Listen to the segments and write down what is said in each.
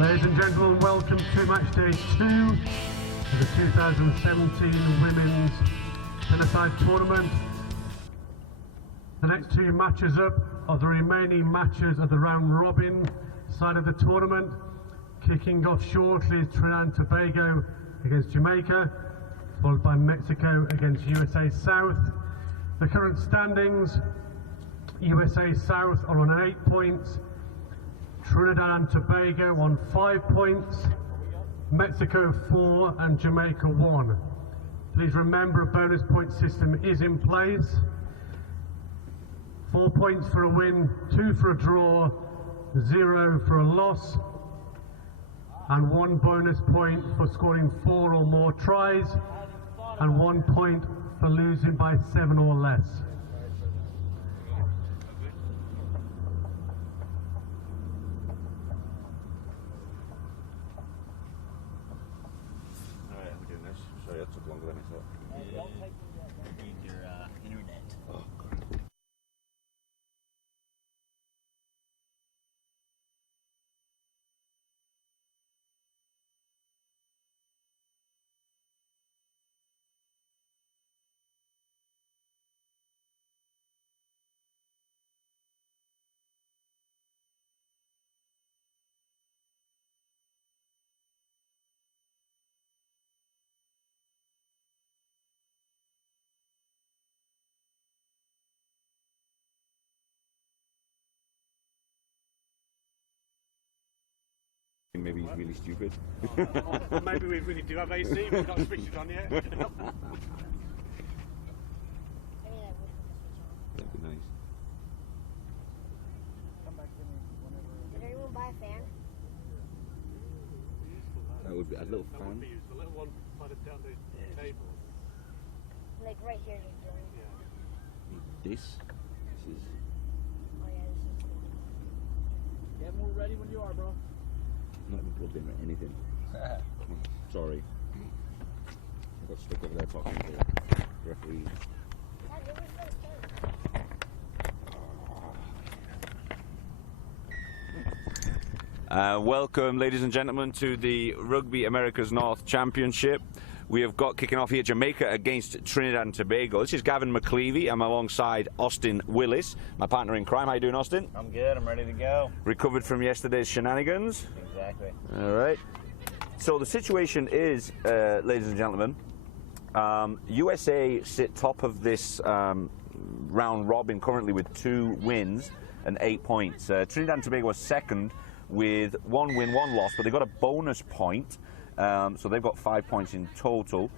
Ladies and gentlemen, welcome to match day 2 of the 2017 Women's Tennis Tournament. The next 2 matches up are the remaining matches of the round robin side of the tournament. Kicking off shortly is Trinidad and Tobago against Jamaica, followed by Mexico against USA South. The current standings: USA South are on 8 points, Trinidad and Tobago on 5 points, Mexico 4 and Jamaica 1. Please remember, a bonus point system is in place. 4 points for a win, 2 for a draw, 0 for a loss, and 1 bonus point for scoring 4 or more tries, and 1 point for losing by 7 or less. Sorry, that took longer than I thought. Need your internet. Oh, God. Maybe he's really stupid. Maybe we really do have AC, we've got switches on yet. That'd be nice. Come back to me whenever. Did anyone buy a fan? That would be a little That fan. would be used, the little one right down the table. Like right here, just doing. Yeah. This is Oh yeah, this is cool. Get more ready when you are, bro. not even plugged in or anything. Sorry. I got stuck over there talking to the referee. Dad, give me first turn. Welcome, ladies and gentlemen, to the Rugby America's North Championship. We have got kicking off here Jamaica against Trinidad and Tobago. This is Gavin McLeavy. I'm alongside Austin Willis, my partner in crime. How you doing, Austin? I'm good. I'm ready to go. Recovered from yesterday's shenanigans. Exactly. All right. So the situation is, ladies and gentlemen, USA sit top of this round robin currently with 2 wins and 8 points. Trinidad and Tobago are second with 1 win, 1 loss, but they got a bonus point. So they've got 5 points in total.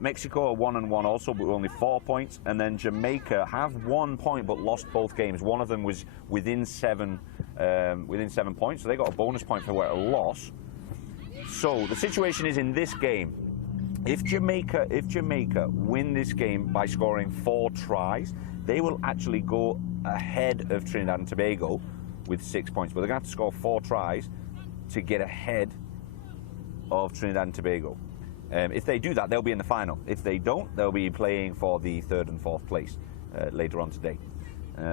Mexico are 1-1 also, but only 4 points. And then Jamaica have 1 point but lost both games. One of them was within 7 points, so they got a bonus point for a loss. So the situation is, in this game, if Jamaica win this game by scoring 4 tries, they will actually go ahead of Trinidad and Tobago with 6 points. But they're going to have to score 4 tries to get ahead of Trinidad and Tobago. If they do that, they'll be in the final. If they don't, they'll be playing for the 3rd and 4th place later on today.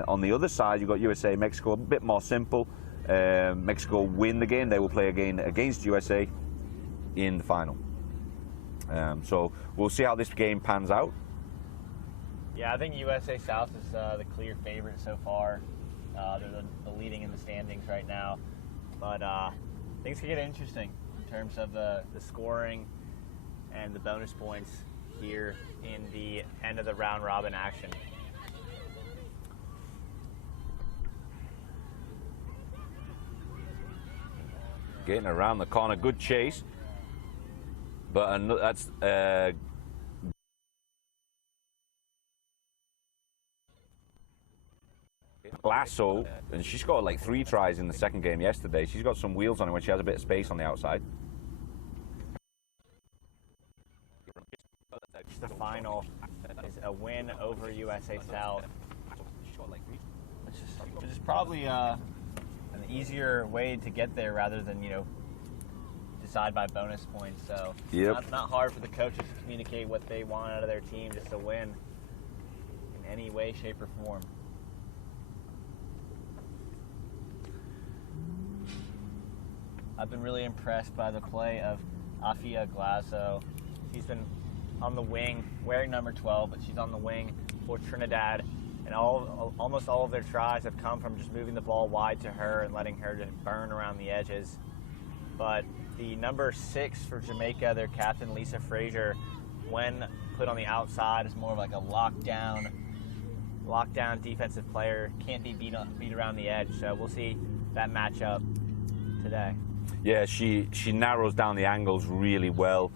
On the other side, you've got USA, Mexico, a bit more simple. Mexico win the game, they will play again against USA in the final. So we'll see how this game pans out. Yeah, I think USA South is the clear favorite so far. They're the leading in the standings right now. But things can get interesting in terms of the scoring and the bonus points here in the end of the round robin action. Getting around the corner, good chase. But that's Lasso, and she scored like 3 tries in the second game yesterday. She's got some wheels on her when she has a bit of space on the outside. The final is a win over USA South, which is probably an easier way to get there rather than, decide by bonus points. So Yep. not hard for the coaches to communicate what they want out of their team, just to win in any way, shape, or form. I've been really impressed by the play of Afia Glazo. She's been on the wing, wearing number 12, but she's on the wing for Trinidad. And almost all of their tries have come from just moving the ball wide to her and letting her just burn around the edges. But the number 6 for Jamaica, their captain, Lisa Frazier, when put on the outside, is more of like a lockdown defensive player. Can't be beat around the edge. So we'll see that matchup today. Yeah, she narrows down the angles really well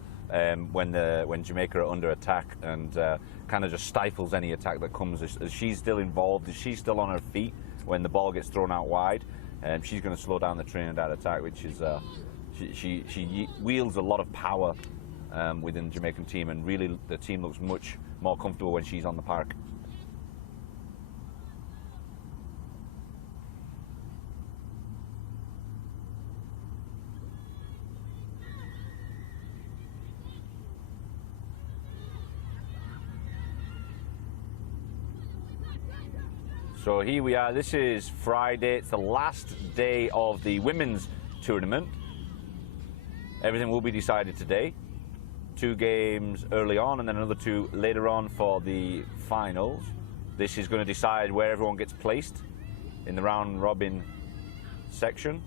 when Jamaica are under attack, and kind of just stifles any attack that comes as she's still involved, as she's still on her feet when the ball gets thrown out wide. She's going to slow down the Trinidad attack, which is she wields a lot of power within the Jamaican team, and really the team looks much more comfortable when she's on the park. So here we are, this is Friday, it's the last day of the women's tournament. Everything will be decided today. 2 games early on and then another 2 later on for the finals. This is going to decide where everyone gets placed in the round robin section.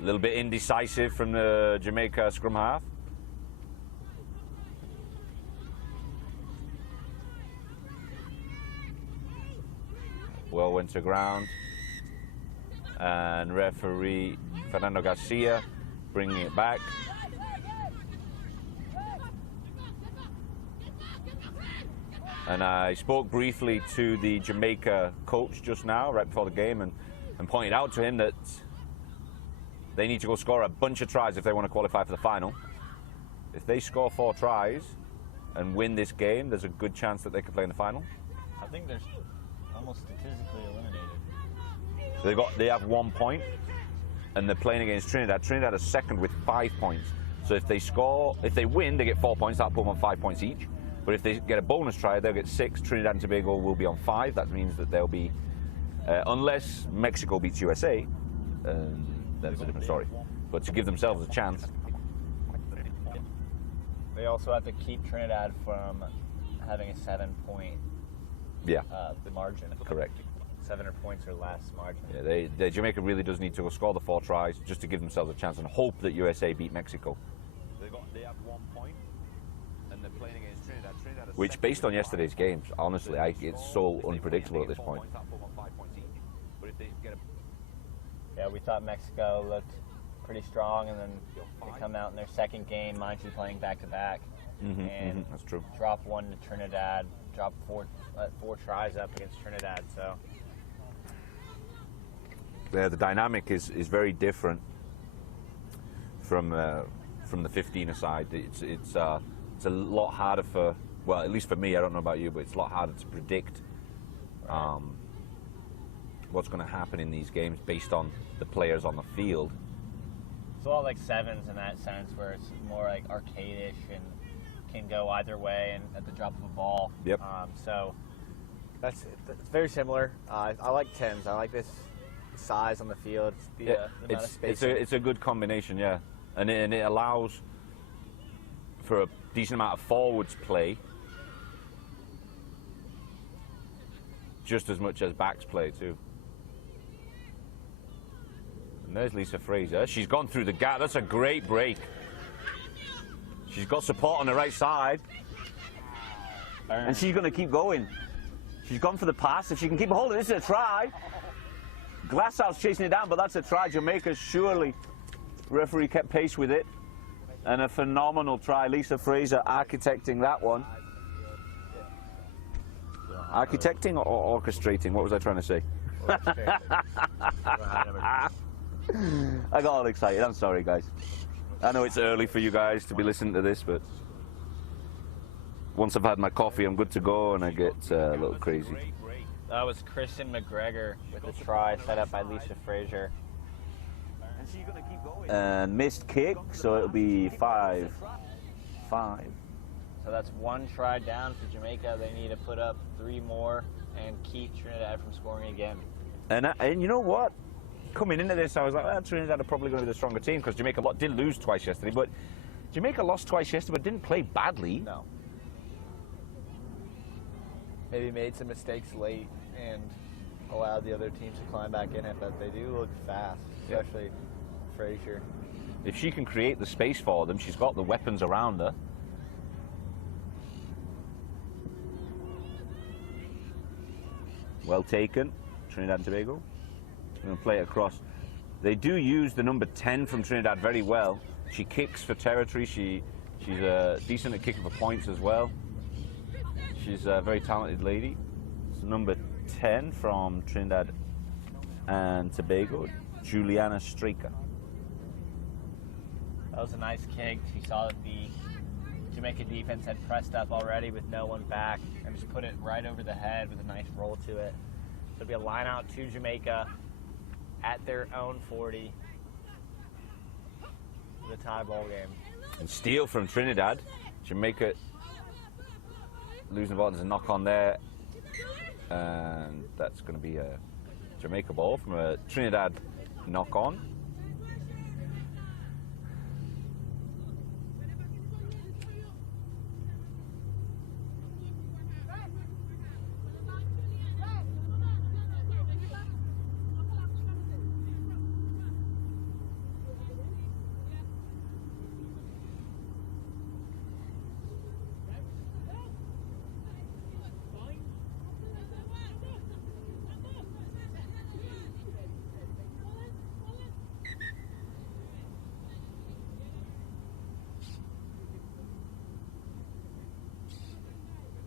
A little bit indecisive from the Jamaica scrum half. Well went to ground, and referee Fernando Garcia bringing it back. And I spoke briefly to the Jamaica coach just now, right before the game, and pointed out to him that they need to go score a bunch of tries if they want to qualify for the final. If they score 4 tries and win this game, there's a good chance that they can play in the final. I think there's almost statistically eliminated. So they have 1 point, and they're playing against Trinidad. Trinidad is second with 5 points. So if they win, they get 4 points. That'll put them on 5 points each. But if they get a bonus try, they'll get 6. Trinidad and Tobago will be on 5. That means that they'll be, unless Mexico beats USA, that's a different story. But to give themselves a chance. They also have to keep Trinidad from having a 7-point margin. Correct. 7 points or less margin. Yeah, Jamaica really does need to go score the 4 tries just to give themselves a chance and hope that USA beat Mexico. They have 1 point, and they're playing against Trinidad. Which, based on yesterday's games, honestly, it's so unpredictable at this point. Yeah, we thought Mexico looked pretty strong, and then they come out in their second game, mind you, playing back-to-back, and that's true. Drop 1 to Trinidad, drop 4 tries up against Trinidad. So yeah, the dynamic is very different from the 15-a-side. It's a lot harder for, well, at least for me, I don't know about you, but it's a lot harder to predict what's going to happen in these games based on the players on the field. It's a lot like sevens in that sense, where it's more like arcade-ish and can go either way and at the drop of a ball. Yep. So that's very similar. I like 10s. I like this size on the field. The amount of space. It's a good combination, yeah, and it allows for a decent amount of forwards play, just as much as backs play too. And there's Lisa Frazier. She's gone through the gap. That's a great break. She's got support on the right side. And she's going to keep going. She's gone for the pass. If she can keep a hold of it, this is a try. Glasshouse chasing it down, but that's a try. Jamaica surely. Referee kept pace with it. And a phenomenal try. Lisa Frazier architecting that one. Architecting or orchestrating? What was I trying to say? I got all excited. I'm sorry, guys. I know it's early for you guys to be listening to this, but once I've had my coffee, I'm good to go, and I get a little crazy. That was Kristen McGregor with the try set up by Lisa Frazier. And missed kick, so it'll be 5-5. So that's 1 try down for Jamaica. They need to put up 3 more and keep Trinidad from scoring again. And you know what? coming into this, I was like, well, Trinidad are probably going to be the stronger team because Jamaica did lose twice yesterday, but Jamaica lost twice yesterday, but didn't play badly. No. Maybe made some mistakes late and allowed the other teams to climb back in it, but they do look fast, especially Frazier. If she can create the space for them, she's got the weapons around her. Well taken, Trinidad and Tobago. Going to play it across. They do use the number 10 from Trinidad very well. She kicks for territory. She's decent at kicking for points as well. She's a very talented lady. It's number 10 from Trinidad and Tobago, Juliana Straker. That was a nice kick. She saw that the Jamaica defense had pressed up already with no one back and just put it right over the head with a nice roll to it. So it'll be a line out to Jamaica at their own 40 for the tie ball game. And steal from Trinidad. Jamaica losing the ball. There's a knock on there. And that's going to be a Jamaica ball from a Trinidad knock on.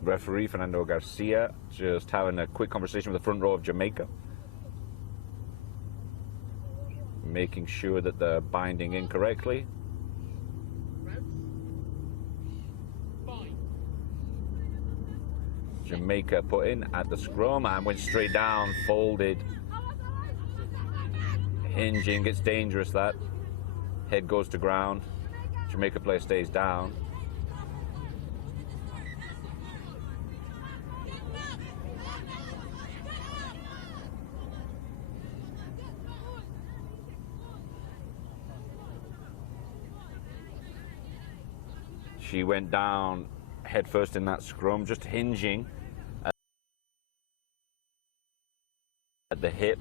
Referee Fernando Garcia just having a quick conversation with the front row of Jamaica, making sure that they're binding in correctly. Jamaica put in at the scrum and went straight down, folded, hinging. It's dangerous, that head goes to ground. Jamaica player stays down. She went down head first in that scrum, just hinging at the hip,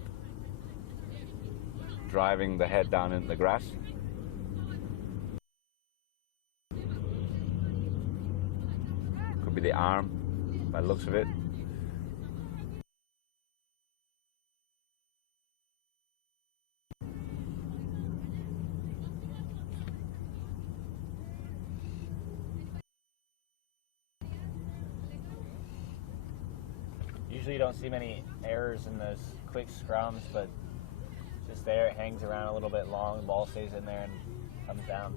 driving the head down into the grass. Could be the arm by the looks of it. Usually you don't see many errors in those quick scrums, but just there, it hangs around a little bit long, the ball stays in there and comes down.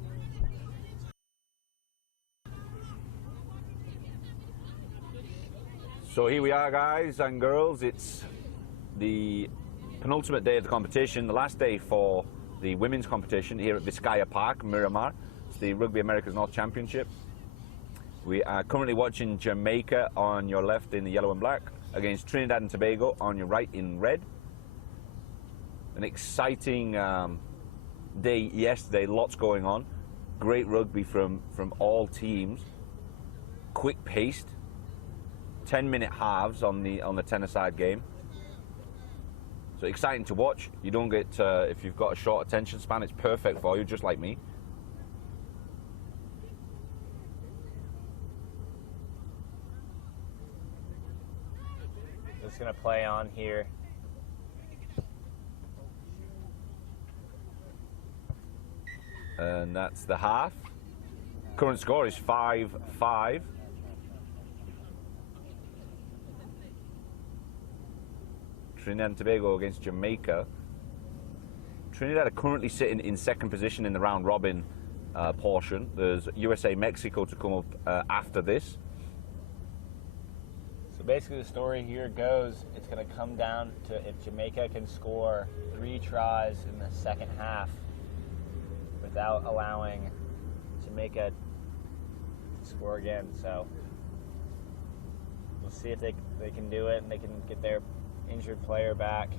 So here we are, guys and girls. It's the penultimate day of the competition, the last day for the women's competition here at Vizcaya Park, Miramar. It's the Rugby Americas North Championship. We are currently watching Jamaica on your left in the yellow and black against Trinidad and Tobago on your right in red. An exciting day yesterday, lots going on. Great rugby from all teams. Quick paced. 10-minute halves on the 10-a-side game. So exciting to watch. You don't get, if you've got a short attention span, it's perfect for you, just like me. Just gonna play on here. And that's the half. Current score is 5-5. Trinidad and Tobago against Jamaica. Trinidad are currently sitting in second position in the round robin portion. There's USA Mexico to come up after this. So basically the story here goes, it's going to come down to if Jamaica can score 3 tries in the second half without allowing Jamaica to score again. So we'll see if they can do it and they can get their injured player back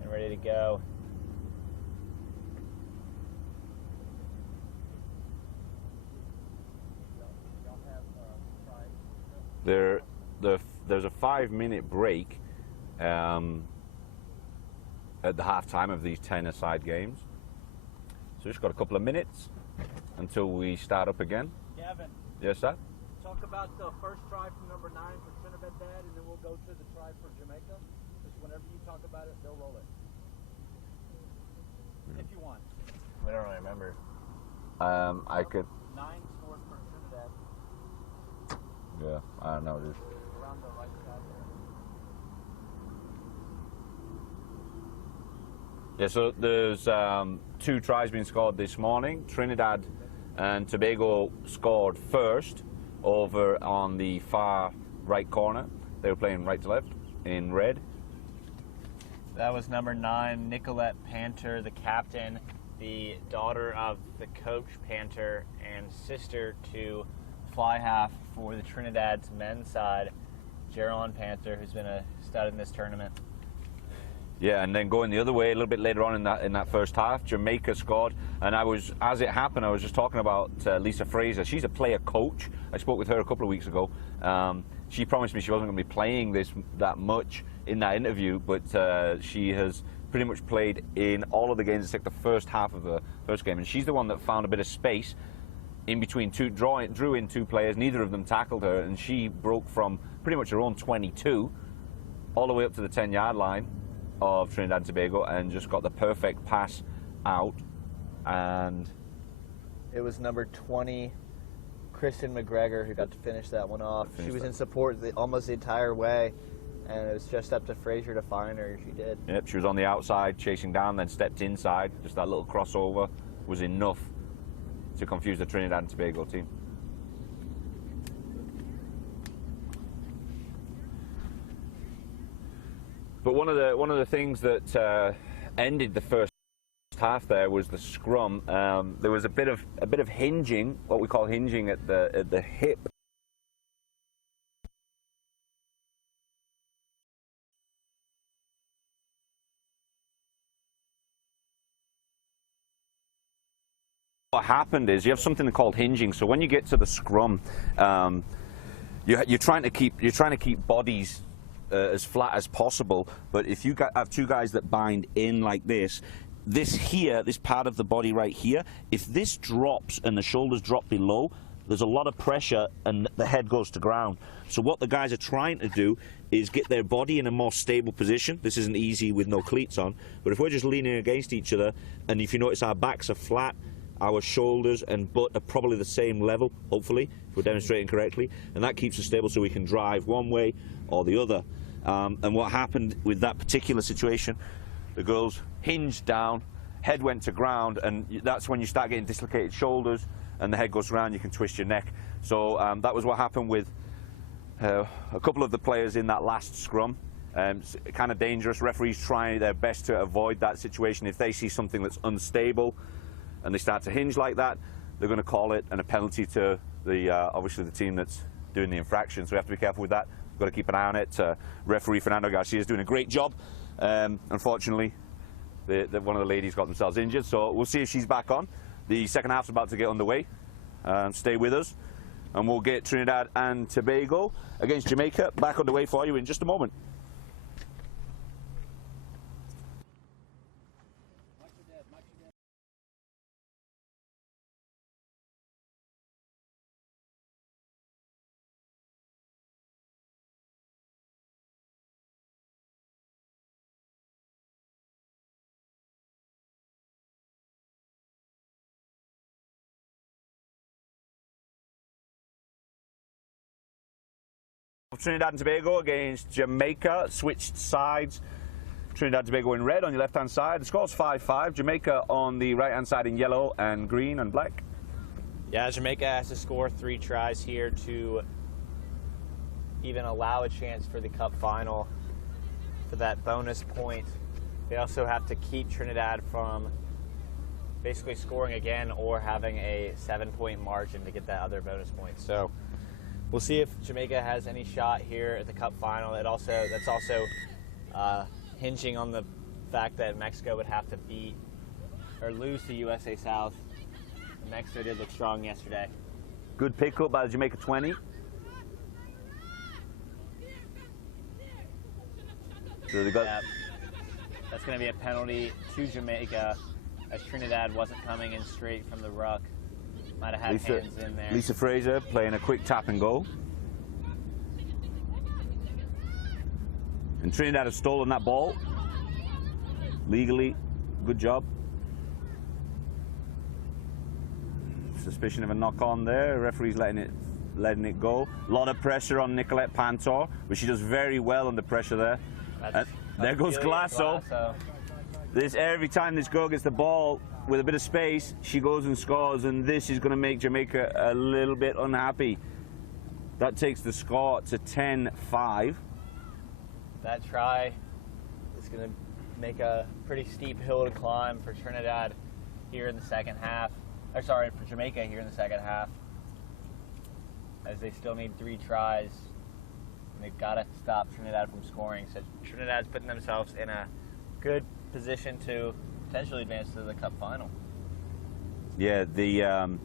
and ready to go. there's a 5-minute break at the halftime of these 10-a-side games. So just got a couple of minutes until we start up again. Gavin, Yes, sir? talk about the first try from number 9 for Trinidad, and then we'll go to the try for Jamaica. Just whenever you talk about it, they'll roll it. If you want. We don't really remember. I could. 9 scored for Trinidad Yeah, I don't know, dude. around the right side there. Yeah, so there's 2 tries being scored this morning. Trinidad and Tobago scored first over on the far right corner. They were playing right to left in red. That was number 9, Nicolette Panter, the captain, the daughter of the coach Panter, and sister to fly half for the Trinidad's men's side, Geraldine Panter, who's been a stud in this tournament. Yeah, and then going the other way a little bit later on in that first half, Jamaica scored, and as it happened, I was just talking about Lisa Fraser. She's a player coach. I spoke with her a couple of weeks ago. She promised me she wasn't going to be playing that much in that interview, but she has pretty much played in all of the games except the first half of the first game, and she's the one that found a bit of space in between drew in 2 players. Neither of them tackled her, and she broke from pretty much her own 22 all the way up to the 10-yard line of Trinidad and Tobago and just got the perfect pass out. And It was number 20, Kristen McGregor, who got to finish that one off. She was in support almost the entire way, and it was just up to Fraser to find her. She did. Yep, she was on the outside chasing down, then stepped inside. Just that little crossover was enough to confuse the Trinidad and Tobago team. But one of the things that ended the first half there was the scrum. There was a bit of hinging, what we call hinging at the hip. What happened is you have something called hinging. So when you get to the scrum, you're trying to keep bodies as flat as possible. But if you have 2 guys that bind in like this part of the body right here, if this drops and the shoulders drop below, there's a lot of pressure and the head goes to ground. So what the guys are trying to do is get their body in a more stable position. This isn't easy with no cleats on, but if we're just leaning against each other, and if you notice our backs are flat, our shoulders and butt are probably the same level, hopefully, if we're demonstrating correctly, and that keeps us stable so we can drive one way or the other. And what happened with that particular situation, the girls hinged down, head went to ground, and that's when you start getting dislocated shoulders and the head goes around, you can twist your neck. So that was what happened with a couple of the players in that last scrum. It's kind of dangerous. Referees trying their best to avoid that situation. If they see something that's unstable and they start to hinge like that, they're going to call it and a penalty to the obviously the team that's doing the infraction. So we have to be careful with that. We've got to keep an eye on it. Referee Fernando Garcia is doing a great job. Unfortunately, one of the ladies got themselves injured, so we'll see if she's back on. The second half's about to get underway. Stay with us, and we'll get Trinidad and Tobago against Jamaica back underway for you in just a moment. Trinidad and Tobago against Jamaica, switched sides. Trinidad and Tobago in red on your left-hand side. The score's 5-5. Jamaica on the right-hand side in yellow and green and black. Yeah, Jamaica has to score 3 tries here to even allow a chance for the Cup final for that bonus point. They also have to keep Trinidad from basically scoring again or having a 7-point margin to get that other bonus point. So we'll see if Jamaica has any shot here at the Cup final. That's also hinging on the fact that Mexico would have to beat or lose to USA South. Mexico did look strong yesterday. Good pickup by the Jamaica 20. So they got. Yeah. That's going to be a penalty to Jamaica, as Trinidad wasn't coming in straight from the ruck. Might have had hands in there. Lisa Fraser playing a quick tap and go. And Trinidad has stolen that ball. Legally, good job. Suspicion of a knock on there. Referee's letting it go. A lot of pressure on Nicolette Pantor, but she does very well under pressure there. There goes Glasso. Every time this girl gets the ball with a bit of space, she goes and scores, and this is going to make Jamaica a little bit unhappy. That takes the score to 10-5. That try is going to make a pretty steep hill to climb for Trinidad here in the second half. Or sorry, for Jamaica here in the second half, as they still need 3 tries. And they've got to stop Trinidad from scoring. So Trinidad's putting themselves in a good position to potentially advance to the Cup final. Yeah, the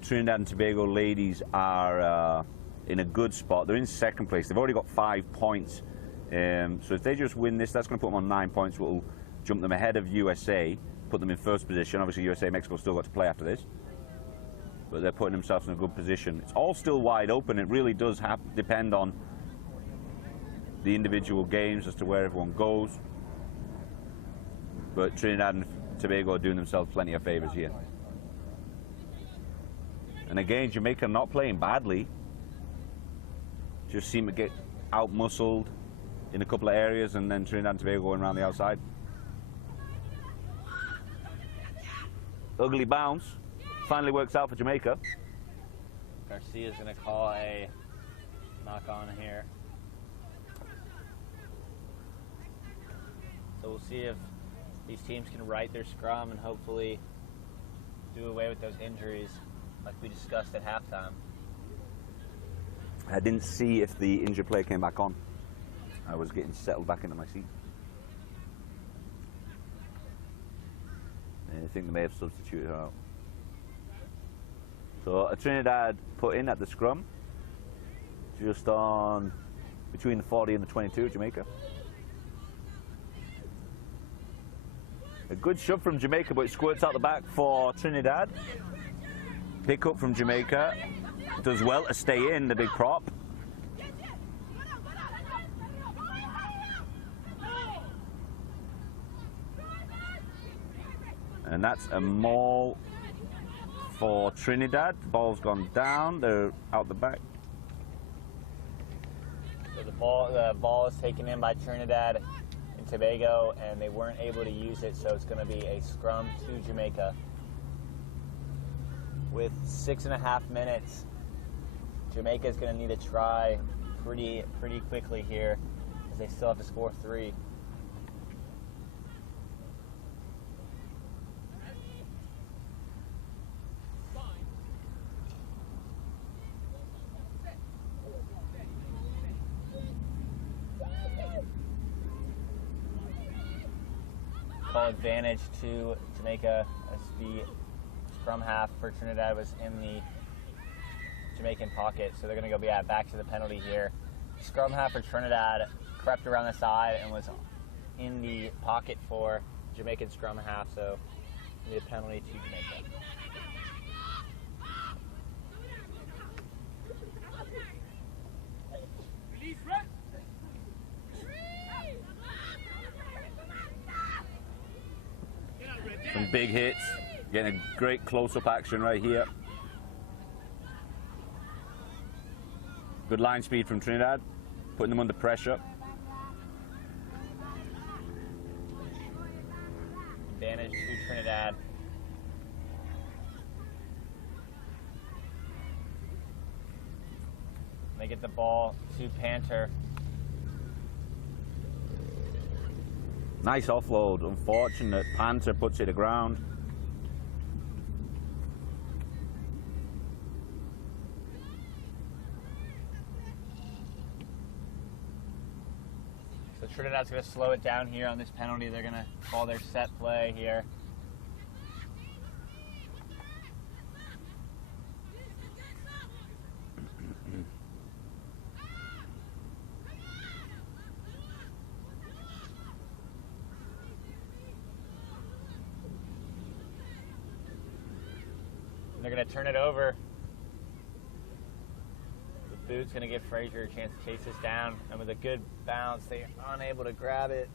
Trinidad and Tobago ladies are in a good spot. They're in second place. They've already got 5 points. So if they just win this, that's going to put them on 9 points, which will jump them ahead of USA, put them in first position. Obviously, USA, Mexico still got to play after this. But they're putting themselves in a good position. It's all still wide open. It really does depend on the individual games as to where everyone goes. But Trinidad and Tobago are doing themselves plenty of favors here. And again, Jamaica not playing badly. Just seem to get out-muscled in a couple of areas, and then Trinidad and Tobago going around the outside. Ugly bounce. Finally works out for Jamaica. Garcia's going to call a knock on here. So we'll see if these teams can right their scrum and hopefully do away with those injuries like we discussed at halftime. I didn't see if the injured player came back on. I was getting settled back into my seat. And I think they may have substituted her out. So Trinidad put in at the scrum, just on between the 40 and the 22 of Jamaica. A good shove from Jamaica, but it squirts out the back for Trinidad. Pick up from Jamaica. Does well to stay in, the big prop. And that's a maul for Trinidad. The ball's gone down. They're out the back. So the ball is taken in by Trinidad and Tobago, and they weren't able to use it, so it's going to be a scrum to Jamaica. With 6.5 minutes, Jamaica is going to need a try pretty quickly here, as they still have to score 3. Call advantage to Jamaica, as the scrum half for Trinidad was in the Jamaican pocket, so they're going to go back to the penalty here. Scrum half for Trinidad crept around the side and was in the pocket for Jamaican scrum half, so need a penalty to Jamaica. Some big hits, getting a great close-up action right here. Good line speed from Trinidad, putting them under pressure. Advantage to Trinidad. They get the ball to Panther. Nice offload. Unfortunate. Panther puts it to ground. So Trinidad's going to slow it down here on this penalty. They're going to call their set play here. they're going to turn it over. The boot's going to give Frazier a chance to chase this down. And with a good bounce, they're unable to grab it.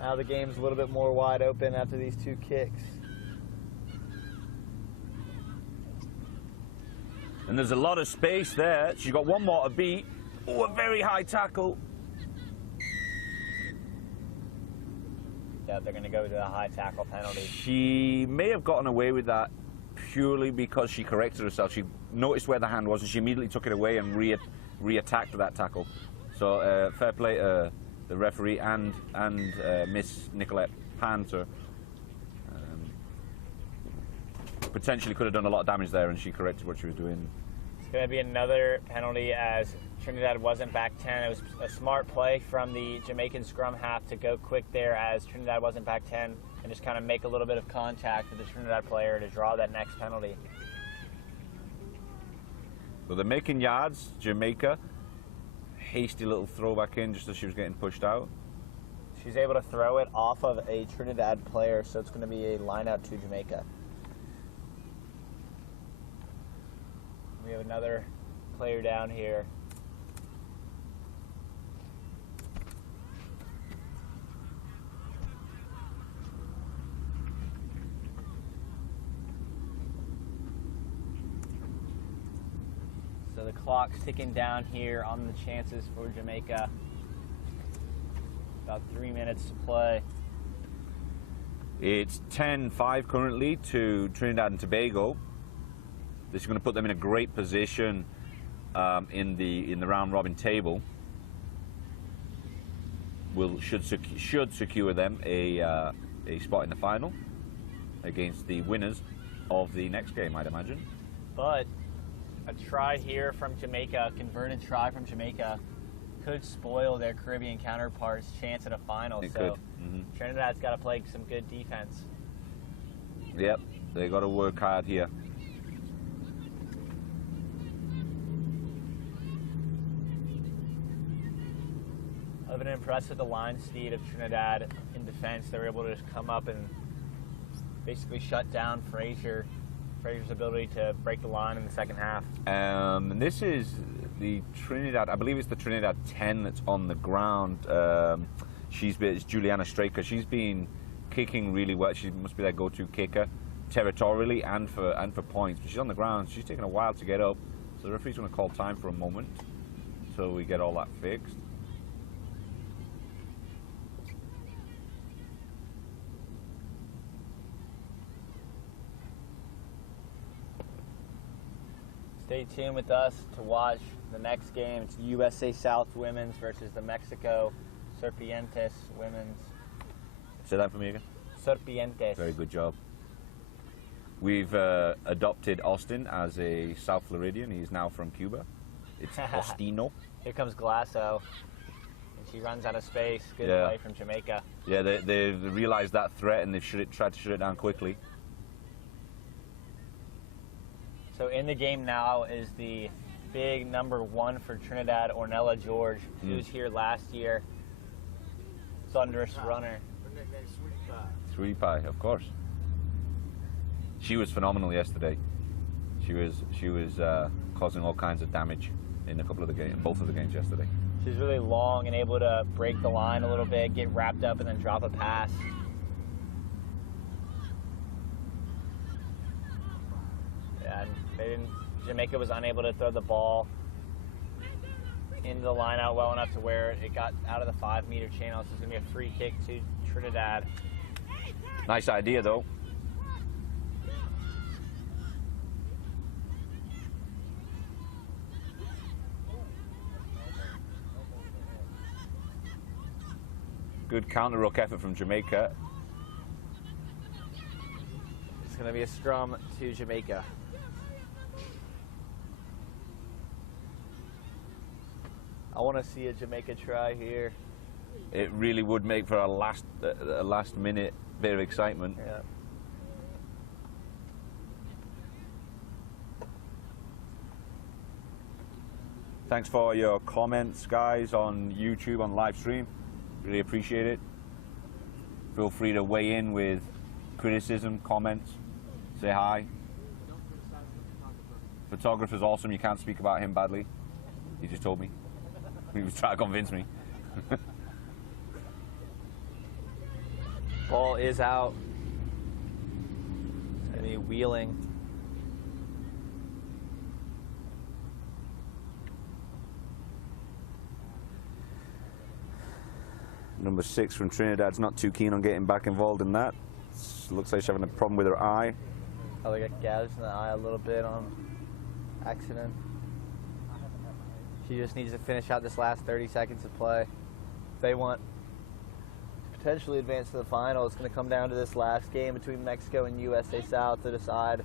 Now the game's a little bit more wide open after these two kicks. And there's a lot of space there. She's got one more to beat. Oh, a very high tackle. Yeah, they're going to go to the high tackle penalty. She may have gotten away with that purely because she corrected herself. She noticed where the hand was and she immediately took it away and re-attacked that tackle. So fair play to the referee and Miss Nicolette Panter. Potentially could have done a lot of damage there, and she corrected what she was doing. It's going to be another penalty as Trinidad wasn't back 10. It was a smart play from the Jamaican scrum half to go quick there as Trinidad wasn't back 10 and just kind of make a little bit of contact with the Trinidad player to draw that next penalty. So they're making yards, Jamaica. Hasty little throw back in just as she was getting pushed out. She's able to throw it off of a Trinidad player, so it's going to be a line out to Jamaica. We have another player down here. So the clock's ticking down here on the chances for Jamaica. About 3 minutes to play. It's 10-5 currently to Trinidad and Tobago. This is going to put them in a great position in the round robin table. Should secure them a spot in the final against the winners of the next game, I'd imagine. But a try here from Jamaica, a converted try from Jamaica, could spoil their Caribbean counterparts' chance at a final. It so could. Mm-hmm. Trinidad's got to play some good defense. Yep, they got to work hard here. I've been impressed with the line speed of Trinidad in defense. They were able to just come up and basically shut down Frazier's ability to break the line in the second half. And this is the Trinidad, I believe it's the Trinidad 10 that's on the ground. It's Juliana Straker. She's been kicking really well. She must be their go-to kicker territorially and for points. But she's on the ground. She's taking a while to get up. So the referee's going to call time for a moment until we get all that fixed. Stay tuned with us to watch the next game. It's USA South women's versus the Mexico Serpientes women's. Say that for me again. Serpientes. Very good job. We've adopted Austin as a South Floridian. He's now from Cuba. It's Ostino. Here comes Glasso. And she runs out of space. Good play from Jamaica. Yeah, they realized that threat and they've tried to shut it down quickly. So in the game now is the big number 1 for Trinidad, Ornella George. She was here last year. Thunderous runner. Sweetie Pie, of course. She was phenomenal yesterday. She was causing all kinds of damage in both of the games yesterday. She's really long and able to break the line a little bit, get wrapped up, and then drop a pass. And Jamaica was unable to throw the ball into the line out well enough to where it got out of the 5-meter channel. So it's going to be a free kick to Trinidad. Nice idea, though. Good counter-ruck effort from Jamaica. It's going to be a scrum to Jamaica. I want to see a Jamaica try here. It really would make for a last-minute bit of excitement. Yeah. Thanks for your comments, guys, on YouTube, on live stream. Really appreciate it. Feel free to weigh in with criticism, comments, say hi. Photographer's awesome. You can't speak about him badly. He just told me. He was trying to convince me. Ball is out. It's going to be wheeling. Number 6 from Trinidad's not too keen on getting back involved in that. Looks like she's having a problem with her eye. Oh, they got gouged in the eye a little bit on accident. She just needs to finish out this last 30 seconds of play. If they want to potentially advance to the final, it's going to come down to this last game between Mexico and USA South to decide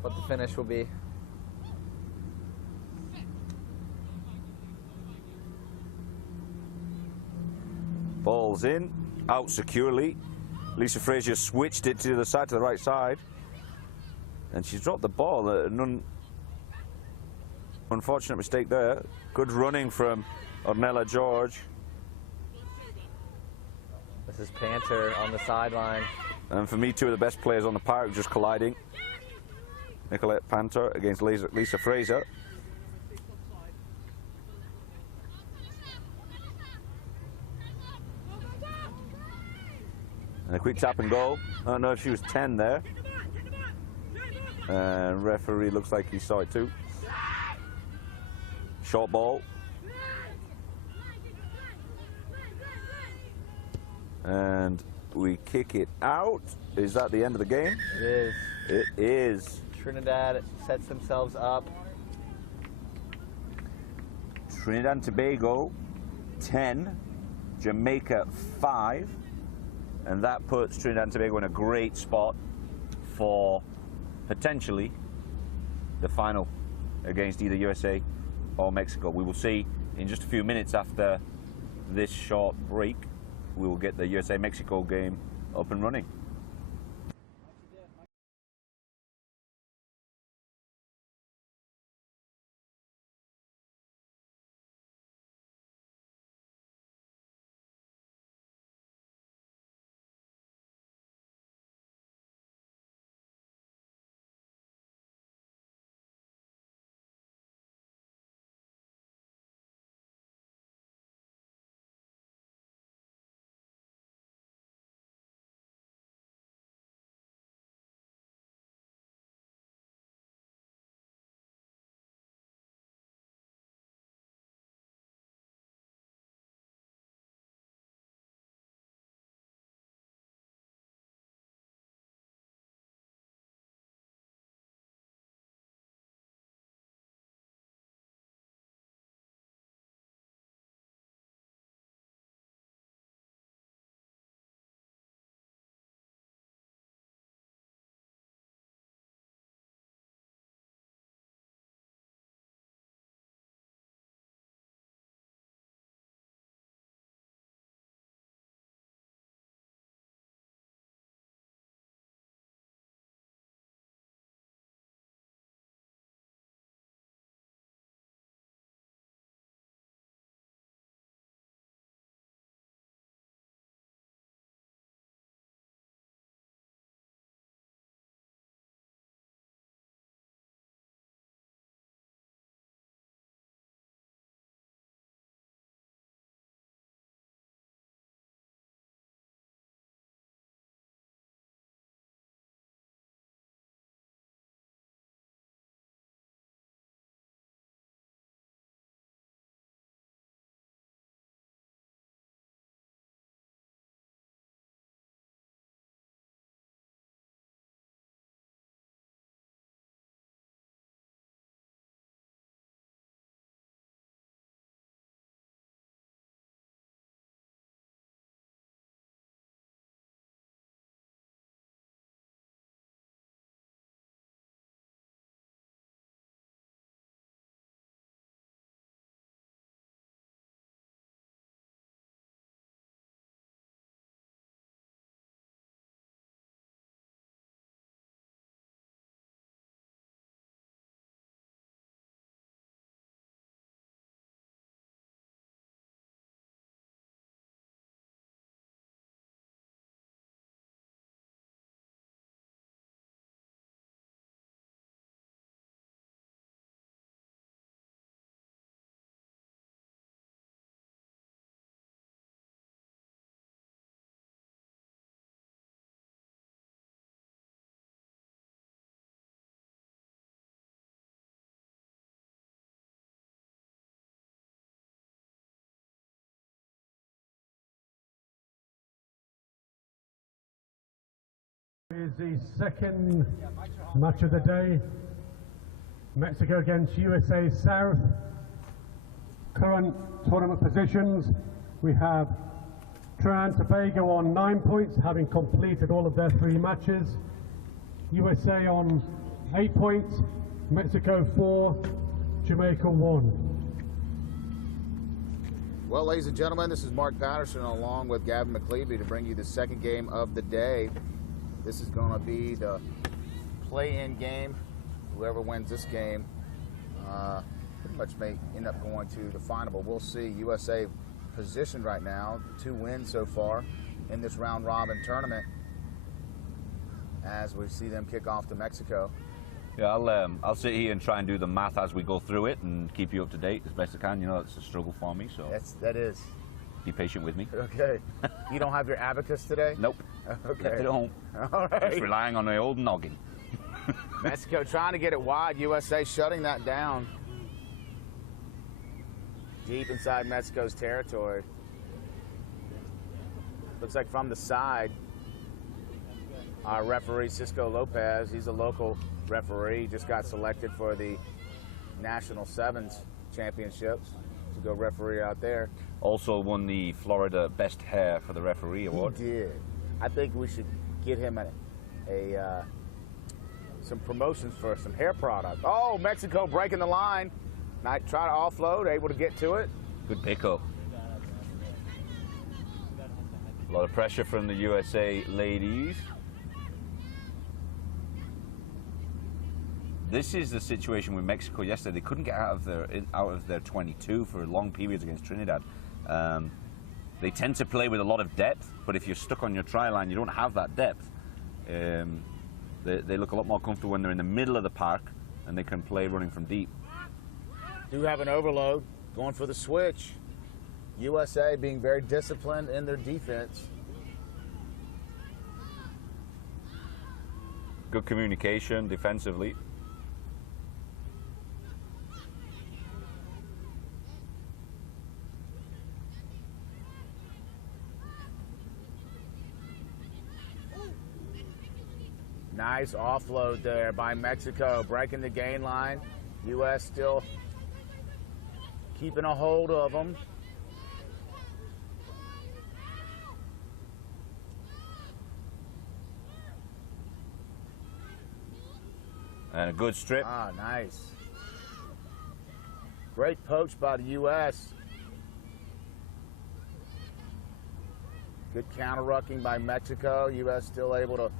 what the finish will be. Ball's in, out securely. Lisa Frazier switched it to the side, to the right side. And she's dropped the ball. An unfortunate mistake there. Good running from Ornella George. This is Panther on the sideline. And for me, two of the best players on the park just colliding. Nicolette Panther against Lisa Fraser. And a quick tap and go. I don't know if she was 10 there. And referee looks like he saw it too. Short ball. And we kick it out. Is that the end of the game? It is. It is. Trinidad sets themselves up. Trinidad and Tobago 10, Jamaica 5, and that puts Trinidad and Tobago in a great spot for potentially the final against either USA or Mexico. We will see in just a few minutes after this short break. We will get the USA-Mexico game up and running. Is the second match of the day. Mexico against USA South. Current tournament positions. We have Trinidad and Tobago on 9 points, having completed all of their 3 matches. USA on 8 points, Mexico 4, Jamaica 1. Well, ladies and gentlemen, this is Mark Patterson along with Gavin McLeavy to bring you the second game of the day. This is going to be the play-in game. Whoever wins this game pretty much may end up going to the final, but we'll see. USA positioned right now, 2 wins so far in this round-robin tournament as we see them kick off to Mexico. Yeah, I'll sit here and try and do the math as we go through it and keep you up to date as best I can. You know, it's a struggle for me, so That is. Be patient with me. Okay. You don't have your abacus today? Nope. Okay. Left it home. All right. Just relying on the old noggin. Mexico trying to get it wide. USA shutting that down. Deep inside Mexico's territory. Looks like from the side, our referee, Cisco Lopez, he's a local referee, just got selected for the National Sevens Championships to go referee out there. Also won the Florida Best Hair for the Referee Award. He did. I think we should get him some promotions for some hair product. Oh, Mexico breaking the line. Try to offload, able to get to it. Good pickup. A lot of pressure from the USA ladies. This is the situation with Mexico yesterday. They couldn't get out of their 22 for long periods against Trinidad. They tend to play with a lot of depth, but if you're stuck on your try line, you don't have that depth. They look a lot more comfortable when they're in the middle of the park and they can play running from deep. Do have an overload, going for the switch. USA being very disciplined in their defense. Good communication defensively. Nice offload there by Mexico, breaking the gain line. U.S. still keeping a hold of them. And a good strip. Ah, nice. Great poach by the U.S. Good counter-rucking by Mexico. U.S. still able to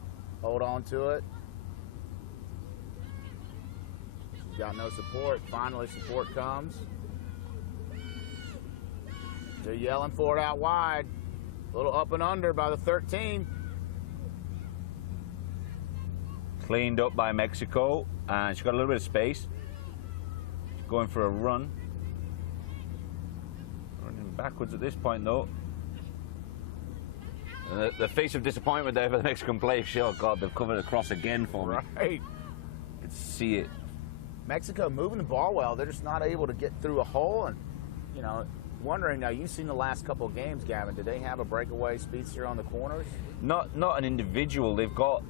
hold on to it. Got no support. Finally, support comes. They're yelling for it out wide. A little up and under by the 13. Cleaned up by Mexico, and she's got a little bit of space. She's going for a run. Running backwards at this point, though. The face of disappointment there for the Mexican player. Oh, God, they've covered across again for me. Right. You can see it. Mexico moving the ball well. They're just not able to get through a hole. And, you know, wondering now, you've seen the last couple of games, Gavin. Did they have a breakaway speedster on the corners? Not an individual. They've got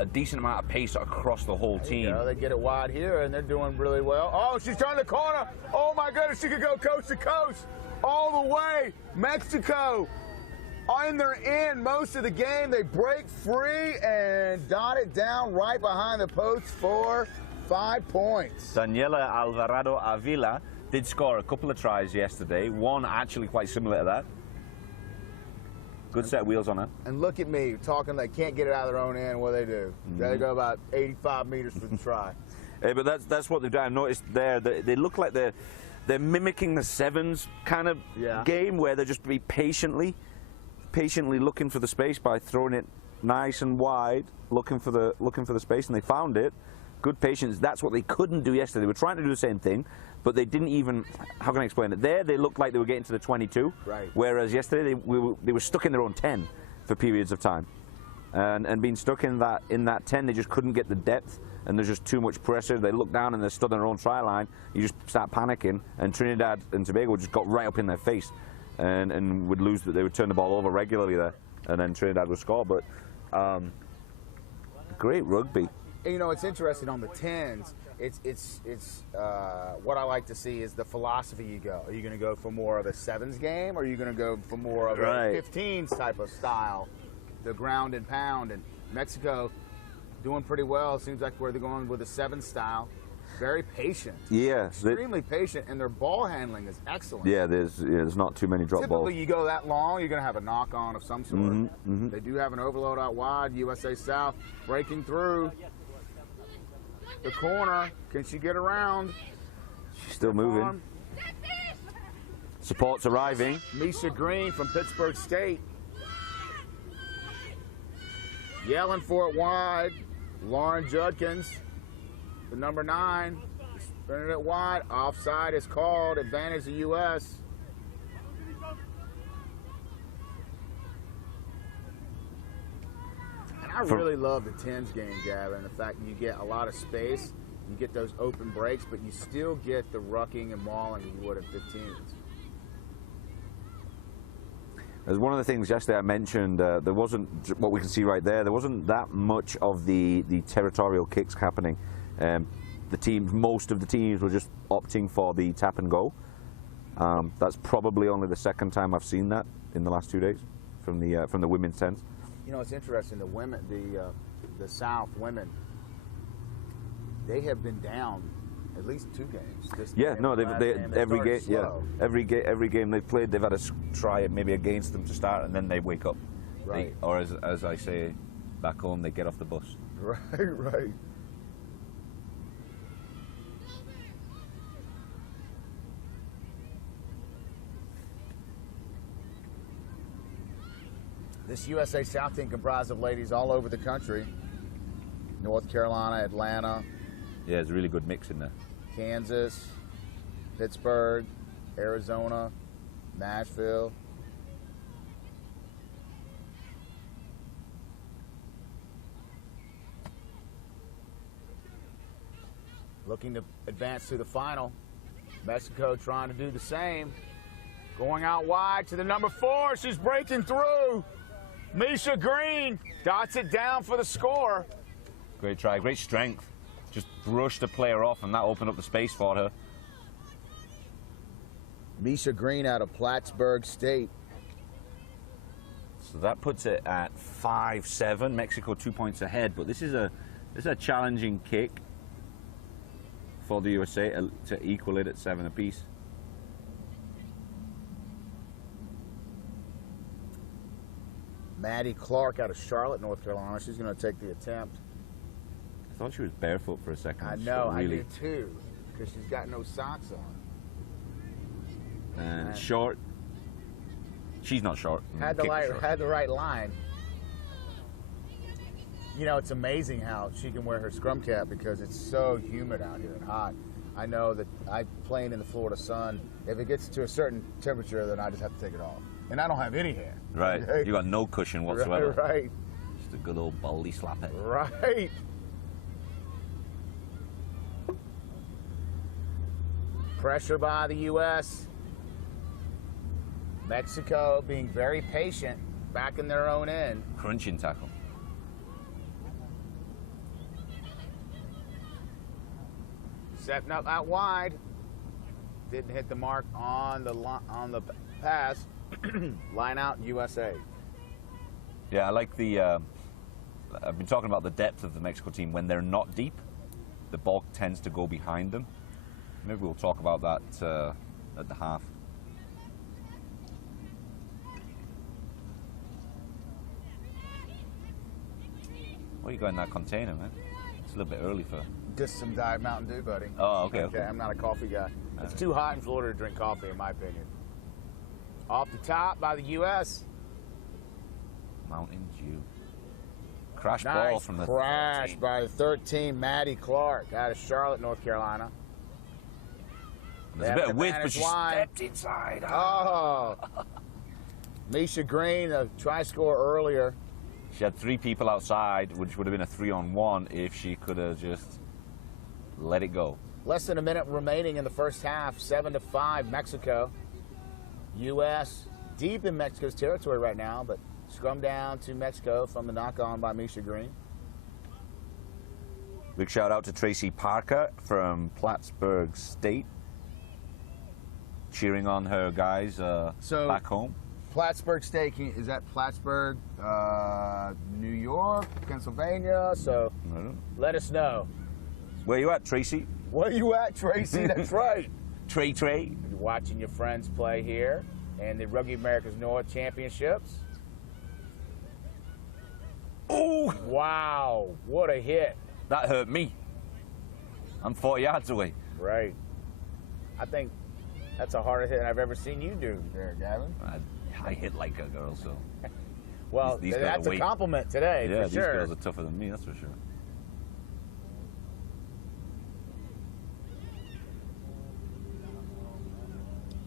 a decent amount of pace across the whole team. You know, they get it wide here, and they're doing really well. Oh, she's turned the corner. Oh, my goodness, she could go coast to coast all the way. Mexico, and they're in most of the game. They break free and dot it down right behind the post for 5 points. Daniela Alvarado Avila did score a couple of tries yesterday. One actually quite similar to that. Good set of wheels on her. And look at me talking they can't get it out of their own end. What do they do? They go about 85 meters for the try. But that's what they've done. I've noticed there they look like they're mimicking the sevens kind of game where they're just be patiently looking for the space by throwing it nice and wide, looking for the space, and they found it. Good patience. That's what they couldn't do yesterday. They were trying to do the same thing, but they didn't even. How can I explain it? There, they looked like they were getting to the 22. Right. Whereas yesterday, they were stuck in their own 10 for periods of time, and being stuck in that 10, they just couldn't get the depth, and there's just too much pressure. They look down and they're stood on their own try line. You just start panicking, and Trinidad and Tobago just got right up in their face, and would lose. They would turn the ball over regularly there, and then Trinidad would score. But Great rugby. And, you know, it's interesting on the 10s. It's what I like to see is the philosophy you go. Are you going to go for more of a 7s game, or are you going to go for more of a 15s type of style, the ground and pound? And Mexico doing pretty well. Seems like where they're going with a 7 style. Very patient. Yeah. Extremely patient, and their ball handling is excellent. Yeah, there's not too many drop balls. Typically, you go that long, you're going to have a knock-on of some sort. They do have an overload out wide. USA South breaking through the corner. Can she get around? She's still moving. Support's arriving. Misha Green from Pittsburgh State. Yelling for it wide. Lauren Judkins, the number 9, spinning it wide. Offside is called. Advantage the U.S. And I really love the 10s game, Gavin. The fact that you get a lot of space, you get those open breaks, but you still get the rucking and mauling you would in 15s. As one of the things yesterday I mentioned, there wasn't, what we can see right there, there wasn't that much of the territorial kicks happening. Most of the teams were just opting for the tap and go. That's probably only the second time I've seen that in the last 2 days from the women's 10s. You know, it's interesting. The women, the South women, they have been down at least 2 games. Every game they've played, they've had to try it maybe against them to start, and then they wake up. Right. Or as I say back home, they get off the bus. Right. This USA South team comprised of ladies all over the country. North Carolina, Atlanta. Yeah, there's a really good mix in there. Kansas, Pittsburgh, Arizona, Nashville. Looking to advance to the final. Mexico trying to do the same. Going out wide to the number 4. She's breaking through. Misha Green dots it down for the score. Great try, great strength. Just brushed the player off, and that opened up the space for her. Misha Green out of Plattsburgh State. So that puts it at 5-7. Mexico 2 points ahead, but this is a challenging kick for the USA to equal it at 7 apiece. Maddie Clark out of Charlotte, North Carolina. She's going to take the attempt. I thought she was barefoot for a second. I know, so really. I do too, because she's got no socks on. And short. She's not short. Had the right line. You know, it's amazing how she can wear her scrum cap because it's so humid out here and hot. I know that I playing in the Florida sun. If it gets to a certain temperature, then I just have to take it off. And I don't have any hair. Right. You got no cushion whatsoever. Right. Just a good old baldy slap it. Right. Pressure by the U.S. Mexico being very patient, back in their own end. Crunching tackle. Setting up out wide. Didn't hit the mark on the pass. Line out USA. Yeah, I like the. I've been talking about the depth of the Mexico team. When they're not deep, the ball tends to go behind them. Maybe we'll talk about that at the half. What you got in that container, man? It's a little bit early for. Just some Diet Mountain Dew, buddy. Oh, okay. I'm not a coffee guy. It's too hot in Florida to drink coffee, in my opinion. Off the top by the U.S. Mountain Dew. Crash Nice ball from the crash 13. by the 13, Maddie Clark out of Charlotte, North Carolina. There's a bit of width, but she stepped inside. Oh. Misha Green, a try score earlier. She had 3 people outside, which would have been a 3-on-1 if she could have just let it go. Less than a minute remaining in the first half, 7-5 Mexico. U.S. deep in Mexico's territory right now, but scrum down to Mexico from the knock-on by Misha Green. Big shout out to Tracy Parker from Plattsburgh State, cheering on her guys back home. Plattsburgh State, is that Plattsburgh, New York, Pennsylvania? So let us know. Where you at, Tracy? Where you at, Tracy? That's right. Trey. You're watching your friends play here in the Rugby Americas North Championships. Oh! Wow, what a hit. That hurt me. I'm 40 yards away. Right. I think that's a harder hit I've ever seen you do there, Gavin. I hit like a girl, so. Well, these that's a compliment today, yeah, for sure. these girls are tougher than me, that's for sure.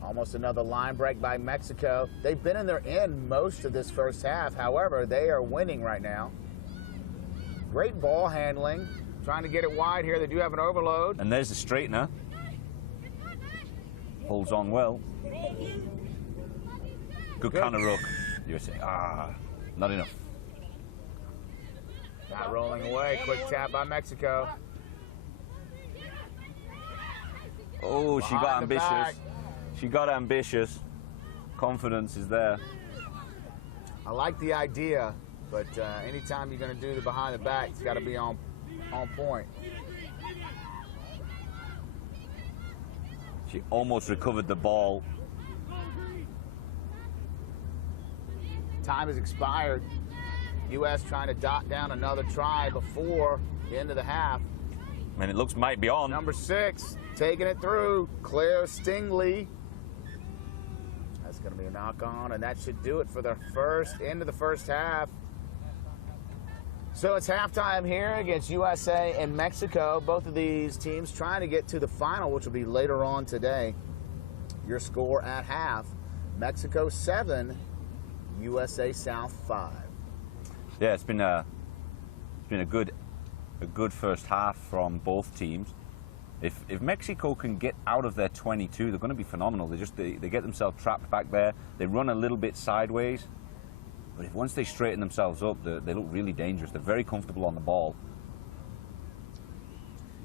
Almost another line break by Mexico. They've been in their end most of this first half. However, they are winning right now. Great ball handling. Trying to get it wide here. They do have an overload. And there's the straightener. Holds on well. Good counter ruck. USA. Not enough. Not rolling away. Quick tap by Mexico. Oh, she got Behind the ambitious. back. She got ambitious. Confidence is there. I like the idea, but anytime you're going to do the behind the back, it's got to be on point. She almost recovered the ball. Time has expired. U.S. trying to dot down another try before the end of the half. And it looks might be on. Number 6, taking it through, Claire Stingley. That's going to be a knock on, and that should do it for the end of the first half. So it's halftime here against USA and Mexico. Both of these teams trying to get to the final, which will be later on today. Your score at half: Mexico 7, USA South 5. Yeah, it's been a good first half from both teams. If Mexico can get out of their 22, they're going to be phenomenal. They get themselves trapped back there. They run a little bit sideways, but once they straighten themselves up, they look really dangerous. They're very comfortable on the ball.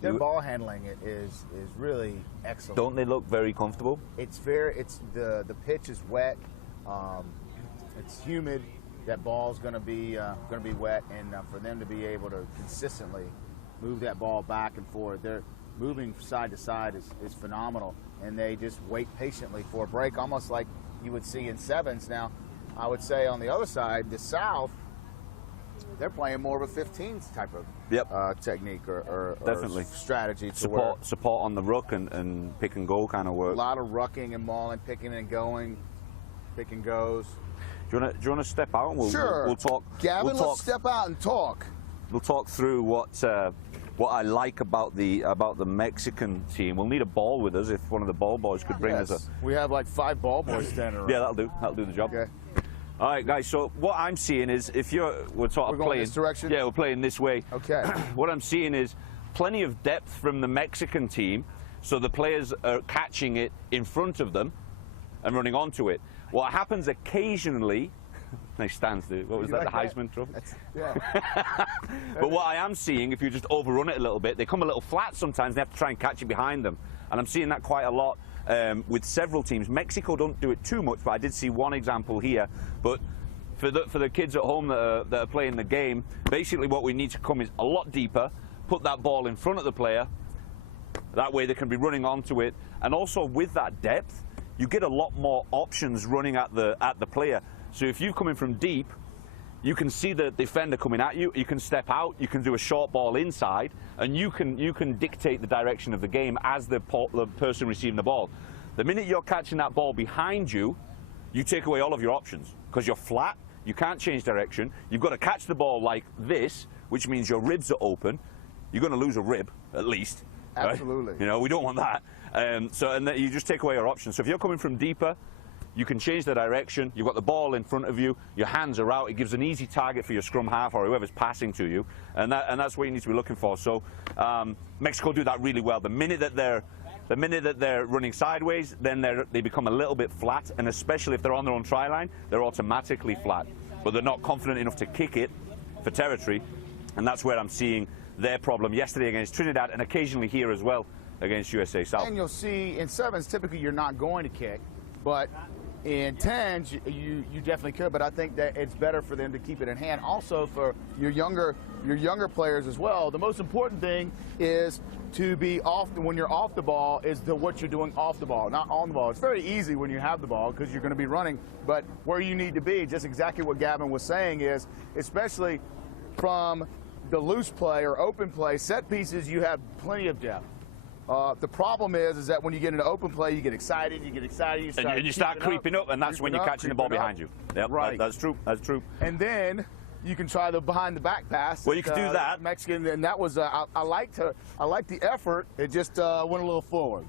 Their ball handling is really excellent. Don't they look very comfortable? The pitch is wet. It's humid. That ball's going to be wet, and for them to be able to consistently move that ball back and forth, they're moving side to side is phenomenal, and they just wait patiently for a break, almost like you would see in sevens. Now, I would say on the other side, the South, they're playing more of a 15s type of technique or definitely strategy. Support on the ruck and pick and go kind of work. A lot of rucking and mauling, picking and going, pick and goes. Do you want to step out? And Sure. We'll talk. Gavin, let's step out and talk. We'll talk through what I like about the Mexican team. We'll need a ball with us if one of the ball boys could bring us a. We have like 5 ball boys standing around. Yeah, that'll do the job. Okay. All right, guys. So what I'm seeing is we're going playing this direction? Yeah, we're playing this way. Okay. What I'm seeing is plenty of depth from the Mexican team, so the players are catching it in front of them and running onto it. What happens occasionally. Nice stands, dude. What was that? The Heisman Trophy? Yeah. But what I am seeing, if you just overrun it a little bit, they come a little flat sometimes. They have to try and catch it behind them. And I'm seeing that quite a lot with several teams. Mexico don't do it too much, but I did see one example here. But for the kids at home that are playing the game, basically what we need to come is a lot deeper, put that ball in front of the player. That way they can be running onto it. And also with that depth, you get a lot more options running at the player. So if you're coming from deep, you can see the defender coming at you. You can step out. You can do a short ball inside, and you can dictate the direction of the game as the person receiving the ball. The minute you're catching that ball behind you, you take away all of your options because you're flat. You can't change direction. You've got to catch the ball like this, which means your ribs are open. You're going to lose a rib at least. Absolutely. Right? You know, we don't want that. And then you just take away your options. So if you're coming from deeper, you can change the direction. You've got the ball in front of you. Your hands are out. It gives an easy target for your scrum half or whoever's passing to you, and that's what you need to be looking for. So Mexico do that really well. The minute that they're running sideways, then they become a little bit flat, and especially if they're on their own try line, they're automatically flat. But they're not confident enough to kick it for territory, and that's where I'm seeing their problem yesterday against Trinidad and occasionally here as well against USA South. And you'll see in sevens, typically you're not going to kick, but in tens, you definitely could. But I think that it's better for them to keep it in hand. Also for your younger players as well. The most important thing is to be off when you're off the ball is what you're doing off the ball, not on the ball. It's very easy when you have the ball because you're going to be running, but where you need to be, just exactly what Gavin was saying is, especially from the loose play or open play, set pieces, you have plenty of depth. The problem is that when you get into open play, you get excited, and you start creeping up, and that's when you're catching the ball behind you. Yep, right. That's true. That's true. And then you can try the behind the back pass. Well, you can do that. Mexican, and that was I liked the effort. It just went a little forward.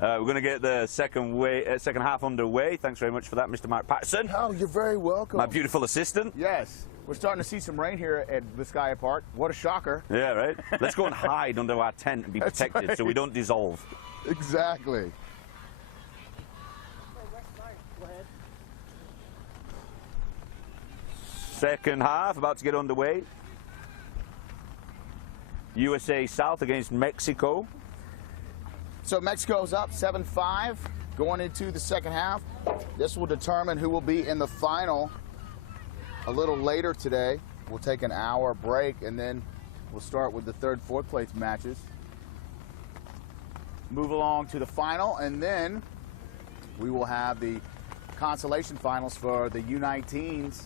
We're going to get the second half underway. Thanks very much for that, Mr. Mark Patterson. Oh, you're very welcome. My beautiful assistant. Yes. We're starting to see some rain here at Vizcaya Park. What a shocker. Yeah, right. Let's go and hide under our tent and be protected right. so we don't dissolve. Exactly. Second half about to get underway. USA South against Mexico. So Mexico's up 7-5 going into the second half. This will determine who will be in the final a little later today. We'll take an hour break and then we'll start with the third, fourth place matches. Move along to the final, and then we will have the consolation finals for the U19s.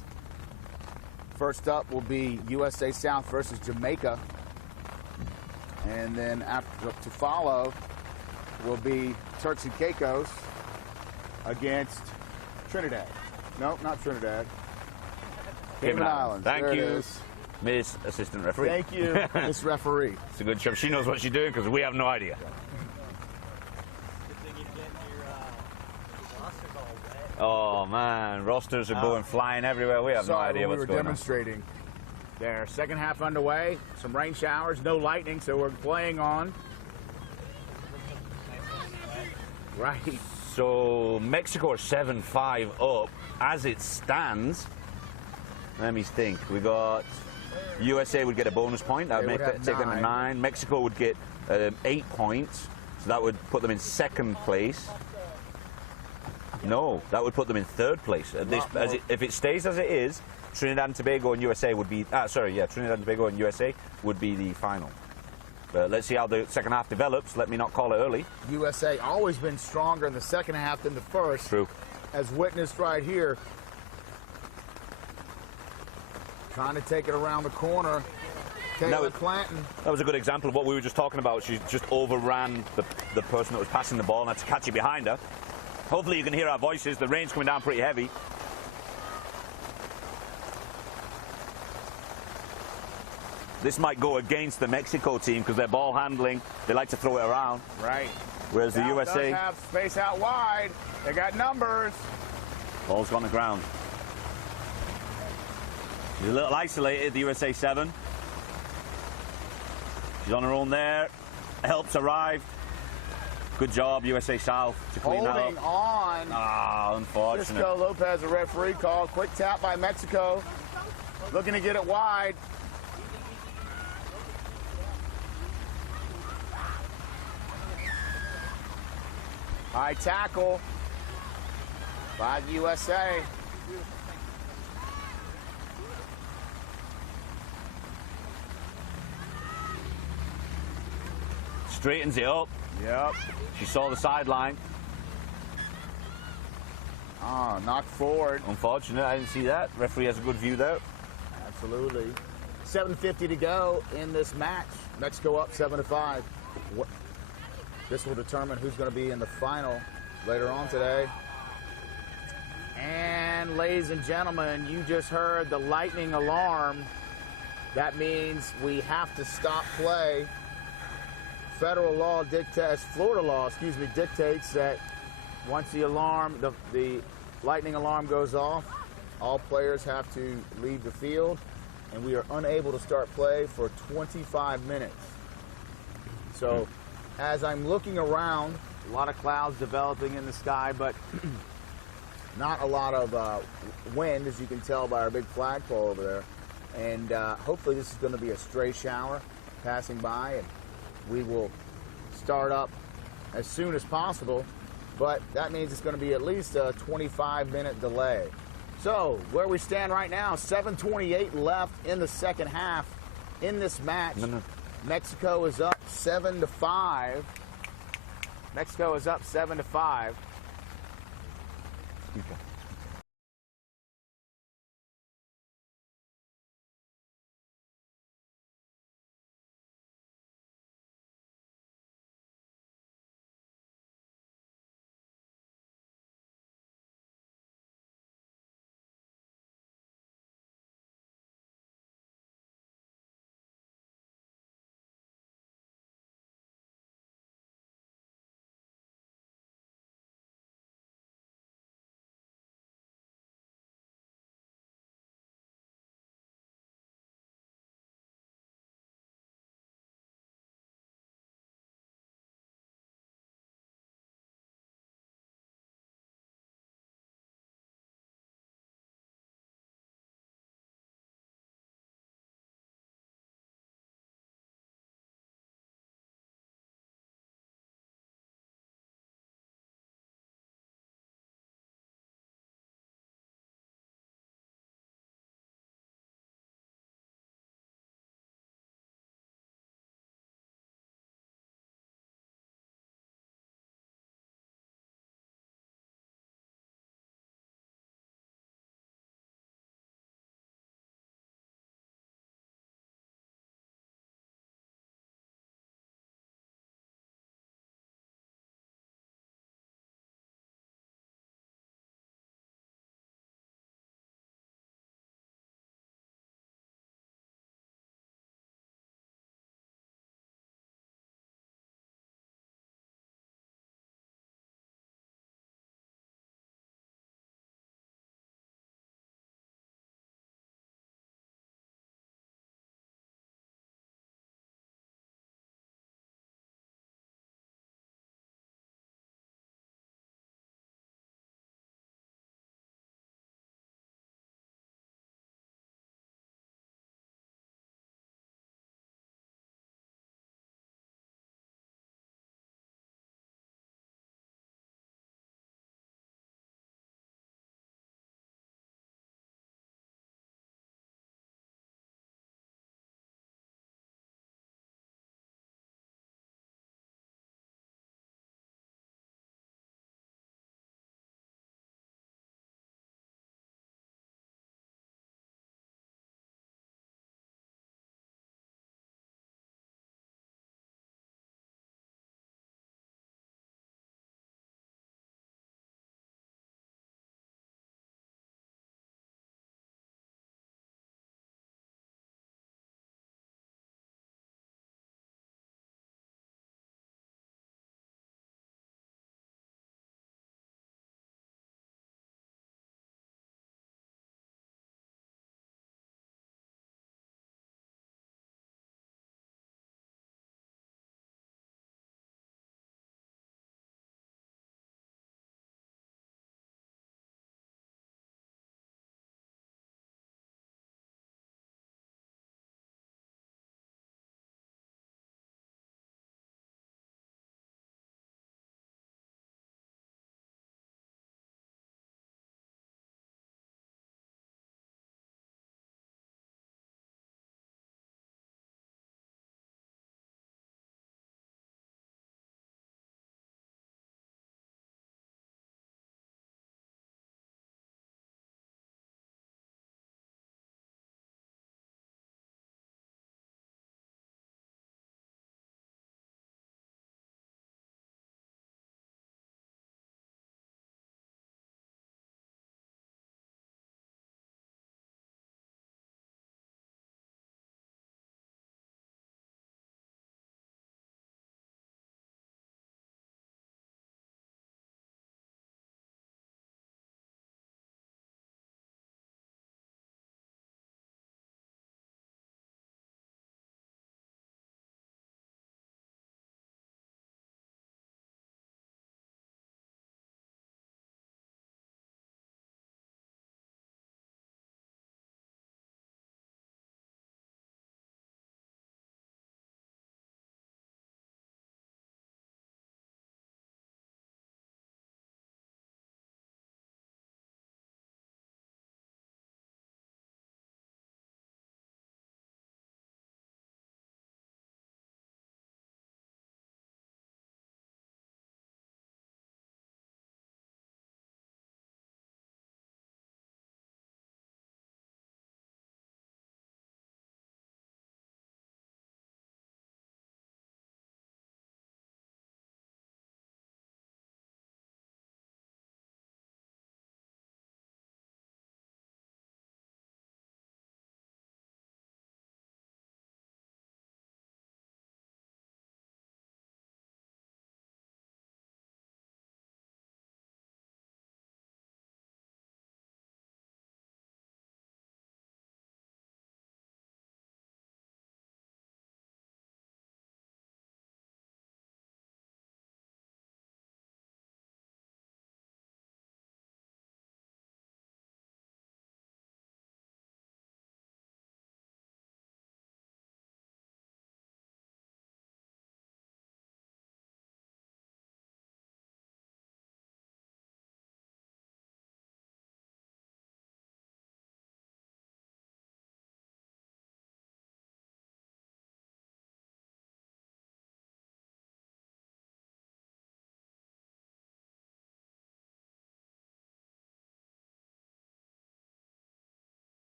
First up will be USA South versus Jamaica. And then to follow will be Turks and Caicos against Trinidad. Nope, not Trinidad. Cayman Islands. Thank there you, it is. Miss Assistant Referee. Thank you, Miss Referee. It's a good job. She knows what she's doing because we have no idea. Oh man, rosters are going flying everywhere. We have no idea what's going on. We were demonstrating there. Second half underway. Some rain showers, no lightning, so we're playing on. Right. So Mexico are 7-5 up as it stands. Let me think. We got USA would get a bonus point. That would take them to 9. Mexico would get 8 points, so that would put them in second place. No, that would put them in third place. If it stays as it is, Trinidad and Tobago and USA would be. Trinidad and Tobago and USA would be the final. But let's see how the second half develops. Let me not call it early. USA always been stronger in the second half than the first. True. As witnessed right here. Trying to take it around the corner. Taylor Clanton. That was a good example of what we were just talking about. She just overran the person that was passing the ball and had to catch it behind her. Hopefully you can hear our voices. The rain's coming down pretty heavy. This might go against the Mexico team because their ball handling, they like to throw it around. Right. Whereas the USA does have space out wide. They got numbers. Ball's gone to ground. She's a little isolated, the USA 7. She's on her own there. Help's arrived. Good job, USA South, to clean that up. Holding on. Ah, unfortunate. Cisco Lopez, a referee call. Quick tap by Mexico. Looking to get it wide. High tackle by the USA. Straightens it up. Yep. She saw the sideline. Ah, knocked forward. Unfortunate, I didn't see that. Referee has a good view there. Absolutely. 7:50 to go in this match. Mexico up 7-5. This will determine who's going to be in the final later on today. And ladies and gentlemen, you just heard the lightning alarm. That means we have to stop play. Federal law dictates, Florida law, dictates that once the alarm, the lightning alarm goes off, all players have to leave the field, and we are unable to start play for 25 minutes. So, as I'm looking around, a lot of clouds developing in the sky, but not a lot of wind, as you can tell by our big flagpole over there. And hopefully this is going to be a stray shower. passing by, and we will start up as soon as possible, but that means it's going to be at least a 25-minute delay. So where we stand right now, 7:28 left in the second half in this match. Mexico is up 7-5. Mexico is up 7-5.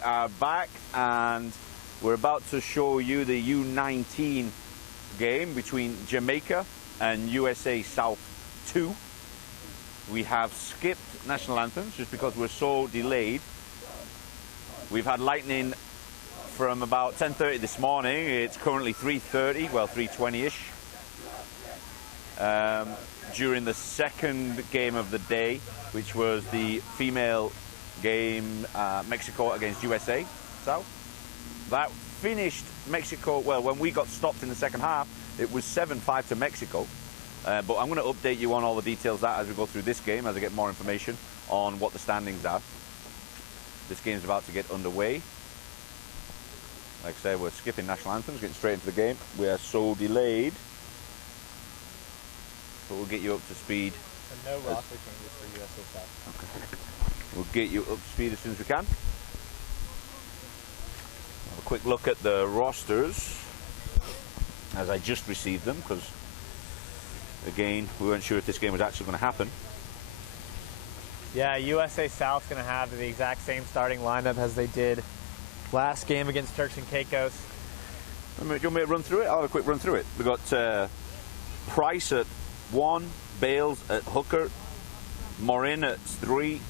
We are back and we're about to show you the U19 game between Jamaica and USA South 2. We have skipped national anthems just because we're so delayed. We've had lightning from about 10:30 this morning. It's currently 3:30, well 3:20ish. During the second game of the day, which was the female game, Mexico against USA South. That finished Mexico, well, when we got stopped in the second half, it was 7-5 to Mexico. But I'm going to update you on all the details of that as we go through this game, as I get more information on what the standings are. This game's about to get underway. Like I said, we're skipping national anthems, getting straight into the game. We are so delayed. But we'll get you up to speed. And no roster changes for USA South. Okay. We'll get you up to speed as soon as we can. Have a quick look at the rosters as I just received them, because again, we weren't sure if this game was actually going to happen. Yeah, USA South's going to have the exact same starting lineup as they did last game against Turks and Caicos. Do you want me to run through it? I'll have a quick run through it. We've got Price at 1, Bales at hooker, Morin at 3,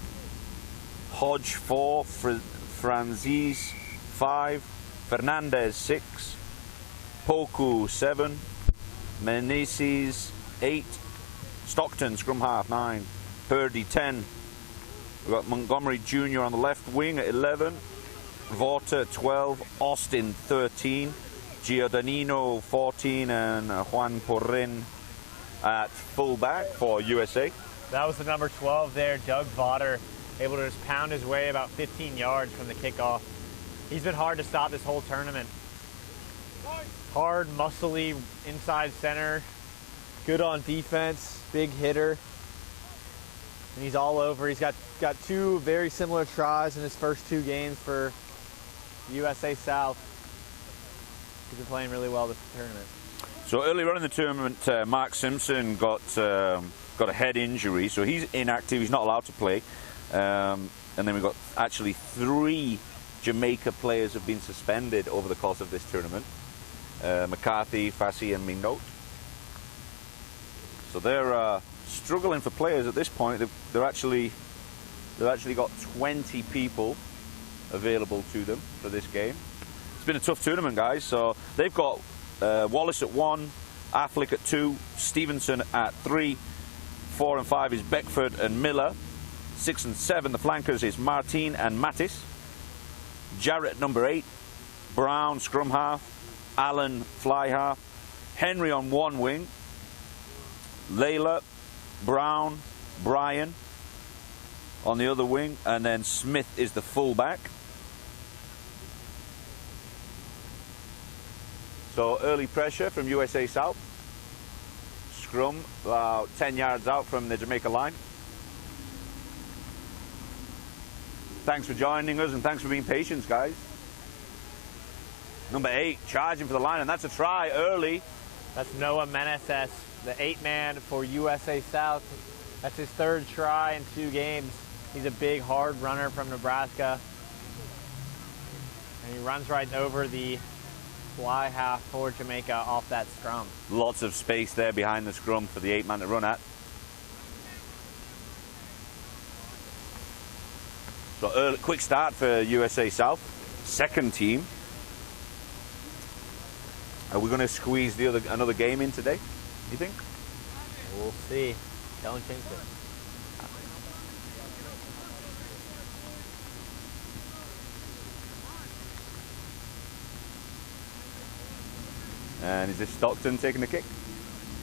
Hodge 4, Franzese 5, Fernandez 6, Poku 7, Menezes 8, Stockton scrum half 9, Purdy 10. We've got Montgomery Jr. on the left wing at 11, Vorta 12, Austin 13, Giordano 14, and Juan Porrin at fullback for USA. That was the number 12 there, Doug Votter, able to just pound his way about 15 yards from the kickoff. He's been hard to stop this whole tournament. Hard, muscly inside center, good on defense, big hitter. And he's all over. He's got two very similar tries in his first 2 games for USA South. He's been playing really well this tournament. So earlier on in the tournament, Mark Simpson got a head injury, so he's inactive. He's not allowed to play. And then we've got actually 3 Jamaica players have been suspended over the course of this tournament. McCarthy, Fassi, and Minot. So they're struggling for players at this point. They've actually got 20 people available to them for this game. It's been a tough tournament, guys. So they've got Wallace at 1, Affleck at 2, Stevenson at 3, 4 and 5 is Beckford and Miller, 6 and 7 the flankers is Martin and Mattis, Jarrett number 8, Brown scrum half, Allen fly half, Henry on 1 wing, Layla, Brown, Bryan on the other wing, and then Smith is the fullback. So early pressure from USA South. Scrum about 10 yards out from the Jamaica line. Thanks for joining us and thanks for being patient, guys. Number 8 charging for the line, and that's a try early. That's Noah Meneses, the 8-man for USA South. That's his 3rd try in 2 games. He's a big, hard runner from Nebraska. And he runs right over the fly half for Jamaica off that scrum. Lots of space there behind the scrum for the 8-man to run at. So early, quick start for USA South. 2nd team. Are we going to squeeze another game in today, you think? We'll see. Don't jinx it. And is this Stockton taking the kick?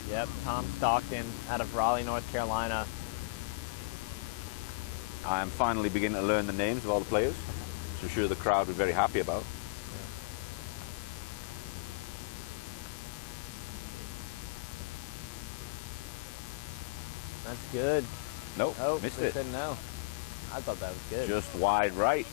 Yep, Tom Stockton out of Raleigh, North Carolina. I am finally beginning to learn the names of all the players, which I'm sure the crowd will be very happy about. That's good. Nope, Oh, missed they it. said no. I thought that was good. Just wide right.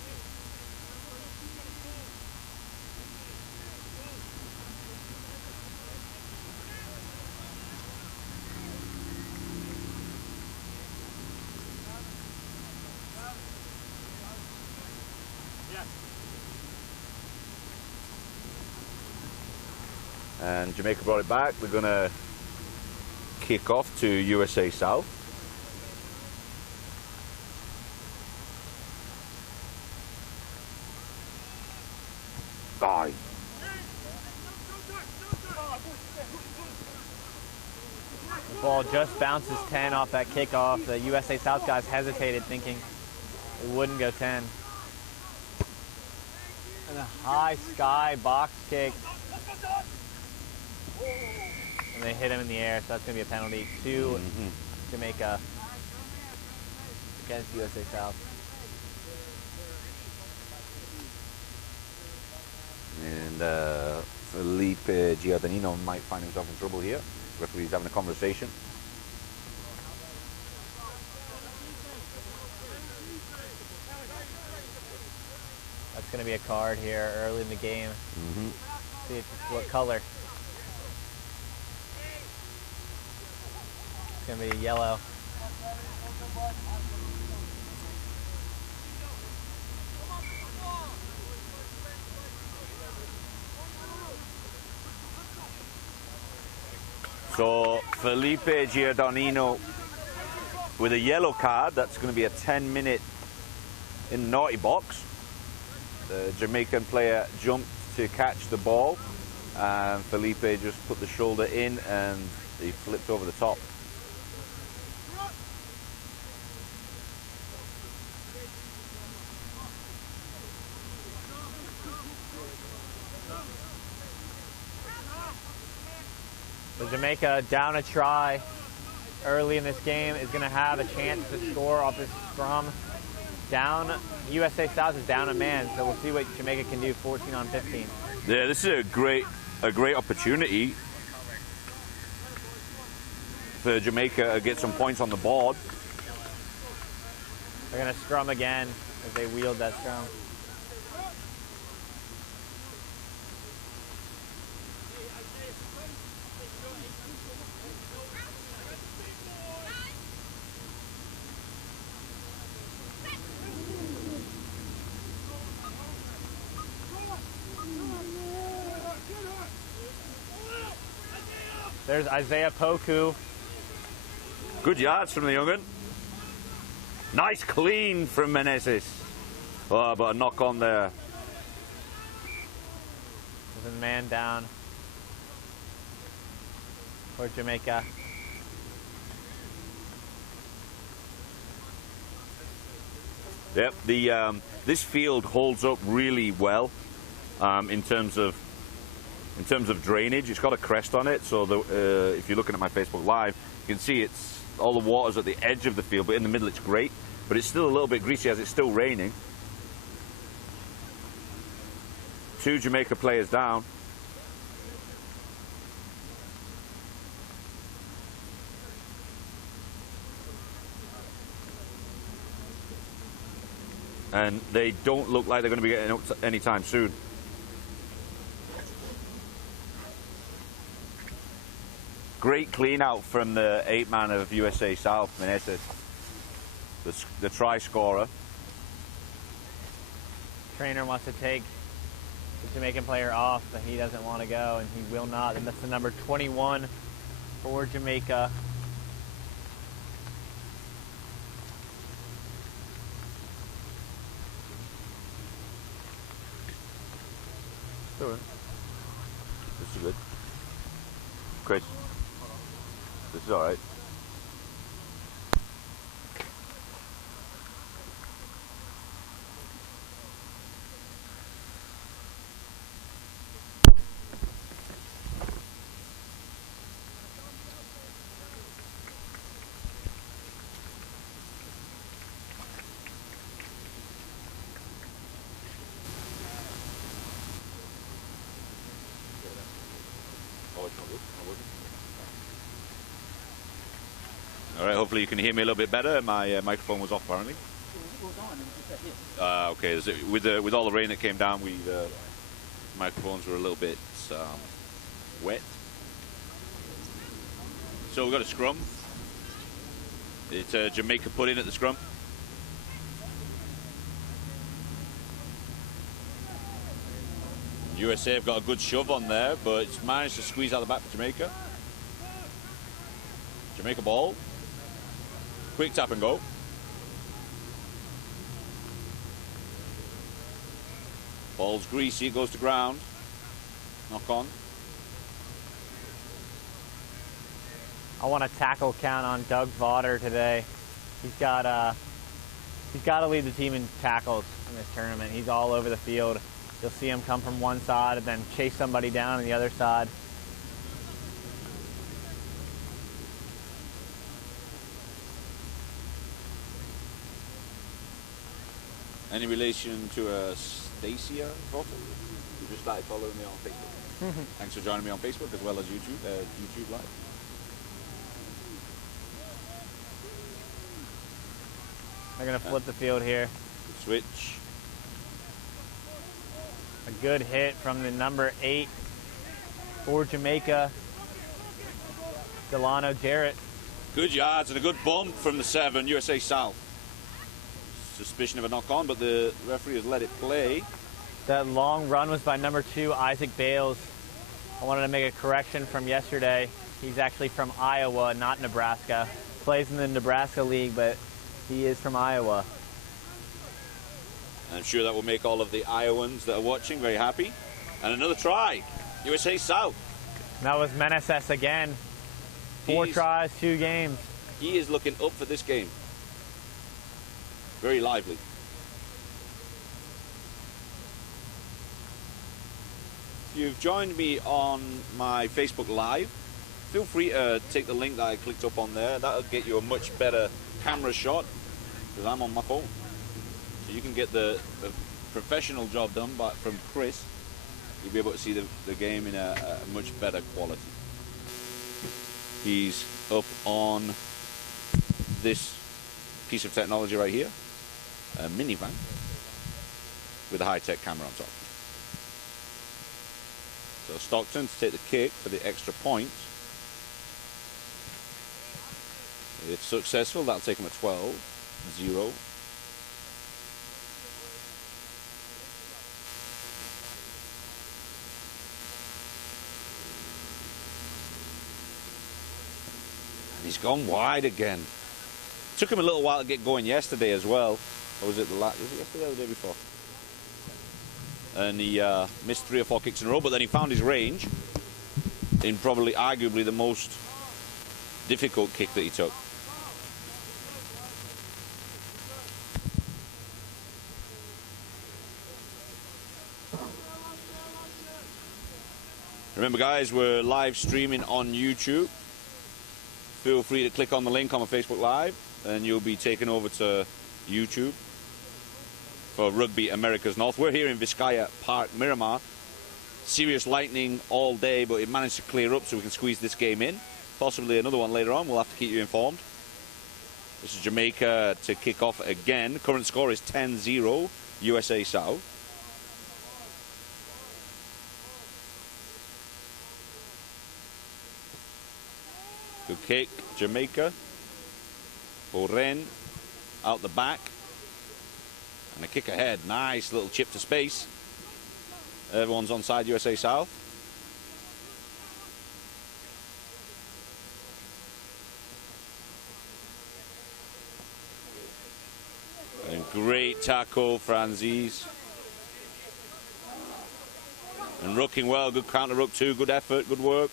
And Jamaica brought it back. They're going to kick off to USA South. The ball just bounces 10 off that kickoff. The USA South guys hesitated, thinking it wouldn't go 10. And a high sky box kick. And they hit him in the air, so that's going to be a penalty to Jamaica against USA South. And Felipe Giordano might find himself in trouble here. Referee's having a conversation. That's going to be a card here early in the game. See what color. It's going to be yellow. So Felipe Giordano with a yellow card. That's going to be a 10-minute in the naughty box. The Jamaican player jumped to catch the ball, and Felipe just put the shoulder in and he flipped over the top. So Jamaica down a try early in this game is going to have a chance to score off this scrum. Down, USA South is down a man, so we'll see what Jamaica can do 14 on 15. Yeah, this is a great opportunity for Jamaica to get some points on the board. They're going to scrum again as they wield that scrum. There's Isaiah Poku. Good yards from the young'un. Nice clean from Meneses. Oh, but a knock on there. There's a man down for Jamaica. Yep, this field holds up really well in terms of drainage. It's got a crest on it, so if you're looking at my Facebook Live, you can see it's all the water's at the edge of the field, but in the middle it's great. But it's still a little bit greasy as it's still raining. 2 Jamaica players down. And they don't look like they're going to be getting up anytime soon. Great clean out from the 8-man of USA South, Meneses, the try scorer. Trainer wants to take the Jamaican player off, but he doesn't want to go, and he will not. And that's the number 21 for Jamaica. All right. This is good. Chris. This is all right. All right, hopefully you can hear me a little bit better. My microphone was off apparently. Okay, with all the rain that came down, microphones were a little bit wet. So we've got a scrum. It's Jamaica put in at the scrum. USA have got a good shove on there, but it's managed to squeeze out the back for Jamaica. Jamaica ball. Quick tap and go. Ball's greasy, it goes to ground. Knock on. I want a tackle count on Doug Vaughter today. He's got to lead the team in tackles in this tournament. He's all over the field. You'll see him come from one side and then chase somebody down on the other side. Any relation to Stacia Vaughter, who just started following me on Facebook? Thanks for joining me on Facebook as well as YouTube, YouTube Live. They're going to flip the field here. Switch. A good hit from the number 8 for Jamaica, Delano Jarrett. Good yards and a good bump from the 7, USA South. Suspicion of a knock on, but the referee has let it play. That long run was by number 2, Isaac Bales. I wanted to make a correction from yesterday. He's actually from Iowa, not Nebraska. Plays in the Nebraska League, but he is from Iowa. I'm sure that will make all of the Iowans that are watching very happy. And another try. USA South. That was Meneses again. 4 tries, 2 games. He is looking up for this game. Very lively. If you've joined me on my Facebook Live, feel free to take the link that I clicked up on there. That'll get you a much better camera shot because I'm on my phone. So you can get the professional job done from Chris. You'll be able to see the game in a much better quality. He's up on this piece of technology right here, a minivan with a high-tech camera on top. So Stockton to take the kick for the extra point. If successful, that'll take him at 12-0. He's gone wide again. Took him a little while to get going yesterday as well. Or was it yesterday or the day before? And he missed 3 or 4 kicks in a row, but then he found his range in probably arguably the most difficult kick that he took. Remember guys, we're live streaming on YouTube. Feel free to click on the link on my Facebook Live and you'll be taken over to YouTube for Rugby America's North. We're here in Vizcaya Park, Miramar. Serious lightning all day, but it managed to clear up so we can squeeze this game in. Possibly another one later on. We'll have to keep you informed. This is Jamaica to kick off again. Current score is 10-0, USA South. Good kick, Jamaica. Oren out the back. And a kick ahead. Nice little chip to space. Everyone's onside USA South. And great tackle, Franzese. And rucking well, good counter ruck too, good effort, good work.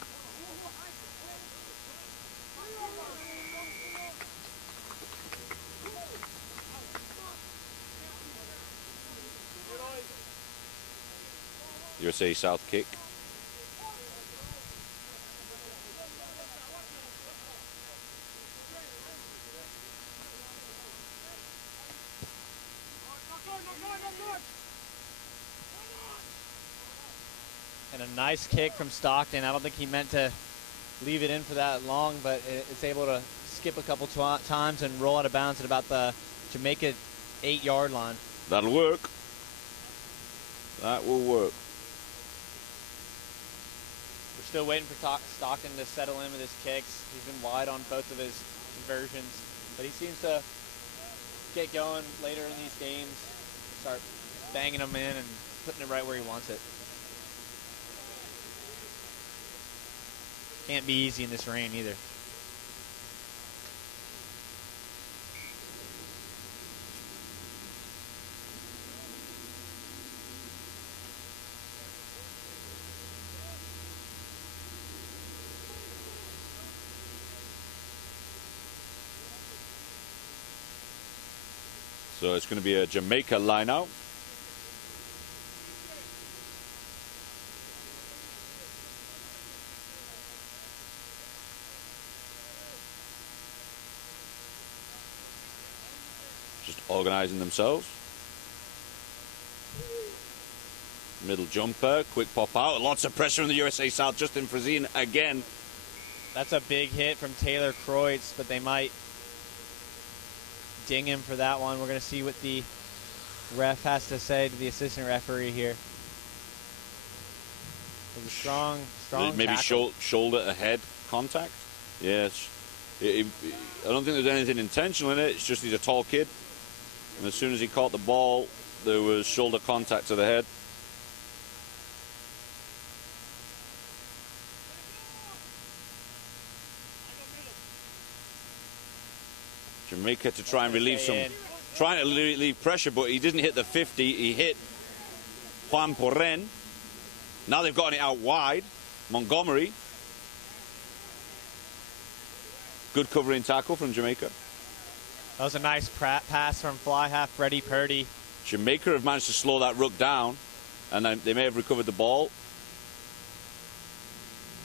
USA South kick. And a nice kick from Stockton. I don't think he meant to leave it in for that long, but it's able to skip a couple times and roll out of bounds at about the Jamaica 8-yard line. That'll work. That will work. We're still waiting for Stockton to settle in with his kicks. He's been wide on both of his conversions, but he seems to get going later in these games, start banging them in and putting it right where he wants it. Can't be easy in this rain either. So it's going to be a Jamaica line out. Just organising themselves. Middle jumper, quick pop out. Lots of pressure on the USA South. Justin Frazine again. That's a big hit from Taylor Kreutz, but they might ding him for that one. We're going to see what the ref has to say to the assistant referee here. It was a strong maybe tackle. shoulder to head contact. Yes. I don't think there's anything intentional in it. It's just he's a tall kid. And as soon as he caught the ball, there was shoulder contact to the head. Jamaica to try and relieve trying to relieve pressure, but he didn't hit the 50. He hit Juan Porren. Now they've gotten it out wide. Montgomery. Good covering tackle from Jamaica. That was a nice pass from fly half Freddie Purdy. Jamaica have managed to slow that ruck down, and then they may have recovered the ball.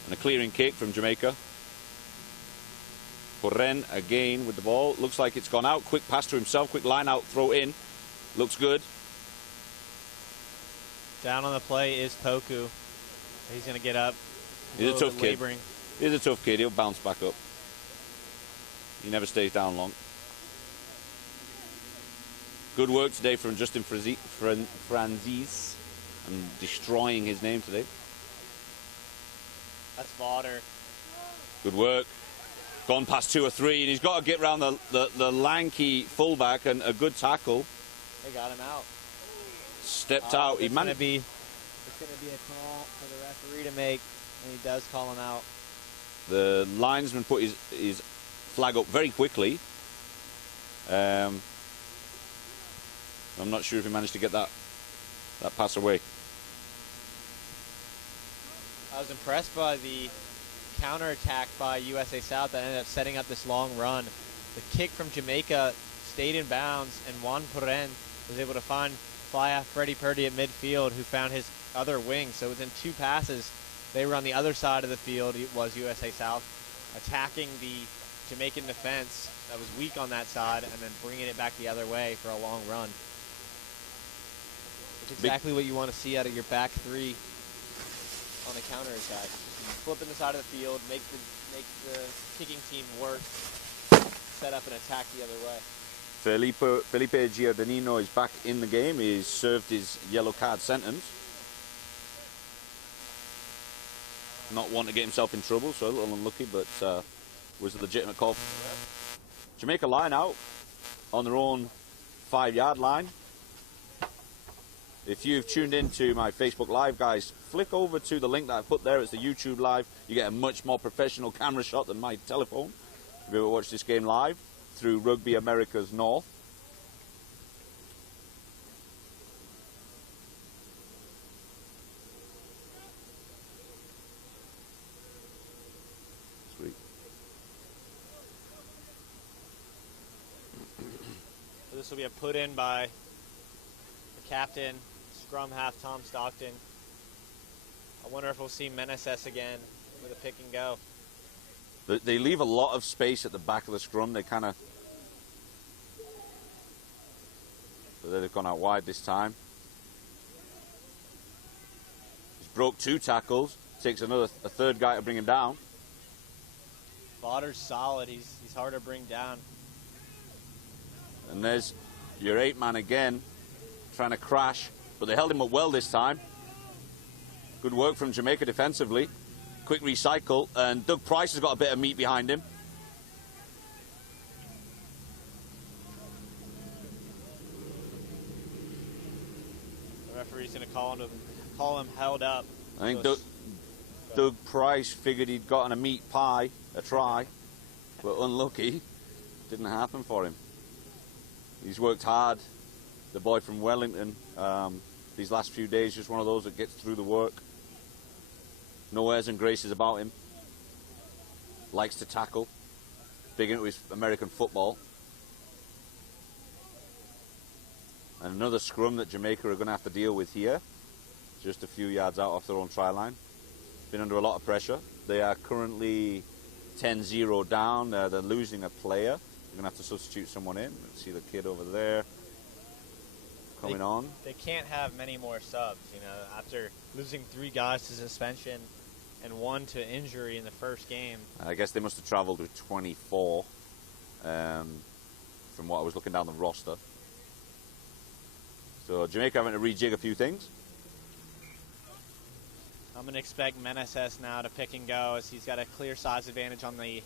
And a clearing kick from Jamaica. Porren again with the ball. Looks like it's gone out. Quick pass to himself. Quick line out, throw in. Looks good. Down on the play is Poku. He's going to get up. He's a tough kid. Laboring. He's a tough kid. He'll bounce back up. He never stays down long. Good work today from Justin Franzese. And destroying his name today. That's Vaughter. Good work. Gone past 2 or 3, and he's got to get around the lanky fullback, and a good tackle. They got him out. Stepped out. It's going to be a call for the referee to make, and he does call him out. The linesman put his flag up very quickly. I'm not sure if he managed to get that pass away. I was impressed by the counterattack by USA South that ended up setting up this long run. The kick from Jamaica stayed in bounds, and Juan Porren was able to find fly Freddie Purdy at midfield, who found his other wing. So within 2 passes, they were on the other side of the field. It was USA South attacking the Jamaican defense that was weak on that side, and then bringing it back the other way for a long run. It's exactly what you want to see out of your back 3 on a counterattack. Flip in the side of the field, make the kicking team work, set up and attack the other way. Felipe Giordano is back in the game. He's served his yellow card sentence. Not wanting to get himself in trouble, so a little unlucky, but was a legitimate call. Jamaica line out on their own 5-yard line. If you've tuned into my Facebook Live, guys, flick over to the link that I put there. It's the YouTube Live. You get a much more professional camera shot than my telephone. If you ever watch this game live through Rugby America's North. Sweet. So this will be a put in by the captain, scrum half Tom Stockton. I wonder if we'll see Meneses again with a pick and go. They leave a lot of space at the back of the scrum. They kind of... So they've gone out wide this time. He's broke 2 tackles. Takes a third guy to bring him down. Vaughter's solid. He's hard to bring down. And there's your 8-man again, trying to crash. But they held him up well this time. Good work from Jamaica defensively. Quick recycle, and Doug Price has got a bit of meat behind him. The referee's going to call him held up. I think Go Doug Price figured he'd gotten a meat pie, a try, but unlucky. Didn't happen for him. He's worked hard. The boy from Wellington, these last few days, just one of those that gets through the work. No airs and graces about him. Likes to tackle. Big into his American football. And another scrum that Jamaica are going to have to deal with here. Just a few yards out off their own try line. Been under a lot of pressure. They are currently 10-0 down. They're losing a player. They're going to have to substitute someone in. Let's see the kid over there coming on. They can't have many more subs, you know, after losing 3 guys to suspension and 1 to injury in the first game. I guess they must have travelled with 24 from what I was looking down the roster. So Jamaica having to rejig a few things. I'm going to expect Meneses now to pick and go as he's got a clear size advantage on the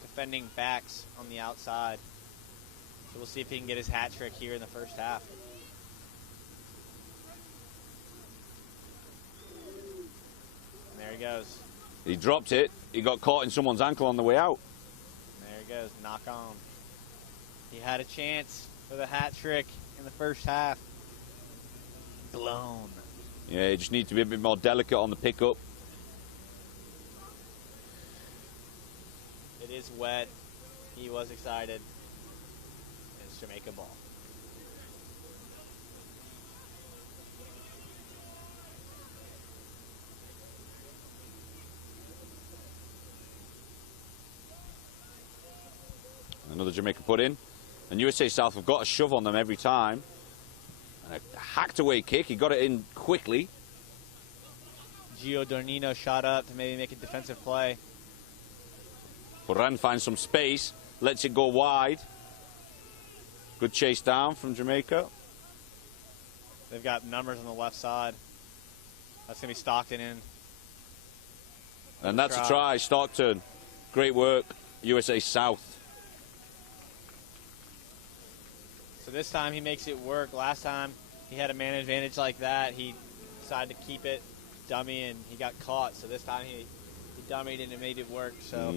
defending backs on the outside. So we'll see if he can get his hat trick here in the first half. And there he goes. He dropped it. He got caught in someone's ankle on the way out. There he goes. Knock on. He had a chance for the hat trick in the first half. Blown. Yeah, you just need to be a bit more delicate on the pickup. It is wet. He was excited. It's Jamaica ball. Another Jamaica put in. And USA South have got a shove on them every time. And a hacked away kick. He got it in quickly. Gio Dornino shot up to maybe make a defensive play. Moran finds some space. Lets it go wide. Good chase down from Jamaica. They've got numbers on the left side. That's going to be Stockton in. And that's a try. Stockton. Great work. USA South. So this time he makes it work. Last time he had a man advantage like that. He decided to keep it dummy and he got caught. So this time he dummied and it made it work. So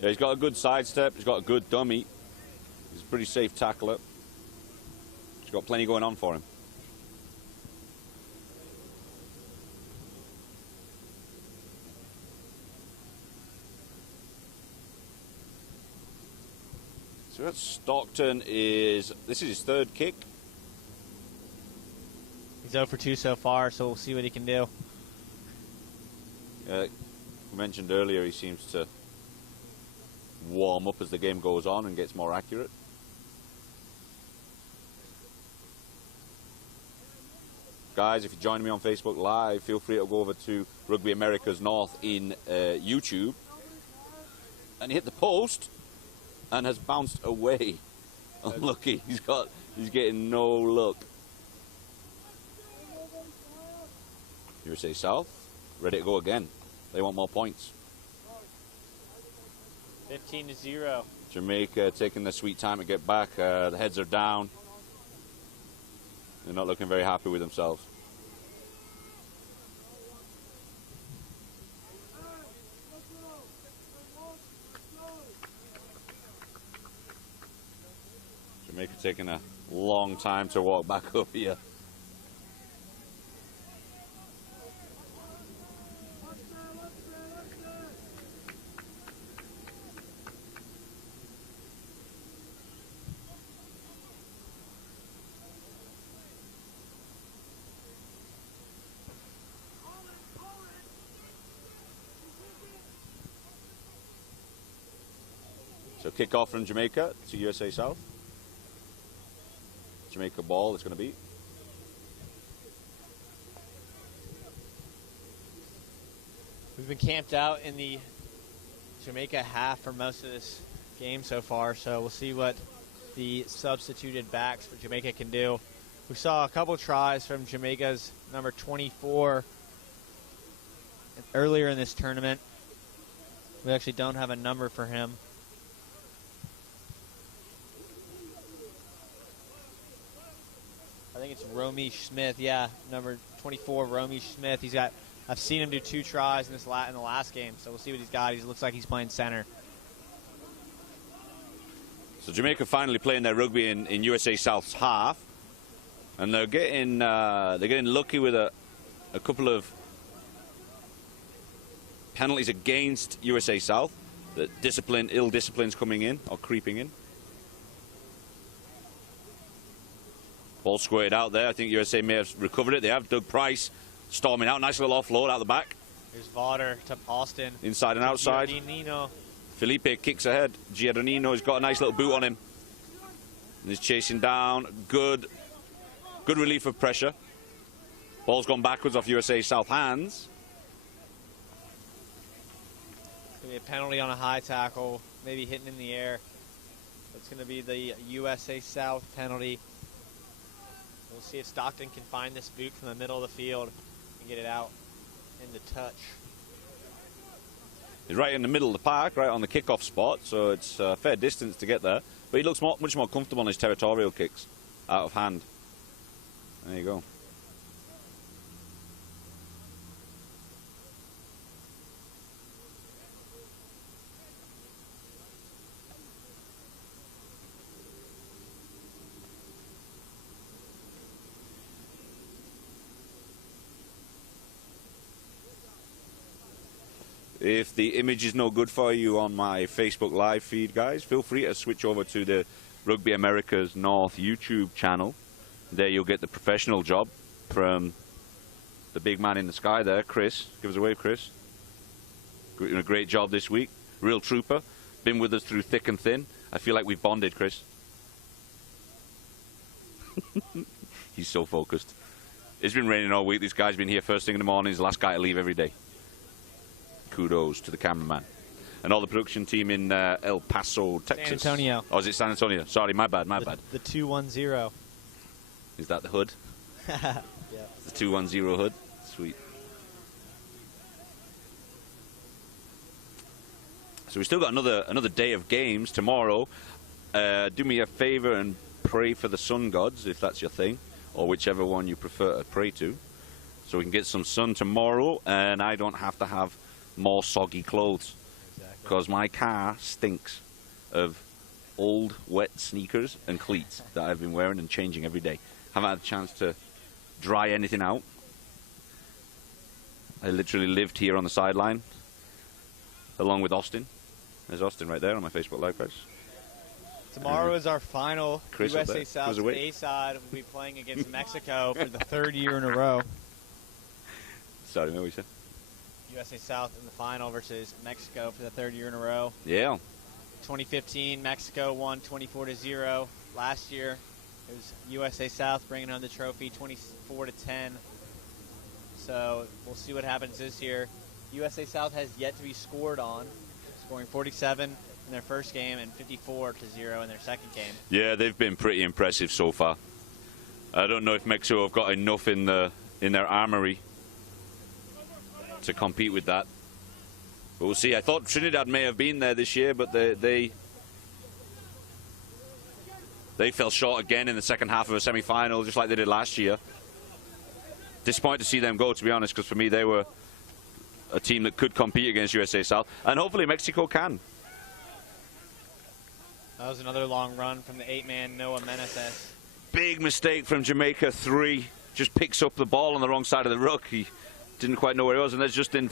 Yeah, he's got a good sidestep. He's got a good dummy. He's a pretty safe tackler. He's got plenty going on for him. So that's Stockton this is his third kick. he's 0 for 2 so far, so we'll see what he can do. We mentioned earlier he seems to warm up as the game goes on and gets more accurate. Guys, if you're joining me on Facebook Live, feel free to go over to Rugby Americas North in YouTube. And he hit the post and has bounced away. Unlucky. He's getting no luck. USA South, ready to go again. They want more points. 15-0. Jamaica taking their sweet time to get back. The heads are down. They're not looking very happy with themselves. Jamaica taking a long time to walk back up here. So kick off from Jamaica to USA South. Jamaica ball it's going to be. We've been camped out in the Jamaica half for most of this game so far, so we'll see what the substituted backs for Jamaica can do. We saw a couple tries from Jamaica's number 24 earlier in this tournament. We actually don't have a number for him. I think it's Romy Smith. Yeah, number 24, Romy Smith. He's got I've seen him do 2 tries in the last game, so we'll see what he's got. He looks like he's playing center. So Jamaica finally playing their rugby in USA South's half, and they're getting lucky with a couple of penalties against USA South. The ill discipline's coming in or creeping in. Ball squared out there. I think USA may have recovered it. They have. Doug Price storming out. Nice little offload out the back. Here's Vaughter to Austin. Inside and outside. Giardino. Felipe kicks ahead. Giardino's got a nice little boot on him. And he's chasing down. Good relief of pressure. Ball's gone backwards off USA South hands. Maybe a penalty on a high tackle, maybe hitting in the air. That's going to be the USA South penalty. We'll see if Stockton can find this boot from the middle of the field and get it out into touch. He's right in the middle of the park, right on the kickoff spot, so it's a fair distance to get there. But he looks much more comfortable on his territorial kicks, out of hand. There you go. If the image is no good for you on my Facebook live feed, guys, feel free to switch over to the Rugby America's North YouTube channel. There you'll get the professional job from the big man in the sky there, Chris. Give us a wave, Chris. Doing a great job this week. Real trooper. Been with us through thick and thin. I feel like we've bonded, Chris. He's so focused. It's been raining all week. This guy's been here first thing in the morning. He's the last guy to leave every day. Kudos to the cameraman and all the production team in El Paso, Texas. San Antonio. Oh, is it San Antonio? Sorry, my bad. The 210. Is that the hood? Yeah. The 210 hood? Sweet. So we still got another day of games tomorrow. Do me a favor and pray for the sun gods, if that's your thing, or whichever one you prefer to pray to, so we can get some sun tomorrow and I don't have to have more soggy clothes, because my car stinks of old wet sneakers and cleats that I've been wearing and changing every day. Haven't had a chance to dry anything out. I literally lived here on the sideline along with Austin. There's Austin right there on my Facebook Live, guys. Tomorrow is our final Chris USA South A side. We'll be playing against Mexico for the 3rd year in a row. Sorry, what you said? USA South in the final versus Mexico for the 3rd year in a row. Yeah. 2015, Mexico won 24-0. Last year, it was USA South bringing home the trophy, 24-10. So we'll see what happens this year. USA South has yet to be scored on, scoring 47 in their first game and 54-0 in their second game. Yeah, they've been pretty impressive so far. I don't know if Mexico have got enough in their armory to compete with that, but we'll see. I thought Trinidad may have been there this year, but they fell short again in the second half of a semi-final, just like they did last year. Disappointed to see them go, to be honest, because for me they were a team that could compete against USA South, and hopefully Mexico can. That was another long run from the 8-man Noah Meneses. Big mistake from Jamaica 3. Just picks up the ball on the wrong side of the ruck. He didn't quite know where he was, and there's Justin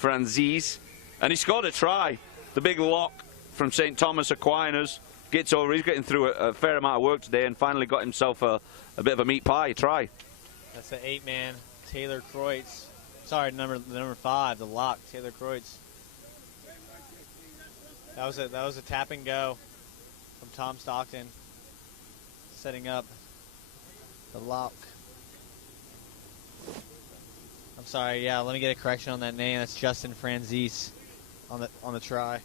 Franzese. And he scored a try. The big lock from St. Thomas Aquinas gets over. He's getting through a fair amount of work today and finally got himself a bit of a meat pie try. That's the 8-man Taylor Kreutz. Sorry, number 5, the lock, Taylor Kreutz. That was a tap and go from Tom Stockton, setting up the lock. I'm sorry, yeah, let me get a correction on that name. That's Justin Franzese on the try.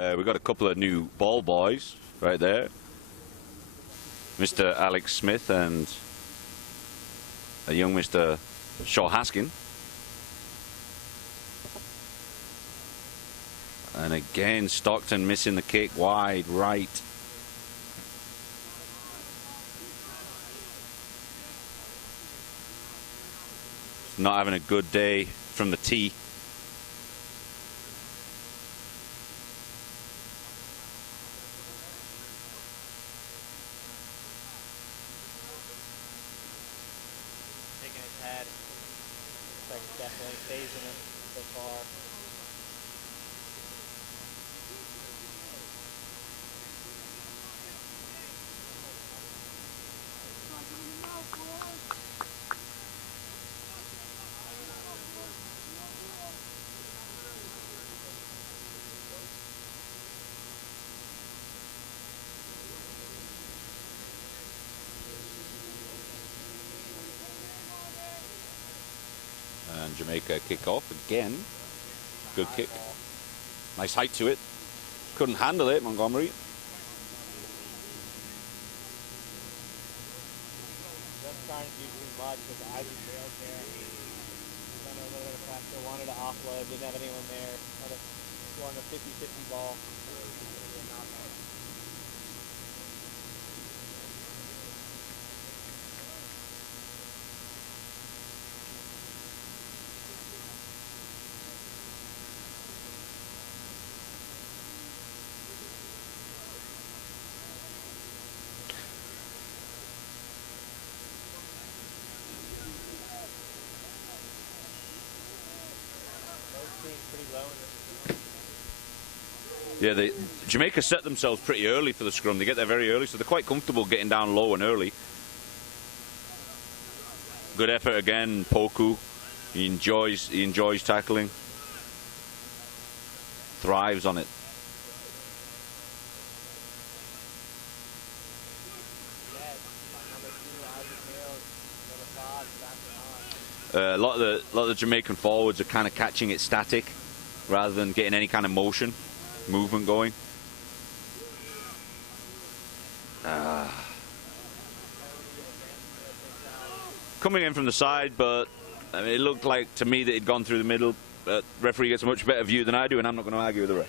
We've got a couple of new ball boys right there. Mr. Alex Smith and a young Mr. Shaw Haskin. And again, Stockton missing the kick wide right. Not having a good day from the tee. Taking his head. Looks like definitely phasing him so far. And Jamaica kick off again. Good kick. Nice height to it. Couldn't handle it, Montgomery. Just trying to do too much with the Ivy trails there. Under a little bit of pressure. Wanted to offload. Didn't have anyone there. Had a swung a 50-50 ball. Yeah, Jamaica set themselves pretty early for the scrum. They get there very early, so they're quite comfortable getting down low and early. Good effort again, Poku. He enjoys tackling. Thrives on it. A lot of the Jamaican forwards are kind of catching it static rather than getting any kind of movement going. Coming in from the side, but I mean, it looked like to me that he'd gone through the middle. But referee gets a much better view than I do, and I'm not going to argue with the ref.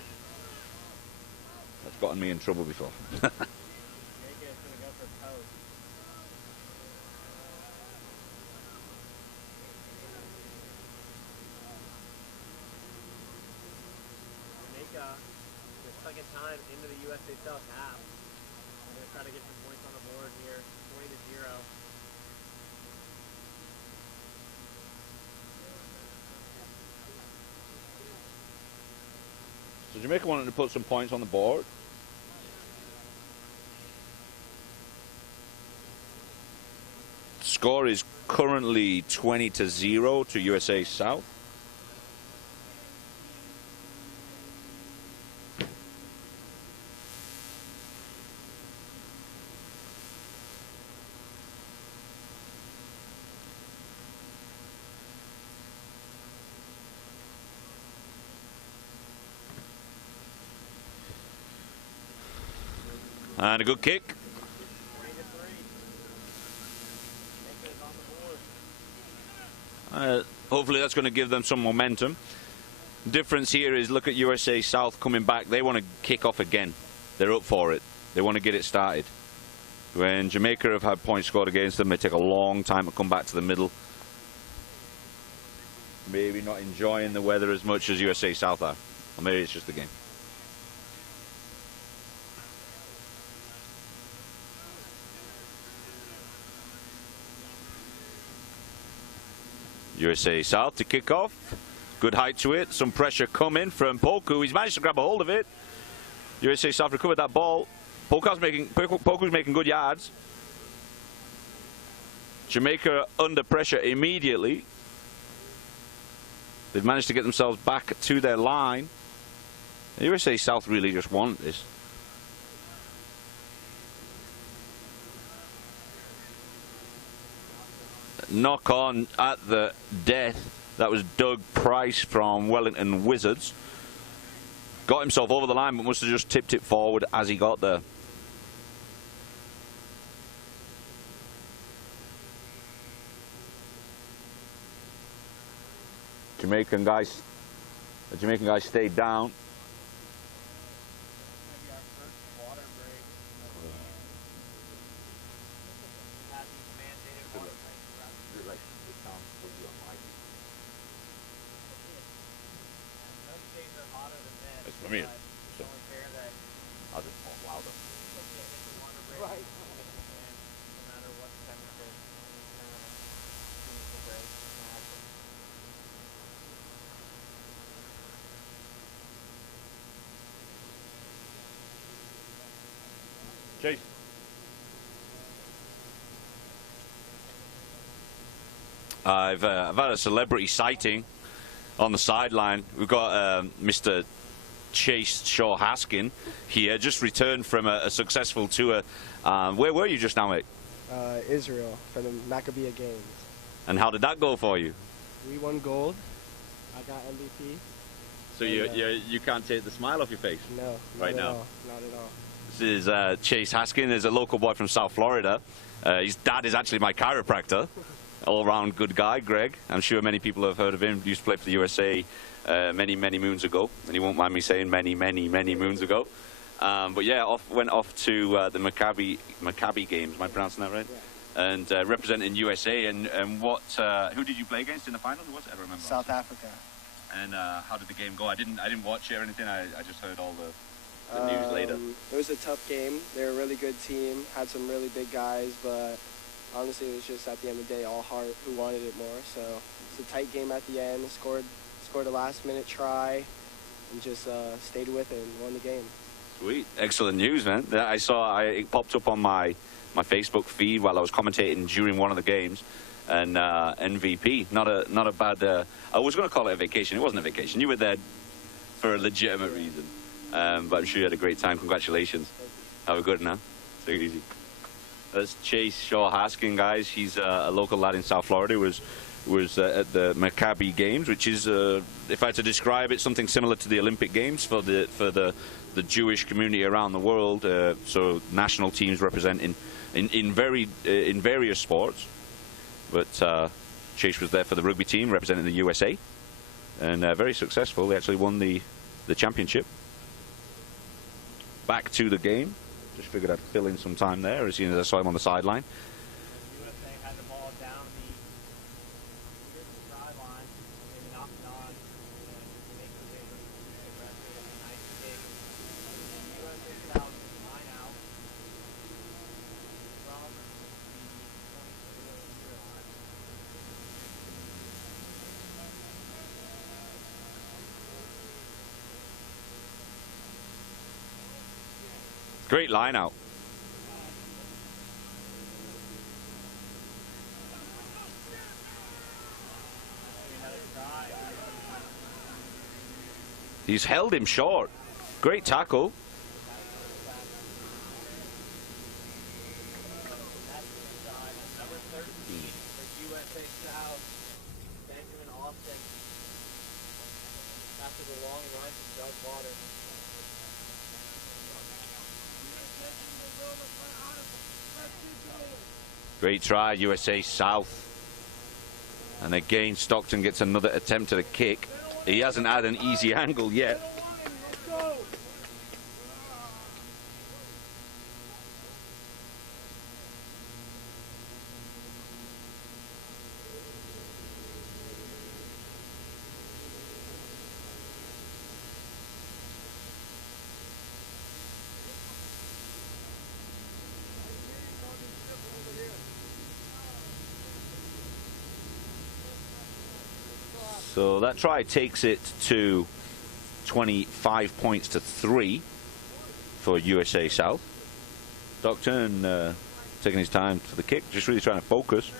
That's gotten me in trouble before. Second time into the USA South half. I'm going to try to get some points on the board here. 20-0. So Jamaica wanted to put some points on the board. Score is currently 20-0 to USA South. And a good kick. 20-3. Hopefully that's going to give them some momentum. Difference here is look at USA South coming back. They want to kick off again. They're up for it. They want to get it started. When Jamaica have had points scored against them, they take a long time to come back to the middle. Maybe not enjoying the weather as much as USA South are. Or maybe it's just the game. USA South to kick off. Good height to it. Some pressure coming from Poku. He's managed to grab a hold of it. USA South recovered that ball. Poku's making good yards. Jamaica under pressure immediately. They've managed to get themselves back to their line. USA South really just want this. Knock on at the death. That was Doug Price from Wellington Wizards. got himself over the line, but must have just tipped it forward as he got there. The Jamaican guy stayed down. It's for me. So I'll just talk louder. Chase. I've had a celebrity sighting on the sideline. We've got Mr. Chase Shaw Haskin here, just returned from a successful tour. Where were you just now, mate? Israel for the Maccabea Games. And how did that go for you? We won gold. I got MVP. So you can't take the smile off your face? No, right now. Not at all. This is Chase Haskin. Is a local boy from South Florida. His dad is actually my chiropractor. All-round good guy, Greg. I'm sure many people have heard of him. He used to play for the USA many moons ago, and he won't mind me saying many moons ago. But yeah, went off to the Maccabi Games. Am I pronouncing that right? Yeah. And representing USA. And who did you play against in the final? Who was it? I don't remember. South Africa. And how did the game go? I didn't watch it or anything. I just heard all the news later. It was a tough game. They're a really good team. Had some really big guys, but honestly, it was just at the end of the day all heart who wanted it more. So it's a tight game at the end. Scored a last-minute try, and just stayed with it and won the game. Sweet, excellent news, man. I saw it popped up on my Facebook feed while I was commentating during one of the games, and MVP. Not a bad. I was going to call it a vacation. It wasn't a vacation. You were there for a legitimate reason, but I'm sure you had a great time. Congratulations. Have a good one, man. Take it easy. That's Chase Shaw Haskin, guys. He's a local lad in South Florida. Was at the Maccabi Games, which is, if I had to describe it, something similar to the Olympic Games for the Jewish community around the world. So national teams representing in various sports. But Chase was there for the rugby team representing the USA, and very successful. They actually won the championship. Back to the game. Just figured I'd fill in some time there as soon as I saw him on the sideline. USA had the ball down the sideline, maybe knocked it on, and Jamaica was able to aggressive and a nice kick. USA foul line out from the 24-yard line. Great line out. He's held him short. Great tackle. Number 13 for USA South, Benjamin Austin, after the long run from Doug Water. Great try, USA South. And again, Stockton gets another attempt at a kick. He hasn't had an easy angle yet. So that try takes it to 25 points to 3 for USA South. Stockton taking his time for the kick, just really trying to focus.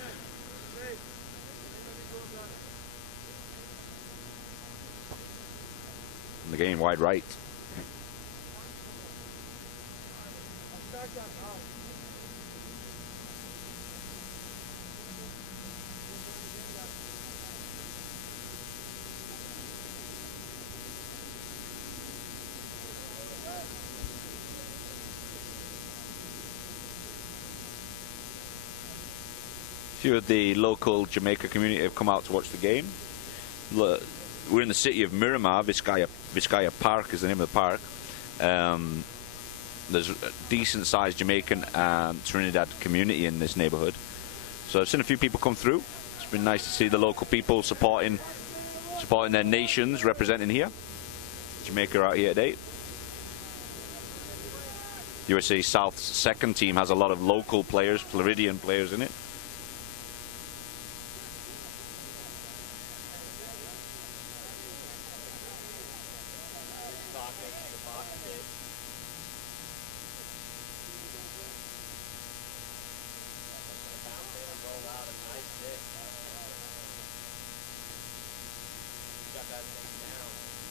And the game wide right. few of the local Jamaica community have come out to watch the game. Look, we're in the city of Miramar. Vizcaya Park is the name of the park. There's a decent-sized Jamaican and Trinidad community in this neighborhood. So I've seen a few people come through. It's been nice to see the local people supporting their nations, representing here. Jamaica out here today. USA South's second team has a lot of local players, Floridian players in it.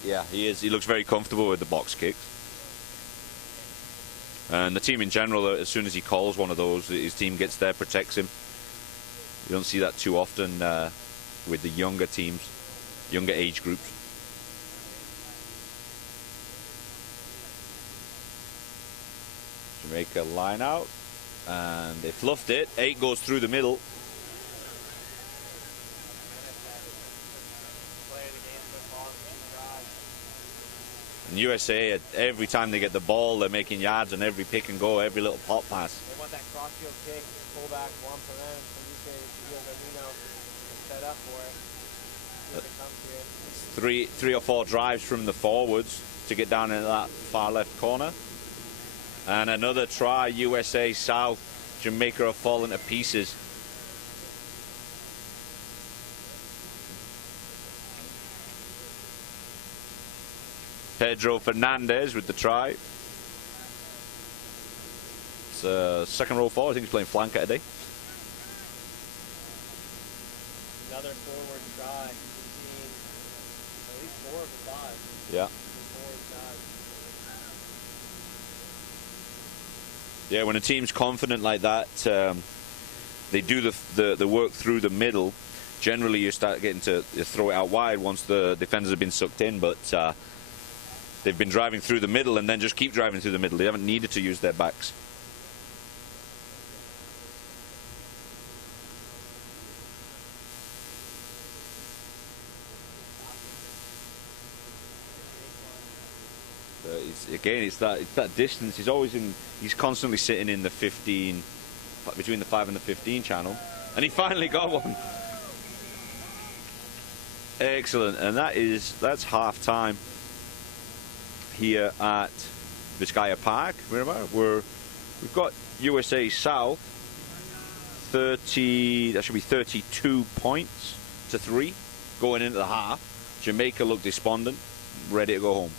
Yeah, he is. He looks very comfortable with the box kicks. And the team in general, as soon as he calls one of those, his team gets there, protects him. You don't see that too often with the younger teams, younger age groups. Jamaica line out, and they fluffed it. 8 goes through the middle. And USA, every time they get the ball, they're making yards on every pick and go, every little pop pass. They want that cross-field kick, pullback, one for them, and you say, set up for it. See if it comes here. Three or four drives from the forwards to get down into that far left corner. And another try, USA South. Jamaica have fallen to pieces. Pedro Fernandez with the try. It's second row forward. I think he's playing flanker today. Another forward try. We've seen at least 4 of the 5. Yeah. Yeah, when a team's confident like that, they do the work through the middle. Generally, you start getting to throw it out wide once the defenders have been sucked in, but they've been driving through the middle and then just keep driving through the middle. They haven't needed to use their backs. It's that distance. He's constantly sitting in the 15, between the 5 and the 15 channel, and he finally got one. Excellent, and that's half time here at Vizcaya Park. Remember, we've got USA South 30. That should be 32 points to 3 going into the half. Jamaica look despondent, ready to go home.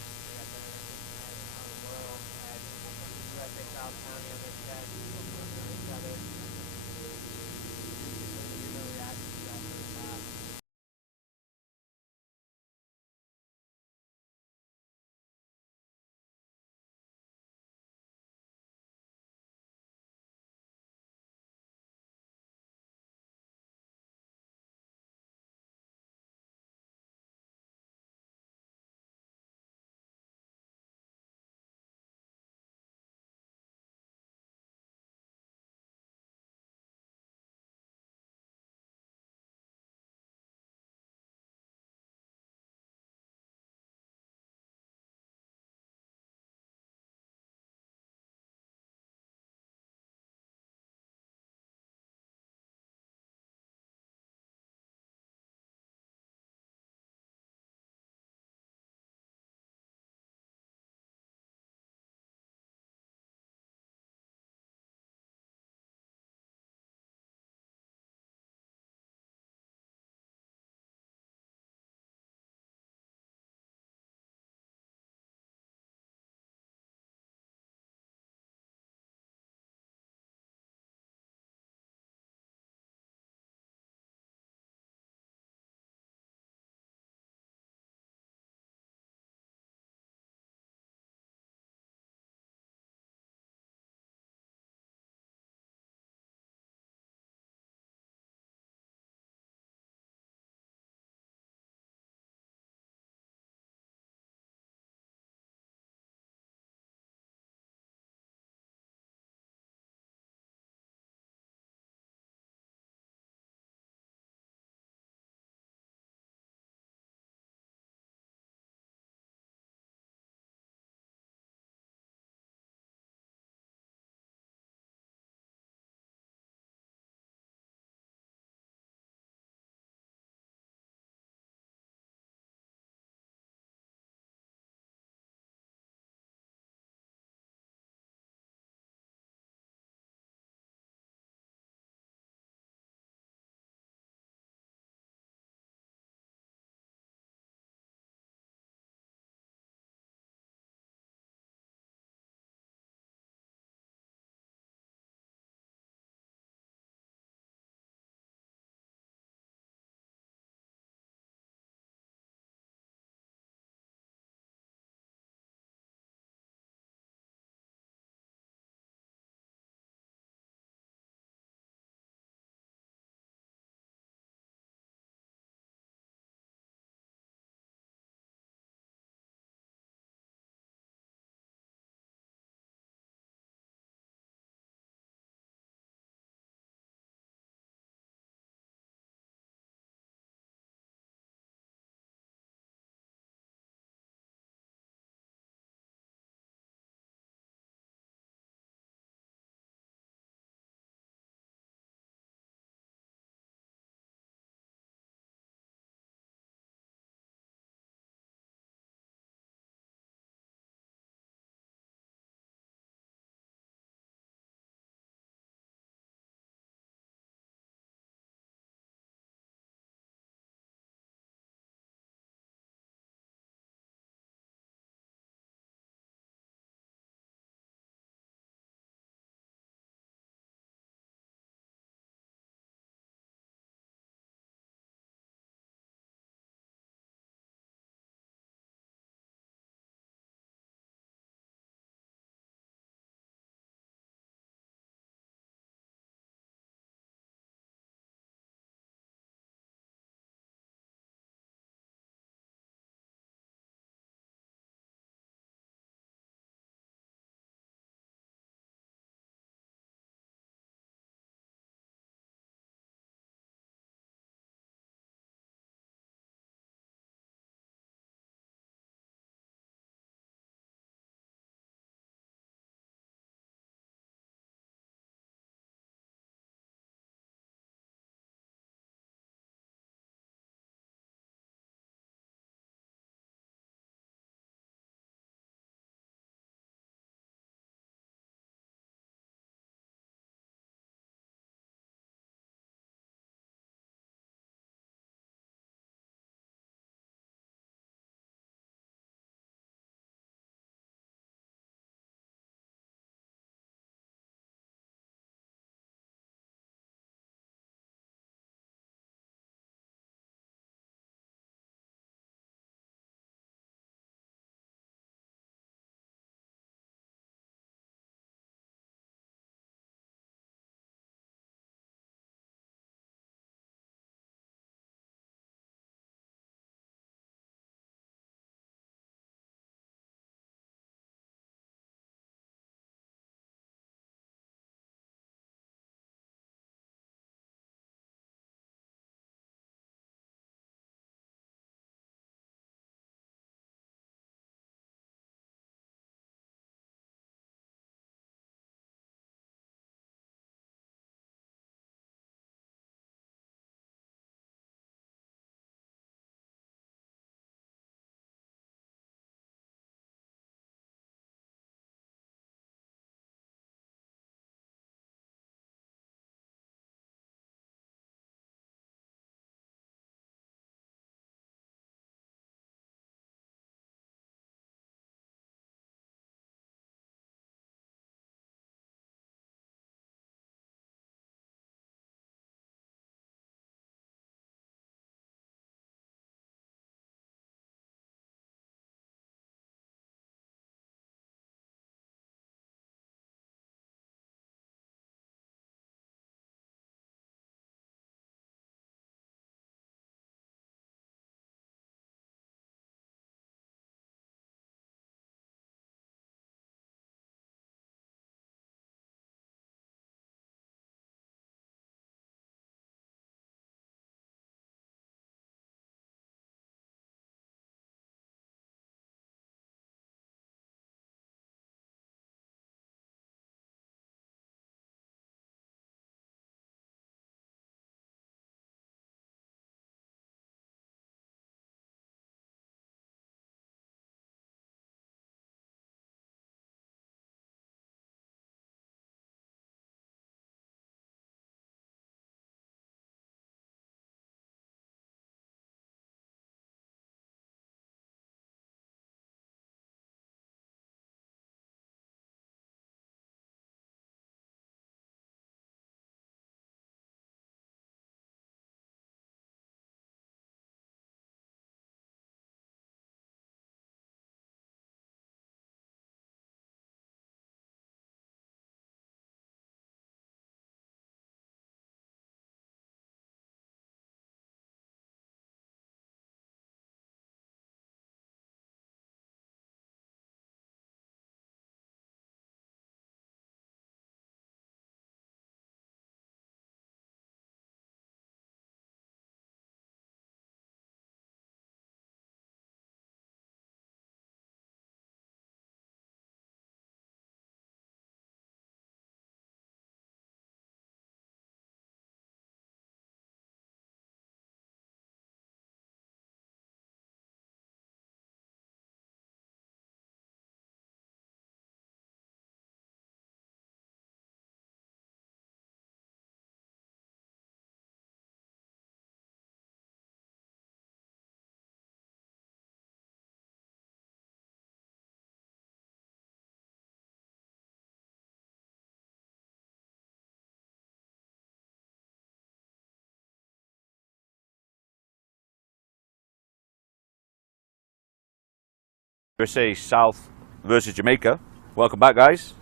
USA South versus Jamaica. Welcome back, guys.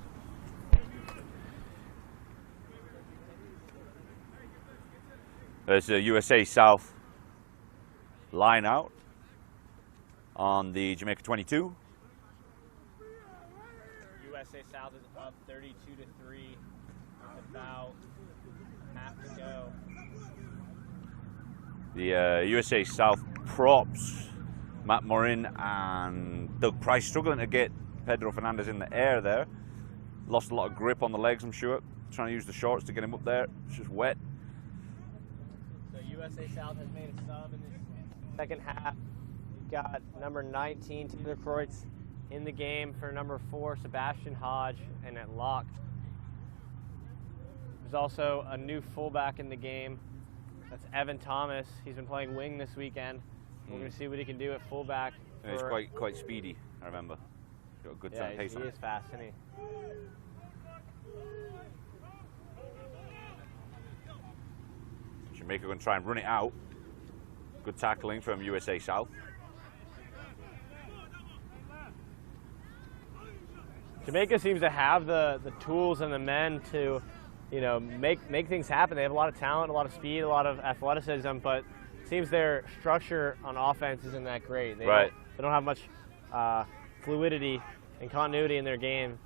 There's a USA South line out on the Jamaica 22. USA South is up 32-3. About half to go. The USA South props, Matt Morin and Doug Price, struggling to get Pedro Fernandez in the air there. Lost a lot of grip on the legs, I'm sure. Trying to use the shorts to get him up there. It's just wet. So USA South has made a sub in this second half. We've got number 19, Taylor Kreutz, in the game for number 4, Sebastian Hodge, and at lock. There's also a new fullback in the game. That's Evan Thomas. He's been playing wing this weekend. We're going to see what he can do at fullback. Yeah, he's quite speedy, I remember. Got a good time pace on he him. is fast, isn't he? Jamaica going to try and run it out. Good tackling from USA South. Jamaica seems to have the tools and the men to, you know, make things happen. They have a lot of talent, a lot of speed, a lot of athleticism, but it seems their structure on offense isn't that great. They don't have much fluidity and continuity in their game.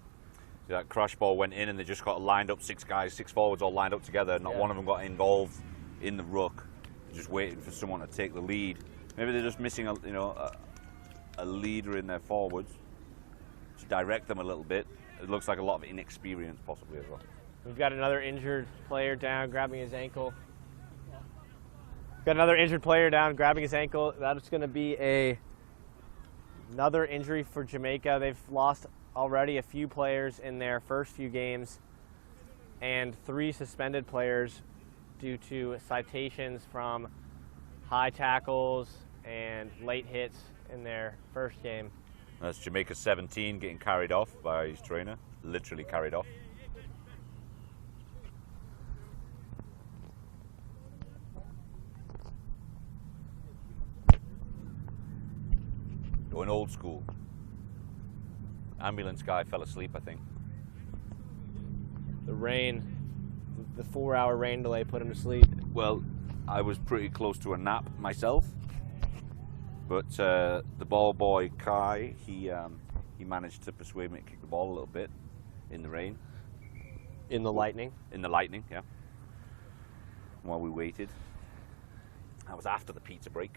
That crash ball went in and they just got lined up, 6 guys, 6 forwards all lined up together. Not one of them got involved in the ruck. Just waiting for someone to take the lead. Maybe they're just missing a leader in their forwards to direct them a little bit. It looks like a lot of inexperience possibly as well. We've got another injured player down, grabbing his ankle. Got another injured player down, grabbing his ankle. That's going to be another injury for Jamaica. They've lost already a few players in their first few games, and 3 suspended players due to citations from high tackles and late hits in their first game. That's Jamaica 17 getting carried off by his trainer, literally carried off. Going old school. Ambulance guy fell asleep, I think. The rain, the 4-hour rain delay put him to sleep. Well, I was pretty close to a nap myself, but the ball boy Kai, he managed to persuade me to kick the ball a little bit in the rain. In the lightning? In the lightning, yeah. While we waited. That was after the pizza break.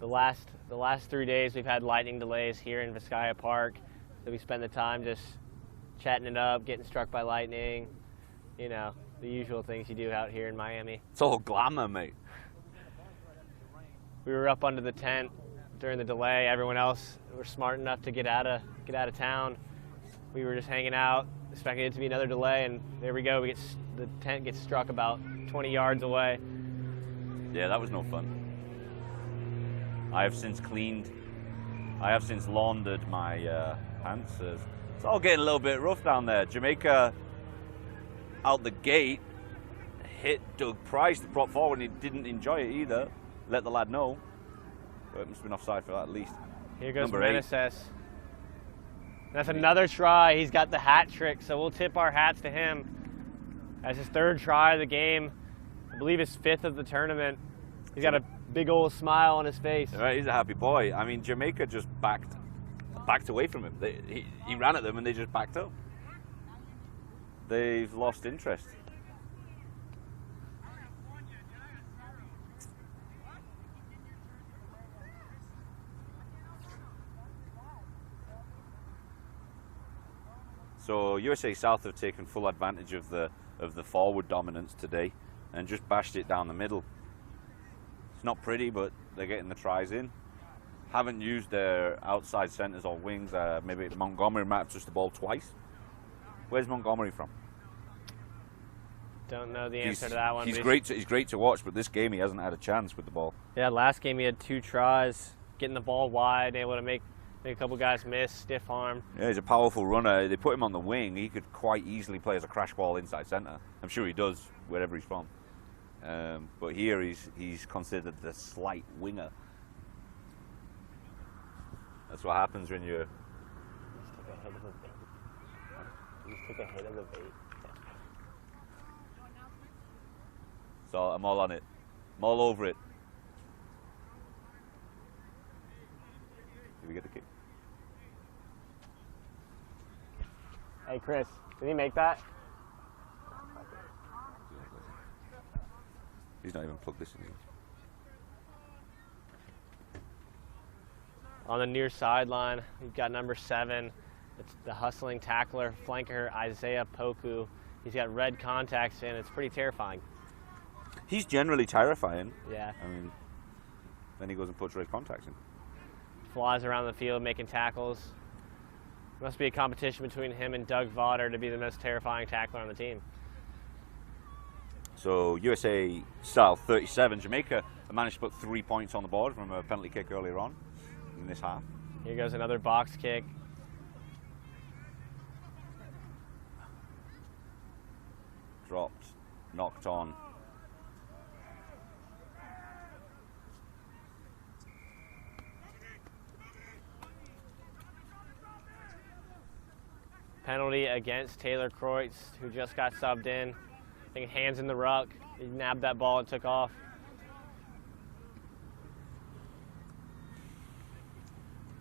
The last 3 days we've had lightning delays here in Vizcaya Park, so we spend the time just chatting it up, getting struck by lightning, you know, the usual things you do out here in Miami. It's all glamour, mate. We were up under the tent during the delay. Everyone else were smart enough to get out of town. We were just hanging out, expecting it to be another delay, and there we go. The tent gets struck about 20 yards away. Yeah, that was no fun. I have since laundered my pants. It's all getting a little bit rough down there. Jamaica, out the gate, hit Doug Price, the prop forward, and he didn't enjoy it either. Let the lad know. But it must have been offside for that at least. Here goes Number 8. Meneses. That's another try. He's got the hat trick, so we'll tip our hats to him. That's his 3rd try of the game. I believe his 5th of the tournament. He's got a big old smile on his face. Right, he's a happy boy. I mean, Jamaica just backed away from him. He ran at them and they just backed up. They've lost interest. So USA South have taken full advantage of the forward dominance today and just bashed it down the middle. It's not pretty, but they're getting the tries in. Haven't used their outside centers or wings. Maybe Montgomery might have touched the ball twice. Where's Montgomery from? Don't know the answer to that one. He's great to watch, but this game he hasn't had a chance with the ball. Yeah, last game he had 2 tries, getting the ball wide, able to make a couple guys miss, stiff arm. Yeah, he's a powerful runner. They put him on the wing. He could quite easily play as a crash ball inside center. I'm sure he does wherever he's from. But here he's considered the slight winger. That's what happens when you. Just took a hit of the bait. So I'm all on it. I'm all over it. Did we get the kick? Hey, Chris, did he make that? He's not even plugged this in. On the near sideline, you've got number 7. It's the hustling tackler, flanker Isaiah Poku. He's got red contacts in. It's pretty terrifying. He's generally terrifying. Yeah. I mean, then he goes and puts red contacts in. Flies around the field making tackles. Must be a competition between him and Doug Vaughter to be the most terrifying tackler on the team. So USA South 37. Jamaica managed to put 3 points on the board from a penalty kick earlier on in this half. Here goes another box kick. Dropped, knocked on. Penalty against Taylor Kreutz, who just got subbed in. I think hands in the ruck. He nabbed that ball and took off.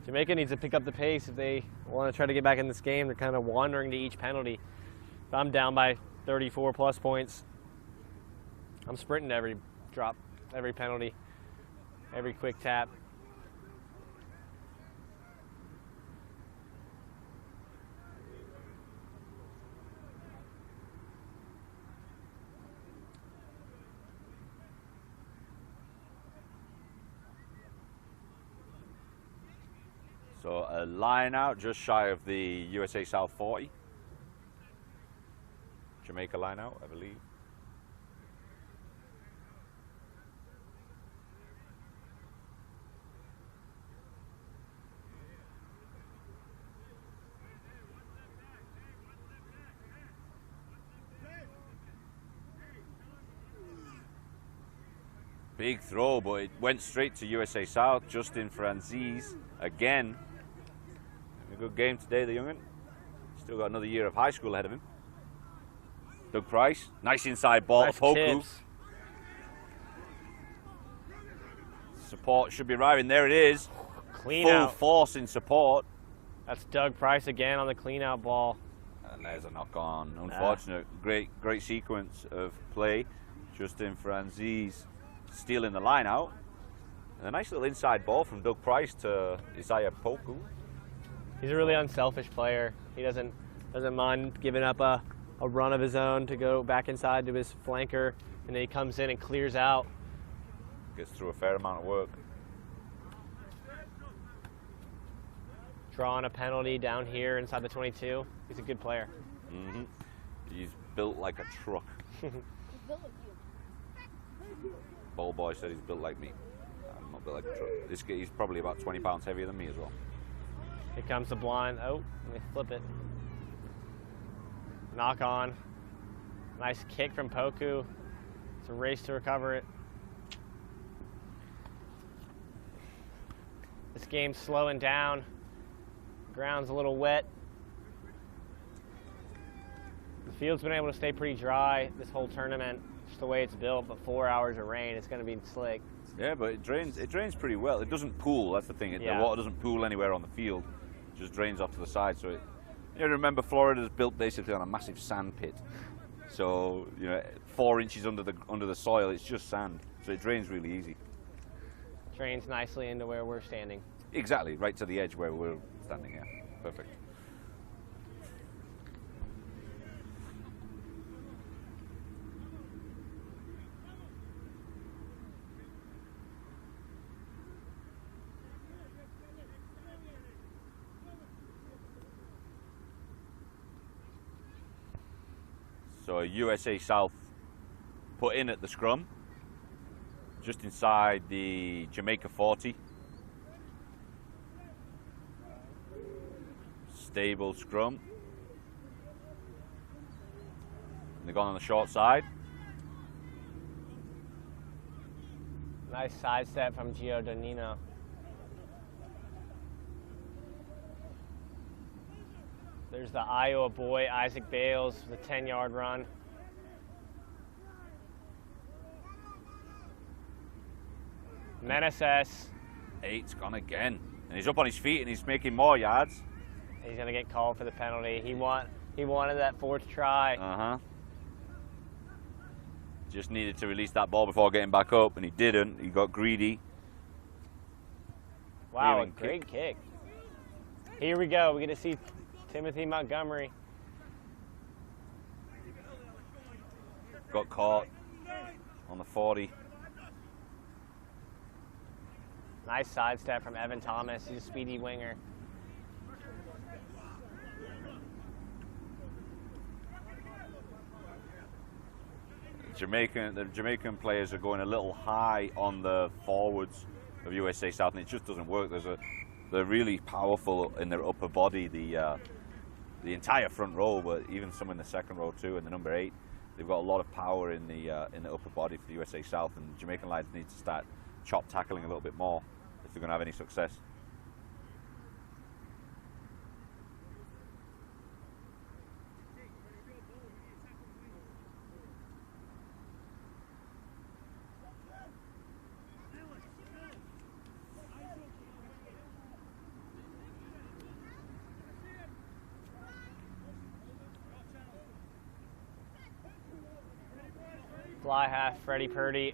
Jamaica needs to pick up the pace if they want to try to get back in this game. They're kind of wandering to each penalty. If I'm down by 34 plus points, I'm sprinting to every drop, every penalty, every quick tap. So a line out just shy of the USA South 40. Jamaica line out, I believe. Big throw, but it went straight to USA South. Justin Franzese again. A good game today, the young'un. Still got another year of high school ahead of him. Doug Price, nice inside ball Nice to Poku. tips. Support should be arriving. There it is. Clean Full out. force in support. That's Doug Price again on the clean out ball. And there's a knock on. Unfortunate. Great sequence of play. Justin Franzese stealing the line out. And a nice little inside ball from Doug Price to Isaiah Poku. He's a really unselfish player. He doesn't mind giving up a run of his own to go back inside to his flanker, and then he comes in and clears out. Gets through a fair amount of work. Drawing a penalty down here inside the 22. He's a good player. Mm-hmm. He's built like a truck. Ball boy said he's built like me. I'm not built like a truck. He's probably about 20 pounds heavier than me as well. Here comes the blind. Oh, let me flip it. Knock on. Nice kick from Poku. It's a race to recover it. This game's slowing down. Ground's a little wet. The field's been able to stay pretty dry this whole tournament, just the way it's built, but 4 hours of rain, it's going to be slick. Yeah, but it drains pretty well. It doesn't pool, that's the thing. Yeah. The water doesn't pool anywhere on the field. It just drains off to the side. So you remember Florida's built basically on a massive sand pit. So 4 inches under the soil, it's just sand. So it drains really easy. Drains nicely into where we're standing. Exactly, right to the edge where we're standing. Yeah, perfect. So USA South put in at the scrum, just inside the Jamaica 40. Stable scrum. They've gone on the short side. Nice sidestep from Gio Donino. There's the Iowa boy, Isaac Bales, with a 10-yard run. Meneses. 8's gone again. And he's up on his feet and he's making more yards. He's going to get called for the penalty. He wanted that 4th try. Uh-huh. Just needed to release that ball before getting back up, and he didn't. He got greedy. Wow, a great kick. Here we go. We get to see Timothy Montgomery. Got caught on the 40. Nice sidestep from Evan Thomas. He's a speedy winger. The Jamaican players are going a little high on the forwards of USA South, and it just doesn't work. They're really powerful in their upper body, the entire front row, but even some in the second row too, and the number 8. They've got a lot of power in the upper body for the USA South, and Jamaican lads need to start chop tackling a little bit more if they're going to have any success. Fly half, Freddie Purdy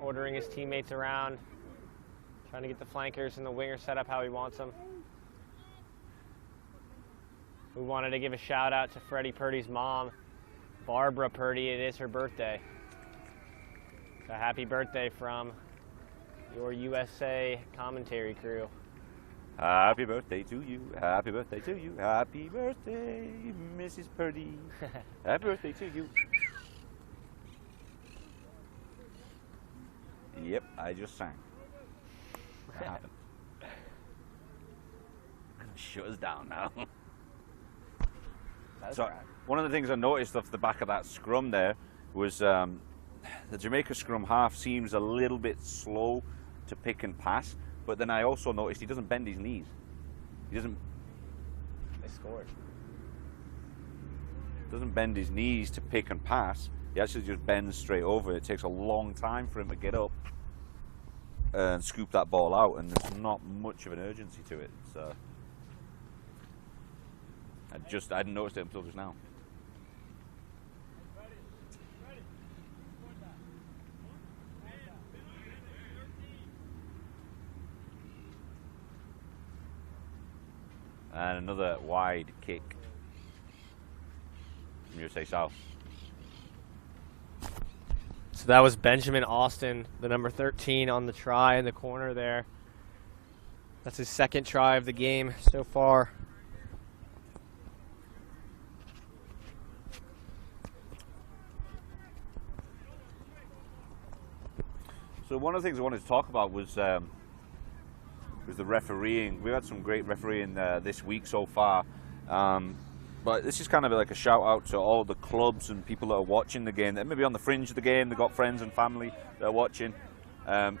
ordering his teammates around, trying to get the flankers and the winger set up how he wants them. We wanted to give a shout out to Freddie Purdy's mom, Barbara Purdy. It is her birthday. So happy birthday from your USA commentary crew. Happy birthday to you. Happy birthday to you. Happy birthday, Mrs. Purdy. Happy birthday to you. Yep, I just sang. What happened? Shut us down now. So, one of the things I noticed off the back of that scrum there was the Jamaica scrum half seems a little bit slow to pick and pass, but then I also noticed he doesn't bend his knees. He doesn't. They scored. Doesn't bend his knees to pick and pass. He actually just bends straight over. It takes a long time for him to get up and scoop that ball out, and there's not much of an urgency to it. So I hadn't noticed it until just now. And another wide kick from USA South. So that was Benjamin Austin, the number 13 on the try in the corner there. That's his 2nd try of the game so far. So one of the things I wanted to talk about was the refereeing. We've had some great refereeing this week so far. But this is kind of like a shout out to all the clubs and people that are watching the game, that maybe on the fringe of the game, they've got friends and family that are watching.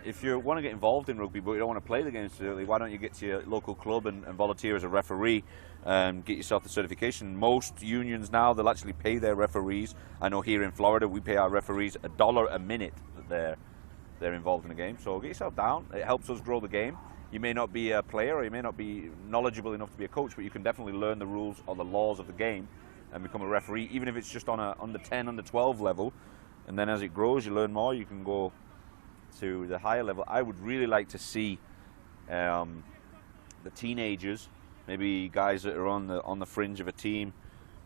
If you want to get involved in rugby but you don't want to play the game specifically, why don't you get to your local club and volunteer as a referee and get yourself the certification? Most unions now, they'll actually pay their referees. I know here in Florida we pay our referees $1 a minute that they're involved in the game. So get yourself down. It helps us grow the game. You may not be a player or you may not be knowledgeable enough to be a coach, but you can definitely learn the rules or the laws of the game and become a referee, even if it's just on a under 10, under 12 level. And then as it grows, you learn more, you can go to the higher level. I would really like to see the teenagers, maybe guys that are on the fringe of a team,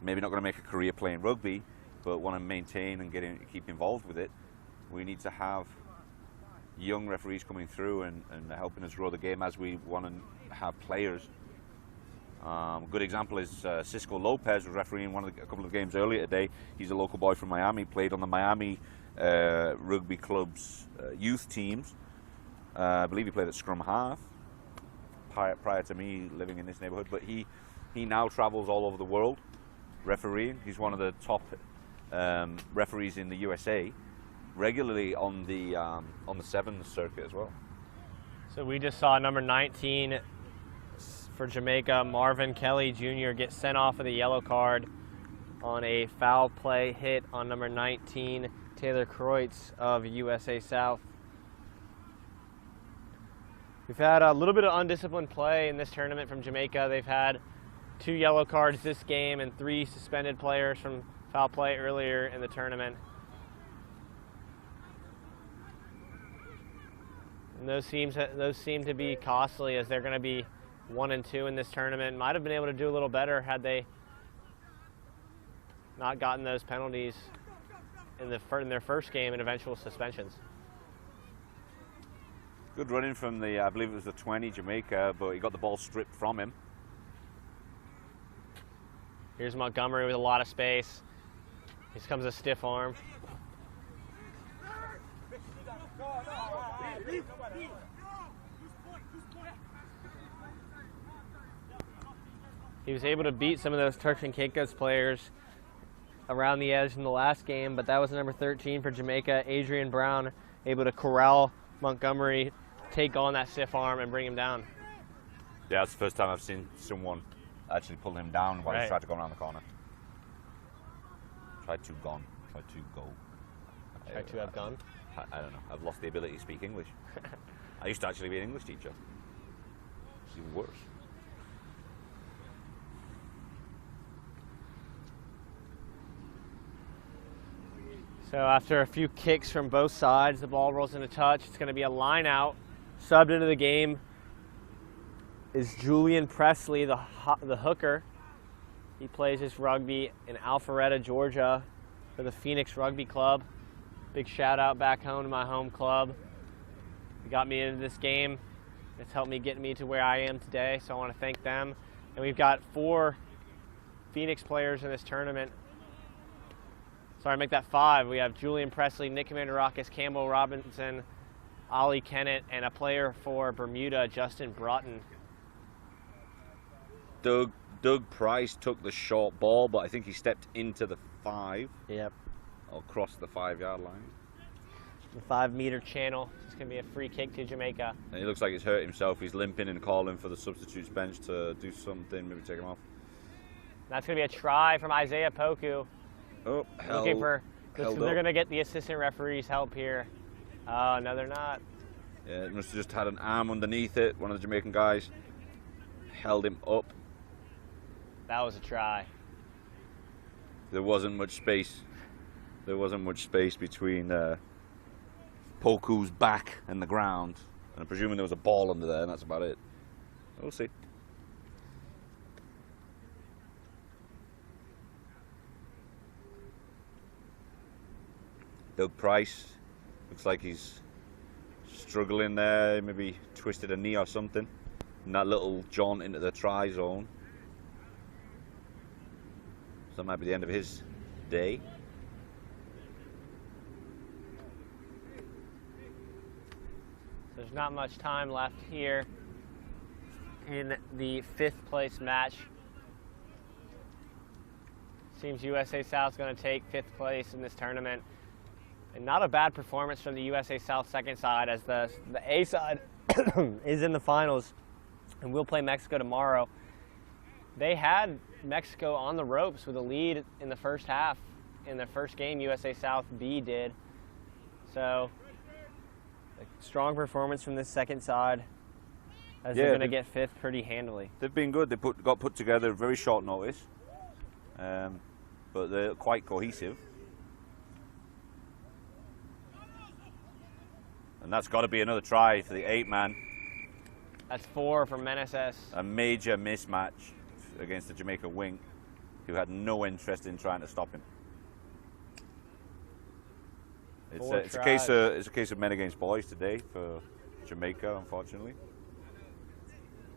maybe not going to make a career playing rugby, but want to maintain and keep involved with it. We need to have young referees coming through and helping us grow the game as we want to have players. A good example is Cisco Lopez was refereeing a couple of games earlier today. He's a local boy from Miami, played on the Miami rugby club's youth teams. I believe he played at scrum half prior to me living in this neighborhood, but he now travels all over the world refereeing. He's one of the top referees in the USA, regularly on the sevens circuit as well. So we just saw number 19 for Jamaica. Marvin Kelly Jr. gets sent off with a yellow card on a foul play hit on number 19, Taylor Kreutz of USA South. We've had a little bit of undisciplined play in this tournament from Jamaica. They've had 2 yellow cards this game and 3 suspended players from foul play earlier in the tournament. And those seem to be costly, as they're going to be 1 and 2 in this tournament. Might have been able to do a little better had they not gotten those penalties in their first game and eventual suspensions. Good running from the, I believe it was the 20, Jamaica, but he got the ball stripped from him. Here's Montgomery with a lot of space. Here comes a stiff arm. He was able to beat some of those Turks and Caicos players around the edge in the last game, but that was number 13 for Jamaica, Adrian Brown, able to corral Montgomery, take on that stiff arm, and bring him down. Yeah, that's the first time I've seen someone actually pull him down while he tried to go around the corner. Tried to go. Try to have gone? I don't know. I've lost the ability to speak English. I used to actually be an English teacher. It's even worse. So after a few kicks from both sides, the ball rolls into touch. It's going to be a line out. Subbed into the game is Julian Presley, the hooker. He plays his rugby in Alpharetta, Georgia for the Phoenix Rugby Club. Big shout out back home to my home club. He got me into this game. It's helped me get me to where I am today, so I want to thank them. And we've got 4 Phoenix players in this tournament. Sorry, make that 5. We have Julian Presley, Nick Mandarakis, Campbell Robinson, Ollie Kennett, and a player for Bermuda, Justin Broughton. Doug Price took the short ball, but I think he stepped into the 5. Yep. Or crossed the 5-yard line. The 5-meter channel. It's going to be a free kick to Jamaica. And he looks like he's hurt himself. He's limping and calling for the substitutes bench to do something, maybe take him off. That's going to be a try from Isaiah Poku. Oh, Looking for, they're going to get the assistant referee's help here. Oh, no, they're not. Yeah, it must have just had an arm underneath it. One of the Jamaican guys held him up. That was a try. There wasn't much space. There wasn't much space between Poku's back and the ground. And I'm presuming there was a ball under there, and that's about it. We'll see. Doug Price looks like he's struggling there, maybe twisted a knee or something in that little jaunt into the try zone. So that might be the end of his day. There's not much time left here in the 5th place match. Seems USA South's going to take 5th place in this tournament. And not a bad performance from the USA South second side, as the A side is in the finals and will play Mexico tomorrow. They had Mexico on the ropes with a lead in the first half. In the first game, USA South B did. So, a strong performance from this second side, as they're going to get 5th pretty handily. They've been good. They got put together at very short notice, but they're quite cohesive. And that's got to be another try for the 8-man. That's 4 for Meneses. A major mismatch against the Jamaica wing, who had no interest in trying to stop him. It's a case of men against boys today for Jamaica, unfortunately.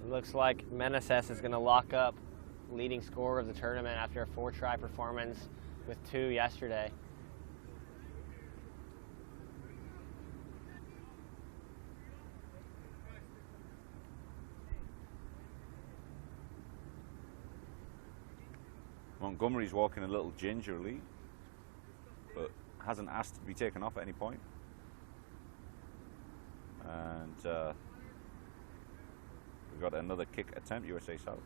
It looks like Meneses is going to lock up leading scorer of the tournament after a 4-try performance with 2 yesterday. Montgomery's walking a little gingerly, but hasn't asked to be taken off at any point. And We've got another kick attempt, USA South.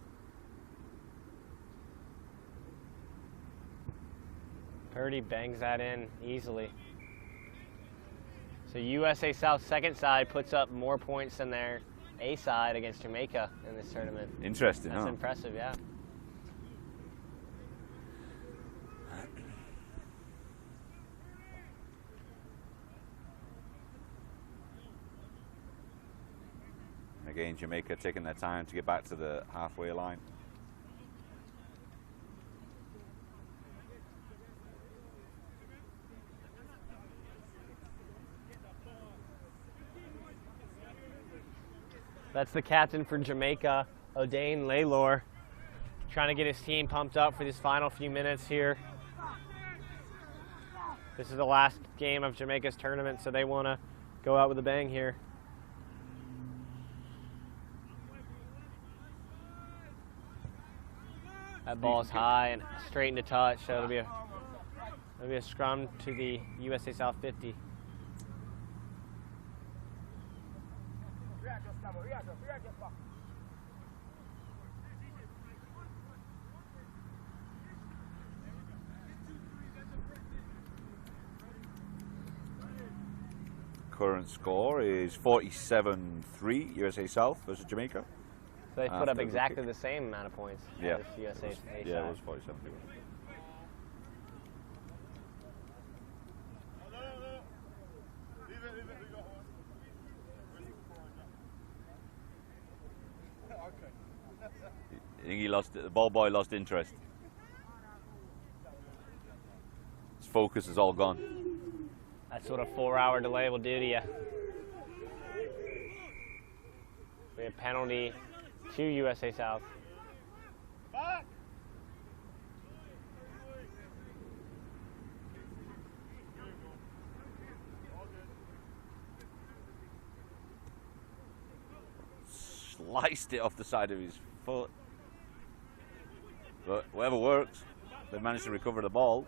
Purdy bangs that in easily. So USA South second side puts up more points than their A side against Jamaica in this tournament. Interesting, That's huh? impressive, yeah. Again, Jamaica taking their time to get back to the halfway line. That's the captain for Jamaica, O'Dane Laylor, trying to get his team pumped up for these final few minutes here. This is the last game of Jamaica's tournament, so they want to go out with a bang here. That ball is high and straight into touch, so it'll be a scrum to the USA South 50. Current score is 47-3 USA South versus Jamaica. So they put After up the exactly kick. the same amount of points Yeah. as USA A side. Yeah, it was 47-3. I think the ball boy lost interest. His focus is all gone. That's what a 4-hour delay will do to you. We have penalty to USA South. Sliced it off the side of his foot. But whatever works, they've managed to recover the ball.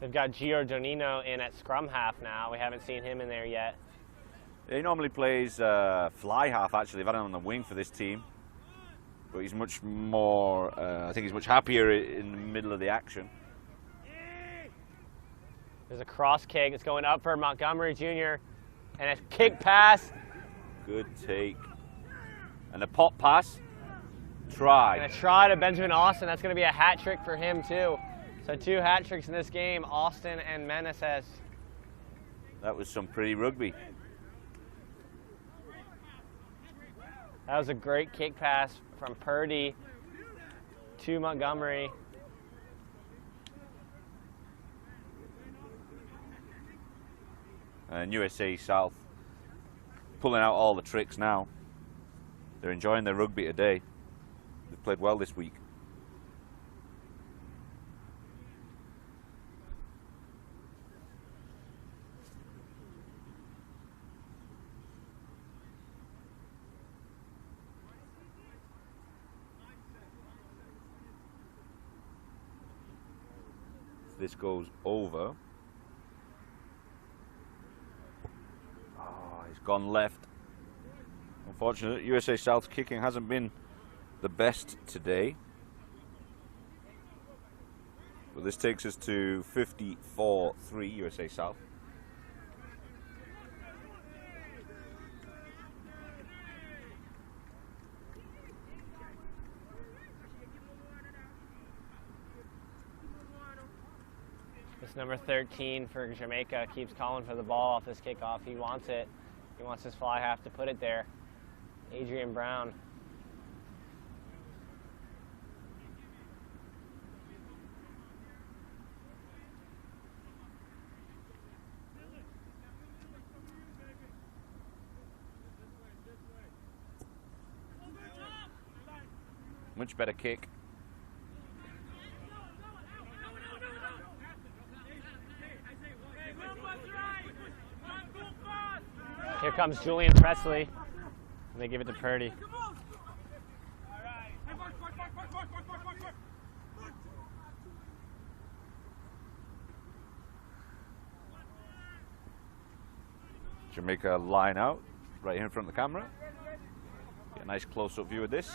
They've got Gio Donino in at scrum half now. We haven't seen him in there yet. He normally plays fly half, actually. They've had him on the wing for this team. But he's much more, I think he's much happier in the middle of the action. There's a cross kick. It's going up for Montgomery Jr. And a kick pass. Good take. And a pop pass. Try. And a try to Benjamin Austin. That's going to be a hat trick for him, too. So 2 hat tricks in this game, Austin and Meneses. That was some pretty rugby. That was a great kick pass from Purdy to Montgomery. And USA South pulling out all the tricks now. They're enjoying their rugby today. They've played well this week. This goes over. Oh, he's gone left. Unfortunately, USA South's kicking hasn't been the best today. But this takes us to 54-3 USA South. Number 13 for Jamaica keeps calling for the ball off this kickoff. He wants it. He wants his fly half to put it there. Adrian Brown. Much better kick. Here comes Julian Presley, and they give it to Purdy. Jamaica line out right here in front of the camera. Yeah. a nice close-up view of this.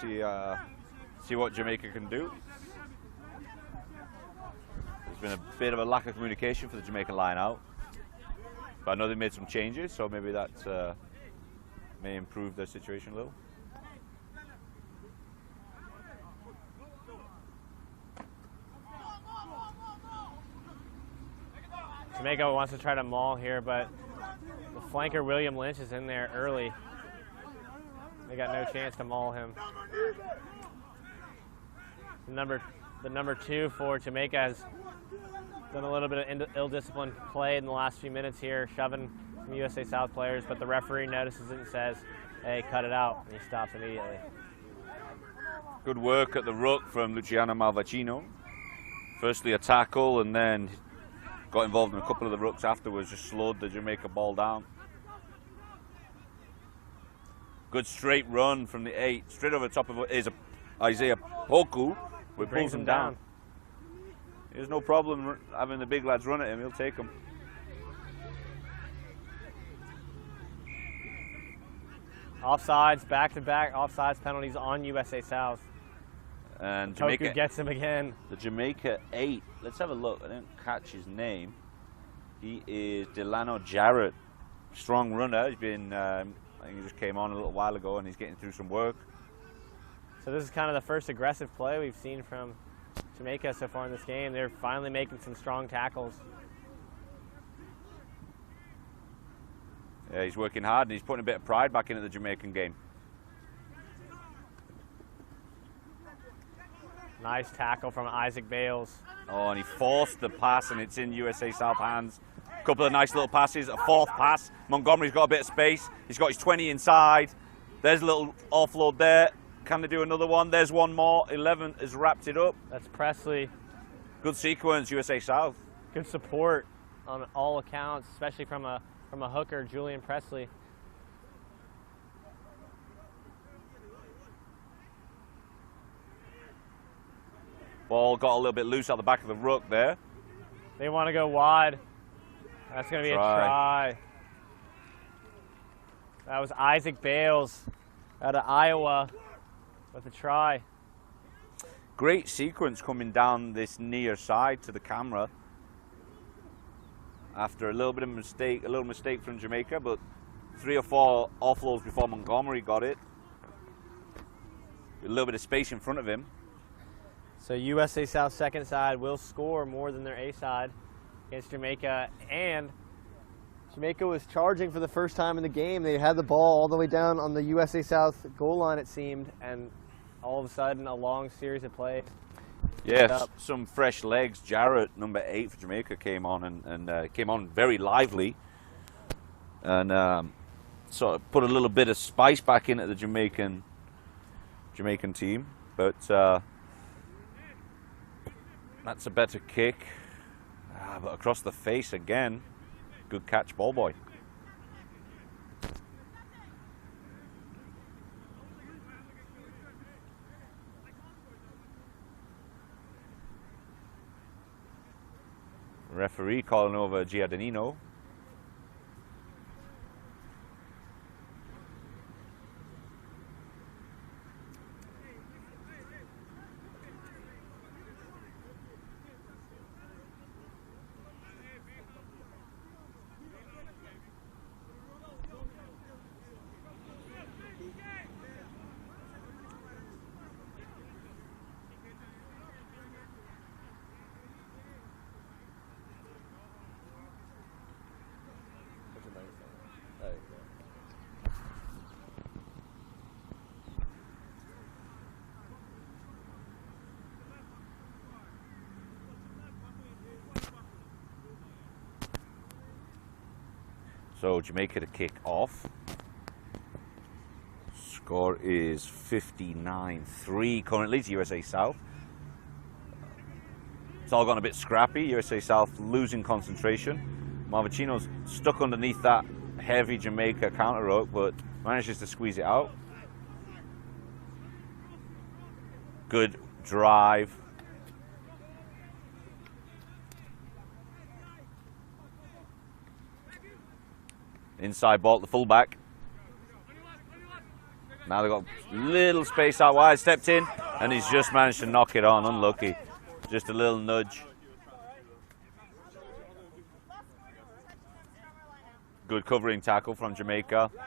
See what Jamaica can do. There's been a bit of a lack of communication for the Jamaican line out, but I know they made some changes, so maybe that may improve their situation a little. Jamaica wants to try to maul here, but the flanker William Lynch is in there early. They got no chance to maul him. The number 2 for Jamaica has done a little bit of ill-disciplined play in the last few minutes here, shoving some USA South players, but the referee notices it and says, hey, cut it out, and he stops immediately. Good work at the ruck from Luciano Malvicino. Firstly a tackle, and then got involved in a couple of the rucks afterwards, just slowed the Jamaica ball down. Good straight run from the 8. Straight over the top of it is Isaiah Poku, which pulls him down. There's no problem having the big lads run at him, he'll take them. Offsides, back-to-back offsides penalties on USA South. And Poku Jamaica gets him again. The Jamaica 8. Let's have a look. I didn't catch his name. He is Delano Jarrett. Strong runner. He's been, I think he just came on a little while ago and he's getting through some work. So this is kind of the first aggressive play we've seen from Jamaica so far in this game. They're finally making some strong tackles. Yeah, he's working hard and he's putting a bit of pride back into the Jamaican game. Nice tackle from Isaac Bales. Oh, and he forced the pass and it's in USA South hands. A couple of nice little passes, a fourth pass. Montgomery's got a bit of space. He's got his 20 inside. There's a little offload there. Can they do another one? There's one more. 11 has wrapped it up. That's Presley. Good sequence, USA South. Good support on all accounts, especially from a hooker, Julian Presley. Ball got a little bit loose out the back of the ruck there. They want to go wide. That's going to be a try. That was Isaac Bales out of Iowa with a try. Great sequence coming down this near side to the camera. After a little bit of mistake, a little mistake from Jamaica, but 3 or 4 offloads before Montgomery got it. A little bit of space in front of him. So USA South second side will score more than their A side against Jamaica, and Jamaica was charging for the first time in the game. They had the ball all the way down on the USA South goal line, it seemed, and all of a sudden a long series of plays. Yes, some fresh legs. Jarrett, number 8 for Jamaica, came on and came on very lively, and sort of put a little bit of spice back into the Jamaican team, but. That's a better kick, but across the face again. Good catch, ball boy. Referee calling over Giardinino. So Jamaica to kick off. Score is 59-3 currently to USA South. It's all gone a bit scrappy. USA South losing concentration. Malvicino's stuck underneath that heavy Jamaica counter rope, but manages to squeeze it out. Good drive. Inside ball to the fullback. Now they've got little space out wide, stepped in, and he's just managed to knock it on. Unlucky. Just a little nudge. Good covering tackle from Jamaica. A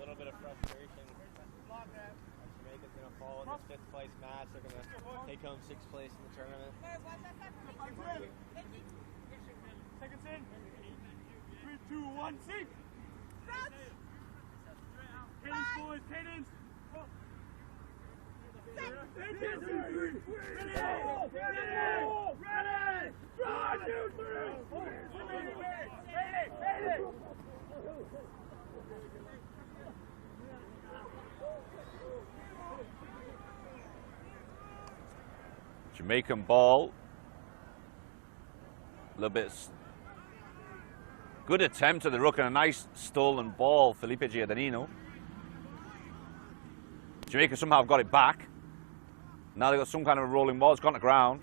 little bit of frustration. Jamaica's going to fall in this 5th place match. They're going to take home 6th place in the tournament. Seconds in. 3, 2, 1, see. Cadence, boys, cadence. Jamaican ball. A little bit. Good attempt at the ruck and a nice stolen ball, Felipe Giordano. Jamaica somehow got it back. Now they've got some kind of a rolling ball. It's gone to ground.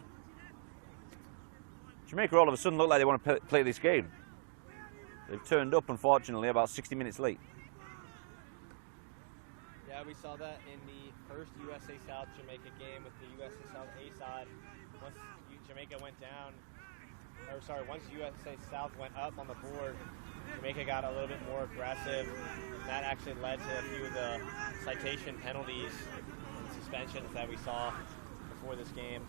Jamaica all of a sudden look like they want to play this game. They've turned up, unfortunately, about 60 minutes late. Yeah, we saw that in the first USA South Jamaica game with the USA South A side. Once Jamaica went down, or sorry, once USA South went up on the board, Jamaica got a little bit more aggressive. And that actually led to a few of the citation penalties and suspensions that we saw before this game.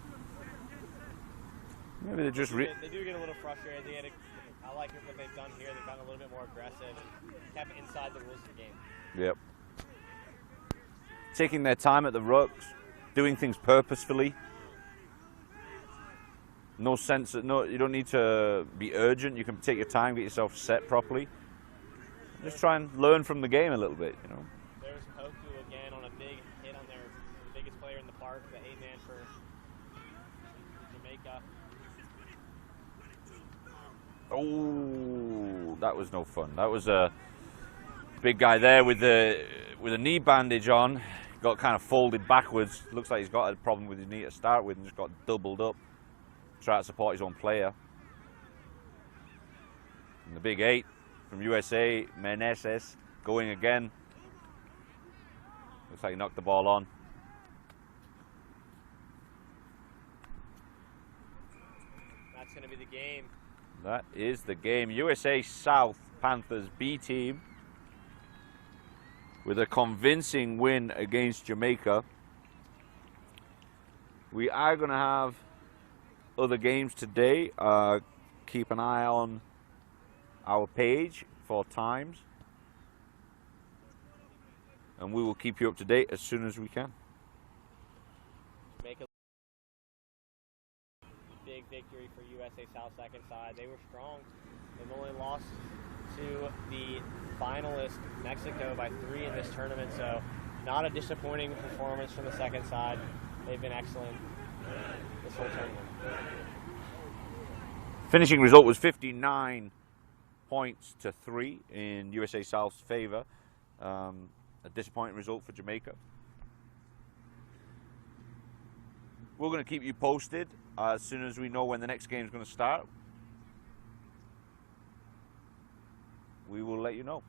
Maybe they just They do get a little frustrated. I like what they've done here. They've gotten a little bit more aggressive and kept inside the rules of the game. Yep. Taking their time at the rucks, doing things purposefully. No sense that you don't need to be urgent. You can take your time, get yourself set properly. Just try and learn from the game a little bit, you know. There's Poku again on a big hit on their biggest player in the park, the 8-man for Jamaica. Oh, that was no fun. That was a big guy there with a knee bandage on. Got kind of folded backwards. Looks like he's got a problem with his knee to start with and just got doubled up. Try to support his own player. And the big 8 from USA, Meneses, going again. Looks like he knocked the ball on. That's going to be the game. That is the game. USA South Panthers B team with a convincing win against Jamaica. We are going to have other games today. Keep an eye on our page for times, and we will keep you up to date as soon as we can. Make a big victory for USA South second side. They were strong. They've only lost to the finalist Mexico by 3 in this tournament, so not a disappointing performance from the second side. They've been excellent this whole tournament. Finishing result was 59 points to 3 in USA South's favor. A disappointing result for Jamaica. We're going to keep you posted as soon as we know when the next game is going to start. We will let you know.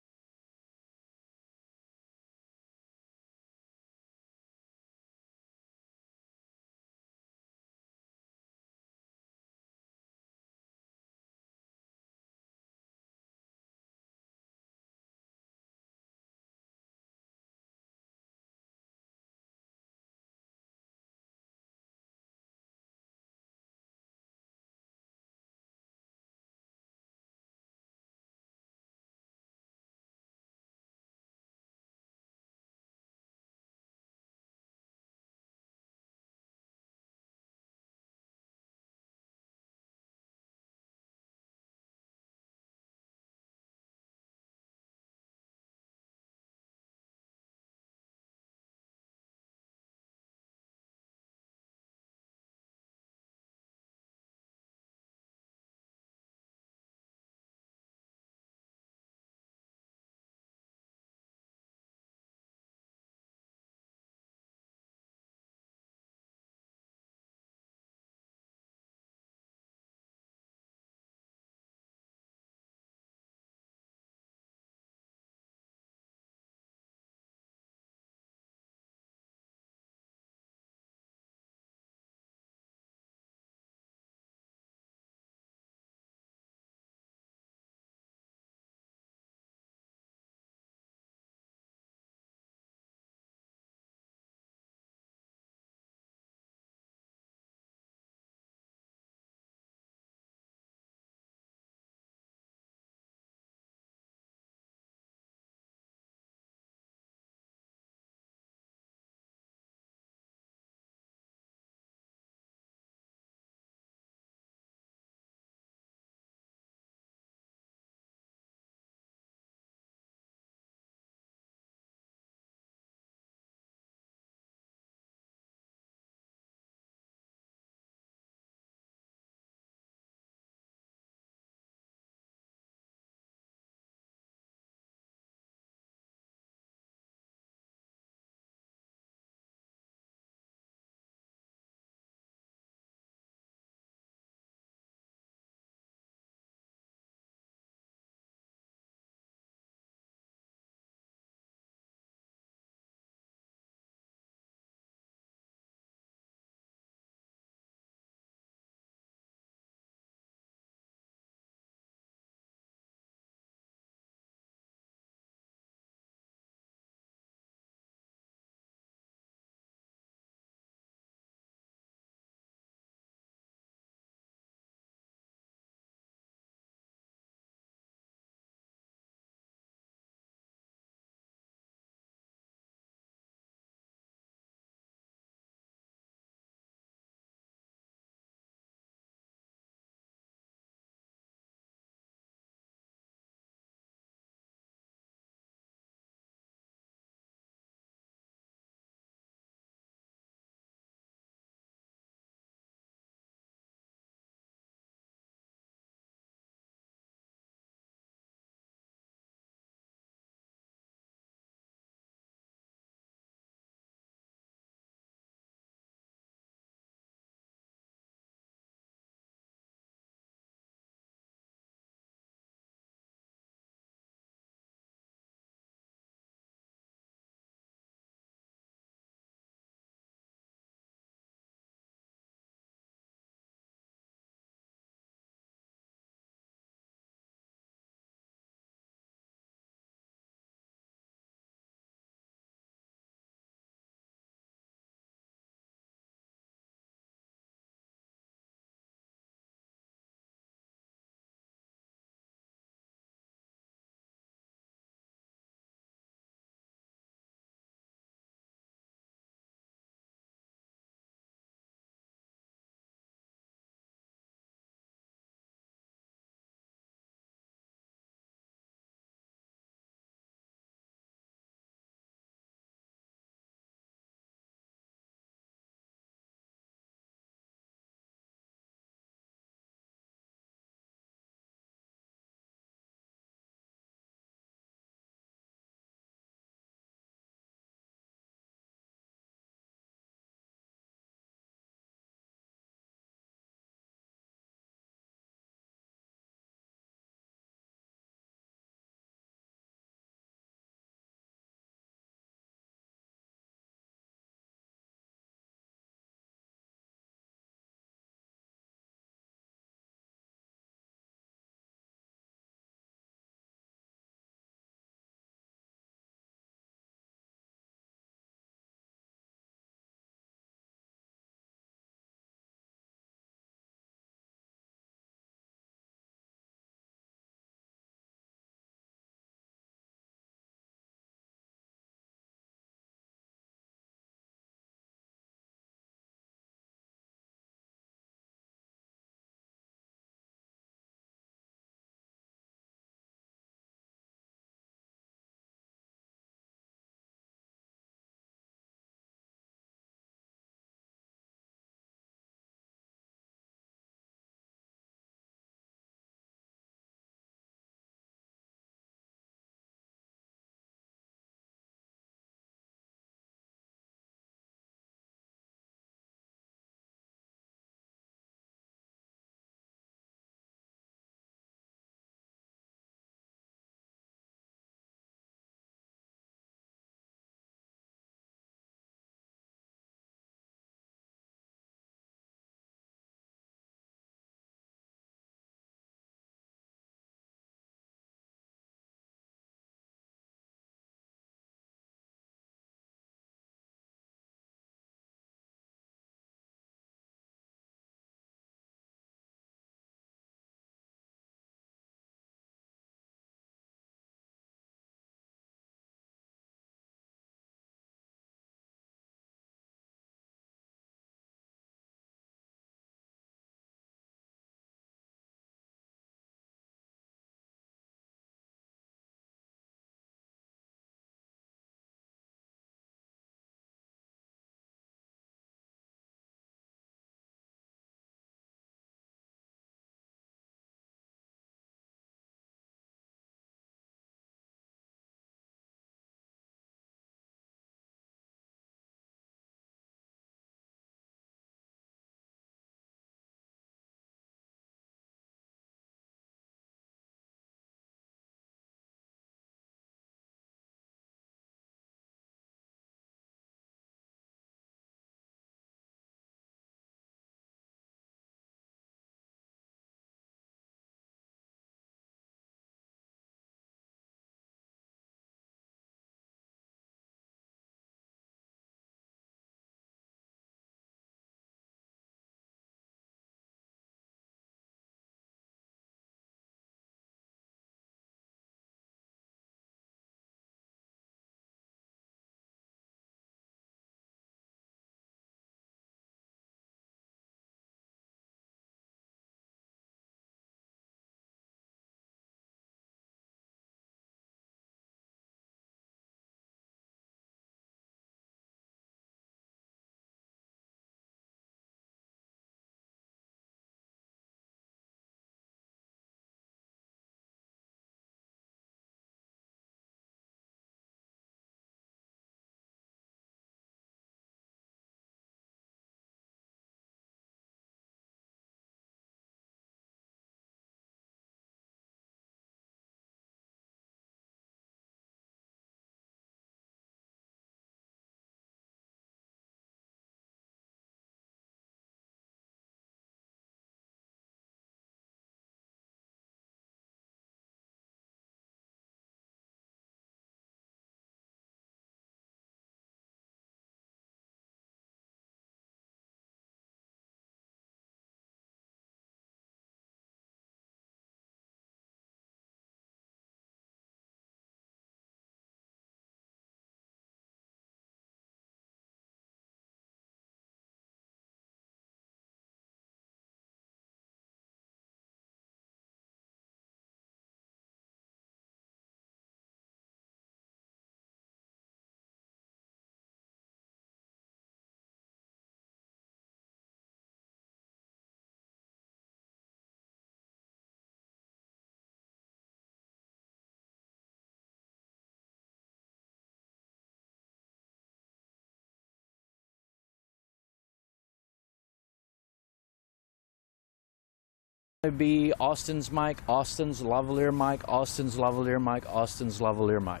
Be Austin's mic, Austin's lavalier mic, Austin's lavalier mic, Austin's lavalier mic.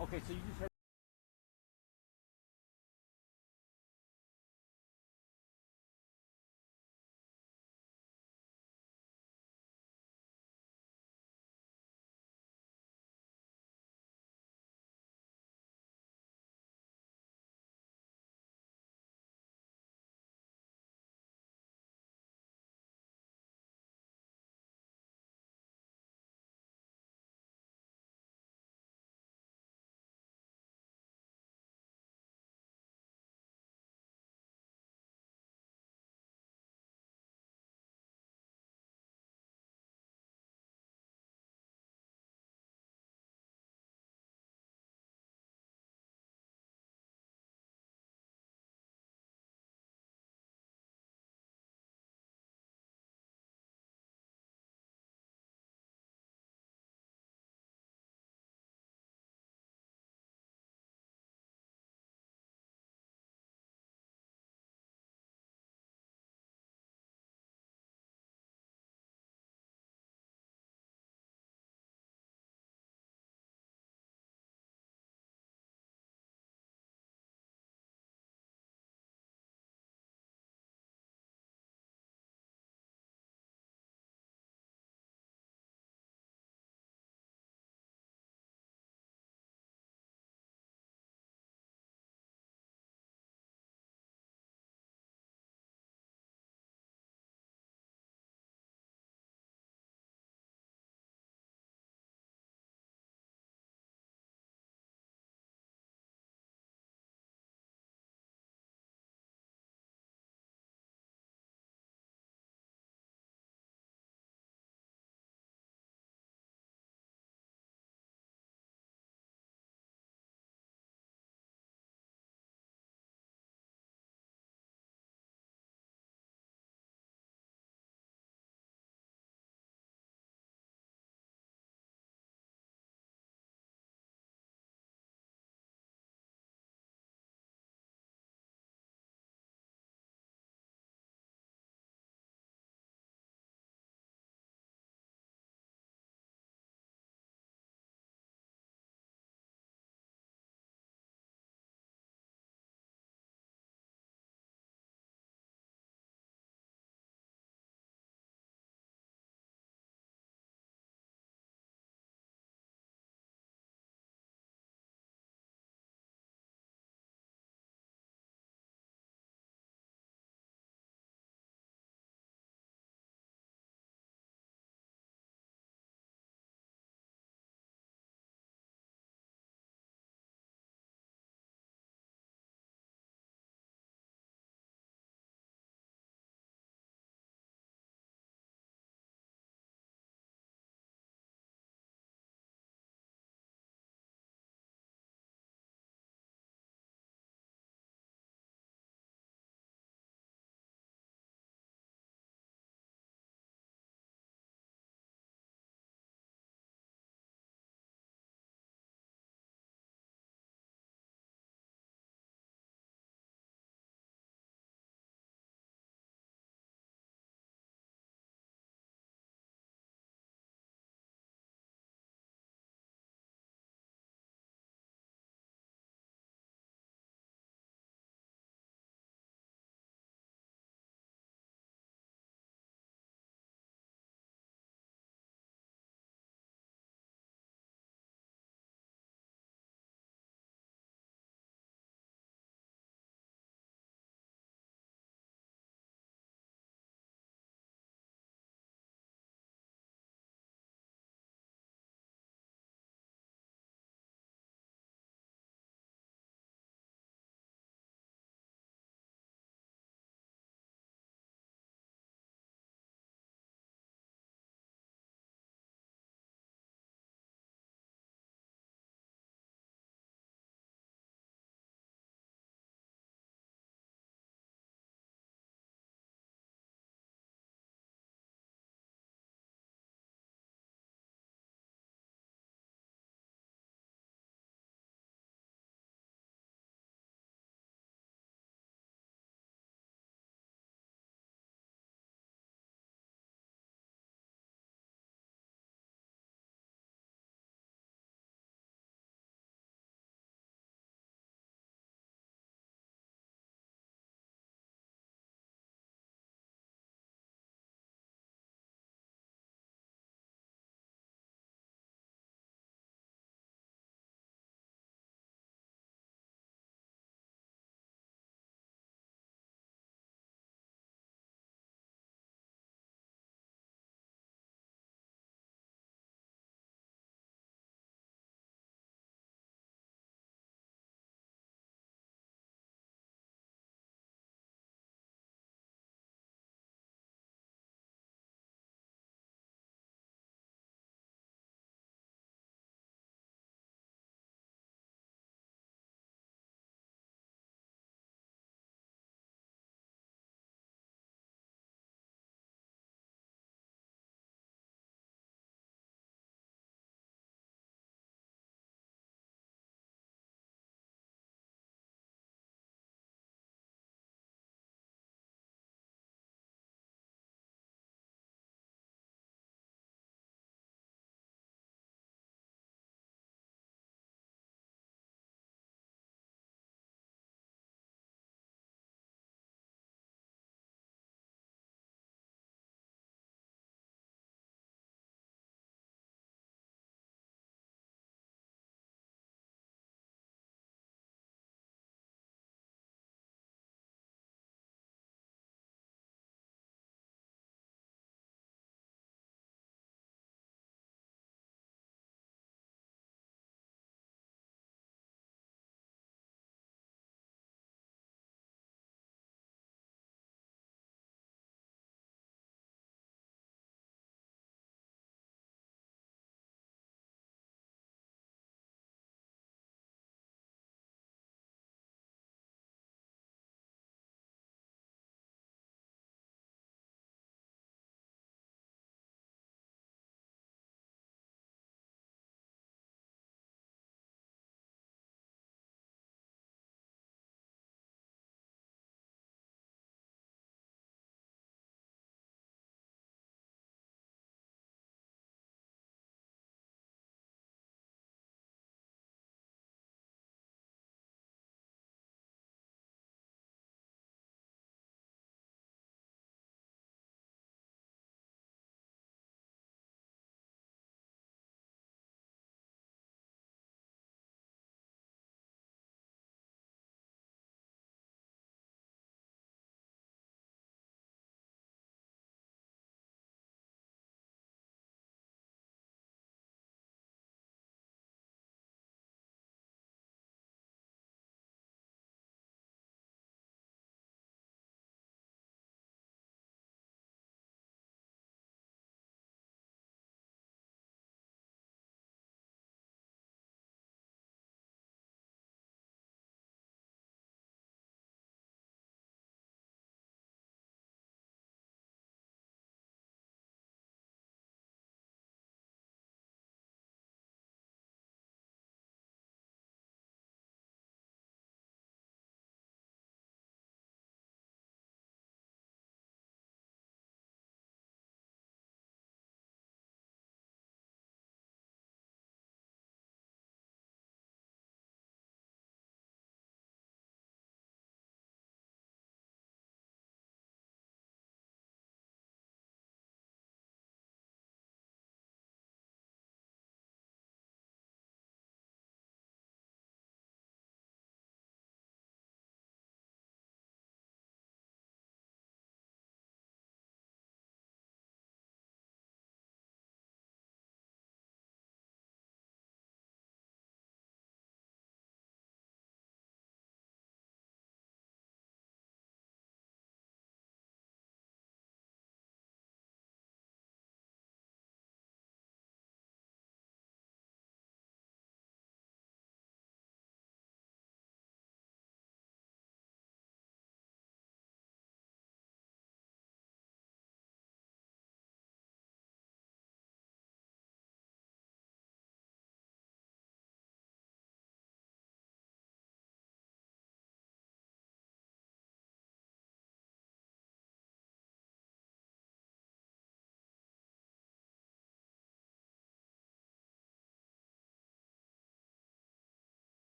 Okay, so you just heard.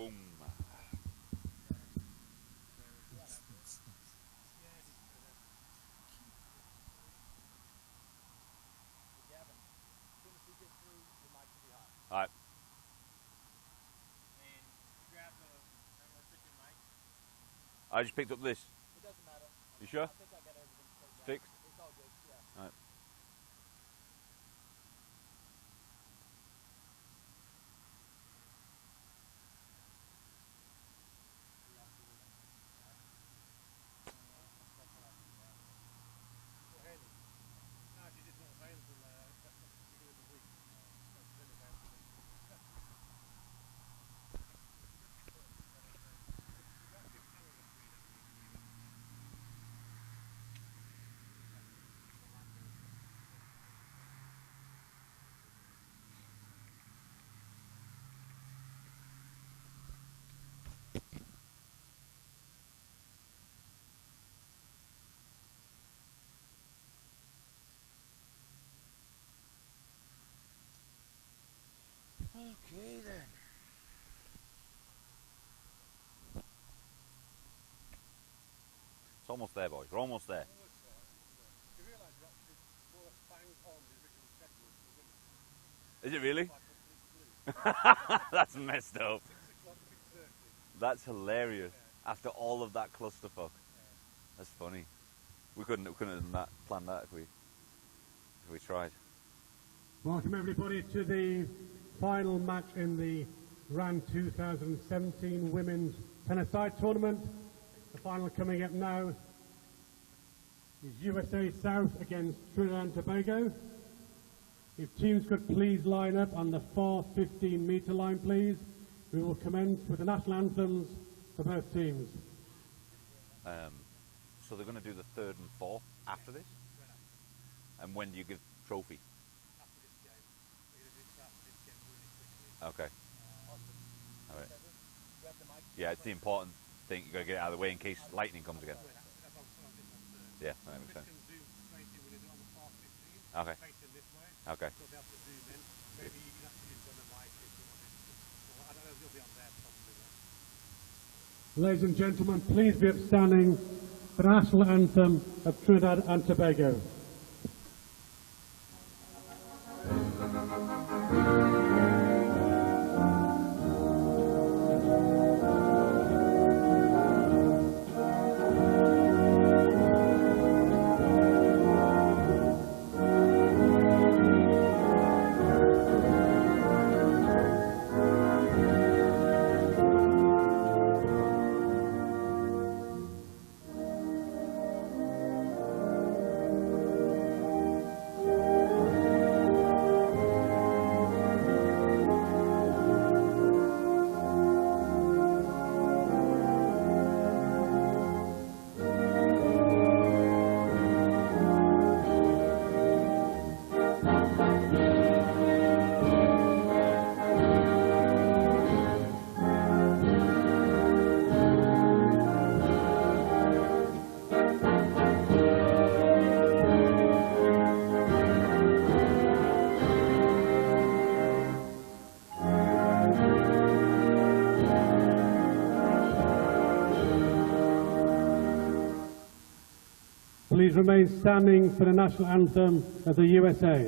Boom. All right. I just picked up this. It doesn't matter. You sure? I think I got everything fixed. Fixed? It's all good, yeah. All right. Okay then. It's almost there, boys. We're almost there. Is it really? That's messed up. That's hilarious. After all of that clusterfuck. That's funny. We couldn't have done that, planned that if we tried. Welcome everybody to the final match in the RAN 2017 Women's Tennis-Side Tournament. The final coming up now is USA South against Trinidad and Tobago. If teams could please line up on the far 15-meter line, please. We will commence with the national anthems for both teams. So they're going to do the third and fourth after this? And when do you give trophy? Okay. All right. Yeah, it's the important thing. You got to get it out of the way in case lightning comes again. Yeah, that makes sense. Okay. Okay. Ladies and gentlemen, please be upstanding for the national anthem of Trinidad and Tobago. Please remain standing for the national anthem of the USA.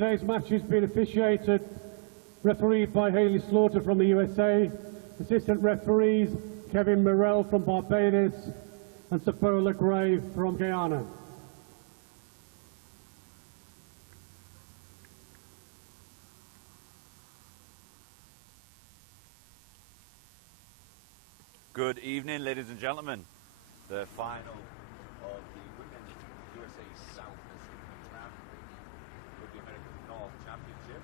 Today's match has been officiated, refereed by Haley Slaughter from the USA, assistant referees Kevin Morrell from Barbados and Sapola Gray from Guyana. Good evening, ladies and gentlemen. The final of the Women's USA South Pacific International with the American North Championship.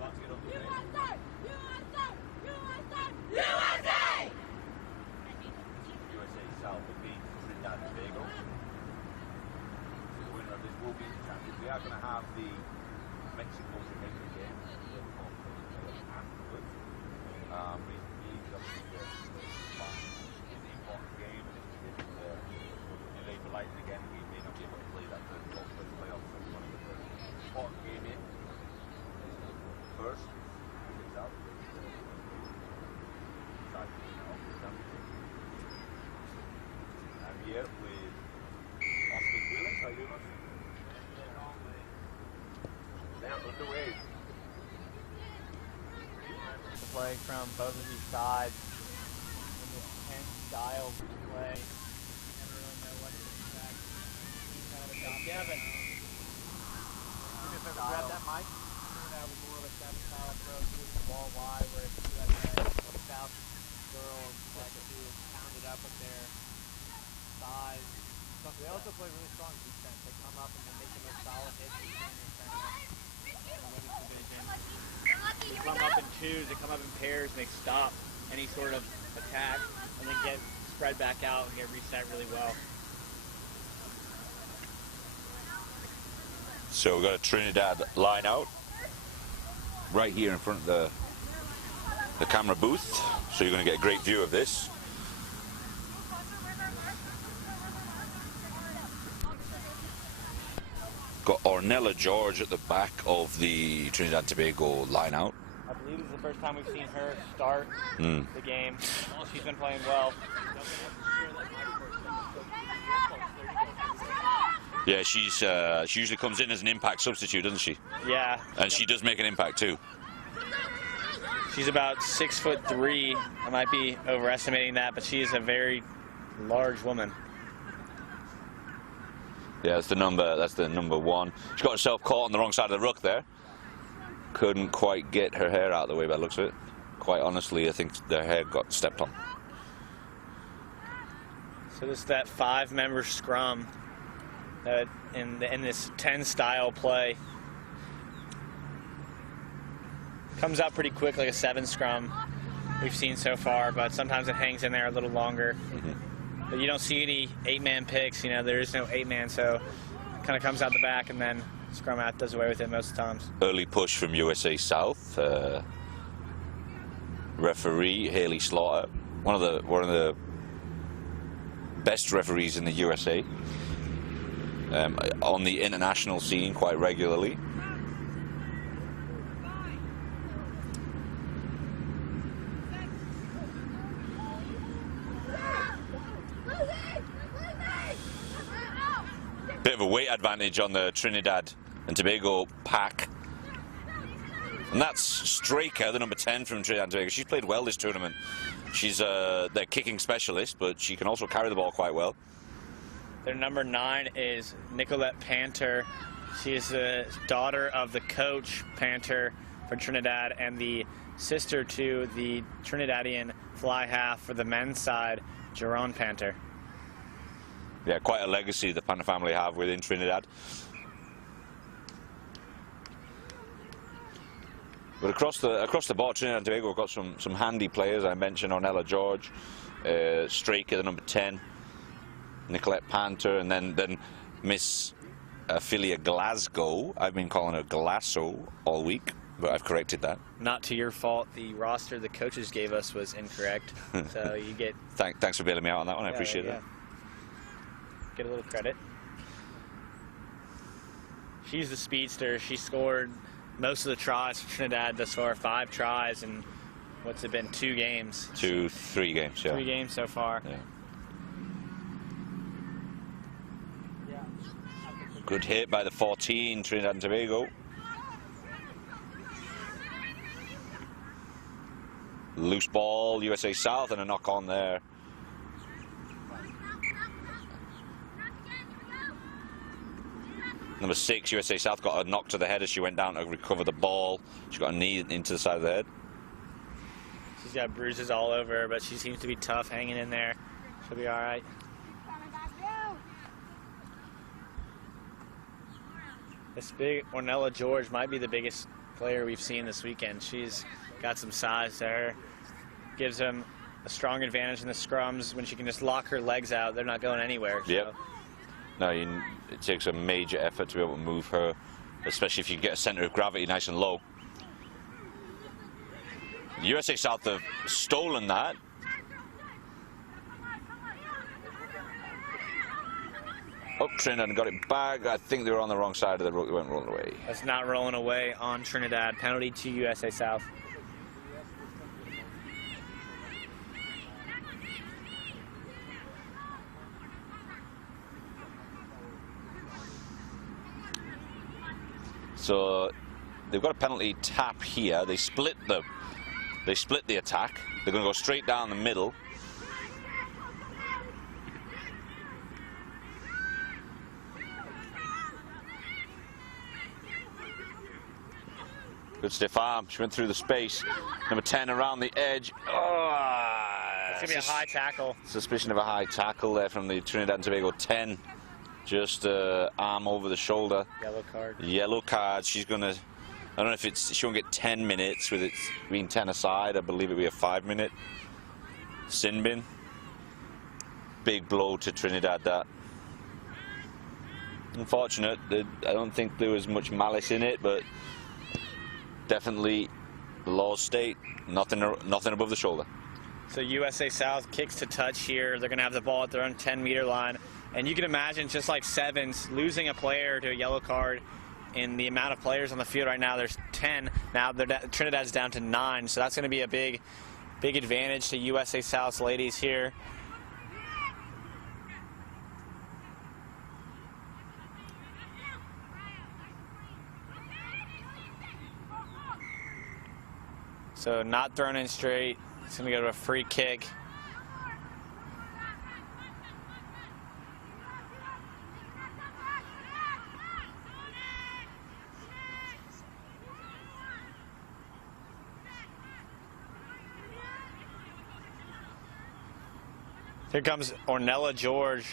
About to get underway. USA! USA South will beat Trinidad and Tobago. So the winner of this will be the champions. We are going to have the Mexico-Jamaica game afterwards. Again, we may not be able to play that first playoff, so we want to get the important game in first. I'm here with Austin Willis. How are you, Austin? They're underway. To play from both of these sides in this 10-style play. Never really know what to expect. Kevin. Grab that mic. That was more of a 7-style approach, moving the ball wide, where it's USA South girls like to pound it up with their size. They also play really strong defense. They come up and they make the most solid hits in the tournament. In the women's division. They come up in twos, they come up in pairs, and they stop any sort of attack, and then get spread back out and get reset really well. So we've got a Trinidad line out right here in front of the camera booth, so you're going to get a great view of this. Got Ornella George at the back of the Trinidad and Tobago line out. I believe this is the first time we've seen her start the game. She's been playing well. Yeah, she usually comes in as an impact substitute, doesn't she? Yeah. And she does make an impact too. She's about 6'3". I might be overestimating that, but she is a very large woman. Yeah, that's the number one. She got herself caught on the wrong side of the ruck there. Couldn't quite get her hair out of the way by the looks of it. Quite honestly, I think the hair got stepped on. So this is that 5-member scrum that in this 10-style play. Comes out pretty quick, like a 7 scrum we've seen so far, but sometimes it hangs in there a little longer. But you don't see any 8-man picks, you know, there is no 8-man, so it kind of comes out the back and then scrum out does away with it most of the times. Early push from USA South. Referee Haley Slaughter, one of the best referees in the USA, on the international scene quite regularly. Bit of a weight advantage on the Trinidad and Tobago pack. And that's Straker, the number 10 from Trinidad and Tobago. She's played well this tournament. She's their kicking specialist, but she can also carry the ball quite well. Their number 9 is Nicolette Panter. She is the daughter of the coach, Panter, for Trinidad, and the sister to the Trinidadian fly half for the men's side, Jerome Panter. Yeah, quite a legacy the Panter family have within Trinidad. But across the board, Trinidad and Tobago have got some handy players. I mentioned Ornella George, Straker, the number 10, Nicolette Panter, and then Miss Ophelia Glasgow. I've been calling her Glasso all week, but I've corrected that. Not to your fault. The roster the coaches gave us was incorrect, so you get... Thanks for bailing me out on that one. I appreciate that. Get a little credit. She's the speedster. She scored most of the tries for Trinidad thus far, 5 tries in, what's it been, 2 games? 3 games, yeah. 3 games so far. Yeah. Good hit by the 14, Trinidad and Tobago. Loose ball, USA South, and a knock on there. Number 6, USA South, got a knock to the head as she went down to recover the ball. She got a knee into the side of the head. She's got bruises all over her, but she seems to be tough, hanging in there. She'll be all right. This big Ornella George might be the biggest player we've seen this weekend. She's got some size to her. Gives them a strong advantage in the scrums. When she can just lock her legs out, they're not going anywhere. So. Yep. No, it takes a major effort to be able to move her, especially if you get a center of gravity nice and low. USA South have stolen that. Oh, Trinidad got it back. I think they were on the wrong side of the road. They went rolling away. That's not rolling away on Trinidad. Penalty to USA South. So they've got a penalty tap here. They split the attack. They're going to go straight down the middle. Good stiff arm. She went through the space. Number 10 around the edge. Oh, it's going to be a high tackle. Suspicion of a high tackle there from the Trinidad and Tobago 10. Just arm over the shoulder. Yellow card. Yellow card. She's going to, I don't know if she won't get 10 minutes with it being 10 aside. I believe it'll be a 5-minute sin bin. Big blow to Trinidad, that. Unfortunate. I don't think there was much malice in it, but definitely the laws state nothing above the shoulder. So USA South kicks to touch here. They're going to have the ball at their own 10-meter line. And you can imagine, just like sevens, losing a player to a yellow card in the amount of players on the field right now. There's 10. Now Trinidad's down to 9. So that's going to be a big advantage to USA South's ladies here. So not thrown in straight. It's going to go to a free kick. Here comes Ornella George,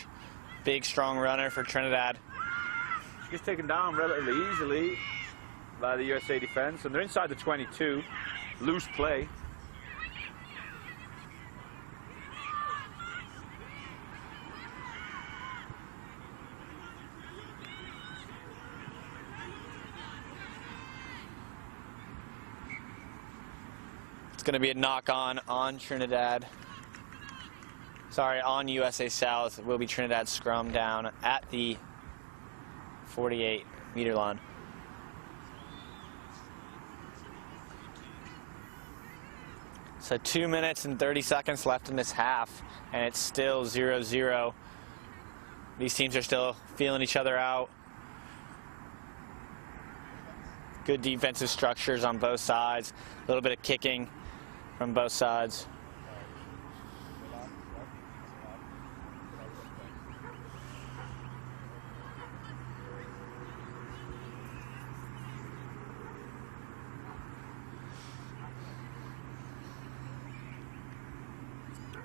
big, strong runner for Trinidad. She's taken down relatively easily by the USA defense, and they're inside the 22. Loose play. It's going to be a knock-on Trinidad. Sorry, on USA South. It will be Trinidad scrum down at the 48-meter line. So 2 minutes and 30 seconds left in this half, and it's still 0-0. These teams are still feeling each other out. Good defensive structures on both sides. A little bit of kicking from both sides.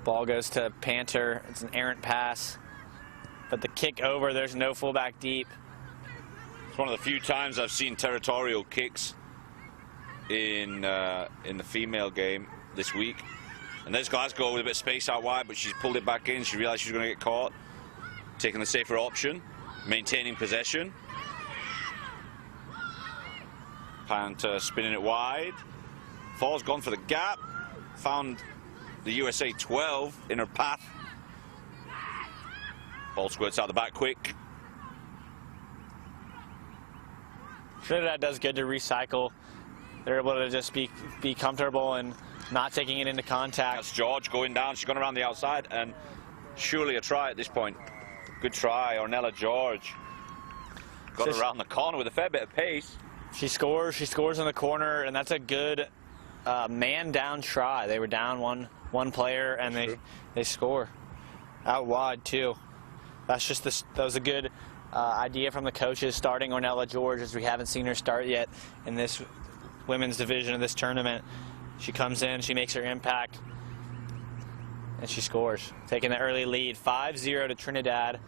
Ball goes to Panther. It's an errant pass. But the kick over, there's no fullback deep. It's one of the few times I've seen territorial kicks in the female game this week. And there's Glasgow with a bit of space out wide, but she's pulled it back in. She realized she was going to get caught. Taking the safer option, maintaining possession. Panther spinning it wide. Fall's gone for the gap. Found the USA 12 in her path. Ball squirts out the back quick. Trinidad does good to recycle. They're able to just be comfortable and not taking it into contact. That's George going down. She's gone around the outside, and surely a try at this point. Good try, Ornella George. Got around the corner with a fair bit of pace. She scores in the corner, and that's a good man down try. They were down one player, and they score out wide too. That was a good idea from the coaches, starting Ornella George, as we haven't seen her start yet in this women's division of this tournament. She comes in, she makes her impact, and she scores, taking the early lead, 5-0 to Trinidad.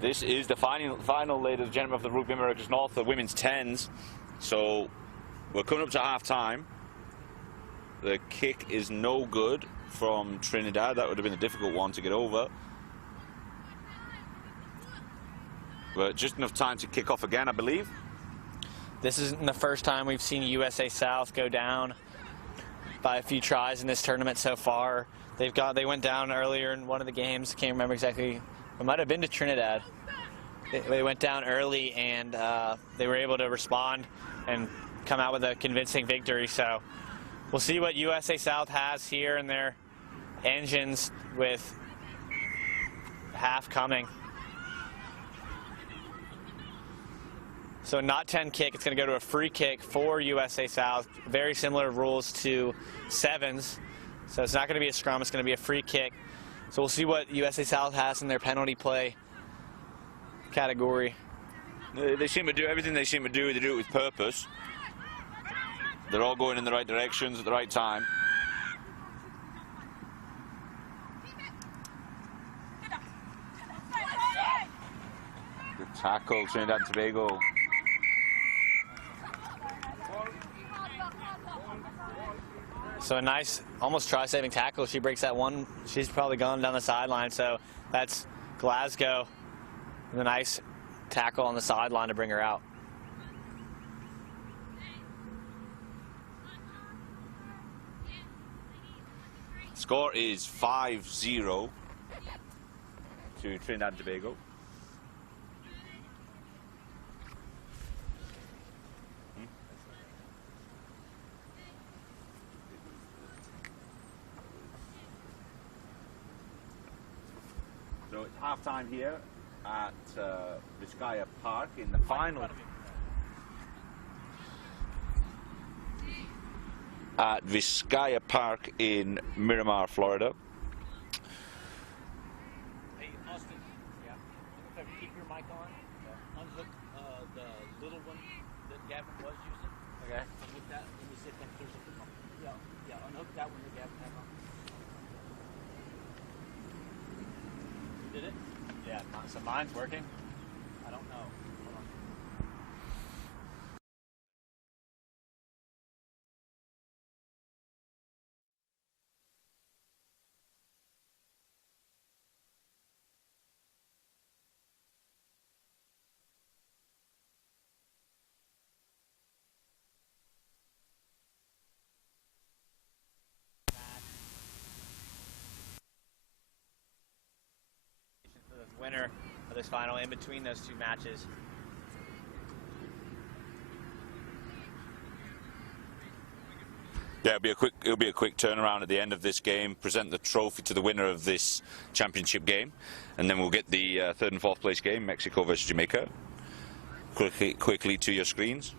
This is the final, ladies and gentlemen, of the Rugby Americas North, the women's 10s. So we're coming up to half-time. The kick is no good from Trinidad. That would have been a difficult one to get over. But just enough time to kick off again, I believe. This isn't the first time we've seen USA South go down by a few tries in this tournament so far. They went down earlier in one of the games. Can't remember exactly. It might have been to Trinidad. They went down early, and they were able to respond and come out with a convincing victory. So we'll see what USA South has here in their engines with half coming. So not 10 kick, it's going to go to a free kick for USA South. Very similar rules to sevens. So it's not going to be a scrum, it's going to be a free kick. So we'll see what USA South has in their penalty play category. They seem to do everything they seem to do. They do it with purpose. They're all going in the right directions at the right time. Good tackle, Trinidad and Tobago. So a nice, almost try-saving tackle. She breaks that one. She's probably gone down the sideline. So that's Glasgow with a nice tackle on the sideline to bring her out. Score is 5-0 to Trinidad and Tobago. So it's half-time here at Vizcaya Park in the final. At Vizcaya Park in Miramar, Florida. Hey, Austin. Yeah. Keep your mic on. Unhook the little one that Gavin was using. Okay. Unhook that. Let me see if there's a... Yeah, unhook that one that Gavin had on. You did it? Yeah, so mine's working. I don't know. Hold on. For the winner of this final in between those two matches. Yeah, it'll be a quick turnaround at the end of this game. Present the trophy to the winner of this championship game, and then we'll get the third and fourth place game, Mexico versus Jamaica. Quickly to your screens.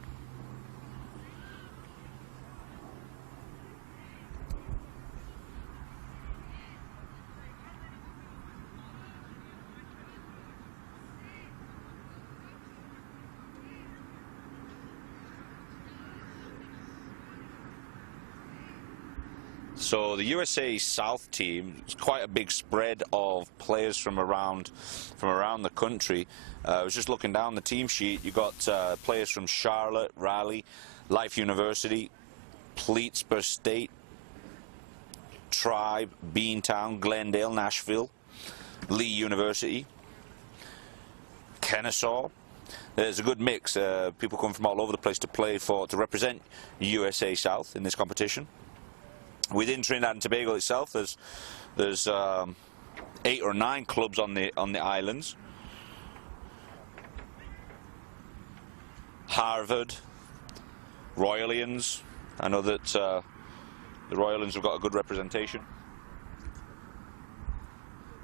So the USA South team is quite a big spread of players from around the country. I was just looking down the team sheet. You got players from Charlotte, Raleigh, Life University, Plattsburgh State, Tribe, Beantown, Glendale, Nashville, Lee University, Kennesaw. There's a good mix. People come from all over the place to represent USA South in this competition. Within Trinidad and Tobago itself, there's 8 or 9 clubs on the islands. Harvard, Royalians. I know that the Royalians have got a good representation.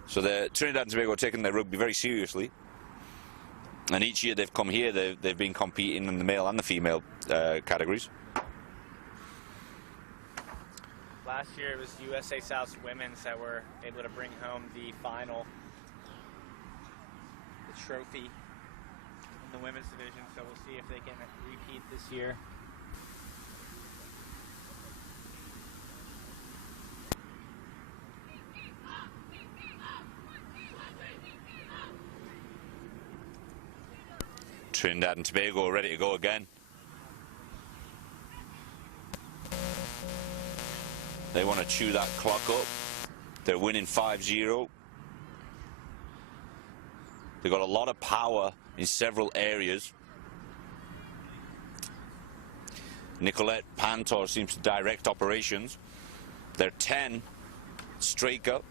So Trinidad and Tobago are taking their rugby very seriously. And each year they've come here, they've been competing in the male and the female categories. Last year it was USA South's women's that were able to bring home the final, the trophy in the women's division. So we'll see if they can repeat this year. Trinidad and Tobago are ready to go again. They want to chew that clock up. They're winning 5-0. They've got a lot of power in several areas. Nicolette Pantor seems to direct operations. They're 10. Straker.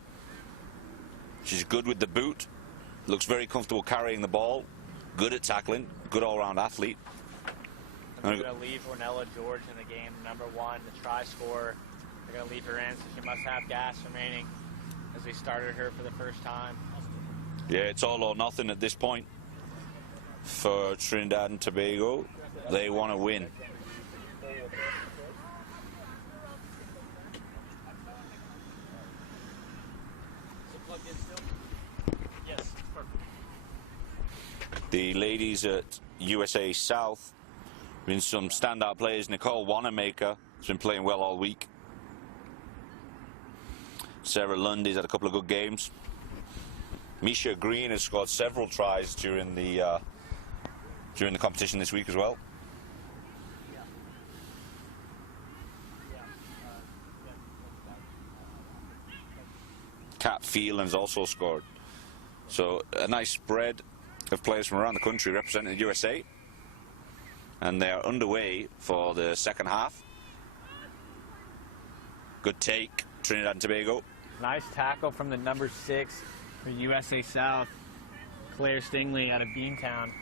She's good with the boot. Looks very comfortable carrying the ball. Good at tackling. Good all-round athlete. They're going to leave Ornella George in the game, number 1, the try scorer. They're going to leave her in, so she must have gas remaining as they started her for the first time. Yeah, it's all or nothing at this point for Trinidad and Tobago. They want to win. Yes, perfect. The ladies at USA South, been some standout players. Nicole Wanamaker has been playing well all week. Sarah Lundy's had a couple of good games. Misha Green has scored several tries during the competition this week as well. Kat Phelan's also scored. So a nice spread of players from around the country representing the USA. And they are underway for the second half. Good take, Trinidad and Tobago. Nice tackle from the number 6 for USA South, Claire Stingley out of Beantown.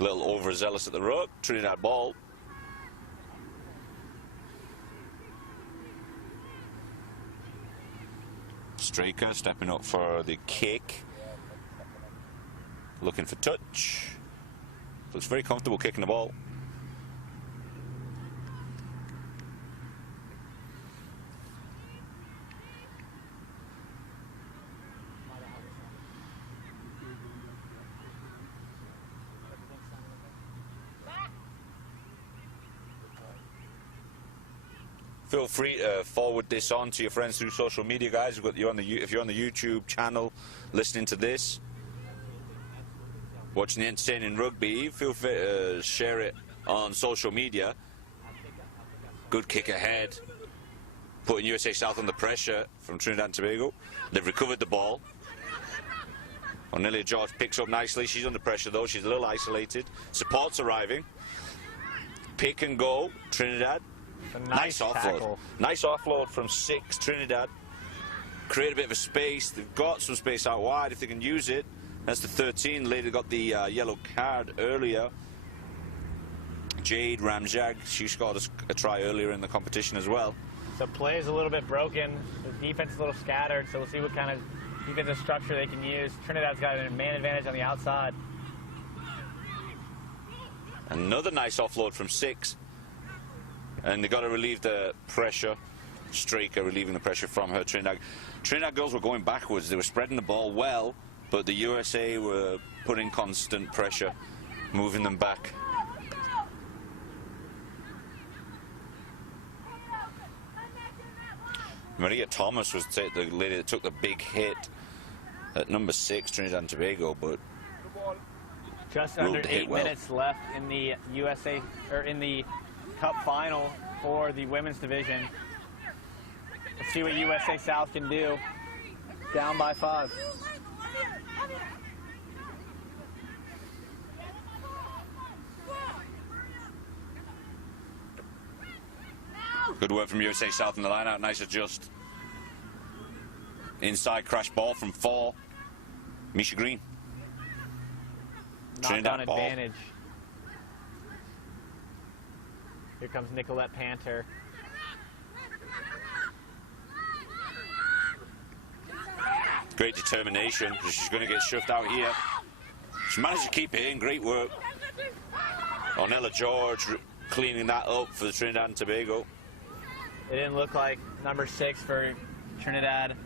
A little overzealous at the ruck. Trinidad ball. Straker stepping up for the kick. Looking for touch. Looks very comfortable kicking the ball. Feel free to forward this on to your friends through social media, guys. We've got you on the if you're on the YouTube channel listening to this, watching the entertaining rugby, feel free to share it on social media. Good kick ahead, putting USA South under pressure from Trinidad and Tobago. They've recovered the ball. Ornelia George picks up nicely. She's under pressure though. She's a little isolated. Support's arriving. Pick and go, Trinidad. Nice offload. Tackle. Nice offload from 6, Trinidad. Create a bit of a space. They've got some space out wide if they can use it. That's the 13. Lady got the yellow card earlier. Jade Ramjag, she scored a try earlier in the competition as well. So play is a little bit broken. The defense is a little scattered, so we'll see what kind of defensive structure they can use. Trinidad's got a man advantage on the outside. Another nice offload from 6. And they got to relieve the pressure. Straker relieving the pressure from her. Trinidad girls were going backwards. They were spreading the ball well, but the USA were putting constant pressure, moving them back. Maria Thomas was the lady that took the big hit at number 6, Trinidad and Tobago, but just under 8 minutes left in the USA or in the Cup final for the women's division. Let's see what USA South can do. Down by 5. Good work from USA South in the line out. Nice adjust. Inside crash ball from 4. Misha Green. Knockdown advantage. Here comes Nicolette Panter. Great determination. She's going to get shoved out here. She managed to keep it in. Great work. Ornella George cleaning that up for the Trinidad and Tobago. It didn't look like number 6 for Trinidad,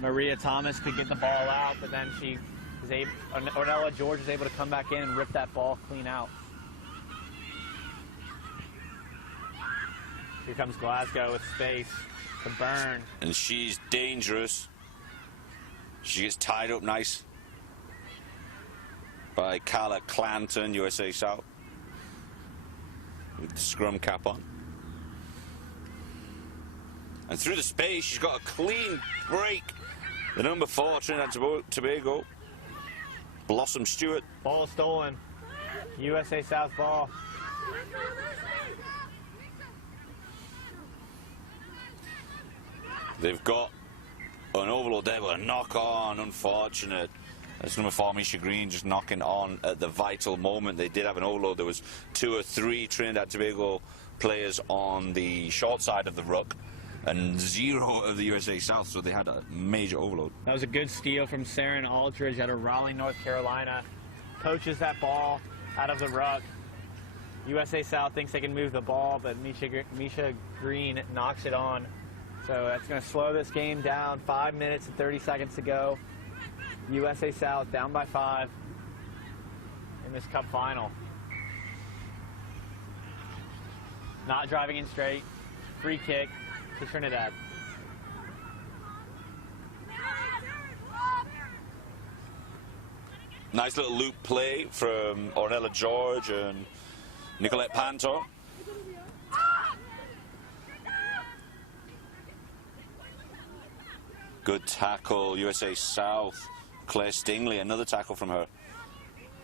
Maria Thomas, could get the ball out, but then she was able, Ornella George was able to come back in and rip that ball clean out. Here comes Glasgow with space to burn. And she's dangerous. She gets tied up nice by Carla Clanton, USA South, with the scrum cap on. And through the space, she's got a clean break. The number 4, Trinidad and Tobago, Blossom Stewart. Ball stolen. USA South ball. They've got an overload there, but a knock on, unfortunate. That's number 4, Misha Green, just knocking on at the vital moment. They did have an overload. There was 2 or 3 Trinidad Tobago players on the short side of the ruck and 0 of the USA South, so they had a major overload. That was a good steal from Saren Aldridge out of Raleigh, North Carolina. Poaches that ball out of the ruck. USA South thinks they can move the ball, but Misha Green knocks it on. So that's going to slow this game down. 5 minutes and 30 seconds to go. USA South down by 5 in this cup final. Not driving in straight. Free kick to Trinidad. Nice little loop play from Ornella George and Nicolette Panto. Good tackle, USA South. Claire Stingley, another tackle from her.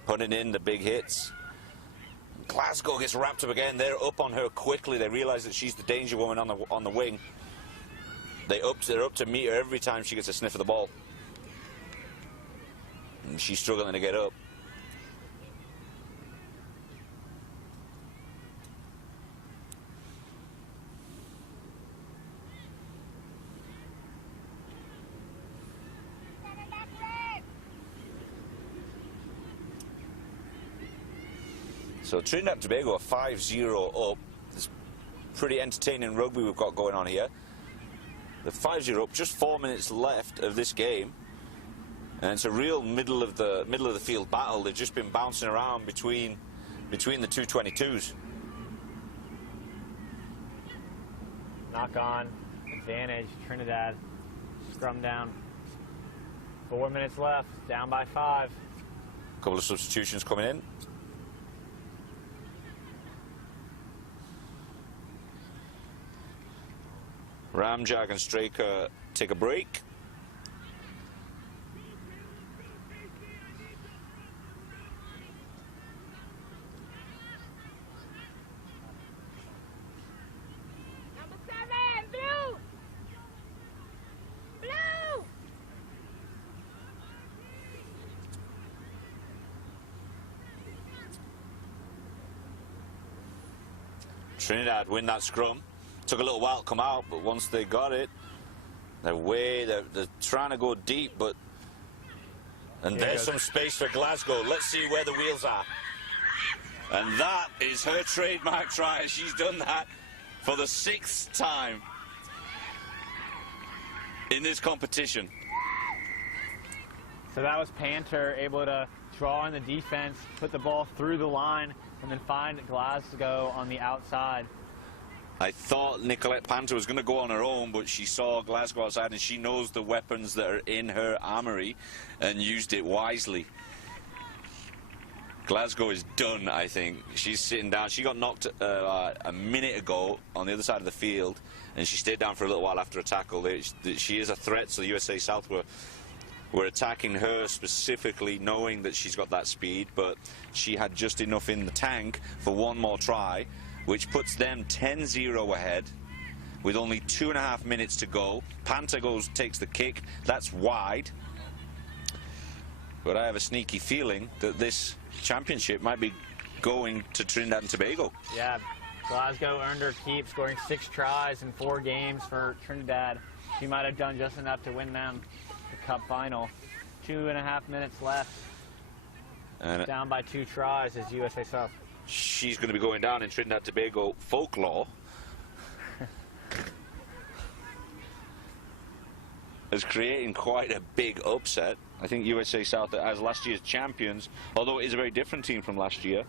Putting in the big hits. Glasgow gets wrapped up again. They're up on her quickly. They realize that she's the danger woman on the wing. They're up to meet her every time she gets a sniff of the ball. And she's struggling to get up. So Trinidad and Tobago are 5-0 up. It's pretty entertaining rugby we've got going on here. They're 5-0 up, just 4 minutes left of this game. And it's a real middle of the field battle. They've just been bouncing around between the two 22s. Knock on, advantage, Trinidad. Scrum down. 4 minutes left, down by 5. A couple of substitutions coming in. Ramjag and Straker take a break. Number 7, blue! Blue! Trinidad win that scrum. Took a little while to come out, but once they got it, they're trying to go deep, but there's some space for Glasgow. Let's see where the wheels are. And that is her trademark try. She's done that for the 6th time in this competition. So that was Panther able to draw in the defense, put the ball through the line, and then find Glasgow on the outside. I thought Nicolette Panther was going to go on her own, but she saw Glasgow outside and she knows the weapons that are in her armory and used it wisely. Glasgow is done, I think. She's sitting down. She got knocked a minute ago on the other side of the field, and she stayed down for a little while after a tackle. She is a threat, so the USA South were attacking her specifically, knowing that she's got that speed, but she had just enough in the tank for one more try, which puts them 10-0 ahead with only 2.5 minutes to go. Panther takes the kick. That's wide. But I have a sneaky feeling that this championship might be going to Trinidad and Tobago. Yeah, Glasgow earned her keep, scoring 6 tries in 4 games for Trinidad. She might have done just enough to win them the cup final. 2.5 minutes left. And down by 2 tries is USA South. she's going to be going down in Trinidad and Tobago folklore. Is creating quite a big upset. I think USA South, as last year's champions, although it is a very different team from last year,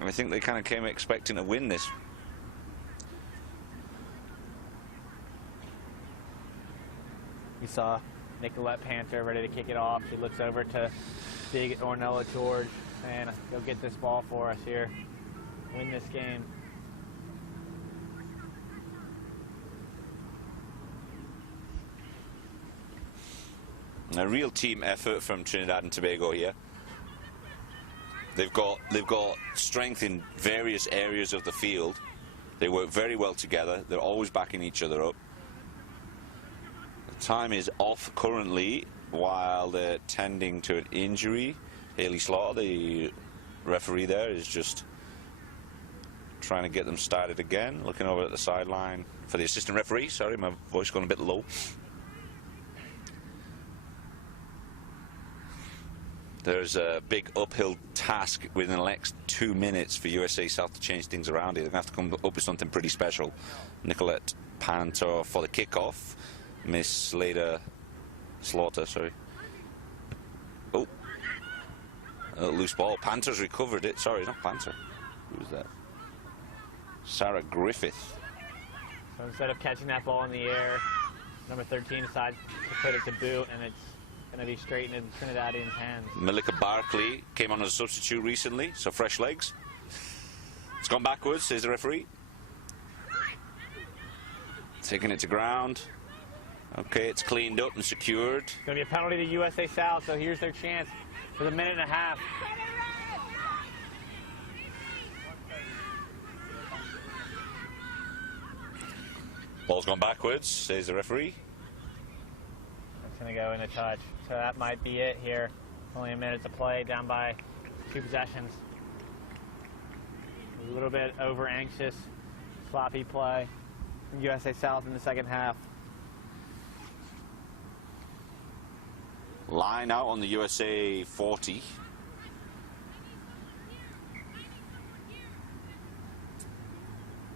I think they kind of came expecting to win this. We saw Nicolette Panther ready to kick it off. She looks over to big Ornella George and go get this ball for us here. Win this game. A real team effort from Trinidad and Tobago here. They've got strength in various areas of the field. They work very well together. They're always backing each other up. The time is off currently while they're tending to an injury. Haley Slaughter, the referee there, is just trying to get them started again. Looking over at the sideline for the assistant referee. Sorry, my voice gone a bit low. There's a big uphill task within the next 2 minutes for USA South to change things around here. They're going to have to come up with something pretty special. Nicolette Panther for the kickoff. Miss Slaughter, sorry. Oh. A loose ball. Panther's recovered it. Sorry, not Panther. Who was that? Sarah Griffith. So instead of catching that ball in the air, number 13 decides to put it to boot, and it's going to be straight into Trinidadian's hands. Malika Barkley came on as a substitute recently, so fresh legs. It's gone backwards, says the referee. Taking it to ground. Okay, it's cleaned up and secured. It's going to be a penalty to USA South, so here's their chance for the minute and a half. Ball's gone backwards, says the referee. It's going to go in a touch. So that might be it here. Only a minute to play, down by 2 possessions. A little bit over anxious, sloppy play from USA South in the second half. Line out on the USA 40.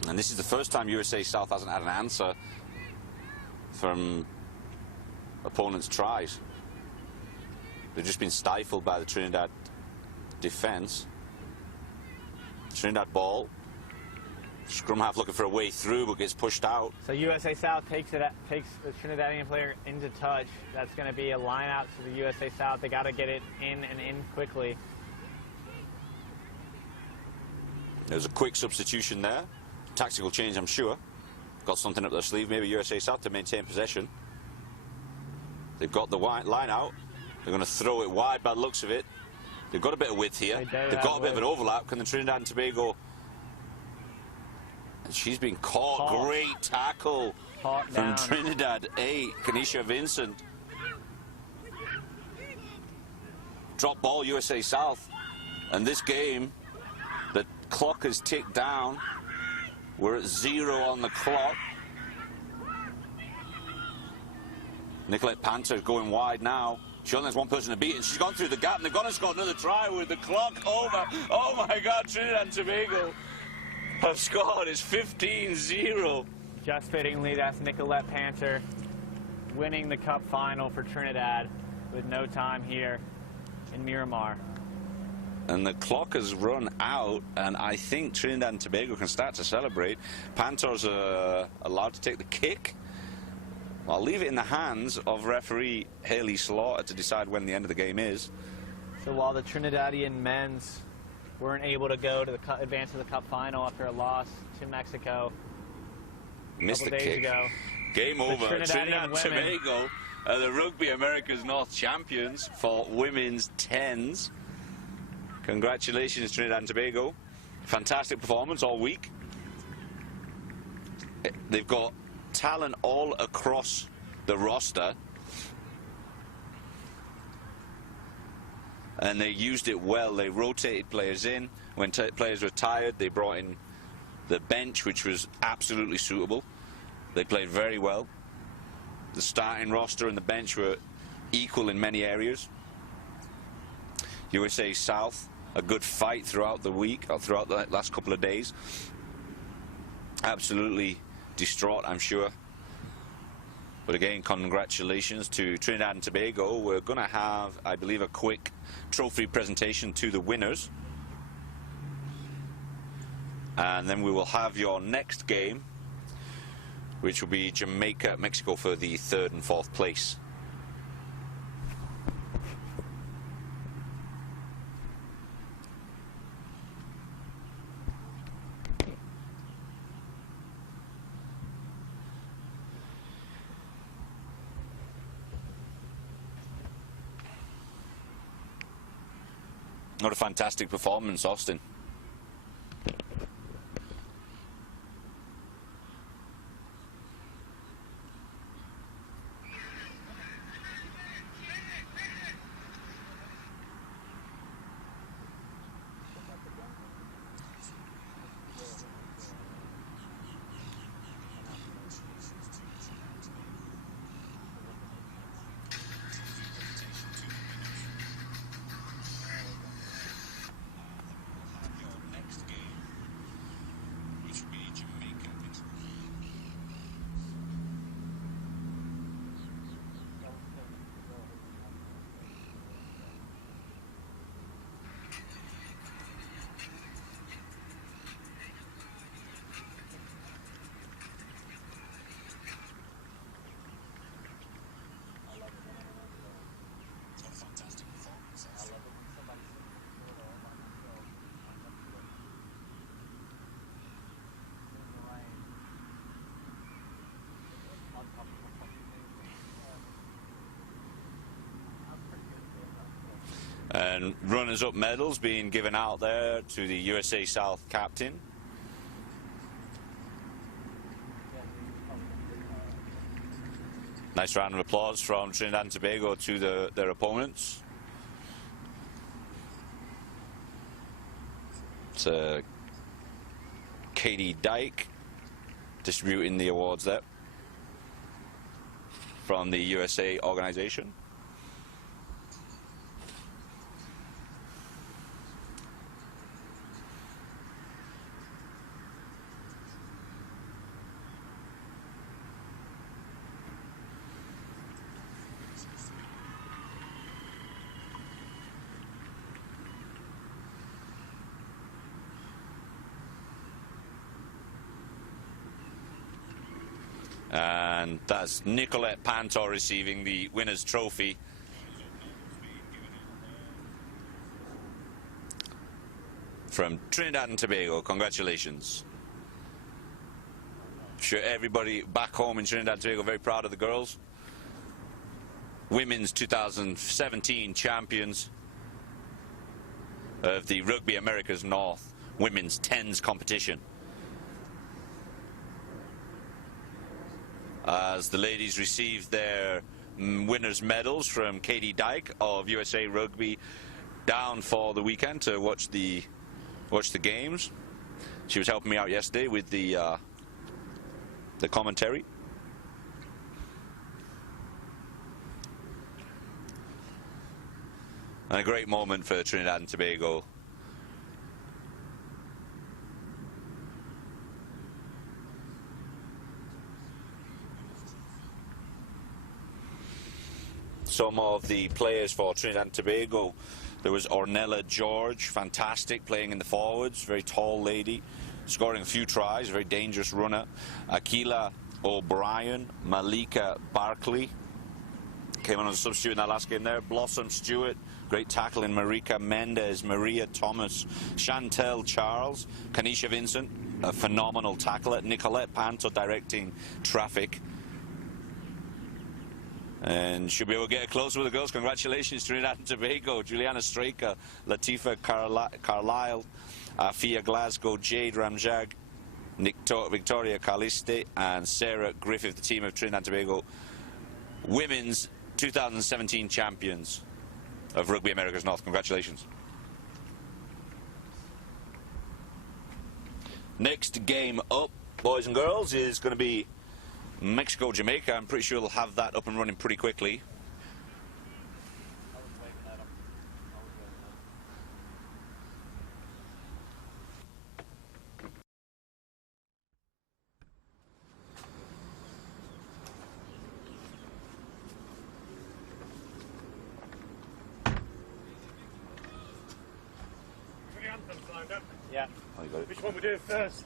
And this is the first time USA South hasn't had an answer from opponents' tries. They've just been stifled by the Trinidad defense. Trinidad ball. Scrum half looking for a way through, but gets pushed out. So USA South takes the Trinidadian player into touch. That's going to be a line out to the USA South. They got to get it in and in quickly. There's a quick substitution there. Tactical change, I'm sure. Got something up their sleeve. Maybe USA South to maintain possession. They've got the line out. They're going to throw it wide by the looks of it. They've got a bit of width here. They've got a bit of an overlap. Can the Trinidad and Tobago... And she's been caught. Great tackle from Trinidad. 8, Kanisha Vincent. Drop ball, USA South. And this game, the clock has ticked down. We're at 0 on the clock. Nicolette Panther going wide now. She only has one person to beat, and she's gone through the gap, and they've gone and scored another try with the clock over. Oh my God, Trinidad and Tobago have scored. It's 15-0. Just fittingly, that's Nicolette Panther winning the cup final for Trinidad with no time here in Miramar. And the clock has run out, and I think Trinidad and Tobago can start to celebrate. Panther's allowed to take the kick. I'll leave it in the hands of referee Haley Slaughter to decide when the end of the game is. So while the Trinidadian men's weren't able to go to the advance to the cup final after a loss to Mexico Missed a couple the days kick. ago, Game over. Trinidadian Trinidad and Tobago are the Rugby America's North champions for women's 10s. Congratulations, Trinidad and Tobago. Fantastic performance all week. They've got talent all across the roster, and they used it well. They rotated players in. When players were tired, they brought in the bench, which was absolutely suitable. They played very well. The starting roster and the bench were equal in many areas. USA South a good fight throughout the week, or throughout the last couple of days. Absolutely distraught, I'm sure. But again, congratulations to Trinidad and Tobago. We're going to have, I believe, a quick trophy presentation to the winners. And then we will have your next game, which will be Jamaica, Mexico for the 3rd and 4th place. What a fantastic performance, Austin. And runners-up medals being given out there to the USA South captain. Nice round of applause from Trinidad and Tobago to their opponents. It's Katie Dyke distributing the awards there from the USA organization. And that's Nicolette Pantor receiving the winner's trophy. From Trinidad and Tobago. Congratulations. I'm sure everybody back home in Trinidad and Tobago very proud of the girls. Women's 2017 champions of the Rugby Americas North Women's 10s competition. As the ladies receive their winners' medals from Katie Dyke of USA Rugby down for the weekend to watch the games. She was helping me out yesterday with the commentary. And a great moment for Trinidad and Tobago. Some of the players for Trinidad and Tobago, there was Ornella George, fantastic, playing in the forwards, very tall lady, scoring a few tries, a very dangerous runner. Akila O'Brien, Malika Barkley, came on as a substitute in that last game there. Blossom Stewart, great tackle in Marika Mendez, Maria Thomas, Chantel Charles, Kanisha Vincent, a phenomenal tackler. Nicolette Panto directing traffic. And should be able to get close with the girls. Congratulations, Trinidad and Tobago. Juliana Straker, Latifa Carlisle, Fia Glasgow, Jade Ramjag, Victoria Caliste, and Sarah Griffith, the team of Trinidad and Tobago Women's 2017 champions of Rugby Americas North. Congratulations. Next game up, boys and girls, is going to be Mexico, Jamaica. I'm pretty sure they'll have that up and running pretty quickly. lined up. Yeah. Oh, you got it. Which one we do first?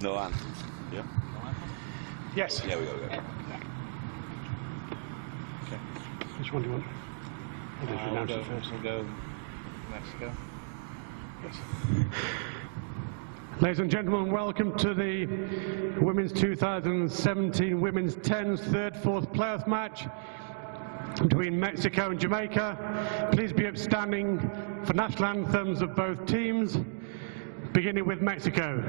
No anthems. Yeah. Yes. Yeah, we go. Which one do you want? I guess we announce it first. We'll go Mexico. Ladies and gentlemen, welcome to the Women's 2017 Women's 10s third, fourth playoff match between Mexico and Jamaica. Please be upstanding for national anthems of both teams, beginning with Mexico.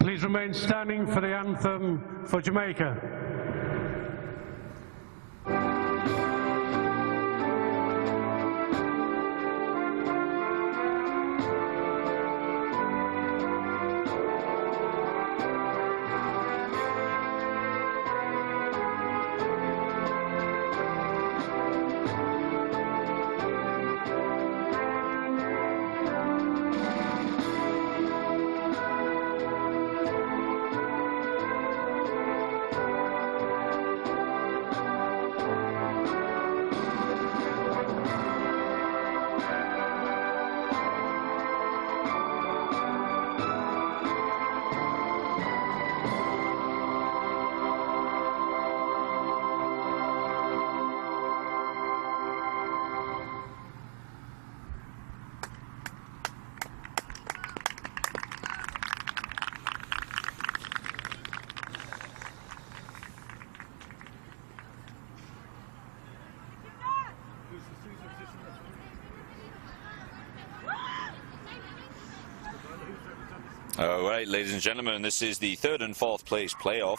Please remain standing for the anthem for Jamaica. All right, ladies and gentlemen, this is the third and fourth place playoff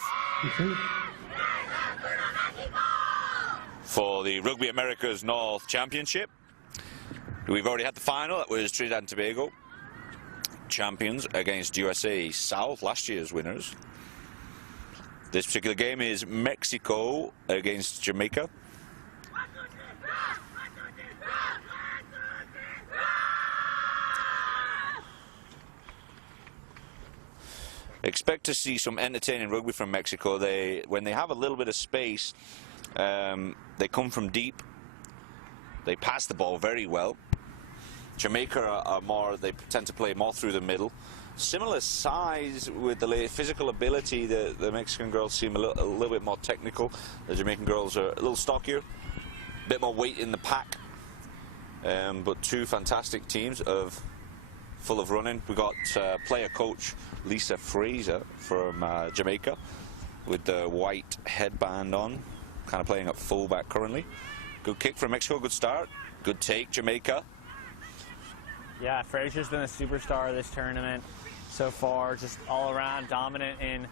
for the Rugby Americas North Championship. We've already had the final. That was Trinidad and Tobago champions against USA South, last year's winners. This particular game is Mexico against Jamaica. Expect to see some entertaining rugby from Mexico. When they have a little bit of space, they come from deep. They pass the ball very well. Jamaica are more, they tend to play more through the middle. Similar size with the physical ability. The Mexican girls seem a little bit more technical. The Jamaican girls are a little stockier, a bit more weight in the pack. But two fantastic teams full of running. We got player coach Lisa Fraser from Jamaica with the white headband on, kind of playing at fullback currently. Good kick from Mexico, good start. Good take, Jamaica. Yeah, Fraser's been a superstar of this tournament so far, just all around dominant in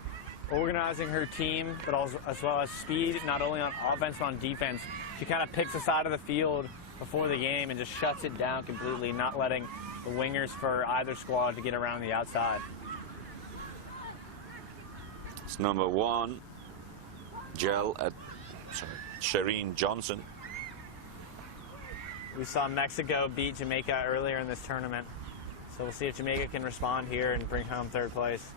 organizing her team, but also, as well as speed, not only on offense but on defense. She kind of picks a side of the field before the game and just shuts it down completely, not letting the wingers for either squad to get around the outside. It's number 1, Shireen Johnson. We saw Mexico beat Jamaica earlier in this tournament, so we'll see if Jamaica can respond here and bring home 3rd place.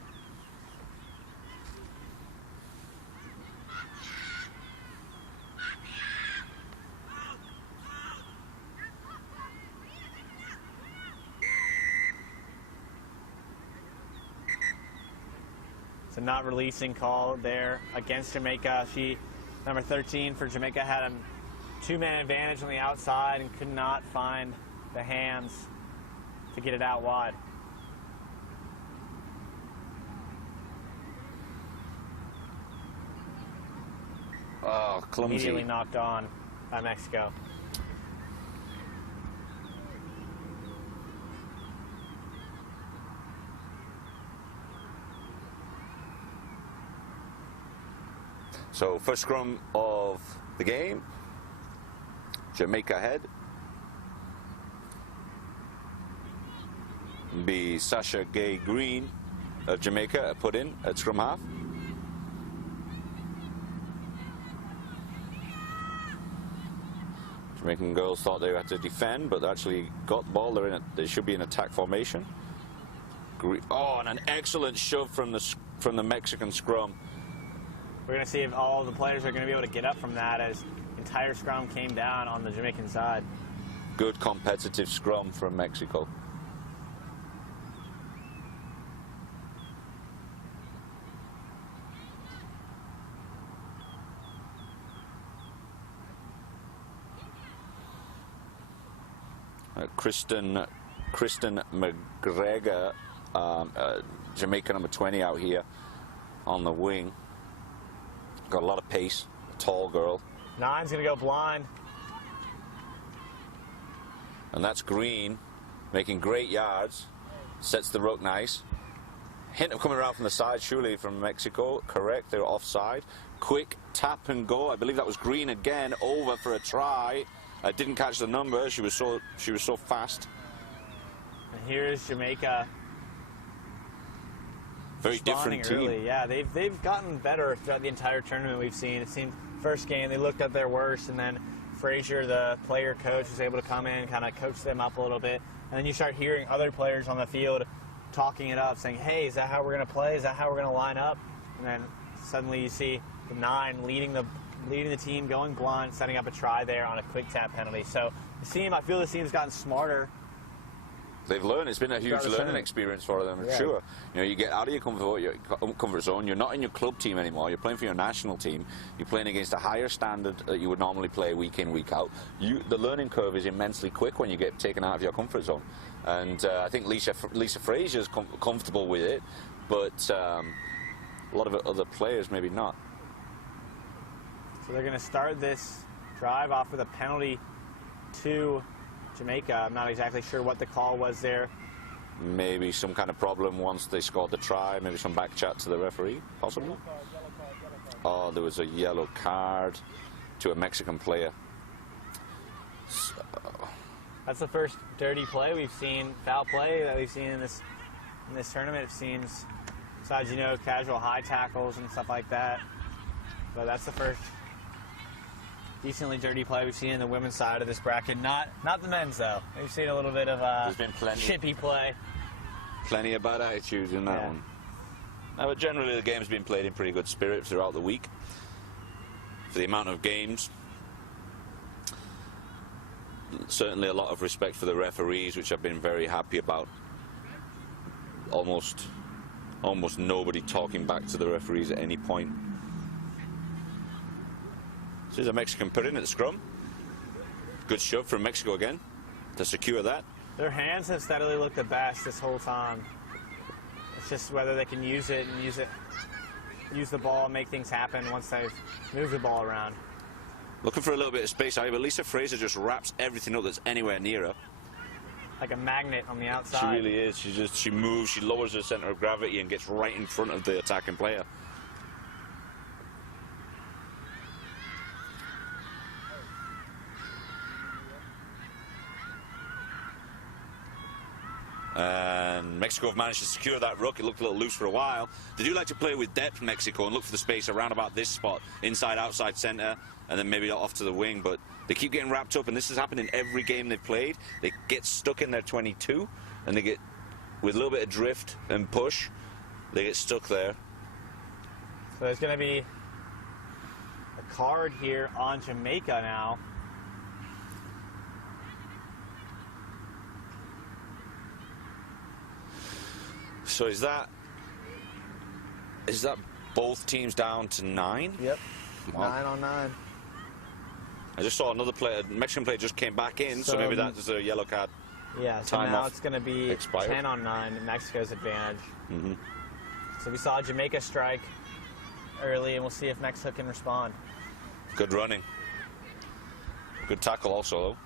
It's a not releasing call there against Jamaica. Number 13 for Jamaica, had a 2-man advantage on the outside and could not find the hands to get it out wide. Oh, clumsy. Immediately knocked on by Mexico. So first scrum of the game, Jamaica head. Be Sasha Gay Green of Jamaica put in at scrum half. Jamaican girls thought they had to defend, but they actually got the ball. They should be in attack formation. Oh, and an excellent shove from the Mexican scrum. We're going to see if all of the players are going to be able to get up from that, as the entire scrum came down on the Jamaican side. Good competitive scrum from Mexico. Kristen McGregor, Jamaica number 20 out here on the wing. Got a lot of pace, a tall girl. 9's going to go blind. And that's Green, making great yards. Sets the ruck nice. Hint of coming around from the side, surely from Mexico. Correct, they were offside. Quick tap and go. I believe that was Green again, over for a try. I didn't catch the number. She was so fast. And here's Jamaica. Very different team. Early. Yeah, they've gotten better throughout the entire tournament. We've seen. It seemed first game they looked at their worst, and then Frazier, the player coach, was able to come in and kind of coach them up a little bit. And then you start hearing other players on the field talking it up, saying, "Hey, is that how we're going to play? Is that how we're going to line up?" And then suddenly you see the 9 leading the team, going blind, setting up a try there on a quick tap penalty. So I feel this team's gotten smarter. They've learned. It's been a huge learning experience for them, yeah. Sure. You know, you get out of your comfort zone. You're not in your club team anymore. You're playing for your national team. You're playing against a higher standard that you would normally play week in, week out. The learning curve is immensely quick when you get taken out of your comfort zone. And I think Lisa Frazier's comfortable with it, but a lot of other players maybe not. So they're going to start this drive off with a penalty to Jamaica. I'm not exactly sure what the call was there. Maybe some kind of problem once they scored the try. Maybe some back chat to the referee, possibly. Yellow card. Oh, there was a yellow card to a Mexican player. So, that's the first dirty play we've seen, foul play that we've seen in this tournament. It seems, besides, casual high tackles and stuff like that. But that's the first decently dirty play we've seen in the women's side of this bracket. Not the men's, though. We've seen a little bit of there's been chippy play. Plenty of bad attitudes in that one. But generally the game's been played in pretty good spirit throughout the week. For the amount of games. Certainly a lot of respect for the referees, which I've been very happy about. Almost nobody talking back to the referees at any point. So there's a Mexican put in at the scrum. Good shove from Mexico again to secure that. Their hands have steadily looked the best this whole time. It's just whether they can use the ball and make things happen once they've moved the ball around. Looking for a little bit of space out here, but Lisa Frazier just wraps everything up that's anywhere near her. Like a magnet on the outside. She really is. She moves, she lowers her center of gravity and gets right in front of the attacking player. And Mexico have managed to secure that ruck. It looked a little loose for a while. They do like to play with depth, Mexico, and look for the space around about this spot, inside, outside, centre, and then maybe off to the wing. But they keep getting wrapped up, and this has happened in every game they've played. They get stuck in their 22, and they get, with a little bit of drift and push, they get stuck there. So there's going to be a card here on Jamaica now. So is that both teams down to 9? Yep. Wow. 9 on 9. I just saw another player, Mexican player just came back in, so maybe that's a yellow card. Yeah, so Time now off it's going to be expired. 10 on 9, Mexico's advantage. Mm-hmm. So we saw Jamaica strike early, and we'll see if Mexico can respond. Good running. Good tackle also, though.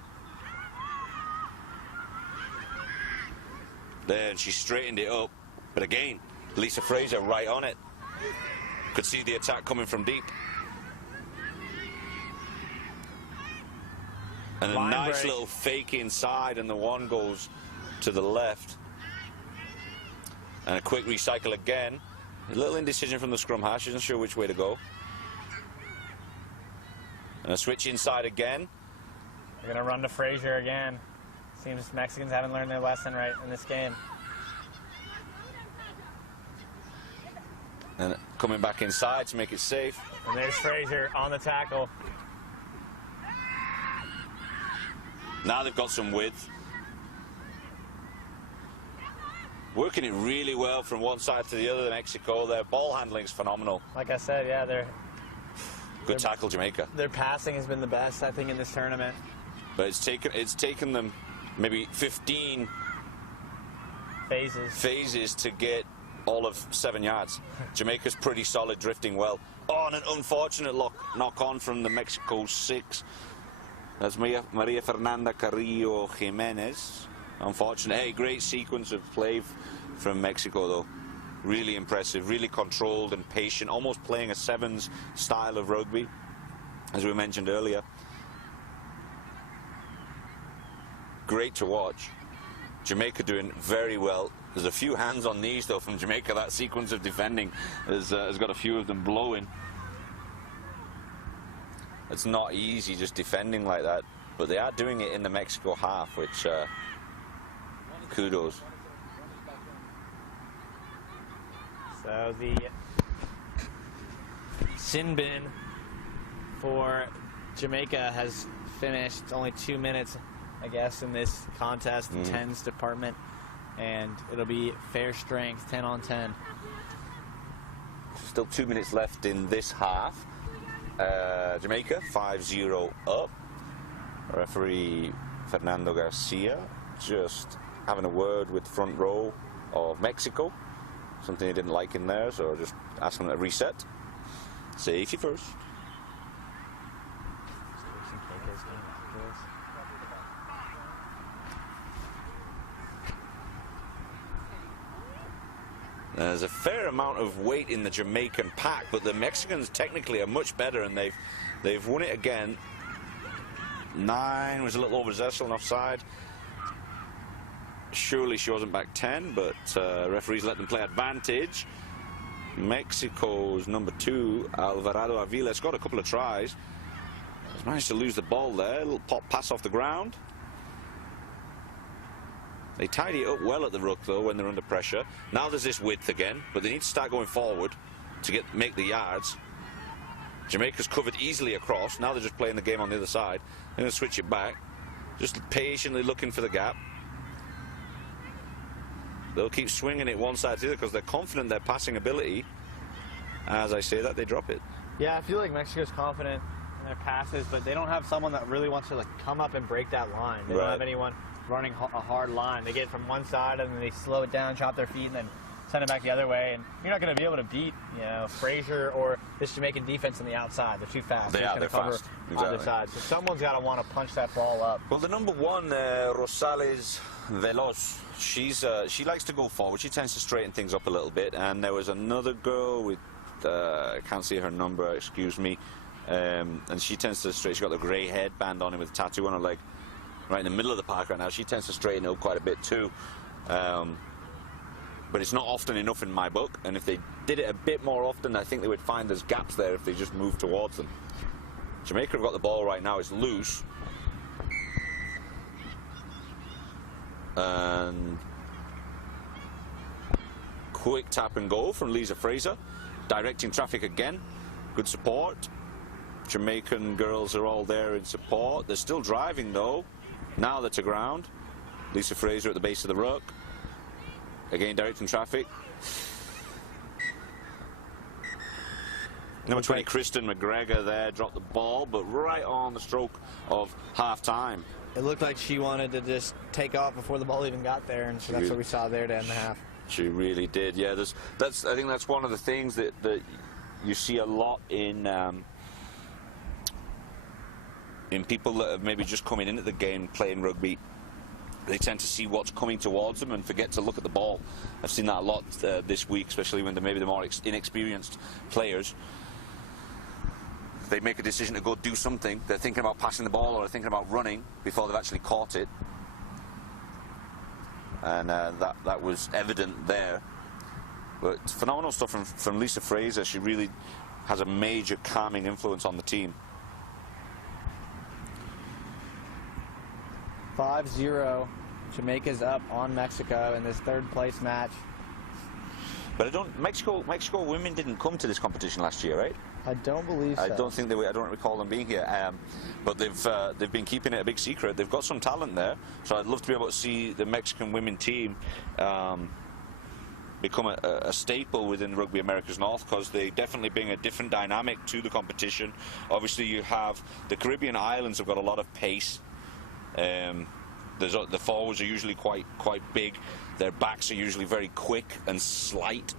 Then she straightened it up, but again, Lisa Fraser right on it. Could see the attack coming from deep. And a Line nice break. little fake inside, and the one goes to the left. And a quick recycle again. A little indecision from the scrum half. She isn't sure which way to go. And a switch inside again. They're going to run to Frazier again. Seems Mexicans haven't learned their lesson right in this game. And coming back inside to make it safe. And there's Frazier on the tackle. Now they've got some width. Working it really well from one side to the other, Mexico. Their ball handling is phenomenal. Like I said, yeah, Good tackle, Jamaica. their passing has been the best, I think, in this tournament. But it's taken them maybe 15 phases to get all of 7 yards. Jamaica's pretty solid, drifting well. Oh, and an unfortunate knock on from the Mexico 6. That's Maria Fernanda Carrillo Jimenez. Unfortunate. Hey, great sequence of play from Mexico, though. Really impressive, really controlled and patient, almost playing a sevens style of rugby, as we mentioned earlier. Great to watch. Jamaica doing very well. There's a few hands on knees, though, from Jamaica. That sequence of defending has got a few of them blowing. It's not easy just defending like that, but they are doing it in the Mexico half, which kudos. So the sin bin for Jamaica has finished. It's only 2 minutes, I guess, in this contest, the 10s department, and it'll be fair strength, 10 on 10. Still 2 minutes left in this half. Jamaica 5-0 up. Referee Fernando Garcia just having a word with the front row of Mexico. Something he didn't like in there, so just ask him to reset. Safety first. There's a fair amount of weight in the Jamaican pack, but the Mexicans technically are much better, and they've won it again. 9 was a little overzealous and offside. Surely she wasn't back 10, but referees let them play advantage. Mexico's number 2, Alvarado Avila, has got a couple of tries. He's managed to lose the ball there. A little pop pass off the ground. They tidy it up well at the ruck, though, when they're under pressure. Now there's this width again, but they need to start going forward to make the yards. Jamaica's covered easily across. Now they're just playing the game on the other side. They're going to switch it back. Just patiently looking for the gap. They'll keep swinging it one side to the other because they're confident their passing ability. As I say that, they drop it. Yeah, I feel like Mexico's confident in their passes, but they don't have someone that really wants to come up and break that line. They don't have anyone running a hard line. They get from one side and then they slow it down, chop their feet, and then send it back the other way. And you're not going to be able to beat, Frazier or this Jamaican defense on the outside. They're too fast. They're fast. On their side. So someone's got to want to punch that ball up. Well, the number 1, Rosales Veloz, she likes to go forward. She tends to straighten things up a little bit. And there was another girl with, I can't see her number, excuse me, and she tends to straighten. She's got the grey headband on it with a tattoo on her leg. Right in the middle of the park right now. She tends to straighten it up quite a bit too. But it's not often enough in my book, and if they did it a bit more often, I think they would find there's gaps there if they just moved towards them. Jamaica have got the ball right now, it's loose. And quick tap and go from Lisa Fraser, directing traffic again. Good support. Jamaican girls are all there in support. They're still driving though. Now they're to ground. Lisa Fraser at the base of the ruck. Again, directing traffic. Number 20, Kristen McGregor there, dropped the ball, but right on the stroke of half-time. It looked like she wanted to just take off before the ball even got there, and so that's what we saw there to end the half. She really did, yeah. I think that's one of the things that you see a lot in people that are maybe just coming into the game playing rugby. They tend to see what's coming towards them and forget to look at the ball. I've seen that a lot this week, especially when maybe the more inexperienced players. They make a decision to go do something. They're thinking about passing the ball or they're thinking about running before they've actually caught it. And that was evident there. But phenomenal stuff from Lisa Fraser. She really has a major calming influence on the team. 5-0. Jamaica's up on Mexico in this third-place match. But Mexico women didn't come to this competition last year, right? I don't believe so. I don't think I don't recall them being here. But they've been keeping it a big secret. They've got some talent there, so I'd love to be able to see the Mexican women team become a staple within Rugby Americas North, because they definitely bring a different dynamic to the competition. Obviously, you have the Caribbean islands have got a lot of pace. The forwards are usually quite big. Their backs are usually very quick and slight.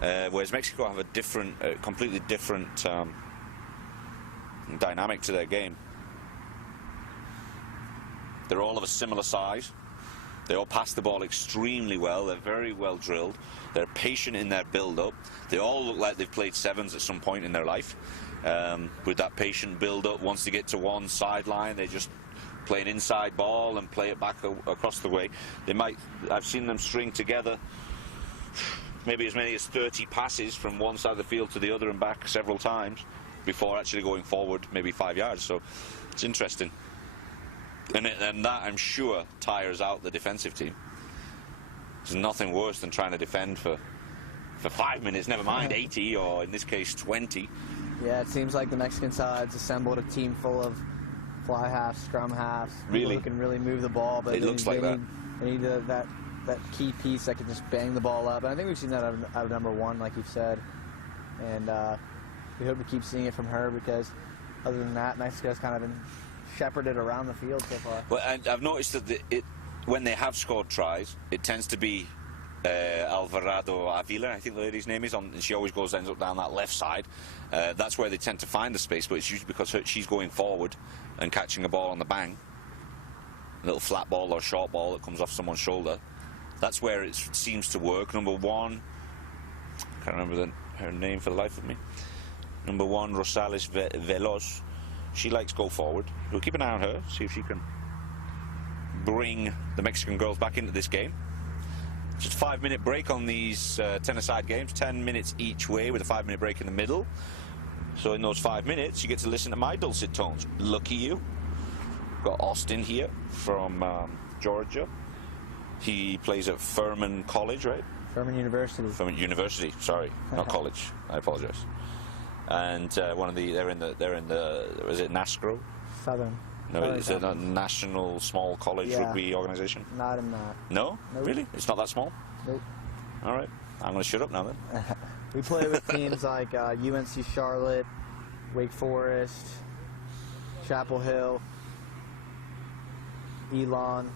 Whereas Mexico have a completely different dynamic to their game. They're all of a similar size. They all pass the ball extremely well. They're very well drilled. They're patient in their build-up. They all look like they've played sevens at some point in their life. With that patient build-up, once they get to one sideline, they just play an inside ball and play it back across the way. I've seen them string together maybe as many as 30 passes from one side of the field to the other and back several times before actually going forward maybe 5 yards. So it's interesting. And that, I'm sure, tires out the defensive team. There's nothing worse than trying to defend for 5 minutes, never mind 80 or in this case 20. Yeah, it seems like the Mexican side's assembled a team full of fly halves, scrum halves, really, people who can really move the ball. But it looks like that. They need that key piece that can just bang the ball up. And I think we've seen that out of number one, like you've said. And we hope to keep seeing it from her, because other than that, Mexico's kind of been shepherded around the field so far. Well, I've noticed that when they have scored tries, it tends to be Alvarado Avila, I think the lady's name is, and she always ends up down that left side. That's where they tend to find the space, but it's usually because she's going forward and catching a ball on the bang. A little flat ball or short ball that comes off someone's shoulder. That's where it seems to work. Number one, I can't remember her name for the life of me. Number one, Rosales Veloz. She likes go forward. We'll keep an eye on her, see if she can bring the Mexican girls back into this game. Just a 5-minute break on these 10-a-side games, 10 minutes each way with a 5-minute break in the middle. So in those 5 minutes, you get to listen to my dulcet tones. Lucky you. Got Austin here from Georgia. He plays at Furman College, right? Furman University. Furman University, sorry, not college. I apologize. And they're in the is it NASCRO? Southern. No, it's a national small college rugby organization. Not in that. No? Nope. Really? It's not that small? Nope. All right. I'm going to shut up now then. We play with teams like UNC Charlotte, Wake Forest, Chapel Hill, Elon.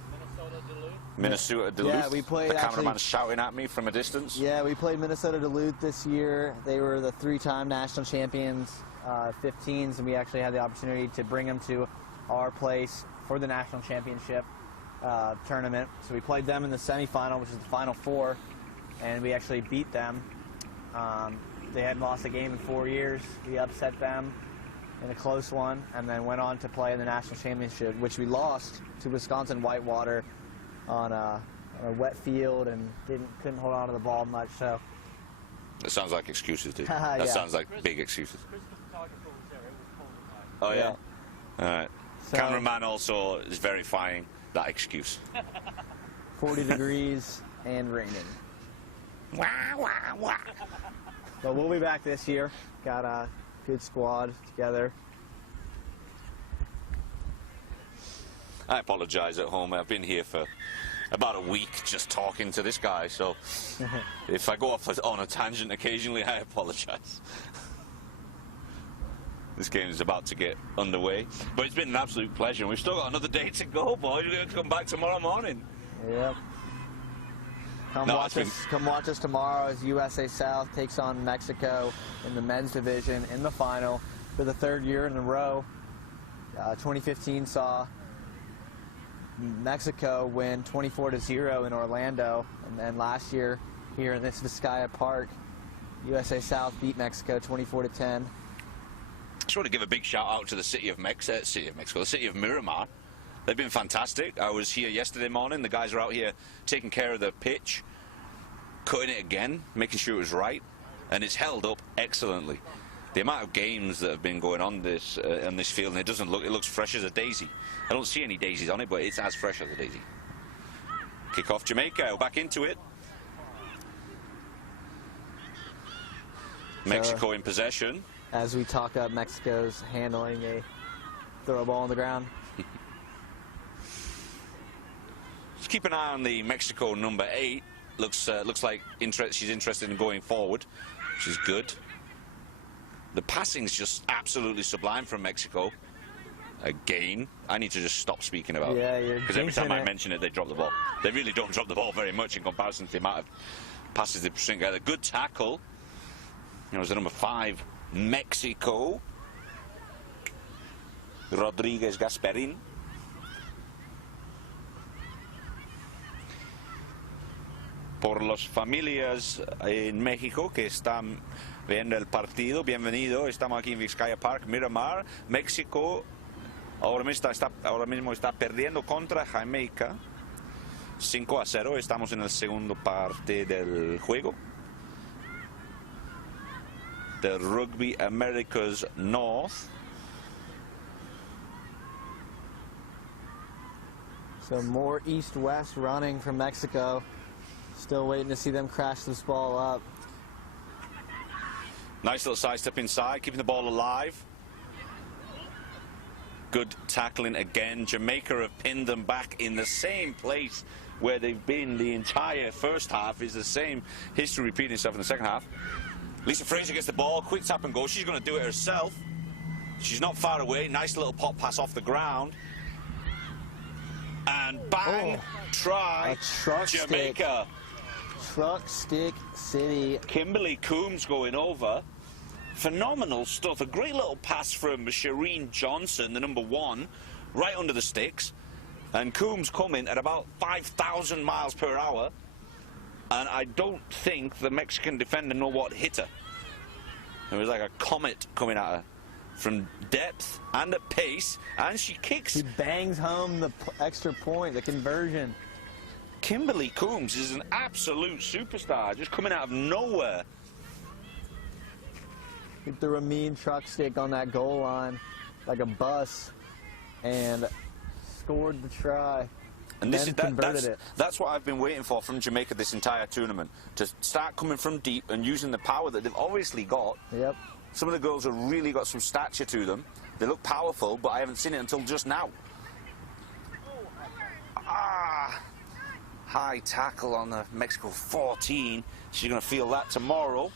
Minnesota Duluth. Yeah, we played. The cameraman's shouting at me from a distance. Yeah, we played Minnesota Duluth this year. They were the 3-time national champions, 15s, and we actually had the opportunity to bring them to our place for the national championship tournament. So we played them in the semifinal, which is the Final Four, and we actually beat them. They hadn't lost a game in 4 years. We upset them in a close one, and then went on to play in the national championship, which we lost to Wisconsin Whitewater on a on a wet field and couldn't hold on to the ball much. So That sounds like excuses, dude. Yeah. That sounds like big excuses. Chris, the photographer, was there. It was cold Oh, yeah? Yeah. All right. So- Cameraman also is verifying that excuse. 40 degrees and raining. Wah, wah, wah. But we'll be back this year. Got a good squad together. I apologize at home. I've been here for about a week just talking to this guy, so if I go off on a tangent occasionally, I apologize. This game is about to get underway, but it's been an absolute pleasure. We've still got another day to go, boys. We're going to come back tomorrow morning. Yep. Come watch us tomorrow as USA South takes on Mexico in the men's division in the final for the third year in a row. 2015 saw Mexico win 24-0 in Orlando, and then last year here in this Vizcaya Park, USA South beat Mexico 24-10. I just want to give a big shout out to the city of Mexico, the city of Miramar. They've been fantastic. I was here yesterday morning. The guys are out here taking care of the pitch, cutting it again, making sure it was right, and it's held up excellently. The amount of games that have been going on this field, and it looks fresh as a daisy. I don't see any daisies on it, but it's as fresh as a daisy. Kick off Jamaica, back into it. Mexico in possession. As we talk up Mexico's handling a throw ball on the ground. Just keep an eye on the Mexico number 8. Looks like she's interested in going forward, which is good. The passing's just absolutely sublime from Mexico. Again, I need to just stop speaking about it, because every time I mention it, they drop the ball. They really don't drop the ball very much in comparison to the amount of passes they string together. Good tackle. It was the number 5, Mexico. Rodriguez Gasperin. Por las familias en México que están viendo el partido, bienvenido. Estamos aquí en Vizcaya Park, Miramar, México. Ahora mismo está perdiendo contra Jamaica 5-0. Estamos en el segundo parte del juego del Rugby Americas North. So more east-west running from Mexico. Still waiting to see them crash this ball up. Nice little side step inside, keeping the ball alive. Good tackling again. Jamaica have pinned them back in the same place where they've been the entire first half. Is the same history repeating itself in the second half. Lisa Fraser gets the ball, quick tap and go. She's going to do it herself. She's not far away. Nice little pop pass off the ground. And bang, try, Jamaica. Truck Stick City. Kimberly Coombs going over. Phenomenal stuff. A great little pass from Shireen Johnson, the number 1, right under the sticks. And Coombs coming at about 5,000 miles per hour. And I don't think the Mexican defender know what hit her. It was like a comet coming at her from depth and at pace. And she kicks. She bangs home the extra point, the conversion. Kimberly Coombs is an absolute superstar, just coming out of nowhere. He threw a mean truck stick on that goal line like a bus and scored the try. And this is converted it. That's what I've been waiting for from Jamaica this entire tournament, to start coming from deep and using the power that they've obviously got. Yep. Some of the girls have really got some stature to them. They look powerful, but I haven't seen it until just now. High tackle on the Mexico 14. She's going to feel that tomorrow.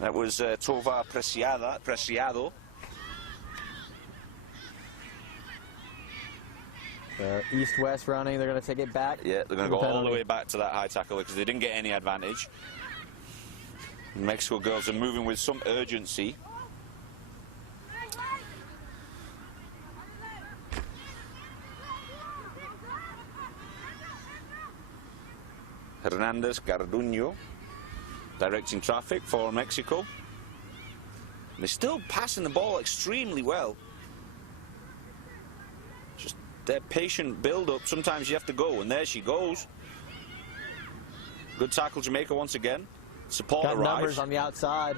That was Tova Preciado. East-west running, they're going to take it back. Yeah, they're going to go all the way back to that high tackle because they didn't get any advantage. The Mexico girls are moving with some urgency. Hernandez Garduño directing traffic for Mexico. They're still passing the ball extremely well. Just their patient build-up. Sometimes you have to go, and there she goes. Good tackle, Jamaica once again. Support Got arrives. numbers on the outside.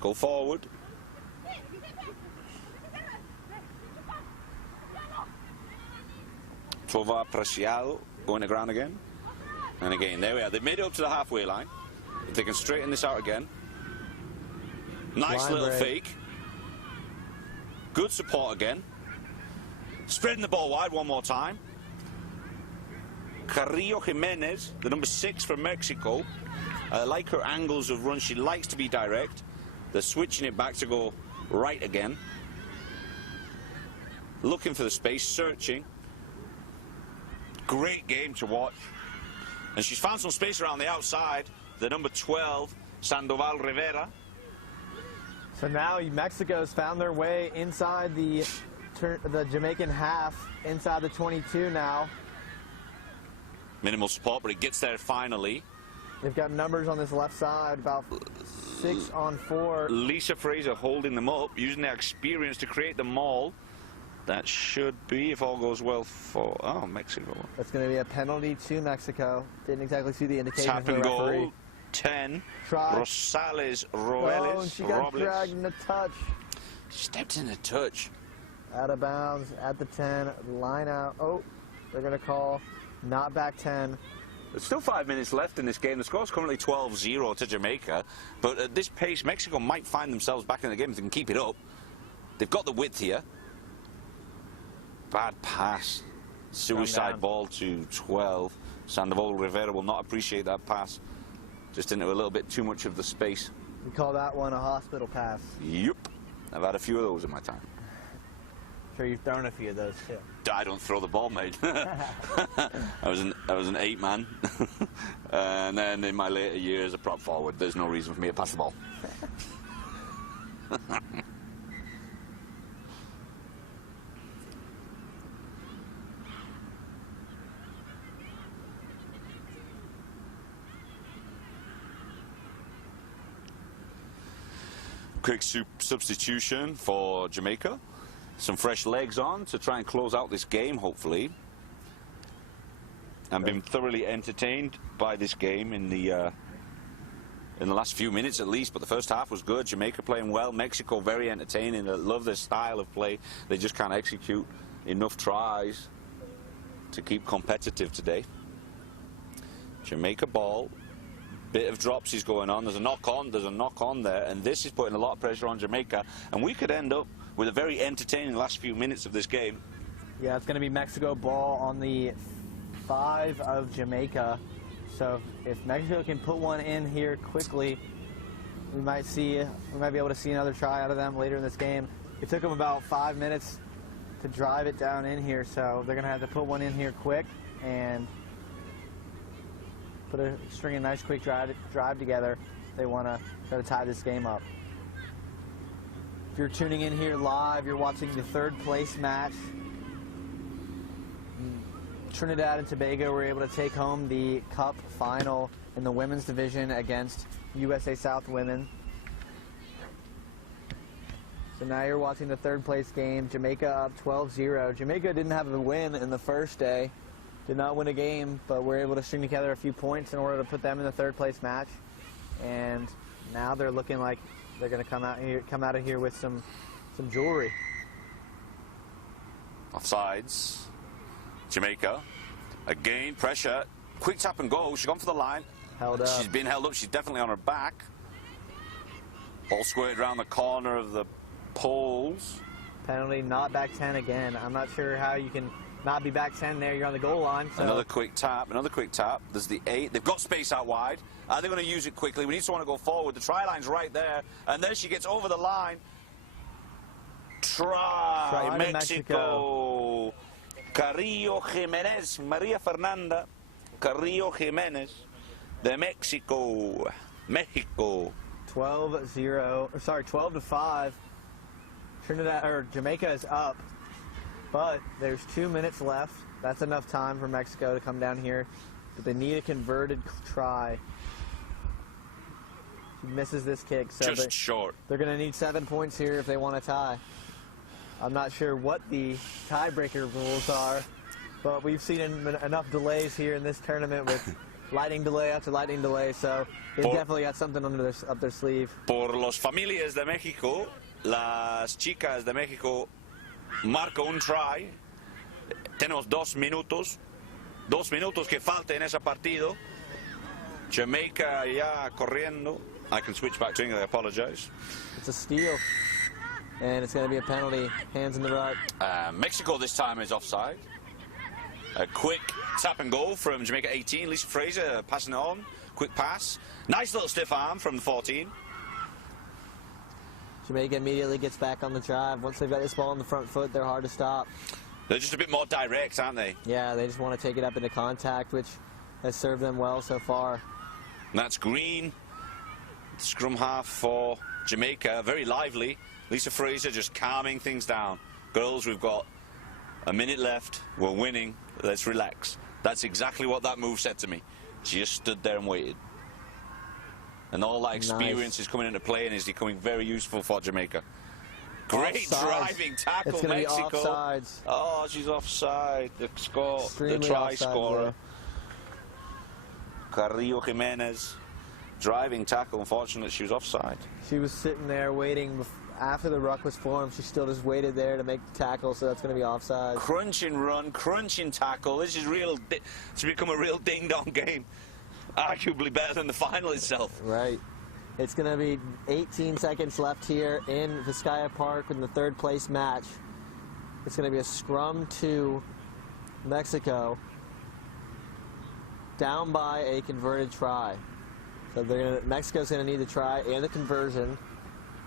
Go forward. Tovar Preciado going to ground again. And again, there we are. They've made it up to the halfway line. If they can straighten this out again. Nice Line little break. fake. Good support again. Spreading the ball wide one more time. Carrillo Jimenez, the number 6 from Mexico. I like her angles of run. She likes to be direct. They're switching it back to go right again. Looking for the space, searching. Great game to watch. And she's found some space around the outside. The number 12, Sandoval Rivera. So now Mexico's found their way inside the Jamaican half, inside the 22 now. Minimal support, but it gets there finally. They've got numbers on this left side, about 6 on 4. Lisa Fraser holding them up, using their experience to create the maul. That should be, if all goes well, for Mexico. That's going to be a penalty to Mexico. Didn't exactly see the indication Tap from and the referee. goal. 10. Try. Rosales Oh, Roeles. and she got Robles. dragged in the touch. Stepped in a touch. Out of bounds at the 10. Line out. Oh, they're going to call not back 10. There's still 5 minutes left in this game. The score's currently 12-0 to Jamaica. But at this pace, Mexico might find themselves back in the game if they can keep it up. They've got the width here. Bad pass. Suicide ball to 12. Sandoval Rivera will not appreciate that pass. Just into a little bit too much of the space. We call that one a hospital pass. Yup. I've had a few of those in my time. Sure, you've thrown a few of those too. I don't throw the ball, mate. I was an 8-man. And then in my later years, a prop forward. There's no reason for me to pass the ball. Quick substitution for Jamaica. Some fresh legs on to try and close out this game, hopefully. I've been thoroughly entertained by this game in the last few minutes at least, but the first half was good. Jamaica playing well, Mexico very entertaining. I love their style of play. They just can't execute enough tries to keep competitive today. Jamaica ball. Bit of dropsies going on. There's a knock on there, and this is putting a lot of pressure on Jamaica, and we could end up with a very entertaining last few minutes of this game. Yeah, it's going to be Mexico ball on the 5 of Jamaica. So if Mexico can put one in here quickly, we might be able to see another try out of them later in this game. It took them about 5 minutes to drive it down in here, so they're going to have to put one in here quick and string a nice quick drive together. They want to try to tie this game up. If you're tuning in here live, you're watching the 3rd place match. Trinidad and Tobago were able to take home the Cup final in the women's division against USA South Women. So now you're watching the 3rd place game. Jamaica up 12-0. Jamaica didn't have a win in the first day. Did not win a game, but were able to string together a few points in order to put them in the 3rd place match. And now they're looking like they're going to come out of here with some jewelry. Offsides. Jamaica. Again, pressure. Quick tap and go. She's gone for the line. Held up. She's been held up. She's definitely on her back. Ball squared around the corner of the poles. Penalty, not back 10 again. I'm not sure how you can not be back 10 there. You're on the goal line. So. Another quick tap. There's the 8. They've got space out wide. They're going to use it quickly. We need someone to go forward. The try line's right there. And then she gets over the line. Try Mexico. Carrillo Jimenez. Maria Fernanda Carrillo Jimenez de Mexico. 12-5. Jamaica is up, but there's 2 minutes left. That's enough time for Mexico to come down here, but they need a converted try. He misses this kick, so just short. They're going to need 7 points here if they want to tie. I'm not sure what the tiebreaker rules are. but we've seen enough delays here in this tournament with lightning delay after lightning delay, so they've definitely got something up their sleeve. Por los familias de México, las chicas de México marcan un try. Tenemos 2 minutos. 2 minutos que falta en ese partido. Jamaica ya corriendo. I can switch back to English, I apologize. It's a steal, and it's going to be a penalty. Hands in the rut. Mexico this time is offside. A quick tap and go from Jamaica 18. Lisa Fraser passing it on. Quick pass. Nice little stiff arm from the 14. Jamaica immediately gets back on the drive. Once they've got this ball on the front foot, they're hard to stop. They're just a bit more direct, aren't they? Yeah, they just want to take it up into contact, which has served them well so far. And that's Green, scrum half for Jamaica, very lively. Lisa Fraser just calming things down. Girls, we've got a minute left. We're winning. Let's relax. That's exactly what that move said to me. She just stood there and waited. And all that experience is coming into play and is becoming very useful for Jamaica. Great driving tackle, it's Mexico. Be offsides. Oh, she's offside. The score, Extremely the try offside, scorer. Carrillo Jimenez, driving tackle. Unfortunately, she was offside. She was sitting there waiting after the ruck was formed. She still just waited there to make the tackle, so that's going to be offside. Crunching run, crunching tackle. This is real. It's become a real ding-dong game. Arguably better than the final itself. Right. It's going to be 18 seconds left here in Vizcaya Park in the third place match. It's going to be a scrum to Mexico, down by a converted try. So Mexico's going to need the try and the conversion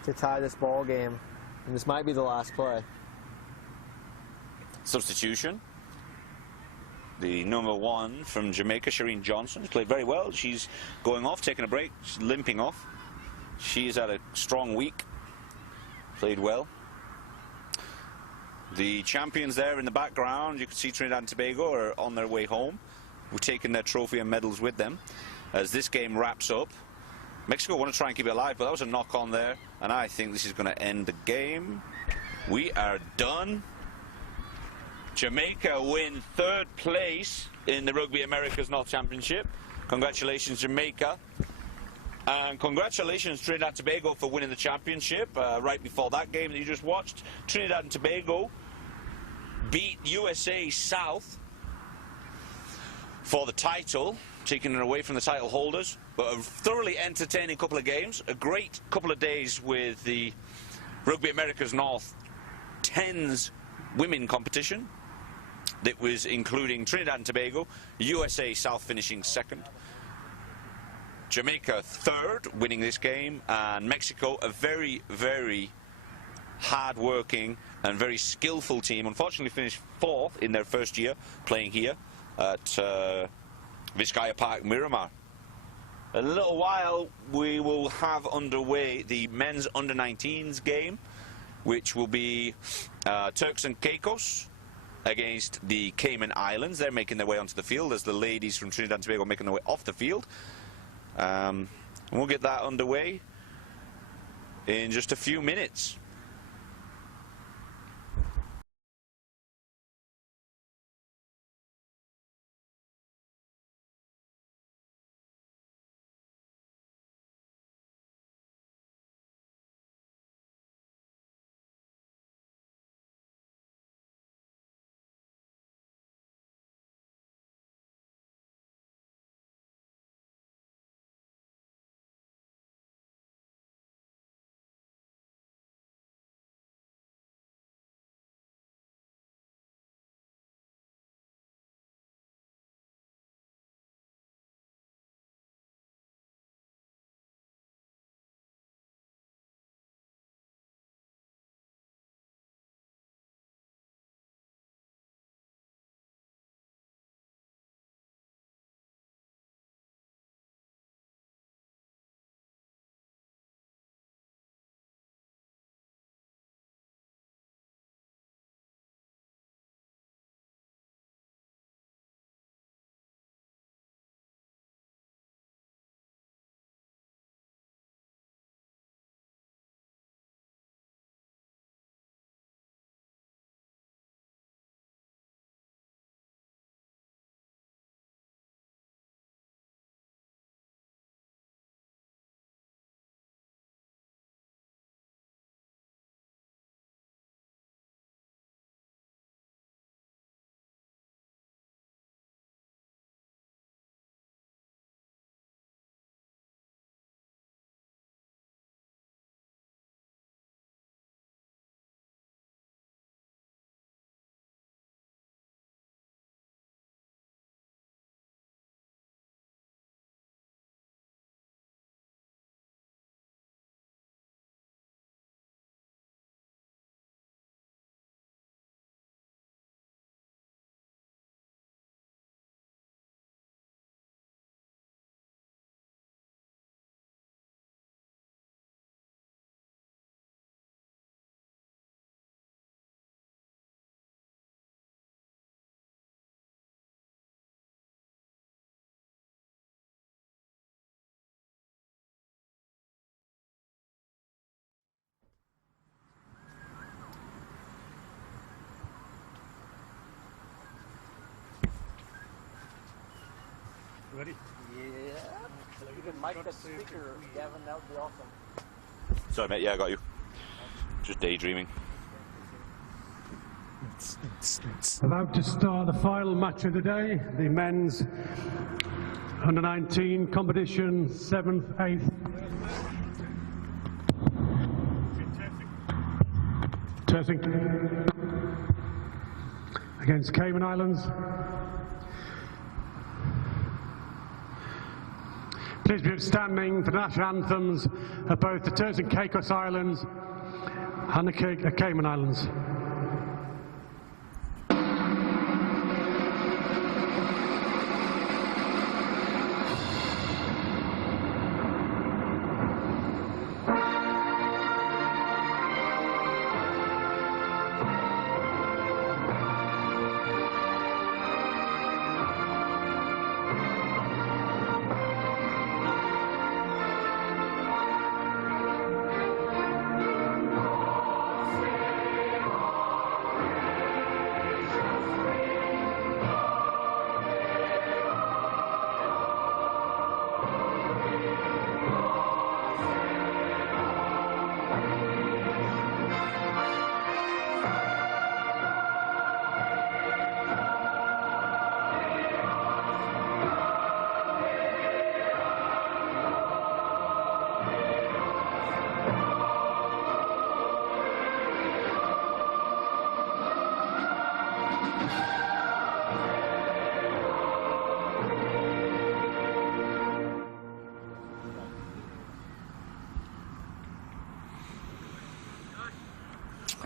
to tie this ball game. And this might be the last play. Substitution. The number 1 from Jamaica, Shireen Johnson, has played very well. She's going off, taking a break. She's limping off. She's had a strong week. Played well. The champions there in the background, you can see Trinidad and Tobago are on their way home. We're taking their trophy and medals with them. As this game wraps up, Mexico want to try and keep it alive, but that was a knock on there, and I think this is going to end the game. We are done. Jamaica win 3rd place in the Rugby Americas North Championship. Congratulations, Jamaica. And congratulations, Trinidad and Tobago, for winning the championship. Right before that game that you just watched, Trinidad and Tobago beat USA South for the title, taking it away from the title holders. But a thoroughly entertaining couple of games. A great couple of days with the Rugby Americas North 10s women competition. That was including Trinidad and Tobago, USA South finishing 2nd, Jamaica 3rd, winning this game, and Mexico, a very, very hard-working and very skillful team. Unfortunately, finished 4th in their first year playing here at Vizcaya Park, Miramar. In a little while, we will have underway the men's under-19s game, which will be Turks and Caicos against the Cayman Islands. They're making their way onto the field as the ladies from Trinidad and Tobago are making their way off the field. We'll get that underway in just a few minutes. Ready? Yeah. You can mic the speaker, Gavin. That would be awesome. Sorry, mate. Yeah, I got you. Just daydreaming. About to start the final match of the day, the men's under-19 competition, 7th, 8th. Testing. Against Cayman Islands. Please be standing for the national anthems of both the Turks and Caicos Islands and the Cayman Islands.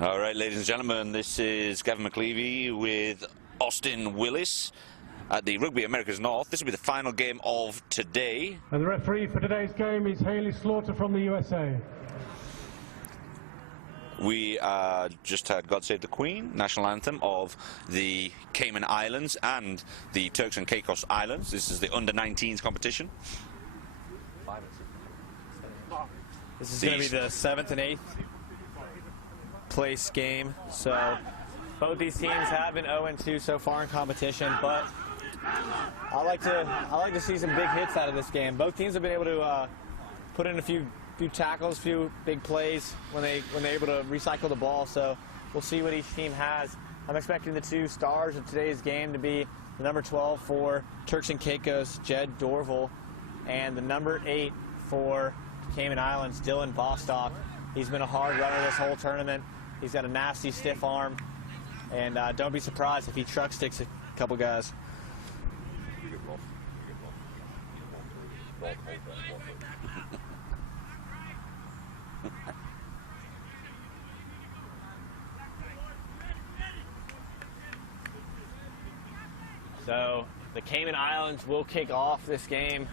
All right, ladies and gentlemen, this is Gavin McLeavy with Austin Willis at the Rugby Americas North. This will be the final game of today. And the referee for today's game is Haley Slaughter from the USA. We just had God Save the Queen, national anthem of the Cayman Islands and the Turks and Caicos Islands. This is the under-19s competition. This is going to be the 7th and 8th place game. So both these teams have been 0-2 so far in competition, but I like to see some big hits out of this game. Both teams have been able to put in a few tackles, few big plays when they're able to recycle the ball. So we'll see what each team has. I'm expecting the two stars of today's game to be the number 12 for Turks and Caicos, Jed Dorval, and the number 8 for Cayman Islands, Dylan Bostock. He's been a hard runner this whole tournament. He's got a nasty stiff arm, and don't be surprised if he truck sticks a couple guys. So the Cayman Islands will kick off this game.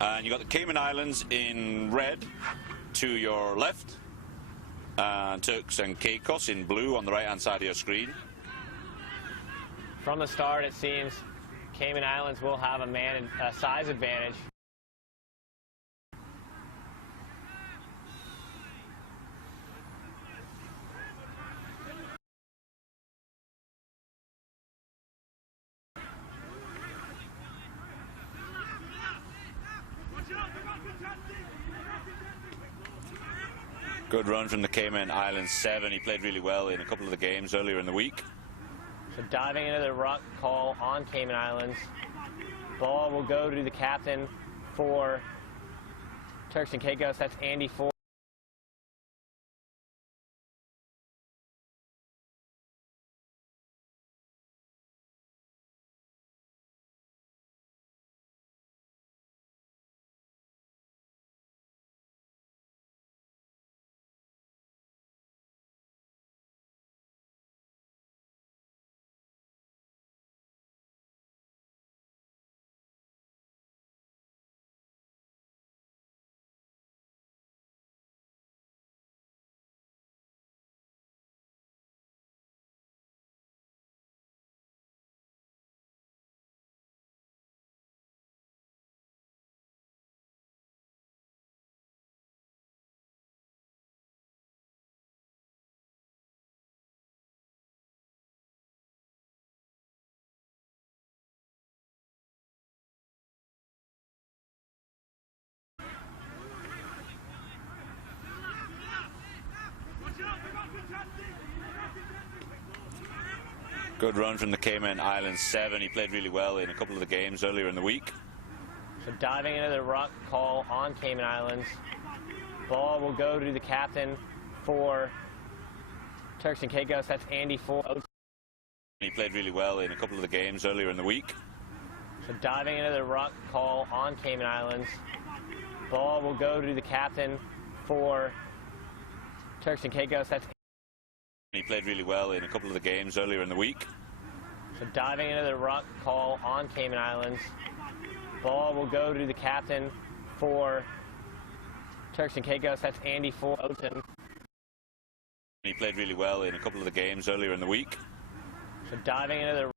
And you got the Cayman Islands in red to your left, and Turks and Caicos in blue on the right-hand side of your screen. From the start, it seems Cayman Islands will have a size advantage. Good run from the Cayman Islands 7. He played really well in a couple of the games earlier in the week. So diving into the ruck call on Cayman Islands. Ball will go to the captain for Turks and Caicos. That's Andy Ford. Good run from the Cayman Islands 7. He played really well in a couple of the games earlier in the week. So diving into the ruck call on Cayman Islands. Ball will go to the captain for Turks and Caicos. That's Andy Ford. He played really well in a couple of the games earlier in the week. So diving into the ruck call on Cayman Islands. Ball will go to the captain for Turks and Caicos. That's He played really well in a couple of the games earlier in the week. So diving into the ruck call on Cayman Islands. Ball will go to the captain for Turks and Caicos. That's Andy Ford. He played really well in a couple of the games earlier in the week. So diving into the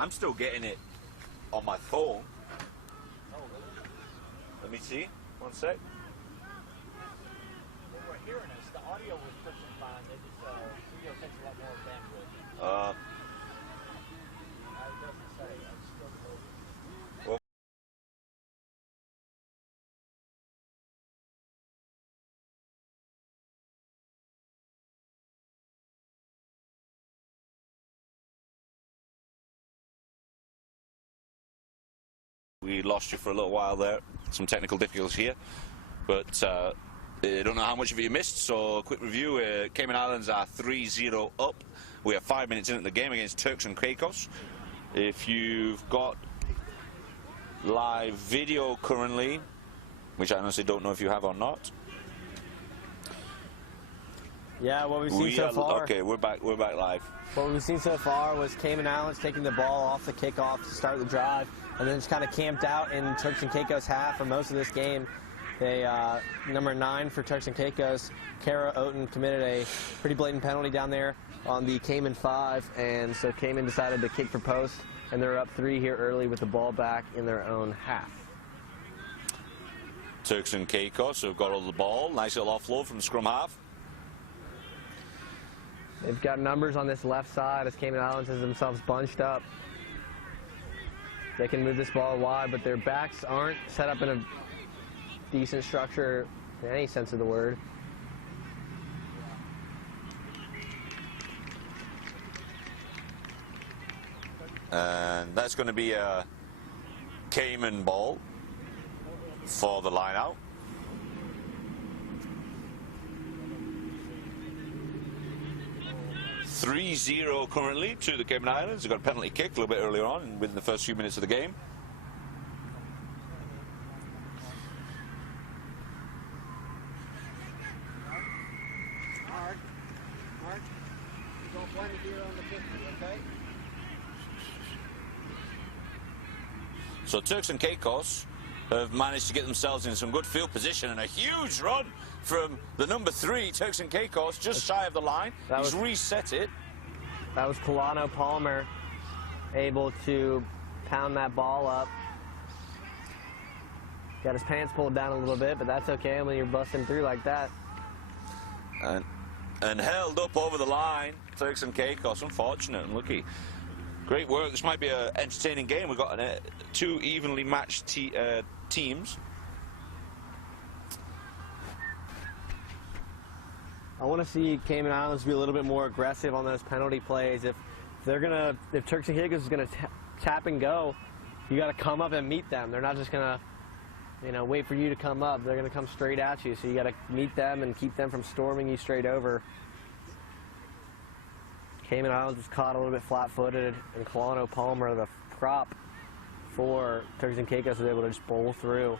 I'm still getting it on my phone. Let me see. One sec. They were hearing us. The audio was pushing fine. They just video takes a lot more bandwidth. It doesn't say. I'm still loading. Well, we lost you for a little while there. Some technical difficulties here, but I don't know how much of it you missed, so a quick review. Cayman Islands are 3-0 up. We are 5 minutes into the game against Turks and Caicos. If you've got live video currently, which I honestly don't know if you have or not. Yeah, what we've seen so far. Okay, we're back live. What we've seen so far was Cayman Islands taking the ball off the kickoff to start the drive, and then just kind of camped out in Turks and Caicos half for most of this game. They, number 9 for Turks and Caicos, Kara Oten, committed a pretty blatant penalty down there on the Cayman 5, and so Cayman decided to kick for post, and they're up 3 here early with the ball back in their own half. Turks and Caicos have got all the ball. Nice little offload from the scrum half. They've got numbers on this left side as Cayman Islands has themselves bunched up. They can move this ball wide, but their backs aren't set up in a decent structure in any sense of the word. And that's going to be a Cayman ball for the line out. (3-0) currently to the Cayman Islands. They got a penalty kick a little bit earlier on within the first few minutes of the game. Mark, you don't blame it here on the 50, okay? So Turks and Caicos have managed to get themselves in some good field position, and a huge run from the number 3, Turks and Caicos, just shy of the line. He's reset it. That was Colano Palmer able to pound that ball up. Got his pants pulled down a little bit, but that's okay when you're busting through like that. And held up over the line, Turks and Caicos. Unfortunate and lucky. Great work. This might be an entertaining game. We've got 2 evenly matched teams. I want to see Cayman Islands be a little bit more aggressive on those penalty plays. If Turks and Caicos is gonna tap and go, you got to come up and meet them. They're not just gonna, wait for you to come up. They're gonna come straight at you. So you got to meet them and keep them from storming you straight over. Cayman Islands was caught a little bit flat-footed, and Colano Palmer, the prop for Turks and Caicos, was able to just bowl through,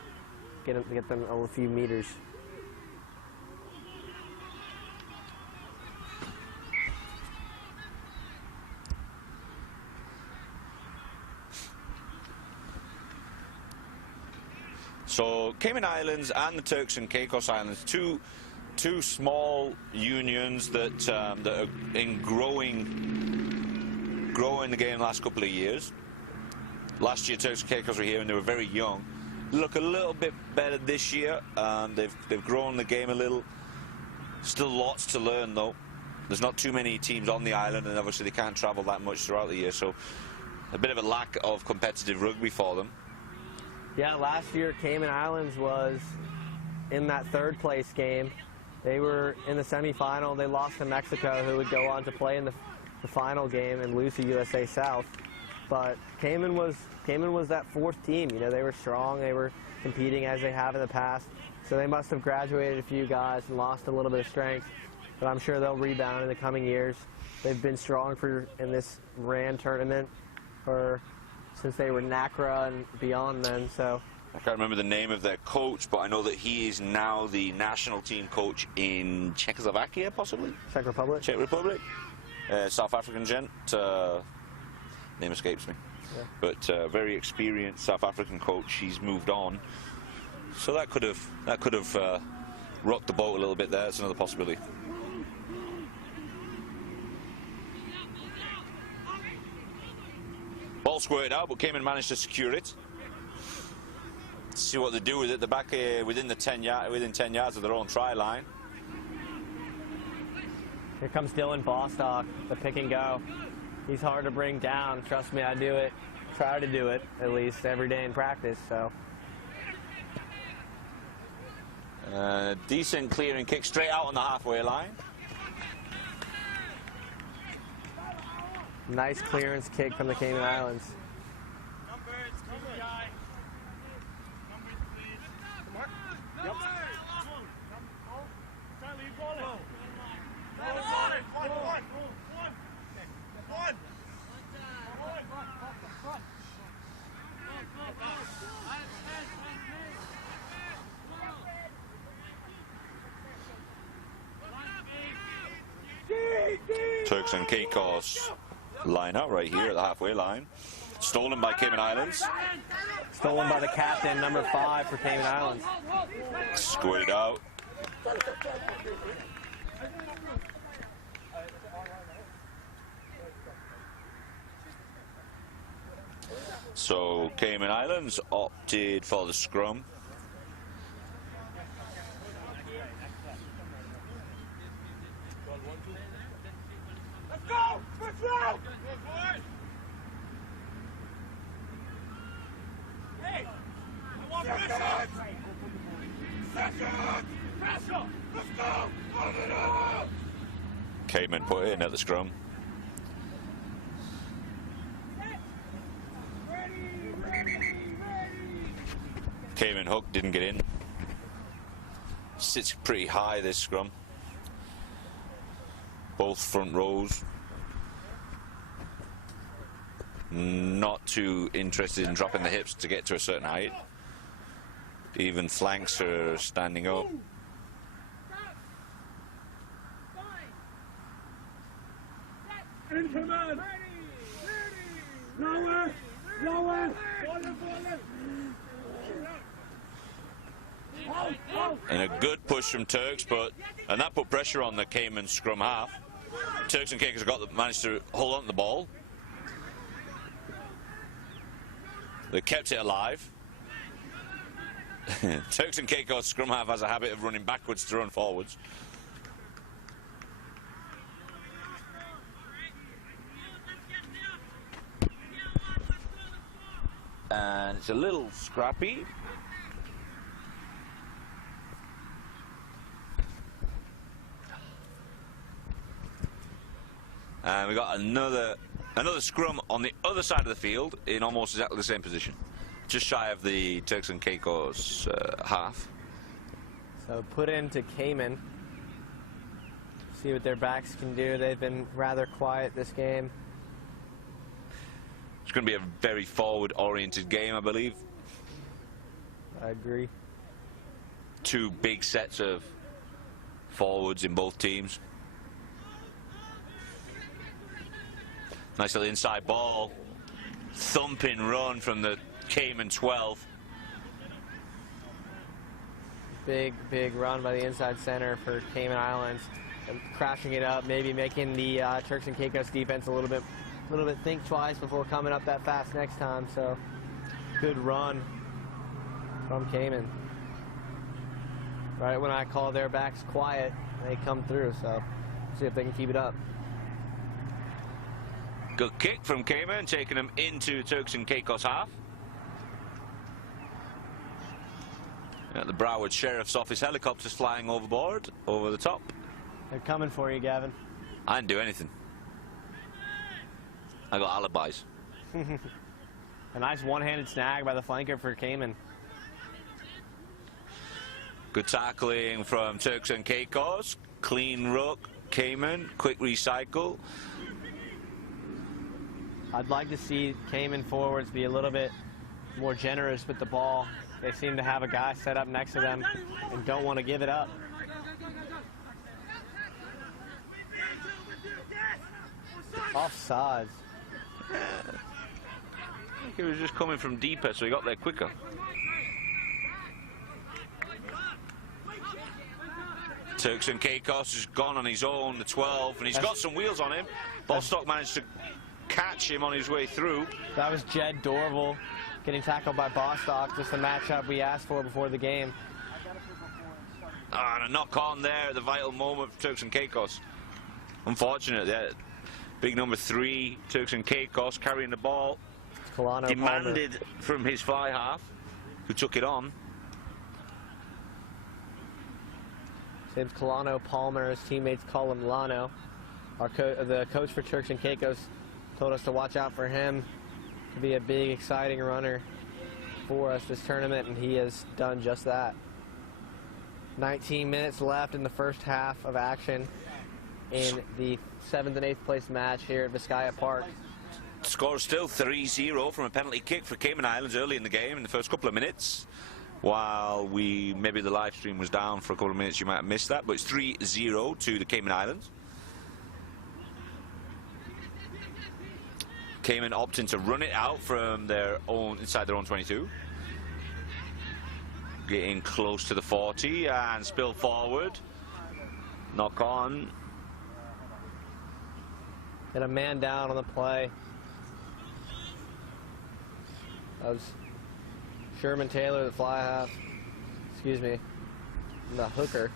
get them a few meters. So Cayman Islands and the Turks and Caicos Islands, two small unions that are growing the game the last couple of years. Last year Turks and Caicos were here and they were very young. Look a little bit better this year. They've grown the game a little. Still lots to learn though. There's not too many teams on the island, and obviously they can't travel that much throughout the year, so a bit of a lack of competitive rugby for them. Yeah, last year Cayman Islands was in that 3rd place game. They were in the semifinal. They lost to Mexico, who would go on to play in the final game and lose to USA South. But Cayman was that 4th team. They were strong. They were competing as they have in the past. So they must have graduated a few guys and lost a little bit of strength. But I'm sure they'll rebound in the coming years. They've been strong in this RAN tournament since they were NACRA and beyond then. So I can't remember the name of their coach, but I know that he is now the national team coach in Czechoslovakia, possibly? Czech Republic. Czech Republic. South African gent. Name escapes me. Yeah. But very experienced South African coach. He's moved on. So that could have rocked the boat a little bit there. It's another possibility. Ball squared out, but Cayman managed to secure it. Let's see what they do with it. They're back within 10 yards of their own try line. Here comes Dylan Bostock, the pick and go. He's hard to bring down. Trust me, I do it. Try to do it, at least, every day in practice. So. Decent clearing kick straight out on the halfway line. Nice clearance kick from the Cayman Islands. Turks and Caicos line out right here at the halfway line. Stolen by Cayman Islands. Stolen by the captain, number 5 for Cayman Islands. Squared out. So Cayman Islands opted for the scrum. Cayman put it in at the scrum. Cayman hook didn't get in. Sits pretty high this scrum. Both front rows not too interested in dropping the hips to get to a certain height. Even flanks are standing up. And a good push from Turks, and that put pressure on the Cayman scrum half. Turks and Caicos managed to hold on to the ball. They kept it alive. Turks and Caicos scrum half has a habit of running backwards to run forwards. And it's a little scrappy. And we got another scrum on the other side of the field in almost exactly the same position, just shy of the Turks and Caicos half. So put into Cayman. See what their backs can do. They've been rather quiet this game. It's going to be a very forward-oriented game, I believe. I agree. Two big sets of forwards in both teams. Nice little inside ball. Thumping run from the Cayman 12. Big run by the inside center for Cayman Islands. Crashing it up, maybe making the Turks and Caicos defense a little bit think twice before coming up that fast next time. So good run from Cayman. Right when I call their backs quiet, they come through. So see if they can keep it up. Good kick from Cayman, taking them into Turks and Caicos half. The Broward Sheriff's Office helicopters flying overboard, over the top. They're coming for you, Gavin. I didn't do anything. I got alibis. A nice one-handed snag by the flanker for Cayman. Good tackling from Turks and Caicos. Clean ruck, Cayman, quick recycle. I'd like to see Cayman forwards be a little bit more generous with the ball. They seem to have a guy set up next to them and don't want to give it up. Offsides. I think he was just coming from deeper, so he got there quicker. Turks and Caicos has gone on his own, the 12, and he's got some wheels on him. Bostock managed to catch him on his way through. That was Jed Dorval getting tackled by Bostock, just the matchup we asked for before the game. And a knock on there at the vital moment for Turks and Caicos. Unfortunate, yeah. Big number 3, Turks and Caicos carrying the ball. Demanded from his fly half, who took it on. James Colano Palmer, his teammates call him Lano. The coach for Turks and Caicos told us to watch out for him to be a big, exciting runner for us this tournament, and he has done just that. 19 minutes left in the first half of action in the 7th and 8th place match here at Vizcaya Park. Score still 3-0 from a penalty kick for Cayman Islands early in the game in the first couple of minutes. While maybe the live stream was down for a couple of minutes, you might have missed that, but it's 3-0 to the Cayman Islands. Cayman opting to run it out from their own, inside their own 22. Getting close to the 40 and spill forward. Knock on. Get a man down on the play. That was Sherman Taylor, the fly half. Excuse me, the hooker.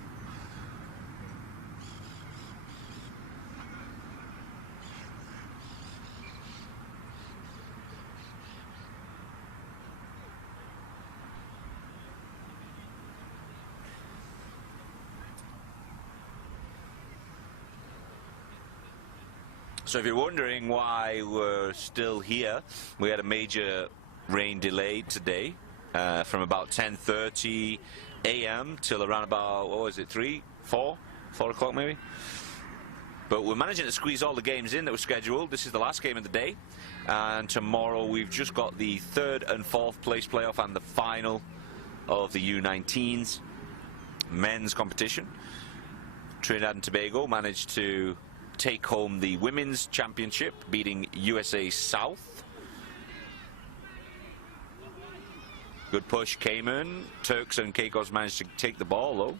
So if you're wondering why we're still here, we had a major rain delay today from about 10:30 a.m. till around about, what was it, 4 o'clock maybe? But we're managing to squeeze all the games in that were scheduled. This is the last game of the day. And tomorrow we've just got the 3rd and 4th place playoff and the final of the U19s men's competition. Trinidad and Tobago managed to take home the women's championship, beating USA South. Good push, Cayman. Turks and Caicos managed to take the ball, though.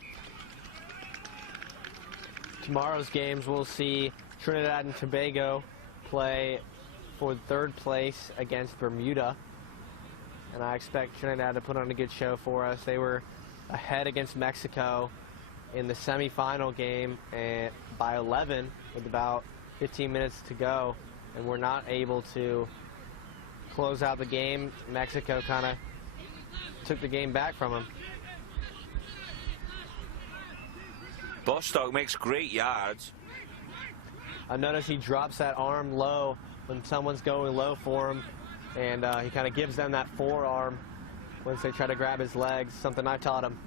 Tomorrow's games will see Trinidad and Tobago play for 3rd place against Bermuda. And I expect Trinidad to put on a good show for us. They were ahead against Mexico in the semifinal game by 11 with about 15 minutes to go, and we're not able to close out the game. Mexico kind of took the game back from them. Bostock makes great yards. I notice he drops that arm low when someone's going low for him, and he kind of gives them that forearm once they try to grab his legs, something I taught him.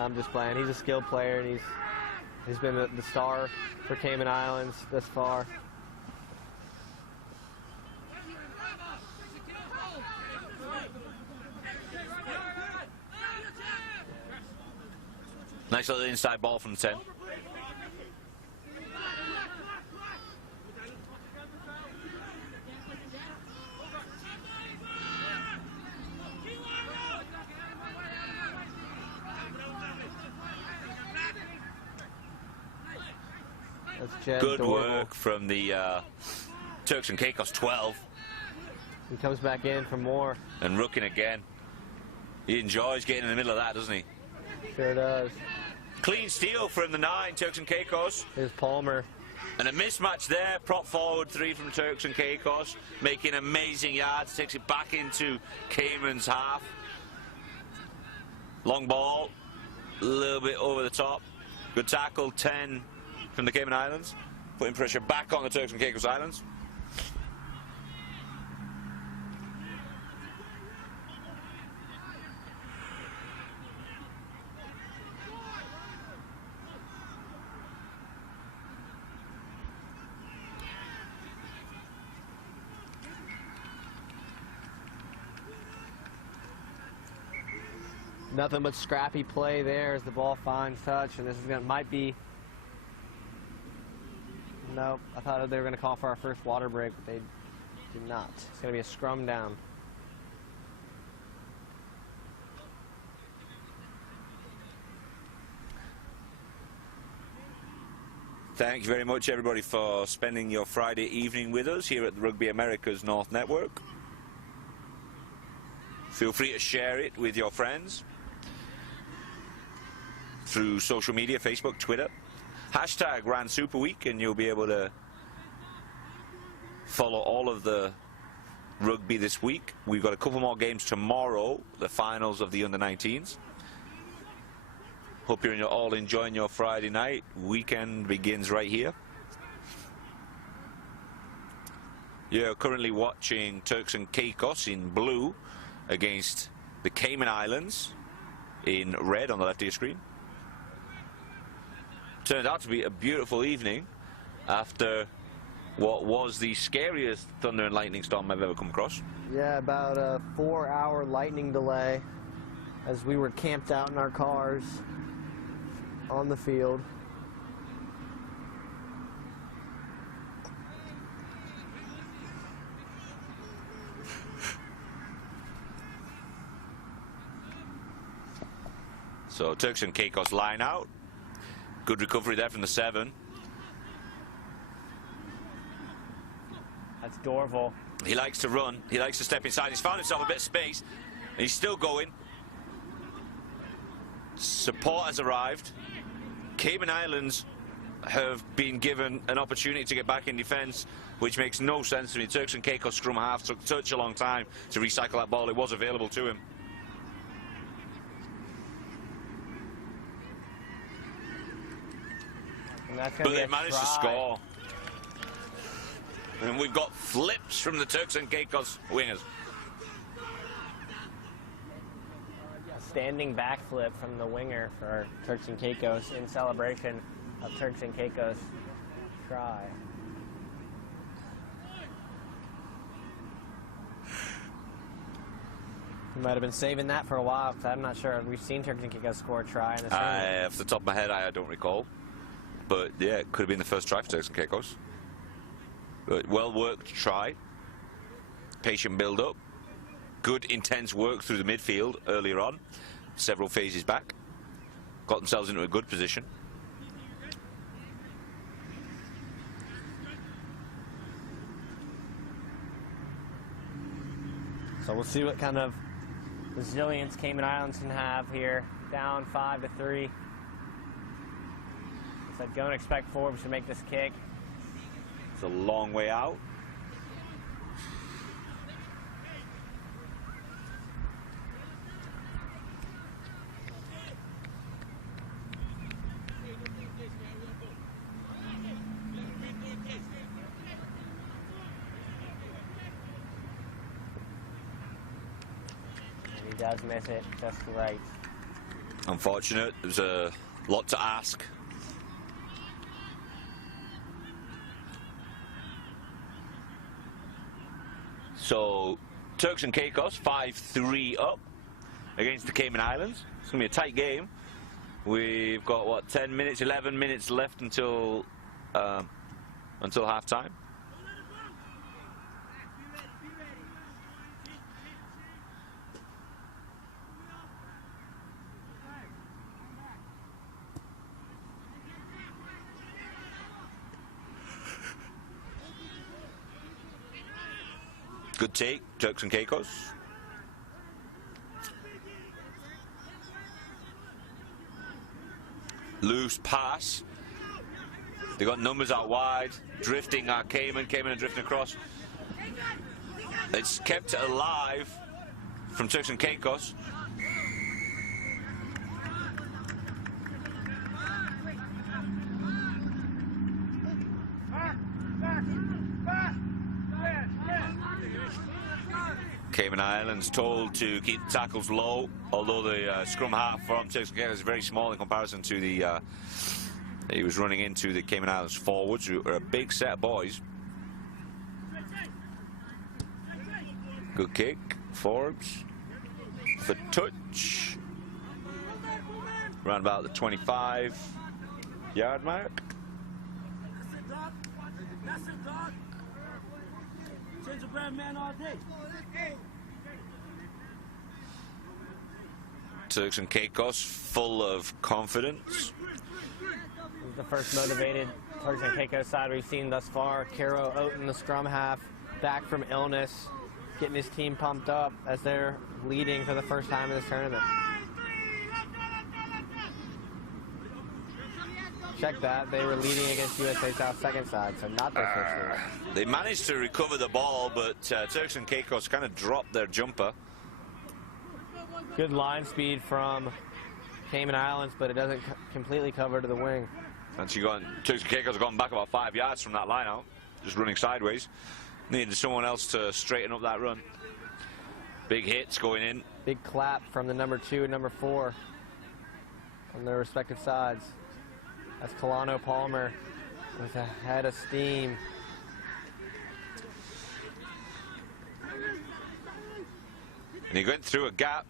I'm just playing. He's a skilled player, and he's been the star for Cayman Islands thus far. Nice little inside ball from the 10. Good work from the Turks and Caicos 12. He comes back in for more. And rooking again. He enjoys getting in the middle of that, doesn't he? Sure does. Clean steal from the 9, Turks and Caicos. Here's Palmer. And a mismatch there. Prop forward 3 from Turks and Caicos. Making amazing yards. Takes it back into Cayman's half. Long ball. A little bit over the top. Good tackle. 10 from the Cayman Islands. Putting pressure back on the Turks and Caicos Islands. Nothing but scrappy play there as the ball finds touch, and this is might be. Nope, I thought they were going to call for our first water break, but they did not. It's going to be a scrum down. Thank you very much, everybody, for spending your Friday evening with us here at the Rugby America's North Network. Feel free to share it with your friends through social media, Facebook, Twitter. Hashtag Rand Super Week, and you'll be able to follow all of the rugby this week. We've got a couple more games tomorrow, the finals of the under-19s. Hope you're all enjoying your Friday night. Weekend begins right here. You're currently watching Turks and Caicos in blue against the Cayman Islands in red on the left of your screen. Turned out to be a beautiful evening after what was the scariest thunder and lightning storm I've ever come across. Yeah, about a 4-hour lightning delay as we were camped out in our cars on the field. So Turks and Caicos line out. Good recovery there from the 7. That's Dorval. He likes to run. He likes to step inside. He's found himself a bit of space. And he's still going. Support has arrived. Cayman Islands have been given an opportunity to get back in defence, which makes no sense to me. Turks and Caicos scrum half took such a long time to recycle that ball. It was available to him. that's but going to be they a managed try. to score. And we've got flips from the Turks and Caicos wingers. A standing backflip from the winger for Turks and Caicos in celebration of Turks and Caicos try. You might have been saving that for a while, because I'm not sure we've seen Turks and Caicos score a try in this tournament. Off the top of my head, I don't recall. But yeah, it could have been the first try for Turks and Caicos. But well worked try. Patient build up. Good intense work through the midfield earlier on. Several phases back. Got themselves into a good position. So we'll see what kind of resilience Cayman Islands can have here. Down 5-3. So don't expect Forbes to make this kick. It's a long way out. And he does miss it just right. Unfortunate. There's a lot to ask. So, Turks and Caicos 5-3 up against the Cayman Islands. It's going to be a tight game. We've got, what, 10 minutes, 11 minutes left until half-time. Good take, Turks and Caicos. Loose pass. They got numbers out wide, drifting at Cayman. Cayman are drifting across. It's kept it alive from Turks and Caicos. Cayman Islands told to keep the tackles low, although the scrum half from Turks and Caicos is very small in comparison to the he was running into the Cayman Islands forwards, who are a big set of boys. Good kick, Forbes for touch. Around about the 25-yard mark. Turks and Caicos full of confidence. This is the first motivated Turks and Caicos side we've seen thus far. Caro Oaten, the scrum half, back from illness, getting his team pumped up as they're leading for the first time in this tournament. Check that, they were leading against USA South second side, so not their first lead. They managed to recover the ball, but Turks and Caicos kind of dropped their jumper. Good line speed from Cayman Islands, but it doesn't completely cover to the wing. Turks and Caicos have gone back about 5 yards from that line out, just running sideways. Needed someone else to straighten up that run. Big hits going in. Big clap from the number 2 and number 4 on their respective sides. That's Colano Palmer with a head of steam. And he went through a gap.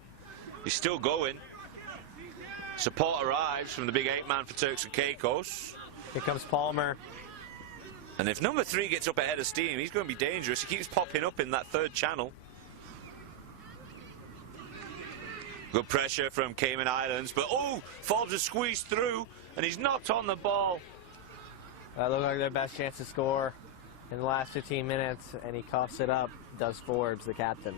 He's still going. Support arrives from the big 8-man for Turks and Caicos. Here comes Palmer. And if number 3 gets up ahead of steam, he's going to be dangerous. He keeps popping up in that third channel. Good pressure from Cayman Islands, but oh, Forbes has squeezed through, and he's knocked on the ball. That looked like their best chance to score in the last 15 minutes, and he coughs it up, does Forbes, the captain.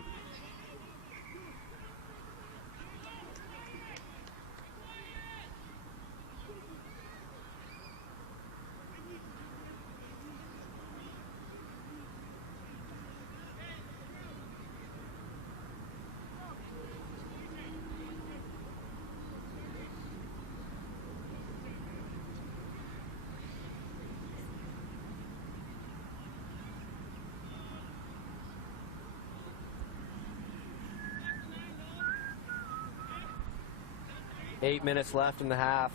8 minutes left in the half.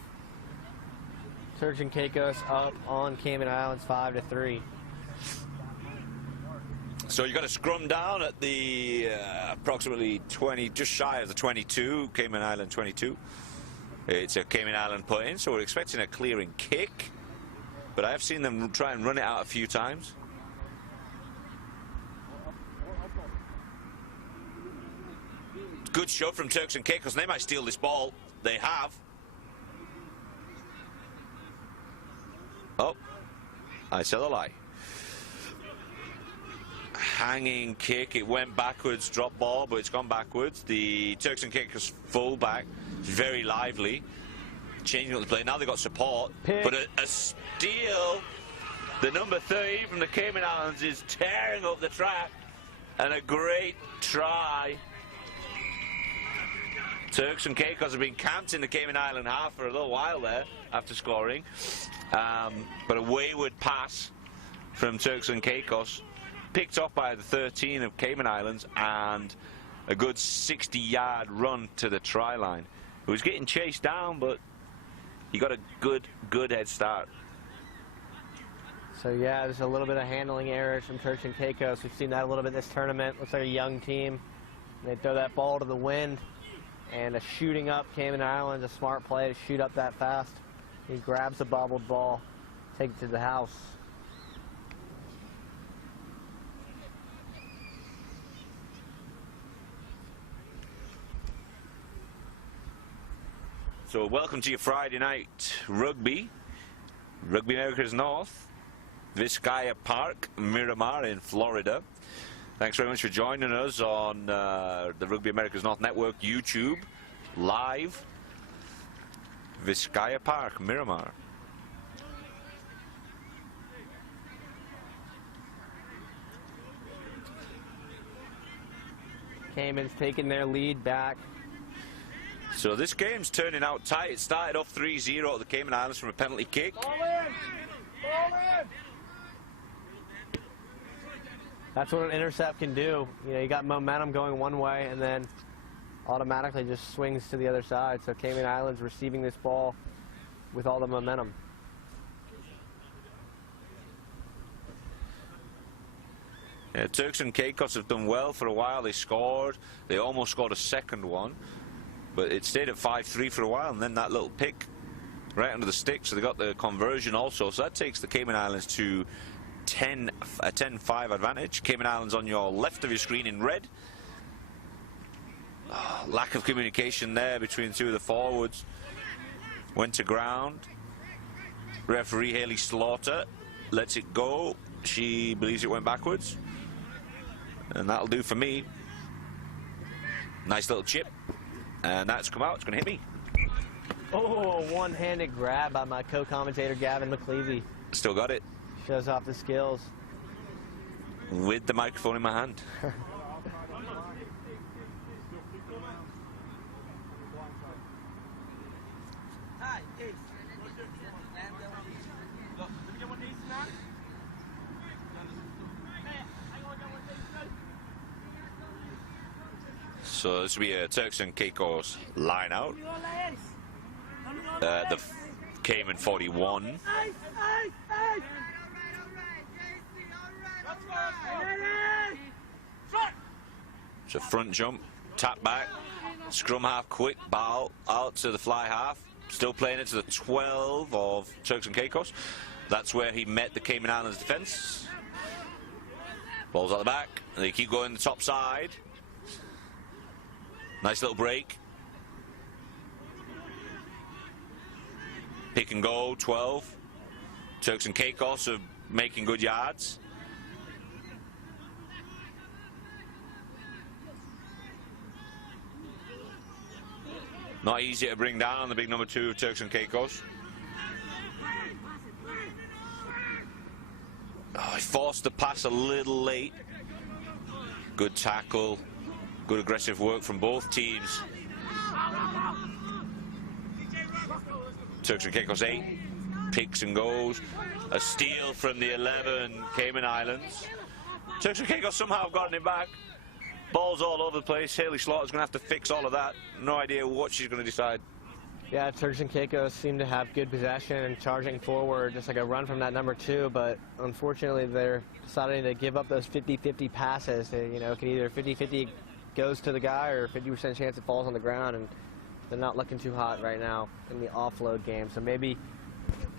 Turks and Caicos up on Cayman Islands 5-3. So you got a scrum down at the approximately 20, just shy of the 22, Cayman Island 22. It's a Cayman Island put-in, so we're expecting a clearing kick. But I have seen them try and run it out a few times. Good shot from Turks and Caicos, and they might steal this ball. They have. Oh, I said a lie. Hanging kick, it went backwards, drop ball, but it's gone backwards. The Turks and Caicos fullback, very lively, changing up the play. Now they've got support, but a steal. The number 30 from the Cayman Islands is tearing up the track, and a great try. Turks and Caicos have been camped in the Cayman Island half for a little while there after scoring, but a wayward pass from Turks and Caicos, picked off by the 13 of Cayman Islands, and a good 60-yard run to the try line. It was getting chased down, but he got a good head start. So yeah, there's a little bit of handling errors from Turks and Caicos. We've seen that a little bit this tournament. Looks like a young team. They throw that ball to the wind, and a shooting up Cayman Islands, a smart play to shoot up that fast. He grabs the bobbled ball, takes it to the house. So welcome to your Friday night rugby. Rugby America's North, Vizcaya Park, Miramar in Florida. Thanks very much for joining us on the Rugby America's North Network YouTube live. Vizcaya Park, Miramar. Cayman's taking their lead back. So this game's turning out tight. It started off 3-0 at the Cayman Islands from a penalty kick. That's what an intercept can do. You know, you got momentum going one way, and then automatically just swings to the other side. So Cayman Islands receiving this ball with all the momentum. Yeah, Turks and Caicos have done well for a while. They scored. They almost scored a second one, but it stayed at 5-3 for a while, and then that little pick right under the stick, so they got the conversion also. So that takes the Cayman Islands to a 10-5 advantage. Cayman Islands on your left of your screen in red. Oh, lack of communication there between two of the forwards. Went to ground. Referee Haley Slaughter lets it go. She believes it went backwards, and that'll do for me. Nice little chip, and that's come out. It's going to hit me. Oh, a one-handed grab by my co-commentator Gavin McLeavy. Still got it. Shows off the skills. With the microphone in my hand. So this will be a Turks and Caicos line out. The Cayman 41. It's a front jump, tap back, scrum half quick, ball out to the fly half. Still playing it to the 12 of Turks and Caicos. That's where he met the Cayman Islands defense. Ball's out the back, and they keep going the top side. Nice little break. Pick and go, 12. Turks and Caicos are making good yards. Not easy to bring down the big number 2 of Turks and Caicos. Oh, he forced the pass a little late. Good tackle. Good aggressive work from both teams. Turks and Caicos 8. Picks and goes. A steal from the 11 Cayman Islands. Turks and Caicos somehow have gotten it back. Balls all over the place. Haley Slaughter's going to have to fix all of that. No idea what she's going to decide. Yeah, Turks and Caicos seem to have good possession and charging forward, just like a run from that number 2, but unfortunately they're deciding to give up those 50-50 passes. They, you know, can either 50-50 goes to the guy or 50% chance it falls on the ground, and they're not looking too hot right now in the offload game. So maybe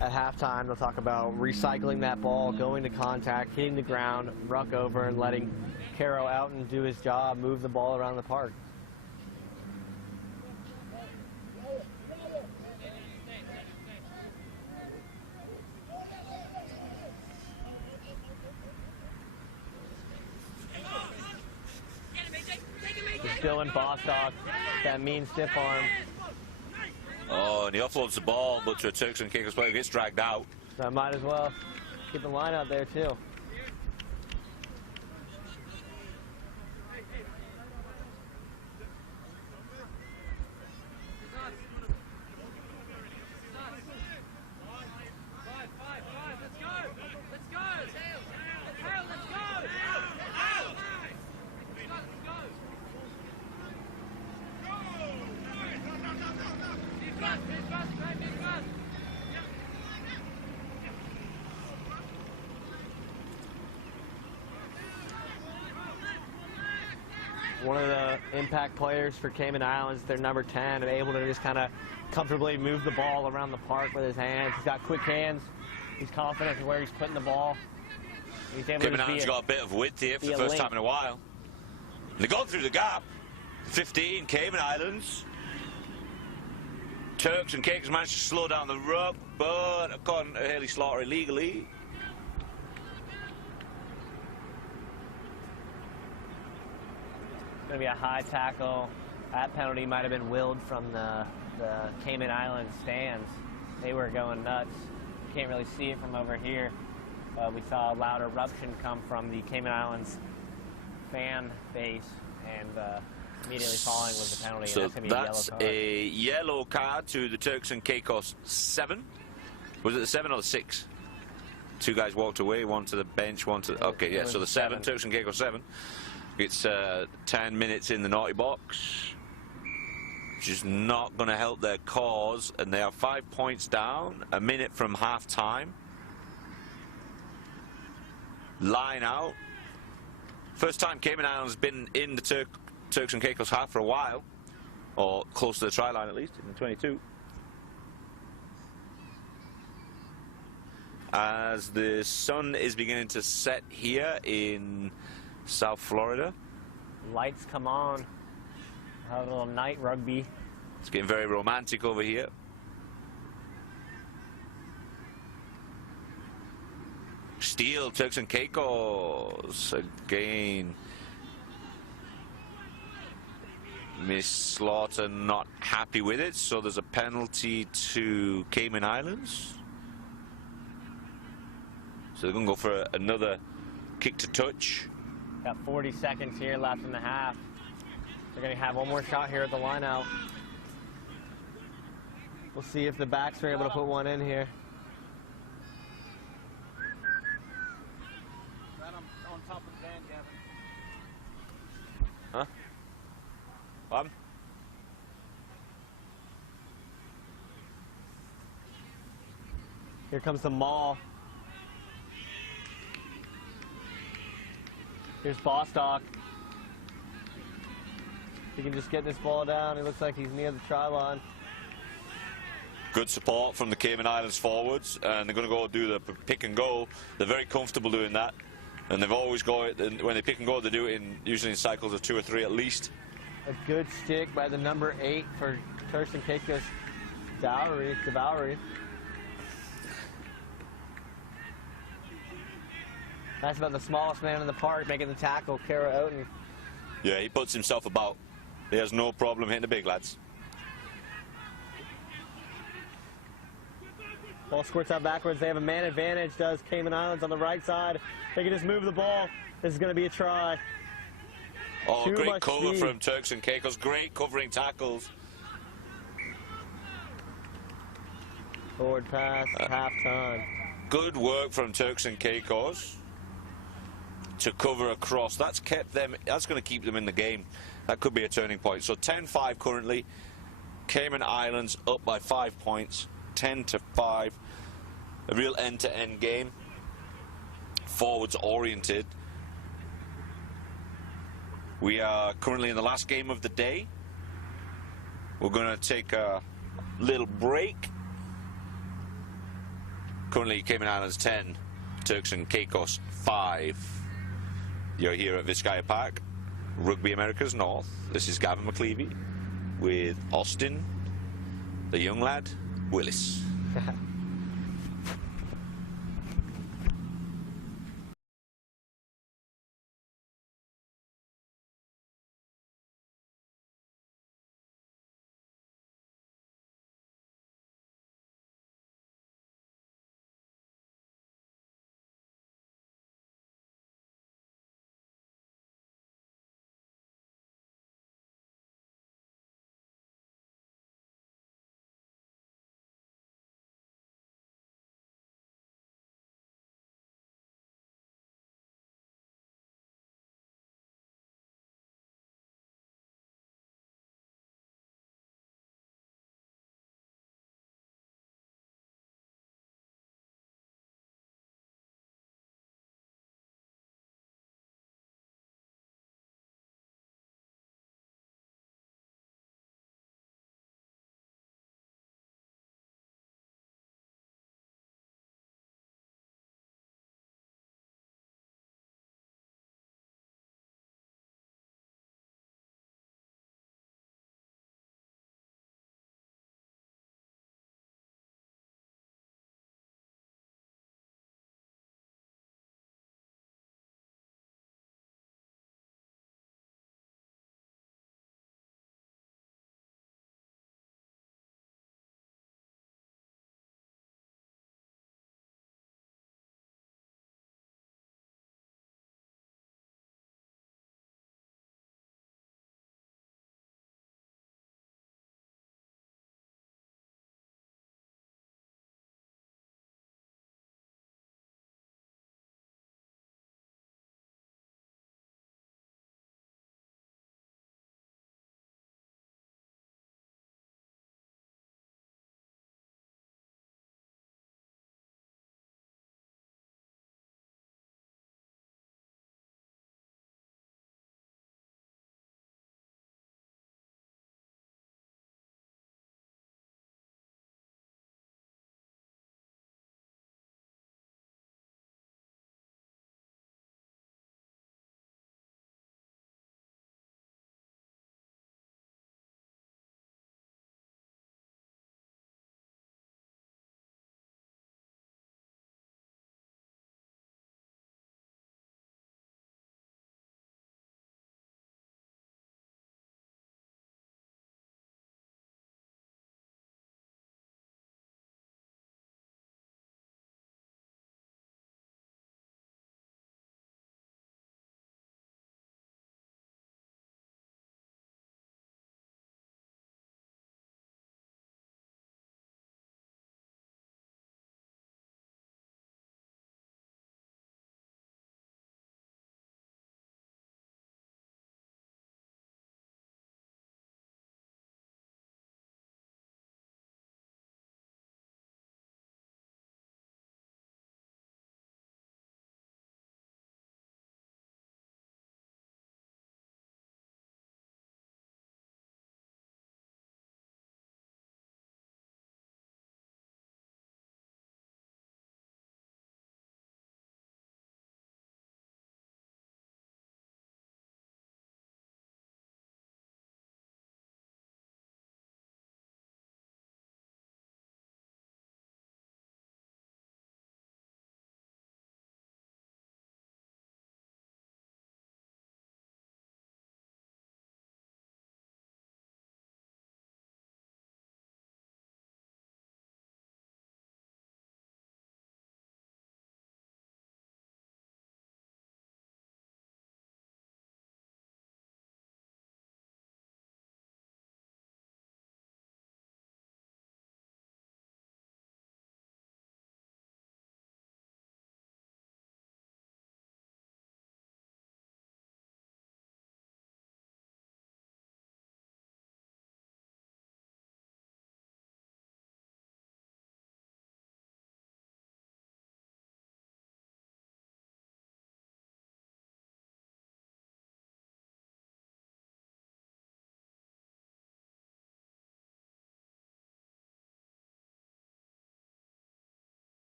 at halftime they'll talk about recycling that ball, going to contact, hitting the ground, ruck over, and letting Caro out and do his job, move the ball around the park. Still in Bostock, that mean stiff arm. Oh, and he offloads the ball, but to a Turks and Caicos player, gets dragged out. So I might as well keep the line out there too. One of the impact players for Cayman Islands, they're number 10, and able to just kind of comfortably move the ball around the park with his hands. He's got quick hands. He's confident in where he's putting the ball. He's able Cayman to Islands got a bit of width here for the first time in a while. They've gone through the gap. 15, Cayman Islands. Turks and Caicos managed to slow down the ruck, but according to Haley Slaughter, illegally. Going to be a high tackle. That penalty might have been willed from the Cayman Islands stands. They were going nuts. You can't really see it from over here. We saw a loud eruption come from the Cayman Islands fan base, and immediately following was the penalty. So and that's that's a yellow card to the Turks and Caicos 7. Was it the 7 or the 6? Two guys walked away, one to the bench, one to... Okay, yeah, so the 7, Turks and Caicos 7. It's 10 minutes in the naughty box, which is not going to help their cause, and they are 5 points down, a minute from half-time. Line out. First time Cayman Islands has been in the Turks and Caicos half for a while, or close to the try line at least, in the 22. As the sun is beginning to set here in South Florida. Lights come on. Have a little night rugby. It's getting very romantic over here. Steal, Turks and Caicos again. Miss Slaughter not happy with it, so there's a penalty to Cayman Islands. So they're going to go for another kick to touch. Got 40 seconds here left in the half. They're going to have one more shot here at the line out. We'll see if the backs are able to put one in here. Right on top of Van, Gavin. Huh? What? Here comes the maul. Here's Bostock. He can just get this ball down. He looks like he's near the try line. Good support from the Cayman Islands forwards, and they're going to go do the pick and go. They're very comfortable doing that, and they've always got it. When they pick and go, they do it usually in cycles of 2 or 3 at least. A good stick by the number 8 for Turks and Caicos, Dowry. That's about the smallest man in the park making the tackle, Caro Oden. Yeah, he puts himself about. He has no problem hitting the big lads. Ball squirts out backwards. They have a man advantage, does Cayman Islands on the right side. They can just move the ball. This is going to be a try. Oh, Too great much cover speed. from Turks and Caicos. Great covering tackles. Forward pass, halftime. Good work from Turks and Caicos to cover across. That's kept them. That's going to keep them in the game. That could be a turning point. So 10-5 currently. Cayman Islands up by 5 points, 10-5. A real end-to-end game. Forwards oriented. We are currently in the last game of the day. We're going to take a little break. Currently Cayman Islands 10, Turks and Caicos 5. You're here at Vizcaya Park, Rugby Americas North. This is Gavin McLeavy with Austin, the young lad, Willis.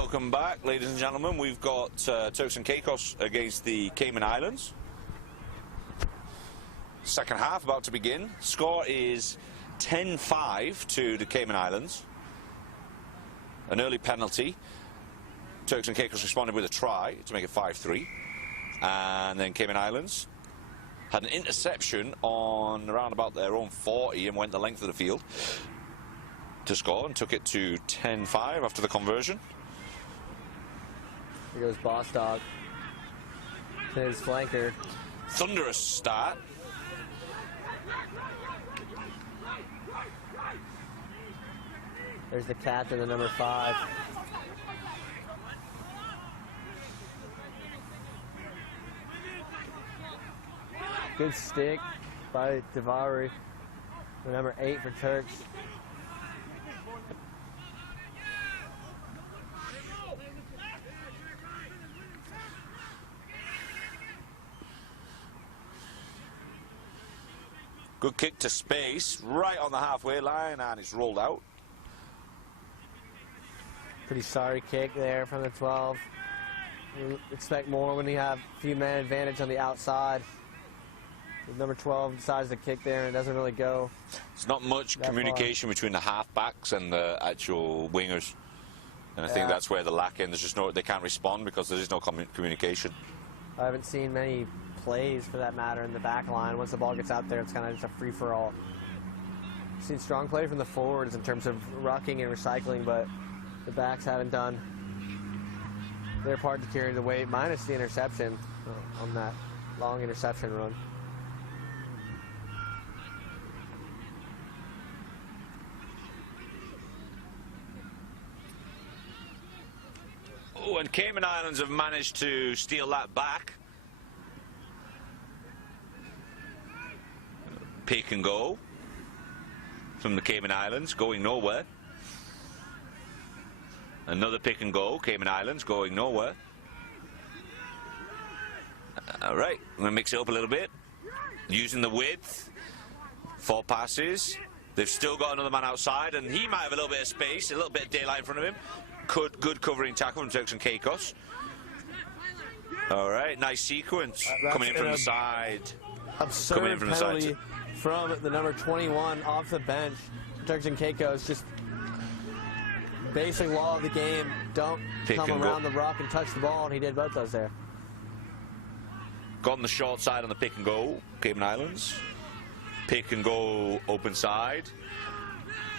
Welcome back, ladies and gentlemen. We've got Turks and Caicos against the Cayman Islands. Second half about to begin. Score is 10-5 to the Cayman Islands. An early penalty. Turks and Caicos responded with a try to make it 5-3. And then Cayman Islands had an interception on around about their own 40 and went the length of the field to score and took it to 10-5 after the conversion. Here goes Bostock. His flanker. Thunderous start. There's the captain, the number 5. Good stick by Devari. The number 8 for Turks. Good kick to space, right on the halfway line, and it's rolled out. Pretty sorry kick there from the 12. You expect more when you have a few man advantage on the outside. Number 12 decides to kick there and it doesn't really go. There's not much communication between the halfbacks and the actual wingers. And I think that's where they're lacking. There's just no, they can't respond because there is no communication. I haven't seen many plays, for that matter, in the back line. Once the ball gets out there, it's kind of just a free-for-all. Seen strong play from the forwards in terms of rucking and recycling, but the backs haven't done their part to carry the weight, minus the interception on that long interception run. Oh, and Cayman Islands have managed to steal that back. Pick and go from the Cayman Islands, going nowhere. Another pick and go, Cayman Islands, going nowhere. All right, I'm going to mix it up a little bit. Using the width. 4 passes. They've still got another man outside, and he might have a little bit of space, a little bit of daylight in front of him. Good covering tackle from Turks and Caicos. All right, nice sequence. Coming in from the side. Absurd Coming in from the penalty side. from the number 21 off the bench. Turks and Caicos, just basic law of the game. Don't come around the rock and touch the ball, and he did both those there. Got on the short side on the pick and go, Cayman Islands. Pick and go, open side.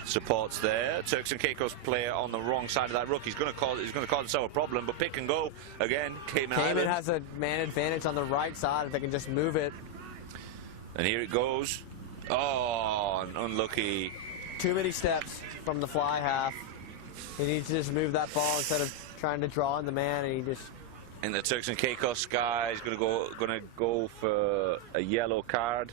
Supports there. Turks and Caicos player on the wrong side of that ruck. He's going to cause himself a problem, but pick and go again. Cayman has a man advantage on the right side if they can just move it. And here it goes. Oh, unlucky. Too many steps from the fly half. He needs to just move that ball instead of trying to draw in the man, and he just. And the Turks and Caicos guy is going to go for a yellow card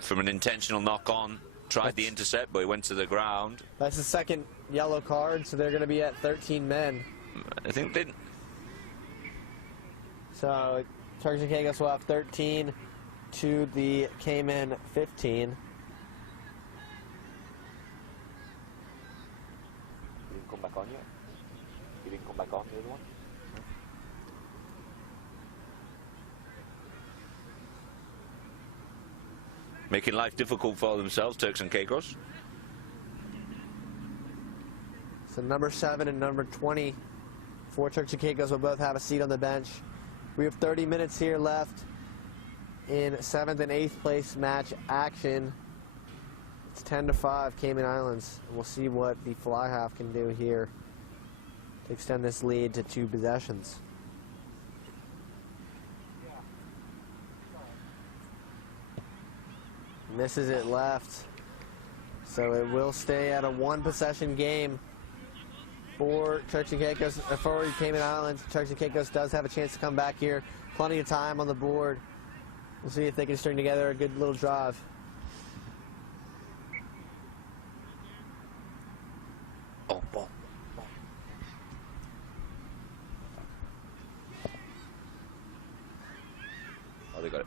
from an intentional knock-on. Tried the intercept, but he went to the ground. That's the second yellow card, so they're going to be at 13 men. I think they. So Turks and Caicos will have 13 to the Cayman 15. He didn't come back on yet. He didn't come back on the other one. Making life difficult for themselves, Turks and Caicos. So number 7 and number 20 for Turks and Caicos will both have a seat on the bench. We have 30 minutes here left in 7th and 8th place match action. It's 10-5 Cayman Islands. And we'll see what the fly half can do here to extend this lead to 2 possessions. Misses it left. So it will stay at a 1 possession game for Turks and Caicos, for Cayman Islands. Turks and Caicos does have a chance to come back here. Plenty of time on the board. We'll see if they can string together a good little drive. Oh, ball. Oh, they got it.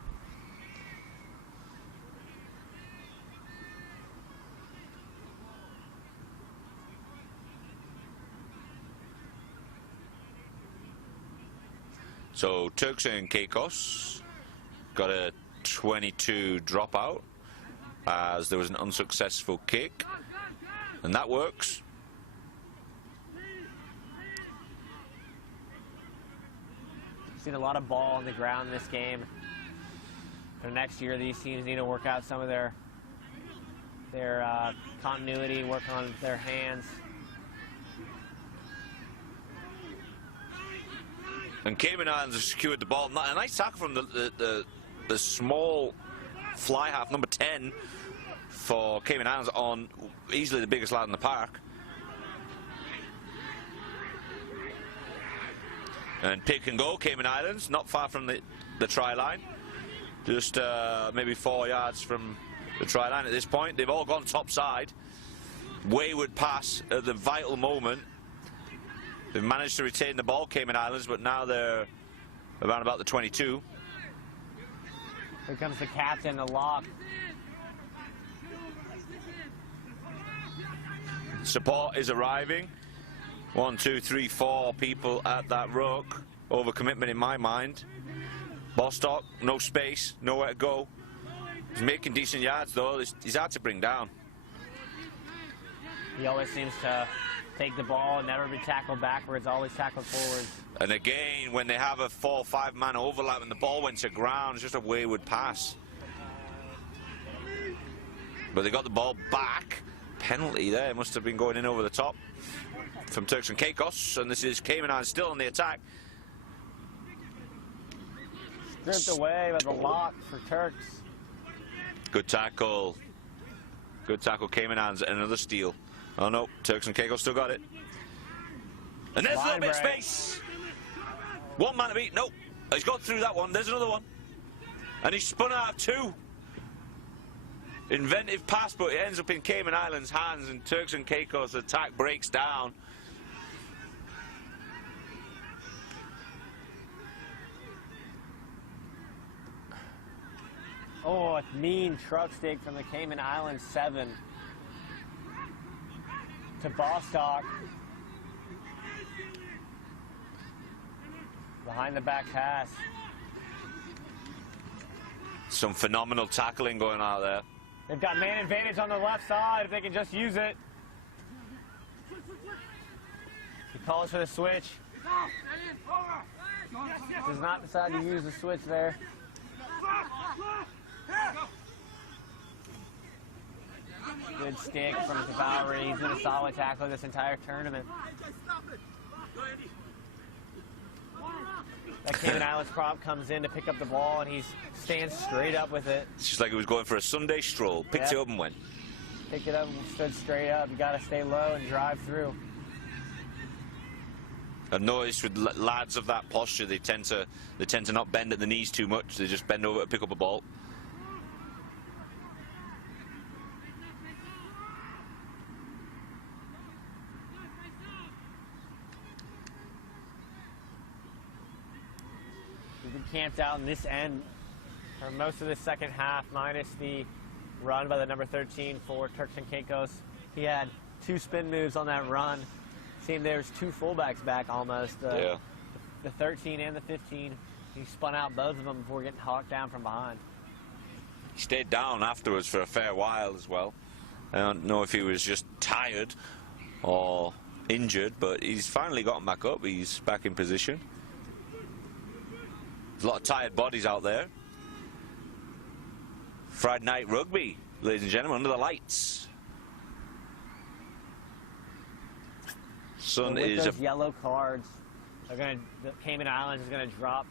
So Turks and Caicos got a 22 dropout as there was an unsuccessful kick, and that works. Seen a lot of ball on the ground in this game. For next year, these teams need to work out some of their continuity, work on their hands. And Cayman Islands have secured the ball. A nice tackle from the small fly half, number 10, for Cayman Islands on easily the biggest lad in the park. And pick and go, Cayman Islands, not far from the try line. Just maybe 4 yards from the try line at this point. They've all gone top side. Wayward pass at the vital moment. They've managed to retain the ball, Cayman Islands, but now they're around about the 22. Here comes the captain, the lock. Support is arriving. 1, 2, 3, 4 people at that ruck. Overcommitment in my mind. Bostock, no space, nowhere to go. He's making decent yards though. He's hard to bring down. He always seems to take the ball and never be tackled backwards, always tackled forwards. And again, when they have a 4 or 5 man overlap and the ball went to ground, it's just a wayward pass. But they got the ball back. Penalty there, must have been going in over the top from Turks and Caicos, and this is Cayman Islands still on the attack. Stripped away by the lock for Turks. Good tackle. Good tackle, Cayman Islands, and another steal. Oh no, Turks and Caicos still got it. And there's a little bit of space. One man to beat. Nope. He's got through that one. There's another one. And he's spun out of 2. Inventive pass, but it ends up in Cayman Islands' hands, and Turks and Caicos' attack breaks down. Oh, a mean truck stick from the Cayman Islands 7 to Bostock. Behind the back pass. Some phenomenal tackling going out there. They've got man advantage on the left side if they can just use it. He calls for the switch. Does not decide to use the switch there. Good stick from Cavalry. He's been a solid tackler this entire tournament. That Cayman Islands prop comes in to pick up the ball, and he stands straight up with it. It's just like he was going for a Sunday stroll. Picked it up and went. Picked it up and stood straight up. You got to stay low and drive through. I've noticed with lads of that posture, they tend to not bend at the knees too much. They just bend over to pick up a ball. We've been camped out in this end for most of the second half, minus the run by the number 13 for Turks and Caicos. He had 2 spin moves on that run. Seemed there's 2 fullbacks back almost. Yeah. The 13 and the 15. He spun out both of them before getting hawked down from behind. He stayed down afterwards for a fair while as well. I don't know if he was just tired or injured, but he's finally gotten back up. He's back in position. There's a lot of tired bodies out there. Friday night rugby, ladies and gentlemen, under the lights. Sun is those yellow cards. The Cayman Islands is going to drop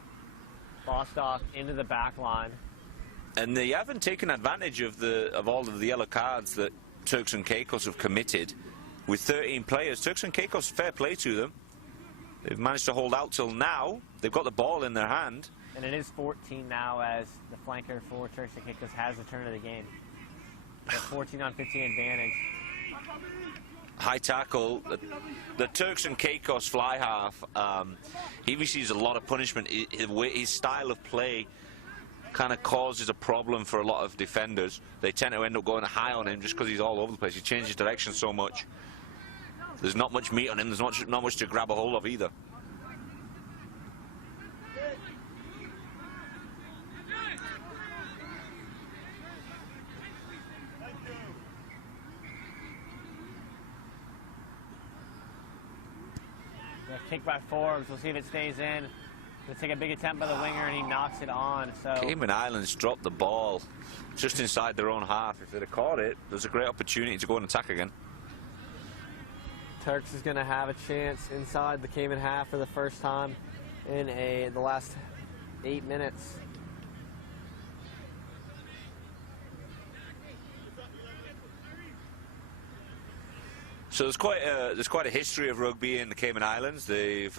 Bostock into the back line. And they haven't taken advantage of all of the yellow cards that Turks and Caicos have committed with 13 players. Turks and Caicos, fair play to them. They've managed to hold out till now. They've got the ball in their hand. And it is 14 now as the flanker for Turks and Caicos has the turn of the game. 14 on 15 advantage. High tackle. The Turks and Caicos fly half, he receives a lot of punishment. His style of play kind of causes a problem for a lot of defenders. They tend to end up going high on him just because he's all over the place. He changes direction so much. There's not much meat on him. There's not much to grab a hold of either. a kick by Forbes. We'll see if it stays in. Let's take a big attempt by the winger, and he knocks it on. So Cayman Islands dropped the ball just inside their own half. If they'd have caught it, there's a great opportunity to go and attack again. Turks is going to have a chance inside the Cayman half for the first time in the last 8 minutes. So there's quite a history of rugby in the Cayman Islands. They've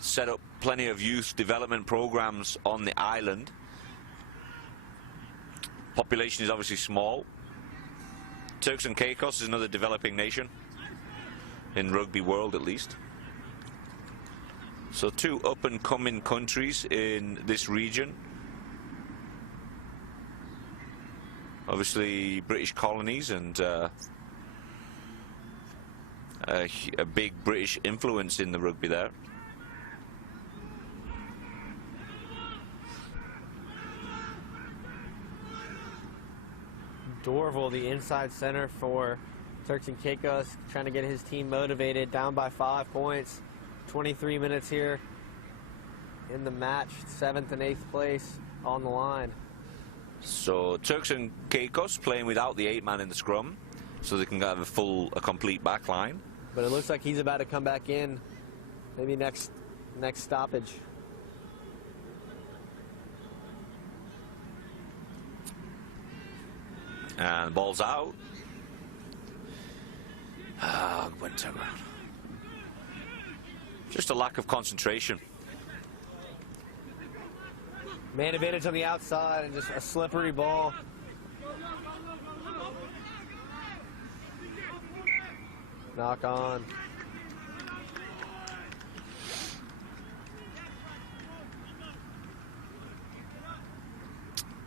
set up plenty of youth development programs on the island. Population is obviously small. Turks and Caicos is another developing nation, in rugby world at least. So 2 up-and-coming countries in this region. Obviously British colonies and a big British influence in the rugby there. Dorval, the inside center for Turks and Caicos, trying to get his team motivated, down by 5 points. 23 minutes here in the match, 7th and 8th place on the line. So Turks and Caicos playing without the 8-man in the scrum, so they can have a complete back line. But it looks like he's about to come back in, maybe next stoppage. And ball's out. Went to ground. Just a lack of concentration. Man advantage on the outside and just a slippery ball. Knock on.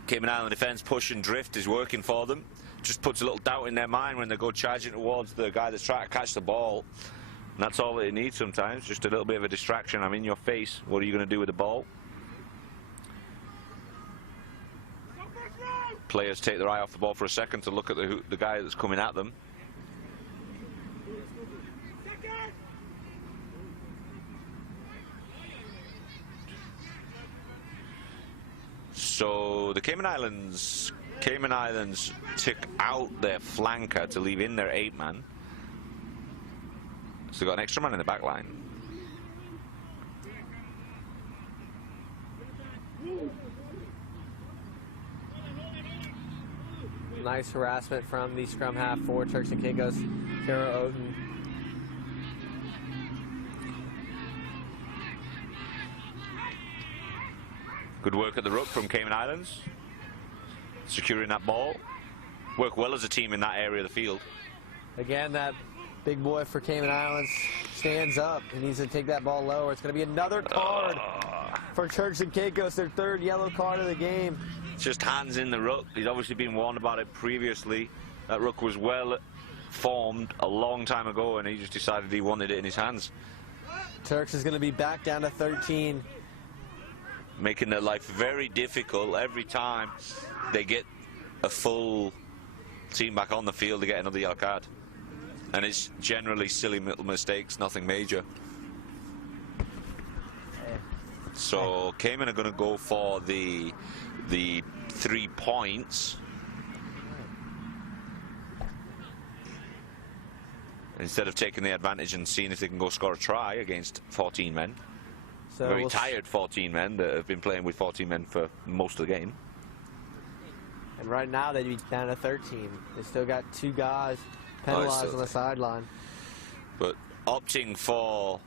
Cayman Island defense push and drift is working for them. Just puts a little doubt in their mind when they go charging towards the guy that's trying to catch the ball. And that's all that it needs sometimes, just a little bit of a distraction. I'm in your face. What are you going to do with the ball? Players take their eye off the ball for a second to look at the guy that's coming at them. So the Cayman Islands took out their flanker to leave in their 8-man. So they've got an extra man in the back line. Nice harassment from the scrum half for Turks and Caicos, Kara Oden. Good work at the ruck from Cayman Islands. Securing that ball. Work well as a team in that area of the field. Again, that big boy for Cayman Islands stands up. He needs to take that ball lower. It's going to be another card for Turks and Caicos, their 3rd yellow card of the game. Just hands in the ruck. He's obviously been warned about it previously. That ruck was well formed a long time ago, and he just decided he wanted it in his hands. Turks is going to be back down to 13. Making their life very difficult every time they get a full team back on the field to get another yellow card. And it's generally silly little mistakes, nothing major. So Cayman are going to go for the 3 points instead of taking the advantage and seeing if they can go score a try against 14 men. So Very tired 14 men that have been playing with 14 men for most of the game. And right now they'd be down to 13. They still got 2 guys penalized on the sideline. But opting for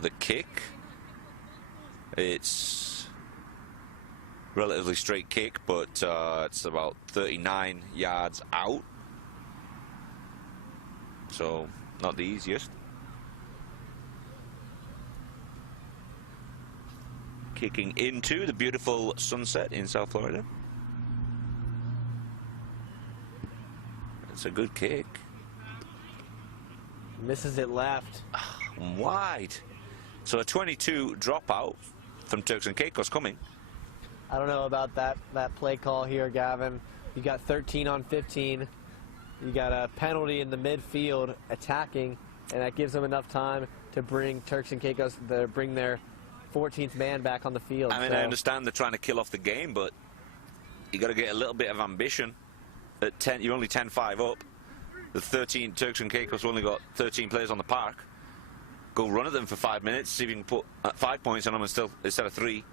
the kick, it's relatively straight kick, but it's about 39 yards out. So not the easiest. Kicking into the beautiful sunset in South Florida. It's a good kick. Misses it left. Wide. So a 22 dropout from Turks and Caicos coming. I don't know about that play call here, Gavin. You got 13 on 15. You got a penalty in the midfield attacking and that gives them enough time to bring Turks and Caicos, bring their 14th man back on the field. I mean, I understand they're trying to kill off the game, but you got to get a little bit of ambition. At 10, you're only 10-5 up. The 13 Turks and Caicos only got 13 players on the park. Go run at them for 5 minutes, see if you can put 5 points on them instead of 3.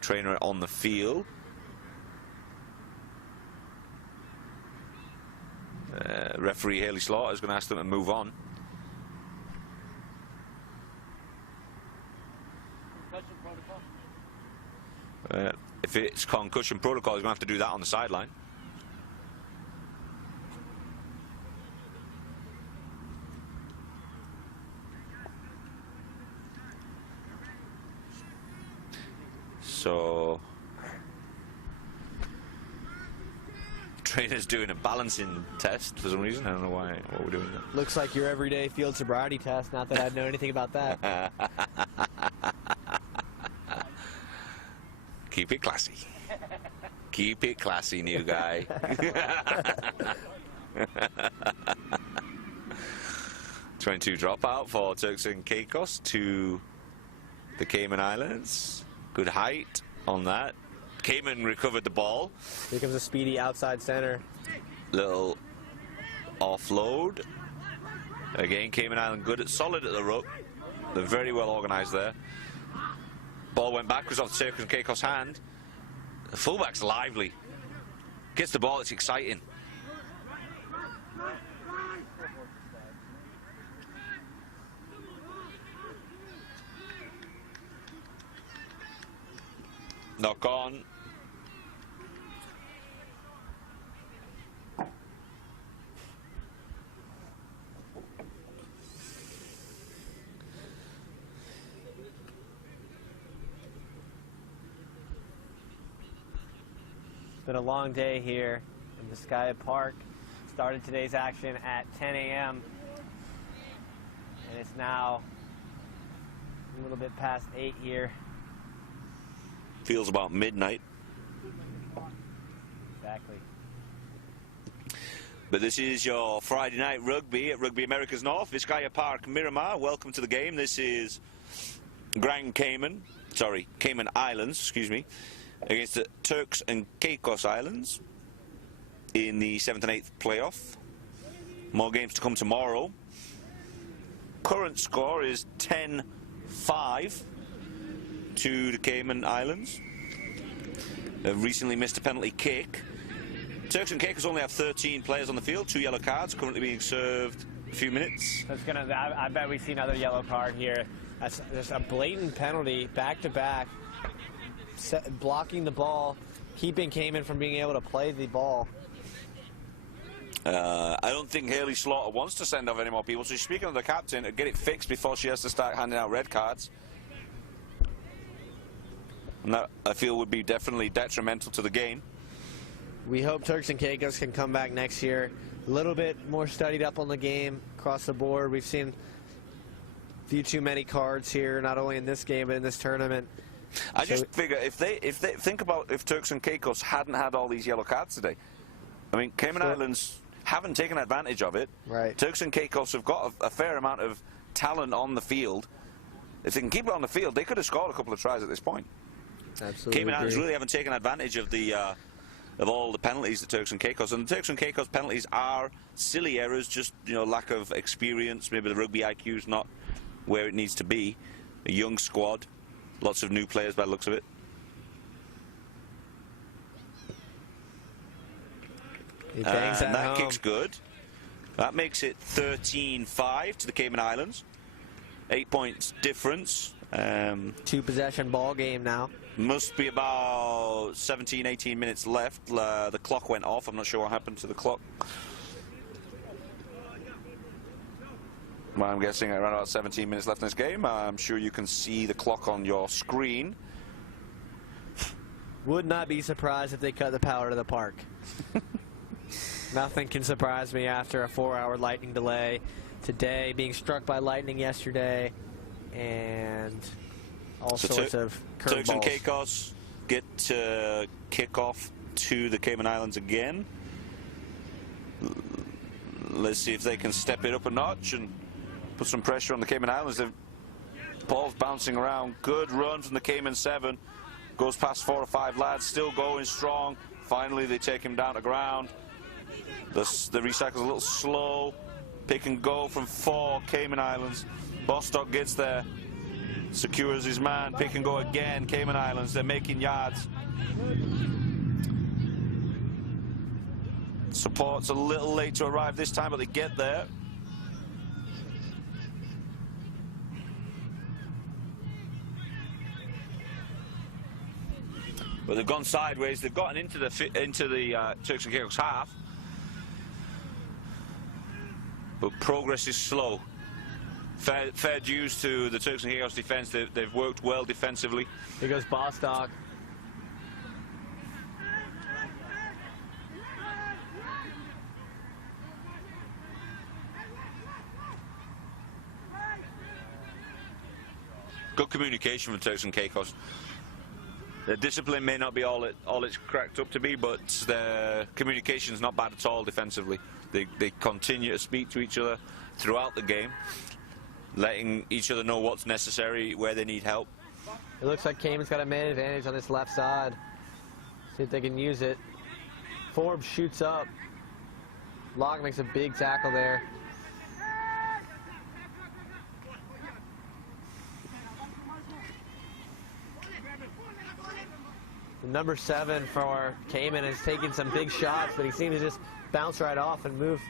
Trainer on the field. Referee Haley Slaughter is going to ask them to move on. If it's concussion protocol, he's going to have to do that on the sideline. So, trainer's doing a balancing test for some reason. I don't know what we're doing there. Looks like your everyday field sobriety test, not that I'd know anything about that. Keep it classy. Keep it classy, new guy. 22 dropout for Turks and Caicos to the Cayman Islands. Good height on that. Cayman recovered the ball. Here comes a speedy outside center. Little offload. Again, Cayman Island solid at the ruck. They're very well organised there. Ball went backwards off Turks and Caicos' hand. The fullback's lively. Gets the ball, it's exciting. Knock on. It's been a long day here in Vizcaya Park. Started today's action at 10 a.m. and it's now a little bit past 8 here. Feels about midnight. Exactly. But this is your Friday night rugby at Rugby Americas North, Vizcaya Park, Miramar. Welcome to the game. This is Cayman Islands, excuse me, against the Turks and Caicos Islands in the 7th and 8th playoff. More games to come tomorrow. Current score is 10-5 to the Cayman Islands. They've recently missed a penalty kick. Turks and Caicos only have 13 players on the field, 2 yellow cards currently being served a few minutes. I bet we see another yellow card here. That's just a blatant penalty, back-to-back, blocking the ball, keeping Cayman from being able to play the ball. I don't think Haley Slaughter wants to send off any more people, so she's speaking to the captain to get it fixed before she has to start handing out red cards. And that, I feel, would be definitely detrimental to the game. We hope Turks and Caicos can come back next year a little bit more studied up on the game across the board. We've seen a few too many cards here, not only in this game but in this tournament. I just figure if they think about if Turks and Caicos hadn't had all these yellow cards today. I mean, Cayman Islands haven't taken advantage of it. Right. Turks and Caicos have got a fair amount of talent on the field. If they can keep it on the field, they could have scored a couple of tries at this point. Absolutely. Cayman Islands really haven't taken advantage of the of all the penalties that Turks and Caicos, and the Turks and Caicos penalties are silly errors, just lack of experience. Maybe the rugby IQ is not where it needs to be. A young squad, lots of new players by the looks of it. He bangs and that home. kick's good. That makes it 13-5 to the Cayman Islands. 8 points difference. 2 possession ball game now. Must be about 17, 18 minutes left. The clock went off. I'm not sure what happened to the clock. Well, I'm guessing around about 17 minutes left in this game. I'm sure you can see the clock on your screen. Would not be surprised if they cut the power to the park. Nothing can surprise me after a 4-hour lightning delay. Today, being struck by lightning yesterday, and all sorts of curveballs. Turks and Caicos get to kick off to the Cayman Islands again. Let's see if they can step it up a notch and put some pressure on the Cayman Islands. The ball's bouncing around. Good run from the Cayman 7. Goes past 4 or 5 lads, still going strong. Finally, they take him down to ground. The recycle's a little slow. Pick and go from 4 Cayman Islands. Bostock gets there, secures his man. Pick and go again, Cayman Islands. They're making yards. Support's a little late to arrive this time, but they get there. But they've gone sideways. They've gotten into the Turks and Caicos half, but progress is slow. Fair dues to the Turks and Caicos defense. They've worked well defensively. Here goes Bostock. Good communication from Turks and Caicos. Their discipline may not be all it's cracked up to be, but their communication's not bad at all defensively. They continue to speak to each other throughout the game, letting each other know what's necessary, where they need help. It looks like Cayman's got a man advantage on this left side. See if they can use it. Forbes shoots up. Locke makes a big tackle there. The number 7 for Cayman has taken some big shots, but he seems to just bounce right off and move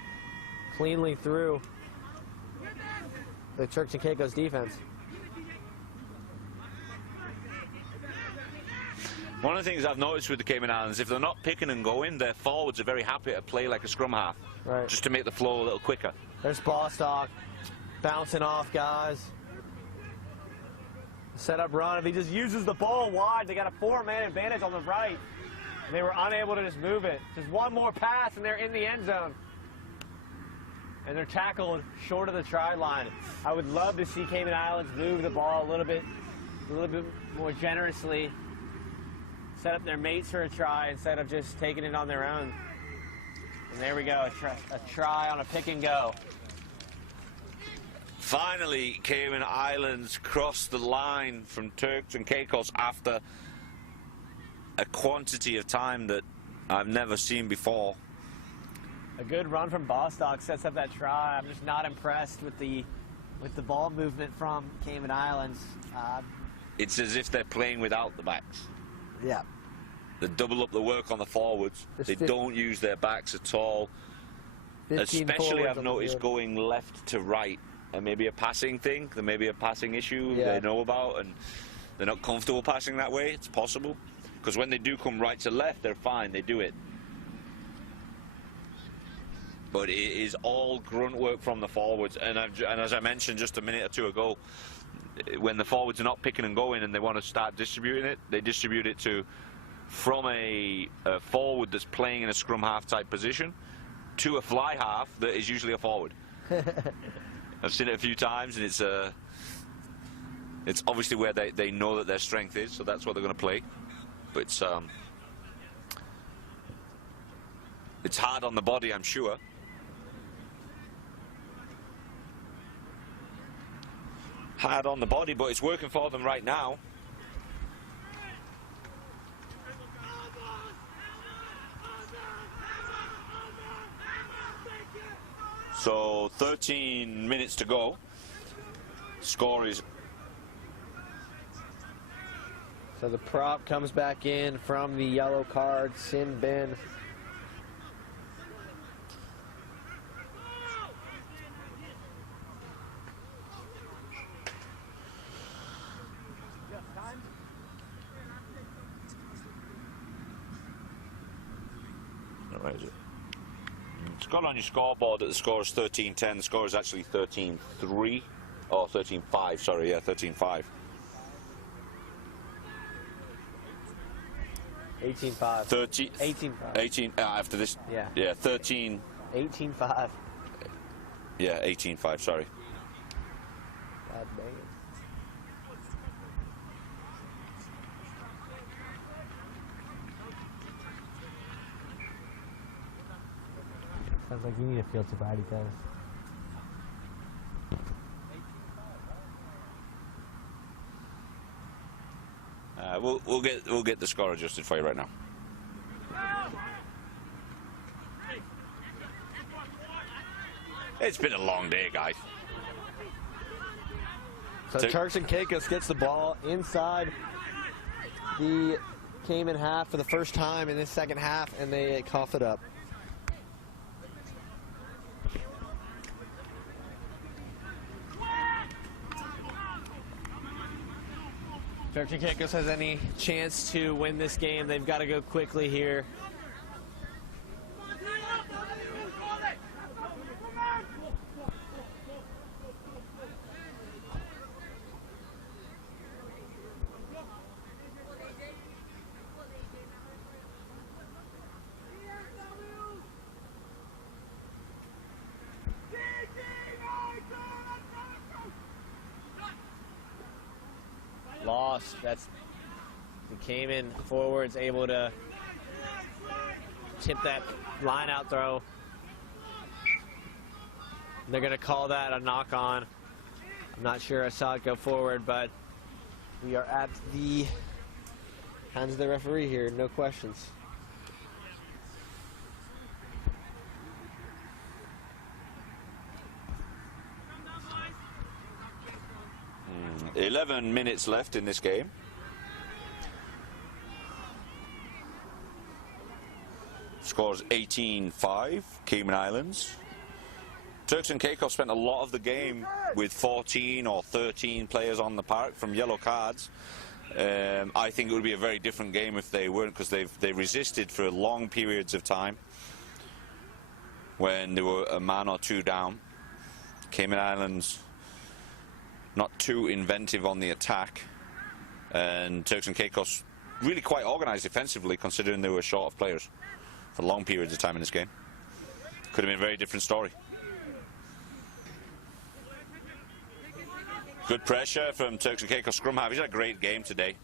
cleanly through the Turks and Caicos defense. One of the things I've noticed with the Cayman Islands, if they're not picking and going, their forwards are very happy to play like a scrum half, right, just to make the flow a little quicker. There's Bostock bouncing off guys. Set up run. If he just uses the ball wide, they got a 4-man advantage on the right. And they were unable to just move it. Just one more pass and they're in the end zone. And they're tackled short of the try line. I would love to see Cayman Islands move the ball a little bit more generously. Set up their mates for a try instead of just taking it on their own. And there we go, a try on a pick and go. Finally, Cayman Islands crossed the line from Turks and Caicos after a quantity of time that I've never seen before. A good run from Bostock sets up that try. I'm just not impressed with the ball movement from Cayman Islands. It's as if they're playing without the backs. Yeah. They double up the work on the forwards. They don't use their backs at all. Especially, I've noticed, going left to right. And maybe a passing thing. There may be a passing issue they know about, and they're not comfortable passing that way. It's possible. Because when they do come right to left, they're fine. They do it. But it is all grunt work from the forwards. And as I mentioned just a minute or two ago, when the forwards are not picking and going and they want to start distributing it, they distribute it from a forward that's playing in a scrum half type position to a fly half that is usually a forward. I've seen it a few times, and it's obviously where they know that their strength is, so that's what they're going to play. But it's hard on the body, I'm sure. Hard on the body, but it's working for them right now. So 13 minutes to go. Score is... So the prop comes back in from the yellow card, Sin Bin. Where is it? It's got on your scoreboard that the score is 13-10. The score is actually 13-3. Oh, 13-5, sorry, yeah, 13-5. 18-5. 13. 18-5. 18, after this? Yeah. Yeah, 13. 18-5. Yeah, 18-5, sorry. God dang it. Sounds like you need a field sobriety test. We'll get the score adjusted for you right now. It's been a long day, guys. So Turks and Caicos gets the ball inside the Cayman half for the first time in this second half, and they cough it up. Turks and Caicos has any chance to win this game, they've got to go quickly here. Lost. That's the Cayman forwards able to tip that line out throw. They're going to call that a knock on. I'm not sure I saw it go forward, but we are at the hands of the referee here, no questions. 11 minutes left in this game. Scores 18-5, Cayman Islands. Turks and Caicos spent a lot of the game with 14 or 13 players on the park from yellow cards. I think it would be a very different game if they weren't, because they resisted for long periods of time when they were a man or two down. Cayman Islands not too inventive on the attack, and Turks and Caicos really quite organised defensively, considering they were short of players for long periods of time in this game. Could have been a very different story. Good pressure from Turks and Caicos scrum half. He's had a great game today.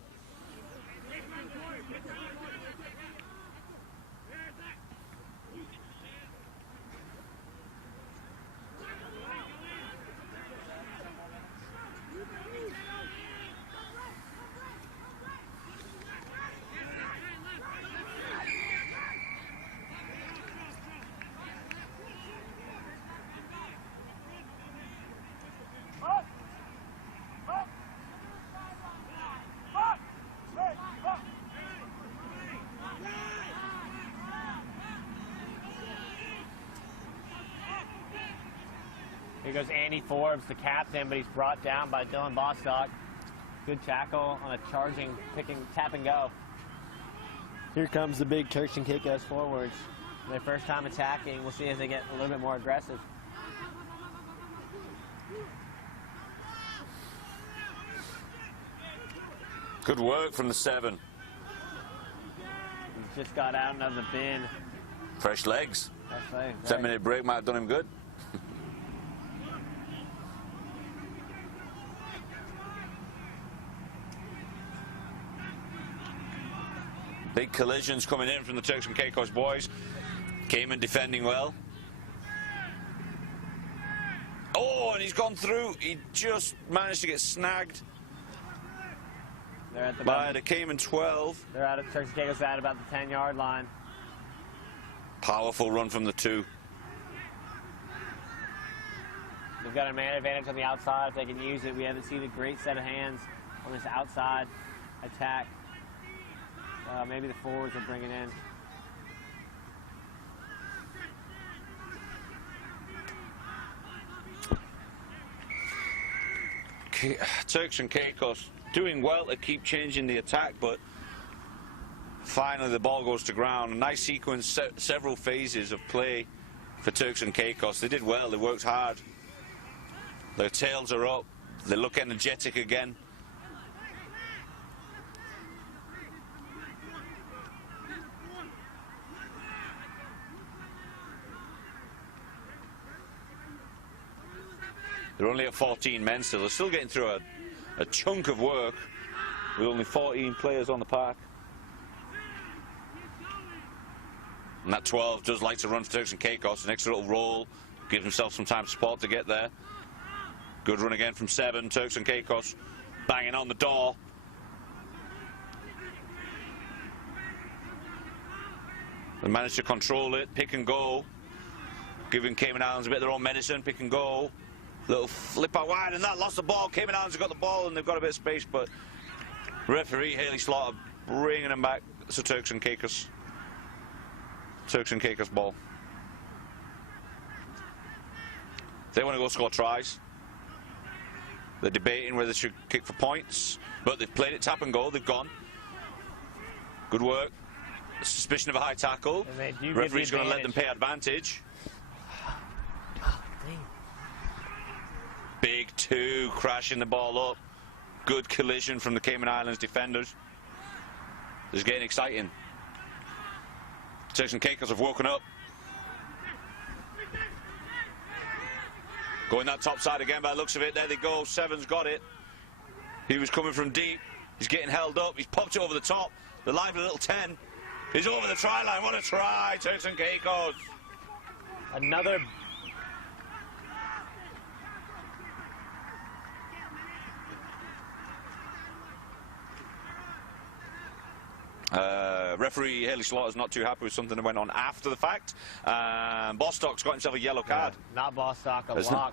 Here goes Andy Forbes, the captain, but he's brought down by Dylan Bostock. Good tackle on a charging, tap and go. Here comes the big Turks and Caicos forwards. Their first time attacking. We'll see if they get a little bit more aggressive. Good work from the 7. He just got out of the bin. Fresh legs. Fresh legs. 10-minute break might have done him good. Big collisions coming in from the Turks and Caicos boys. Cayman defending well. Oh, and he's gone through. He just managed to get snagged by the Cayman 12. They're out of Turks and Caicos at about the 10-yard line. Powerful run from the 2. They've got a man advantage on the outside if they can use it. We haven't seen a great set of hands on this outside attack. Maybe the forwards will bring it in. Turks and Caicos doing well to keep changing the attack, but finally the ball goes to ground. A nice sequence, several phases of play for Turks and Caicos. They did well, they worked hard. Their tails are up, they look energetic again. They're only at 14 men still. They're still getting through a chunk of work with only 14 players on the park. And that 12 does like to run for Turks and Caicos. An extra little roll, give himself some time support to get there. Good run again from 7. Turks and Caicos banging on the door. They managed to control it, pick and go. Giving Cayman Islands a bit of their own medicine, pick and go. Little flip out wide, and that lost the ball. Cayman Islands have got the ball, and they've got a bit of space, but referee Haley Slaughter bringing them back to Turks and Caicos. Turks and Caicos ball. They want to go score tries. They're debating whether they should kick for points, but they've played it tap and go. They've gone. Good work. Suspicion of a high tackle. Referee's going to let them pay advantage. Big 2 crashing the ball up. Good collision from the Cayman Islands defenders. This is getting exciting. Turks and Caicos have woken up. Going that top side again by the looks of it. There they go. 7's got it. He was coming from deep. He's getting held up. He's popped it over the top. The lively little 10. He's over the try line. What a try, Turks and Caicos. Another. Referee Haley Slaughter's not too happy with something that went on after the fact. Bostock's got himself a yellow card. Yeah, not Bostock, a lock.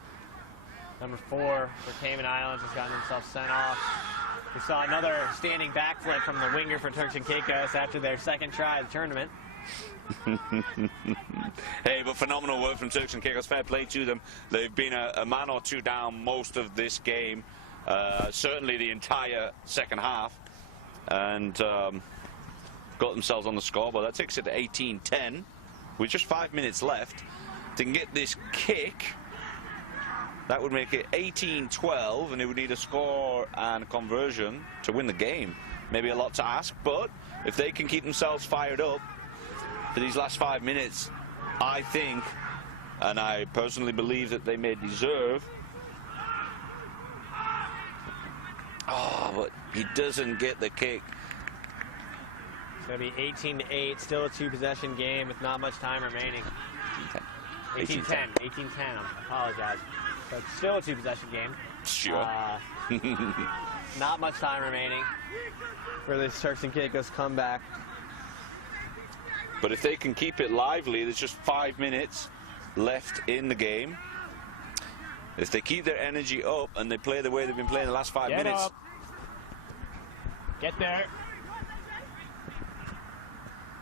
Number 4 for Cayman Islands has gotten himself sent off. We saw another standing backflip from the winger for Turks and Caicos after their second try of the tournament. Hey, but phenomenal work from Turks and Caicos. Fair play to them. They've been a man or two down most of this game, certainly the entire second half, and got themselves on the scoreboard. That takes it to 18-10 with just 5 minutes left. They can get this kick. That would make it 18-12, and it would need a score and a conversion to win the game. Maybe a lot to ask, but if they can keep themselves fired up for these last 5 minutes, I think, and I personally believe that they may deserve. Oh, but he doesn't get the kick. It's going to be 18-8, still a 2-possession game with not much time remaining. 18-10, 18-10, I apologize. But still a 2-possession game. Sure. Not much time remaining for this Turks and Caicos comeback. But if they can keep it lively, there's just 5 minutes left in the game. If they keep their energy up and they play the way they've been playing the last 5 minutes. Up. Get there.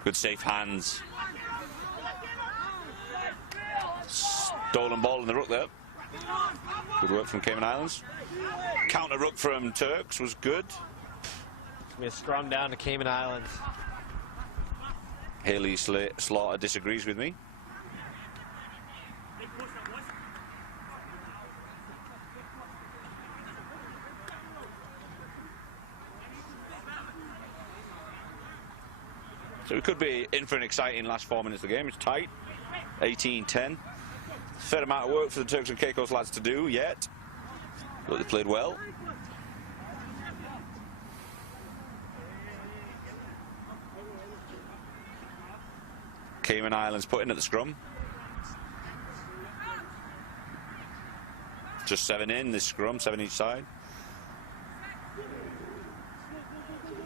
Good safe hands. Stolen ball in the ruck there. Good work from Cayman Islands. Counter ruck from Turks was good. It's going to be a scrum down to Cayman Islands. Haley Slaughter disagrees with me. So we could be in for an exciting last 4 minutes of the game. It's tight, 18-10. Fair amount of work for the Turks and Caicos lads to do yet, but they played well. Cayman Islands put in at the scrum. Just 7 in this scrum, 7 each side.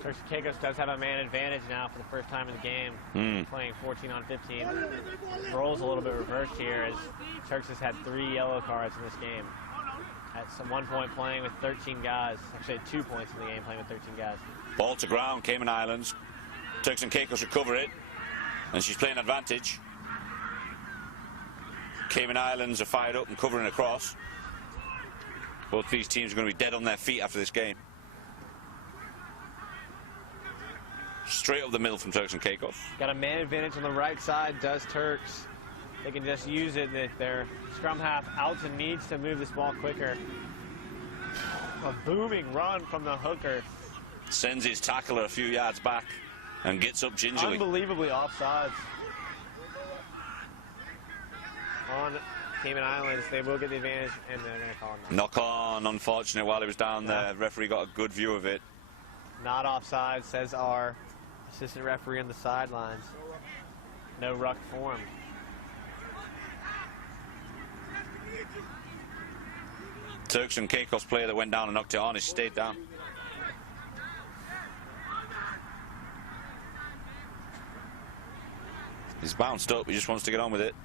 Turks and Caicos does have a man advantage now for the first time in the game, playing 14 on 15. Roles a little bit reversed here as Turks has had 3 yellow cards in this game. At some 1 point playing with 13 guys, actually at 2 points in the game playing with 13 guys. Ball to ground, Cayman Islands. Turks and Caicos recover it, and she's playing advantage. Cayman Islands are fired up and covering across. Both these teams are going to be dead on their feet after this game. Straight up the middle from Turks and Caicos. Got a man advantage on the right side, does Turks. They can just use it. Their scrum half Alton needs to move this ball quicker. A booming run from the hooker. Sends his tackler a few yards back and gets up gingerly. Unbelievably offsides. On Cayman Islands, they will get the advantage, and they're going to call him. Knock on, unfortunate, while he was down there. Referee got a good view of it. Not offside, says our assistant referee on the sidelines. no ruck form. Turks and Caicos player that went down and knocked it on has stayed down. He's bounced up, he just wants to get on with it.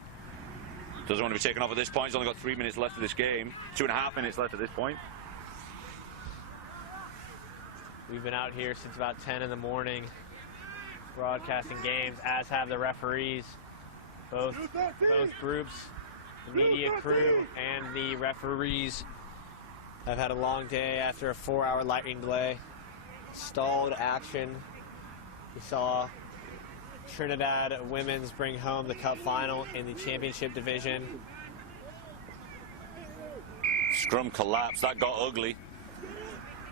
Doesn't want to be taken off at this point. He's only got 3 minutes left of this game. 2.5 minutes left at this point. We've been out here since about 10 in the morning broadcasting games, as have the referees. Both groups, the media crew and the referees, have had a long day after a 4-hour lightning delay. Stalled action. We saw Trinidad women's bring home the cup final in the championship division. Scrum collapse, that got ugly.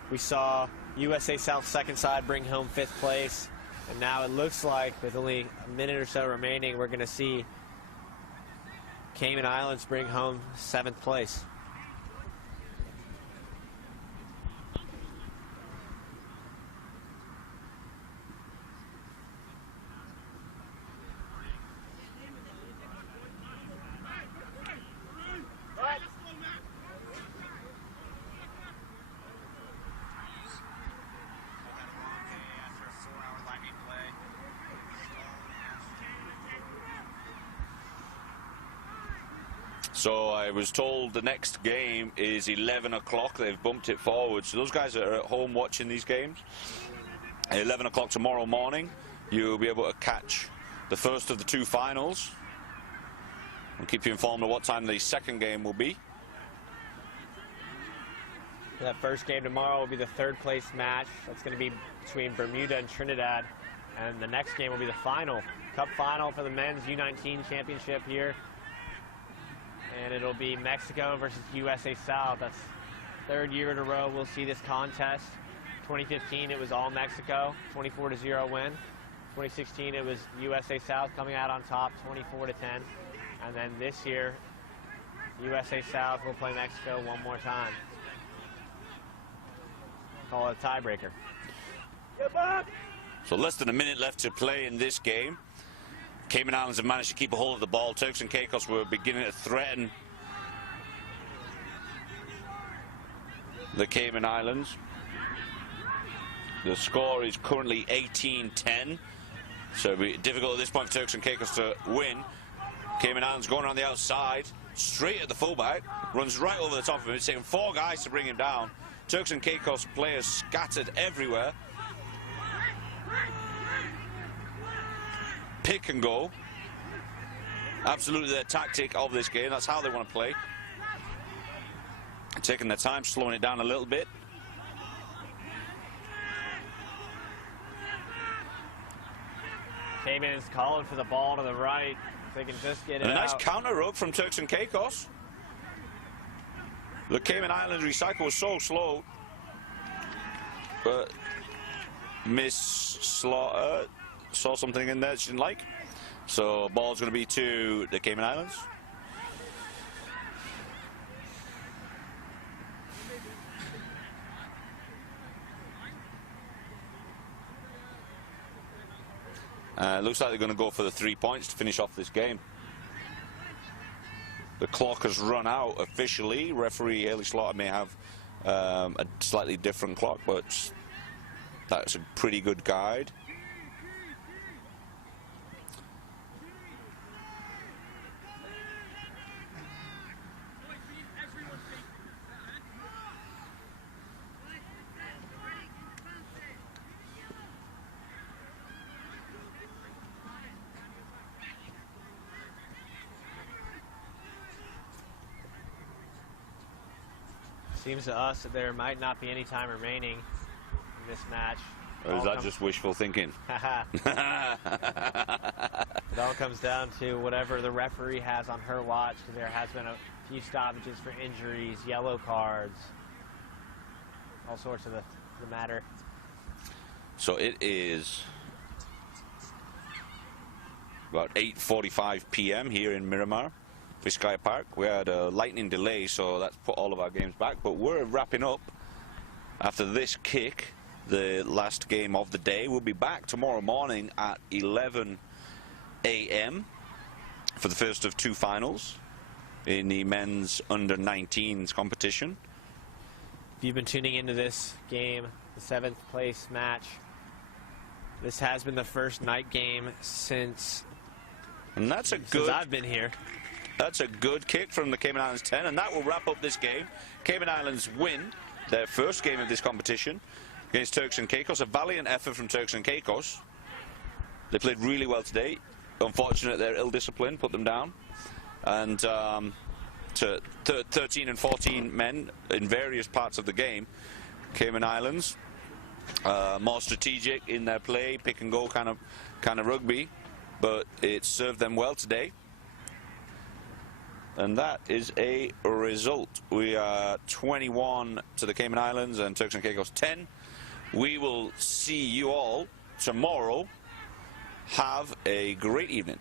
We saw USA South second side bring home 5th place. And now it looks like with only a minute or so remaining, we're going to see Cayman Islands bring home 7th place. So I was told the next game is 11 o'clock. They've bumped it forward. So those guys that are at home watching these games, at 11 o'clock tomorrow morning, you'll be able to catch the first of the 2 finals. We'll keep you informed of what time the second game will be. That first game tomorrow will be the 3rd place match. That's going to be between Bermuda and Trinidad. And the next game will be the final, cup final for the men's U19 championship here. And it'll be Mexico versus USA South. That's 3rd year in a row we'll see this contest. 2015 it was all Mexico, 24-0 win. 2016 it was USA South coming out on top, 24-10. And then this year, USA South will play Mexico one more time. Call it a tiebreaker. So less than a minute left to play in this game. Cayman Islands have managed to keep a hold of the ball. Turks and Caicos were beginning to threaten the Cayman Islands. The score is currently 18-10. So it'll be difficult at this point for Turks and Caicos to win. Cayman Islands going around the outside, straight at the fullback, runs right over the top of him. It's taken 4 guys to bring him down. Turks and Caicos players scattered everywhere. Pick and go. Absolutely their tactic of this game. That's how they want to play. Taking their time, slowing it down a little bit. Cayman is calling for the ball to the right. If they can just get it And a nice out. counter rug from Turks and Caicos. The Cayman Islands recycle was so slow. But Miss Slaughter saw something in there she didn't like. So ball's going to be to the Cayman Islands. Looks like they're going to go for the 3 points to finish off this game. The clock has run out officially. Referee Haley Slaughter may have a slightly different clock, but that's a pretty good guide. Seems to us that there might not be any time remaining in this match. Or is that just wishful thinking? It all comes down to whatever the referee has on her watch, because there has been a few stoppages for injuries, yellow cards, all sorts of the matter. So it is about 8:45 p.m. here in Miramar, Vizcaya Park. We had a lightning delay, so that's put all of our games back. But we're wrapping up after this kick, the last game of the day. We'll be back tomorrow morning at 11 a.m. for the first of two finals in the men's under-19s competition. If you've been tuning into this game, the 7th place match, this has been the first night game since I've been here. That's a good kick from the Cayman Islands 10, and that will wrap up this game. Cayman Islands win their first game of this competition against Turks and Caicos. A valiant effort from Turks and Caicos. They played really well today. Unfortunate their ill discipline put them down. And to 13 and 14 men in various parts of the game. Cayman Islands more strategic in their play, pick and go kind of rugby, but it served them well today. And that is a result. We are 21 to the Cayman Islands and Turks and Caicos 10. We will see you all tomorrow. Have a great evening.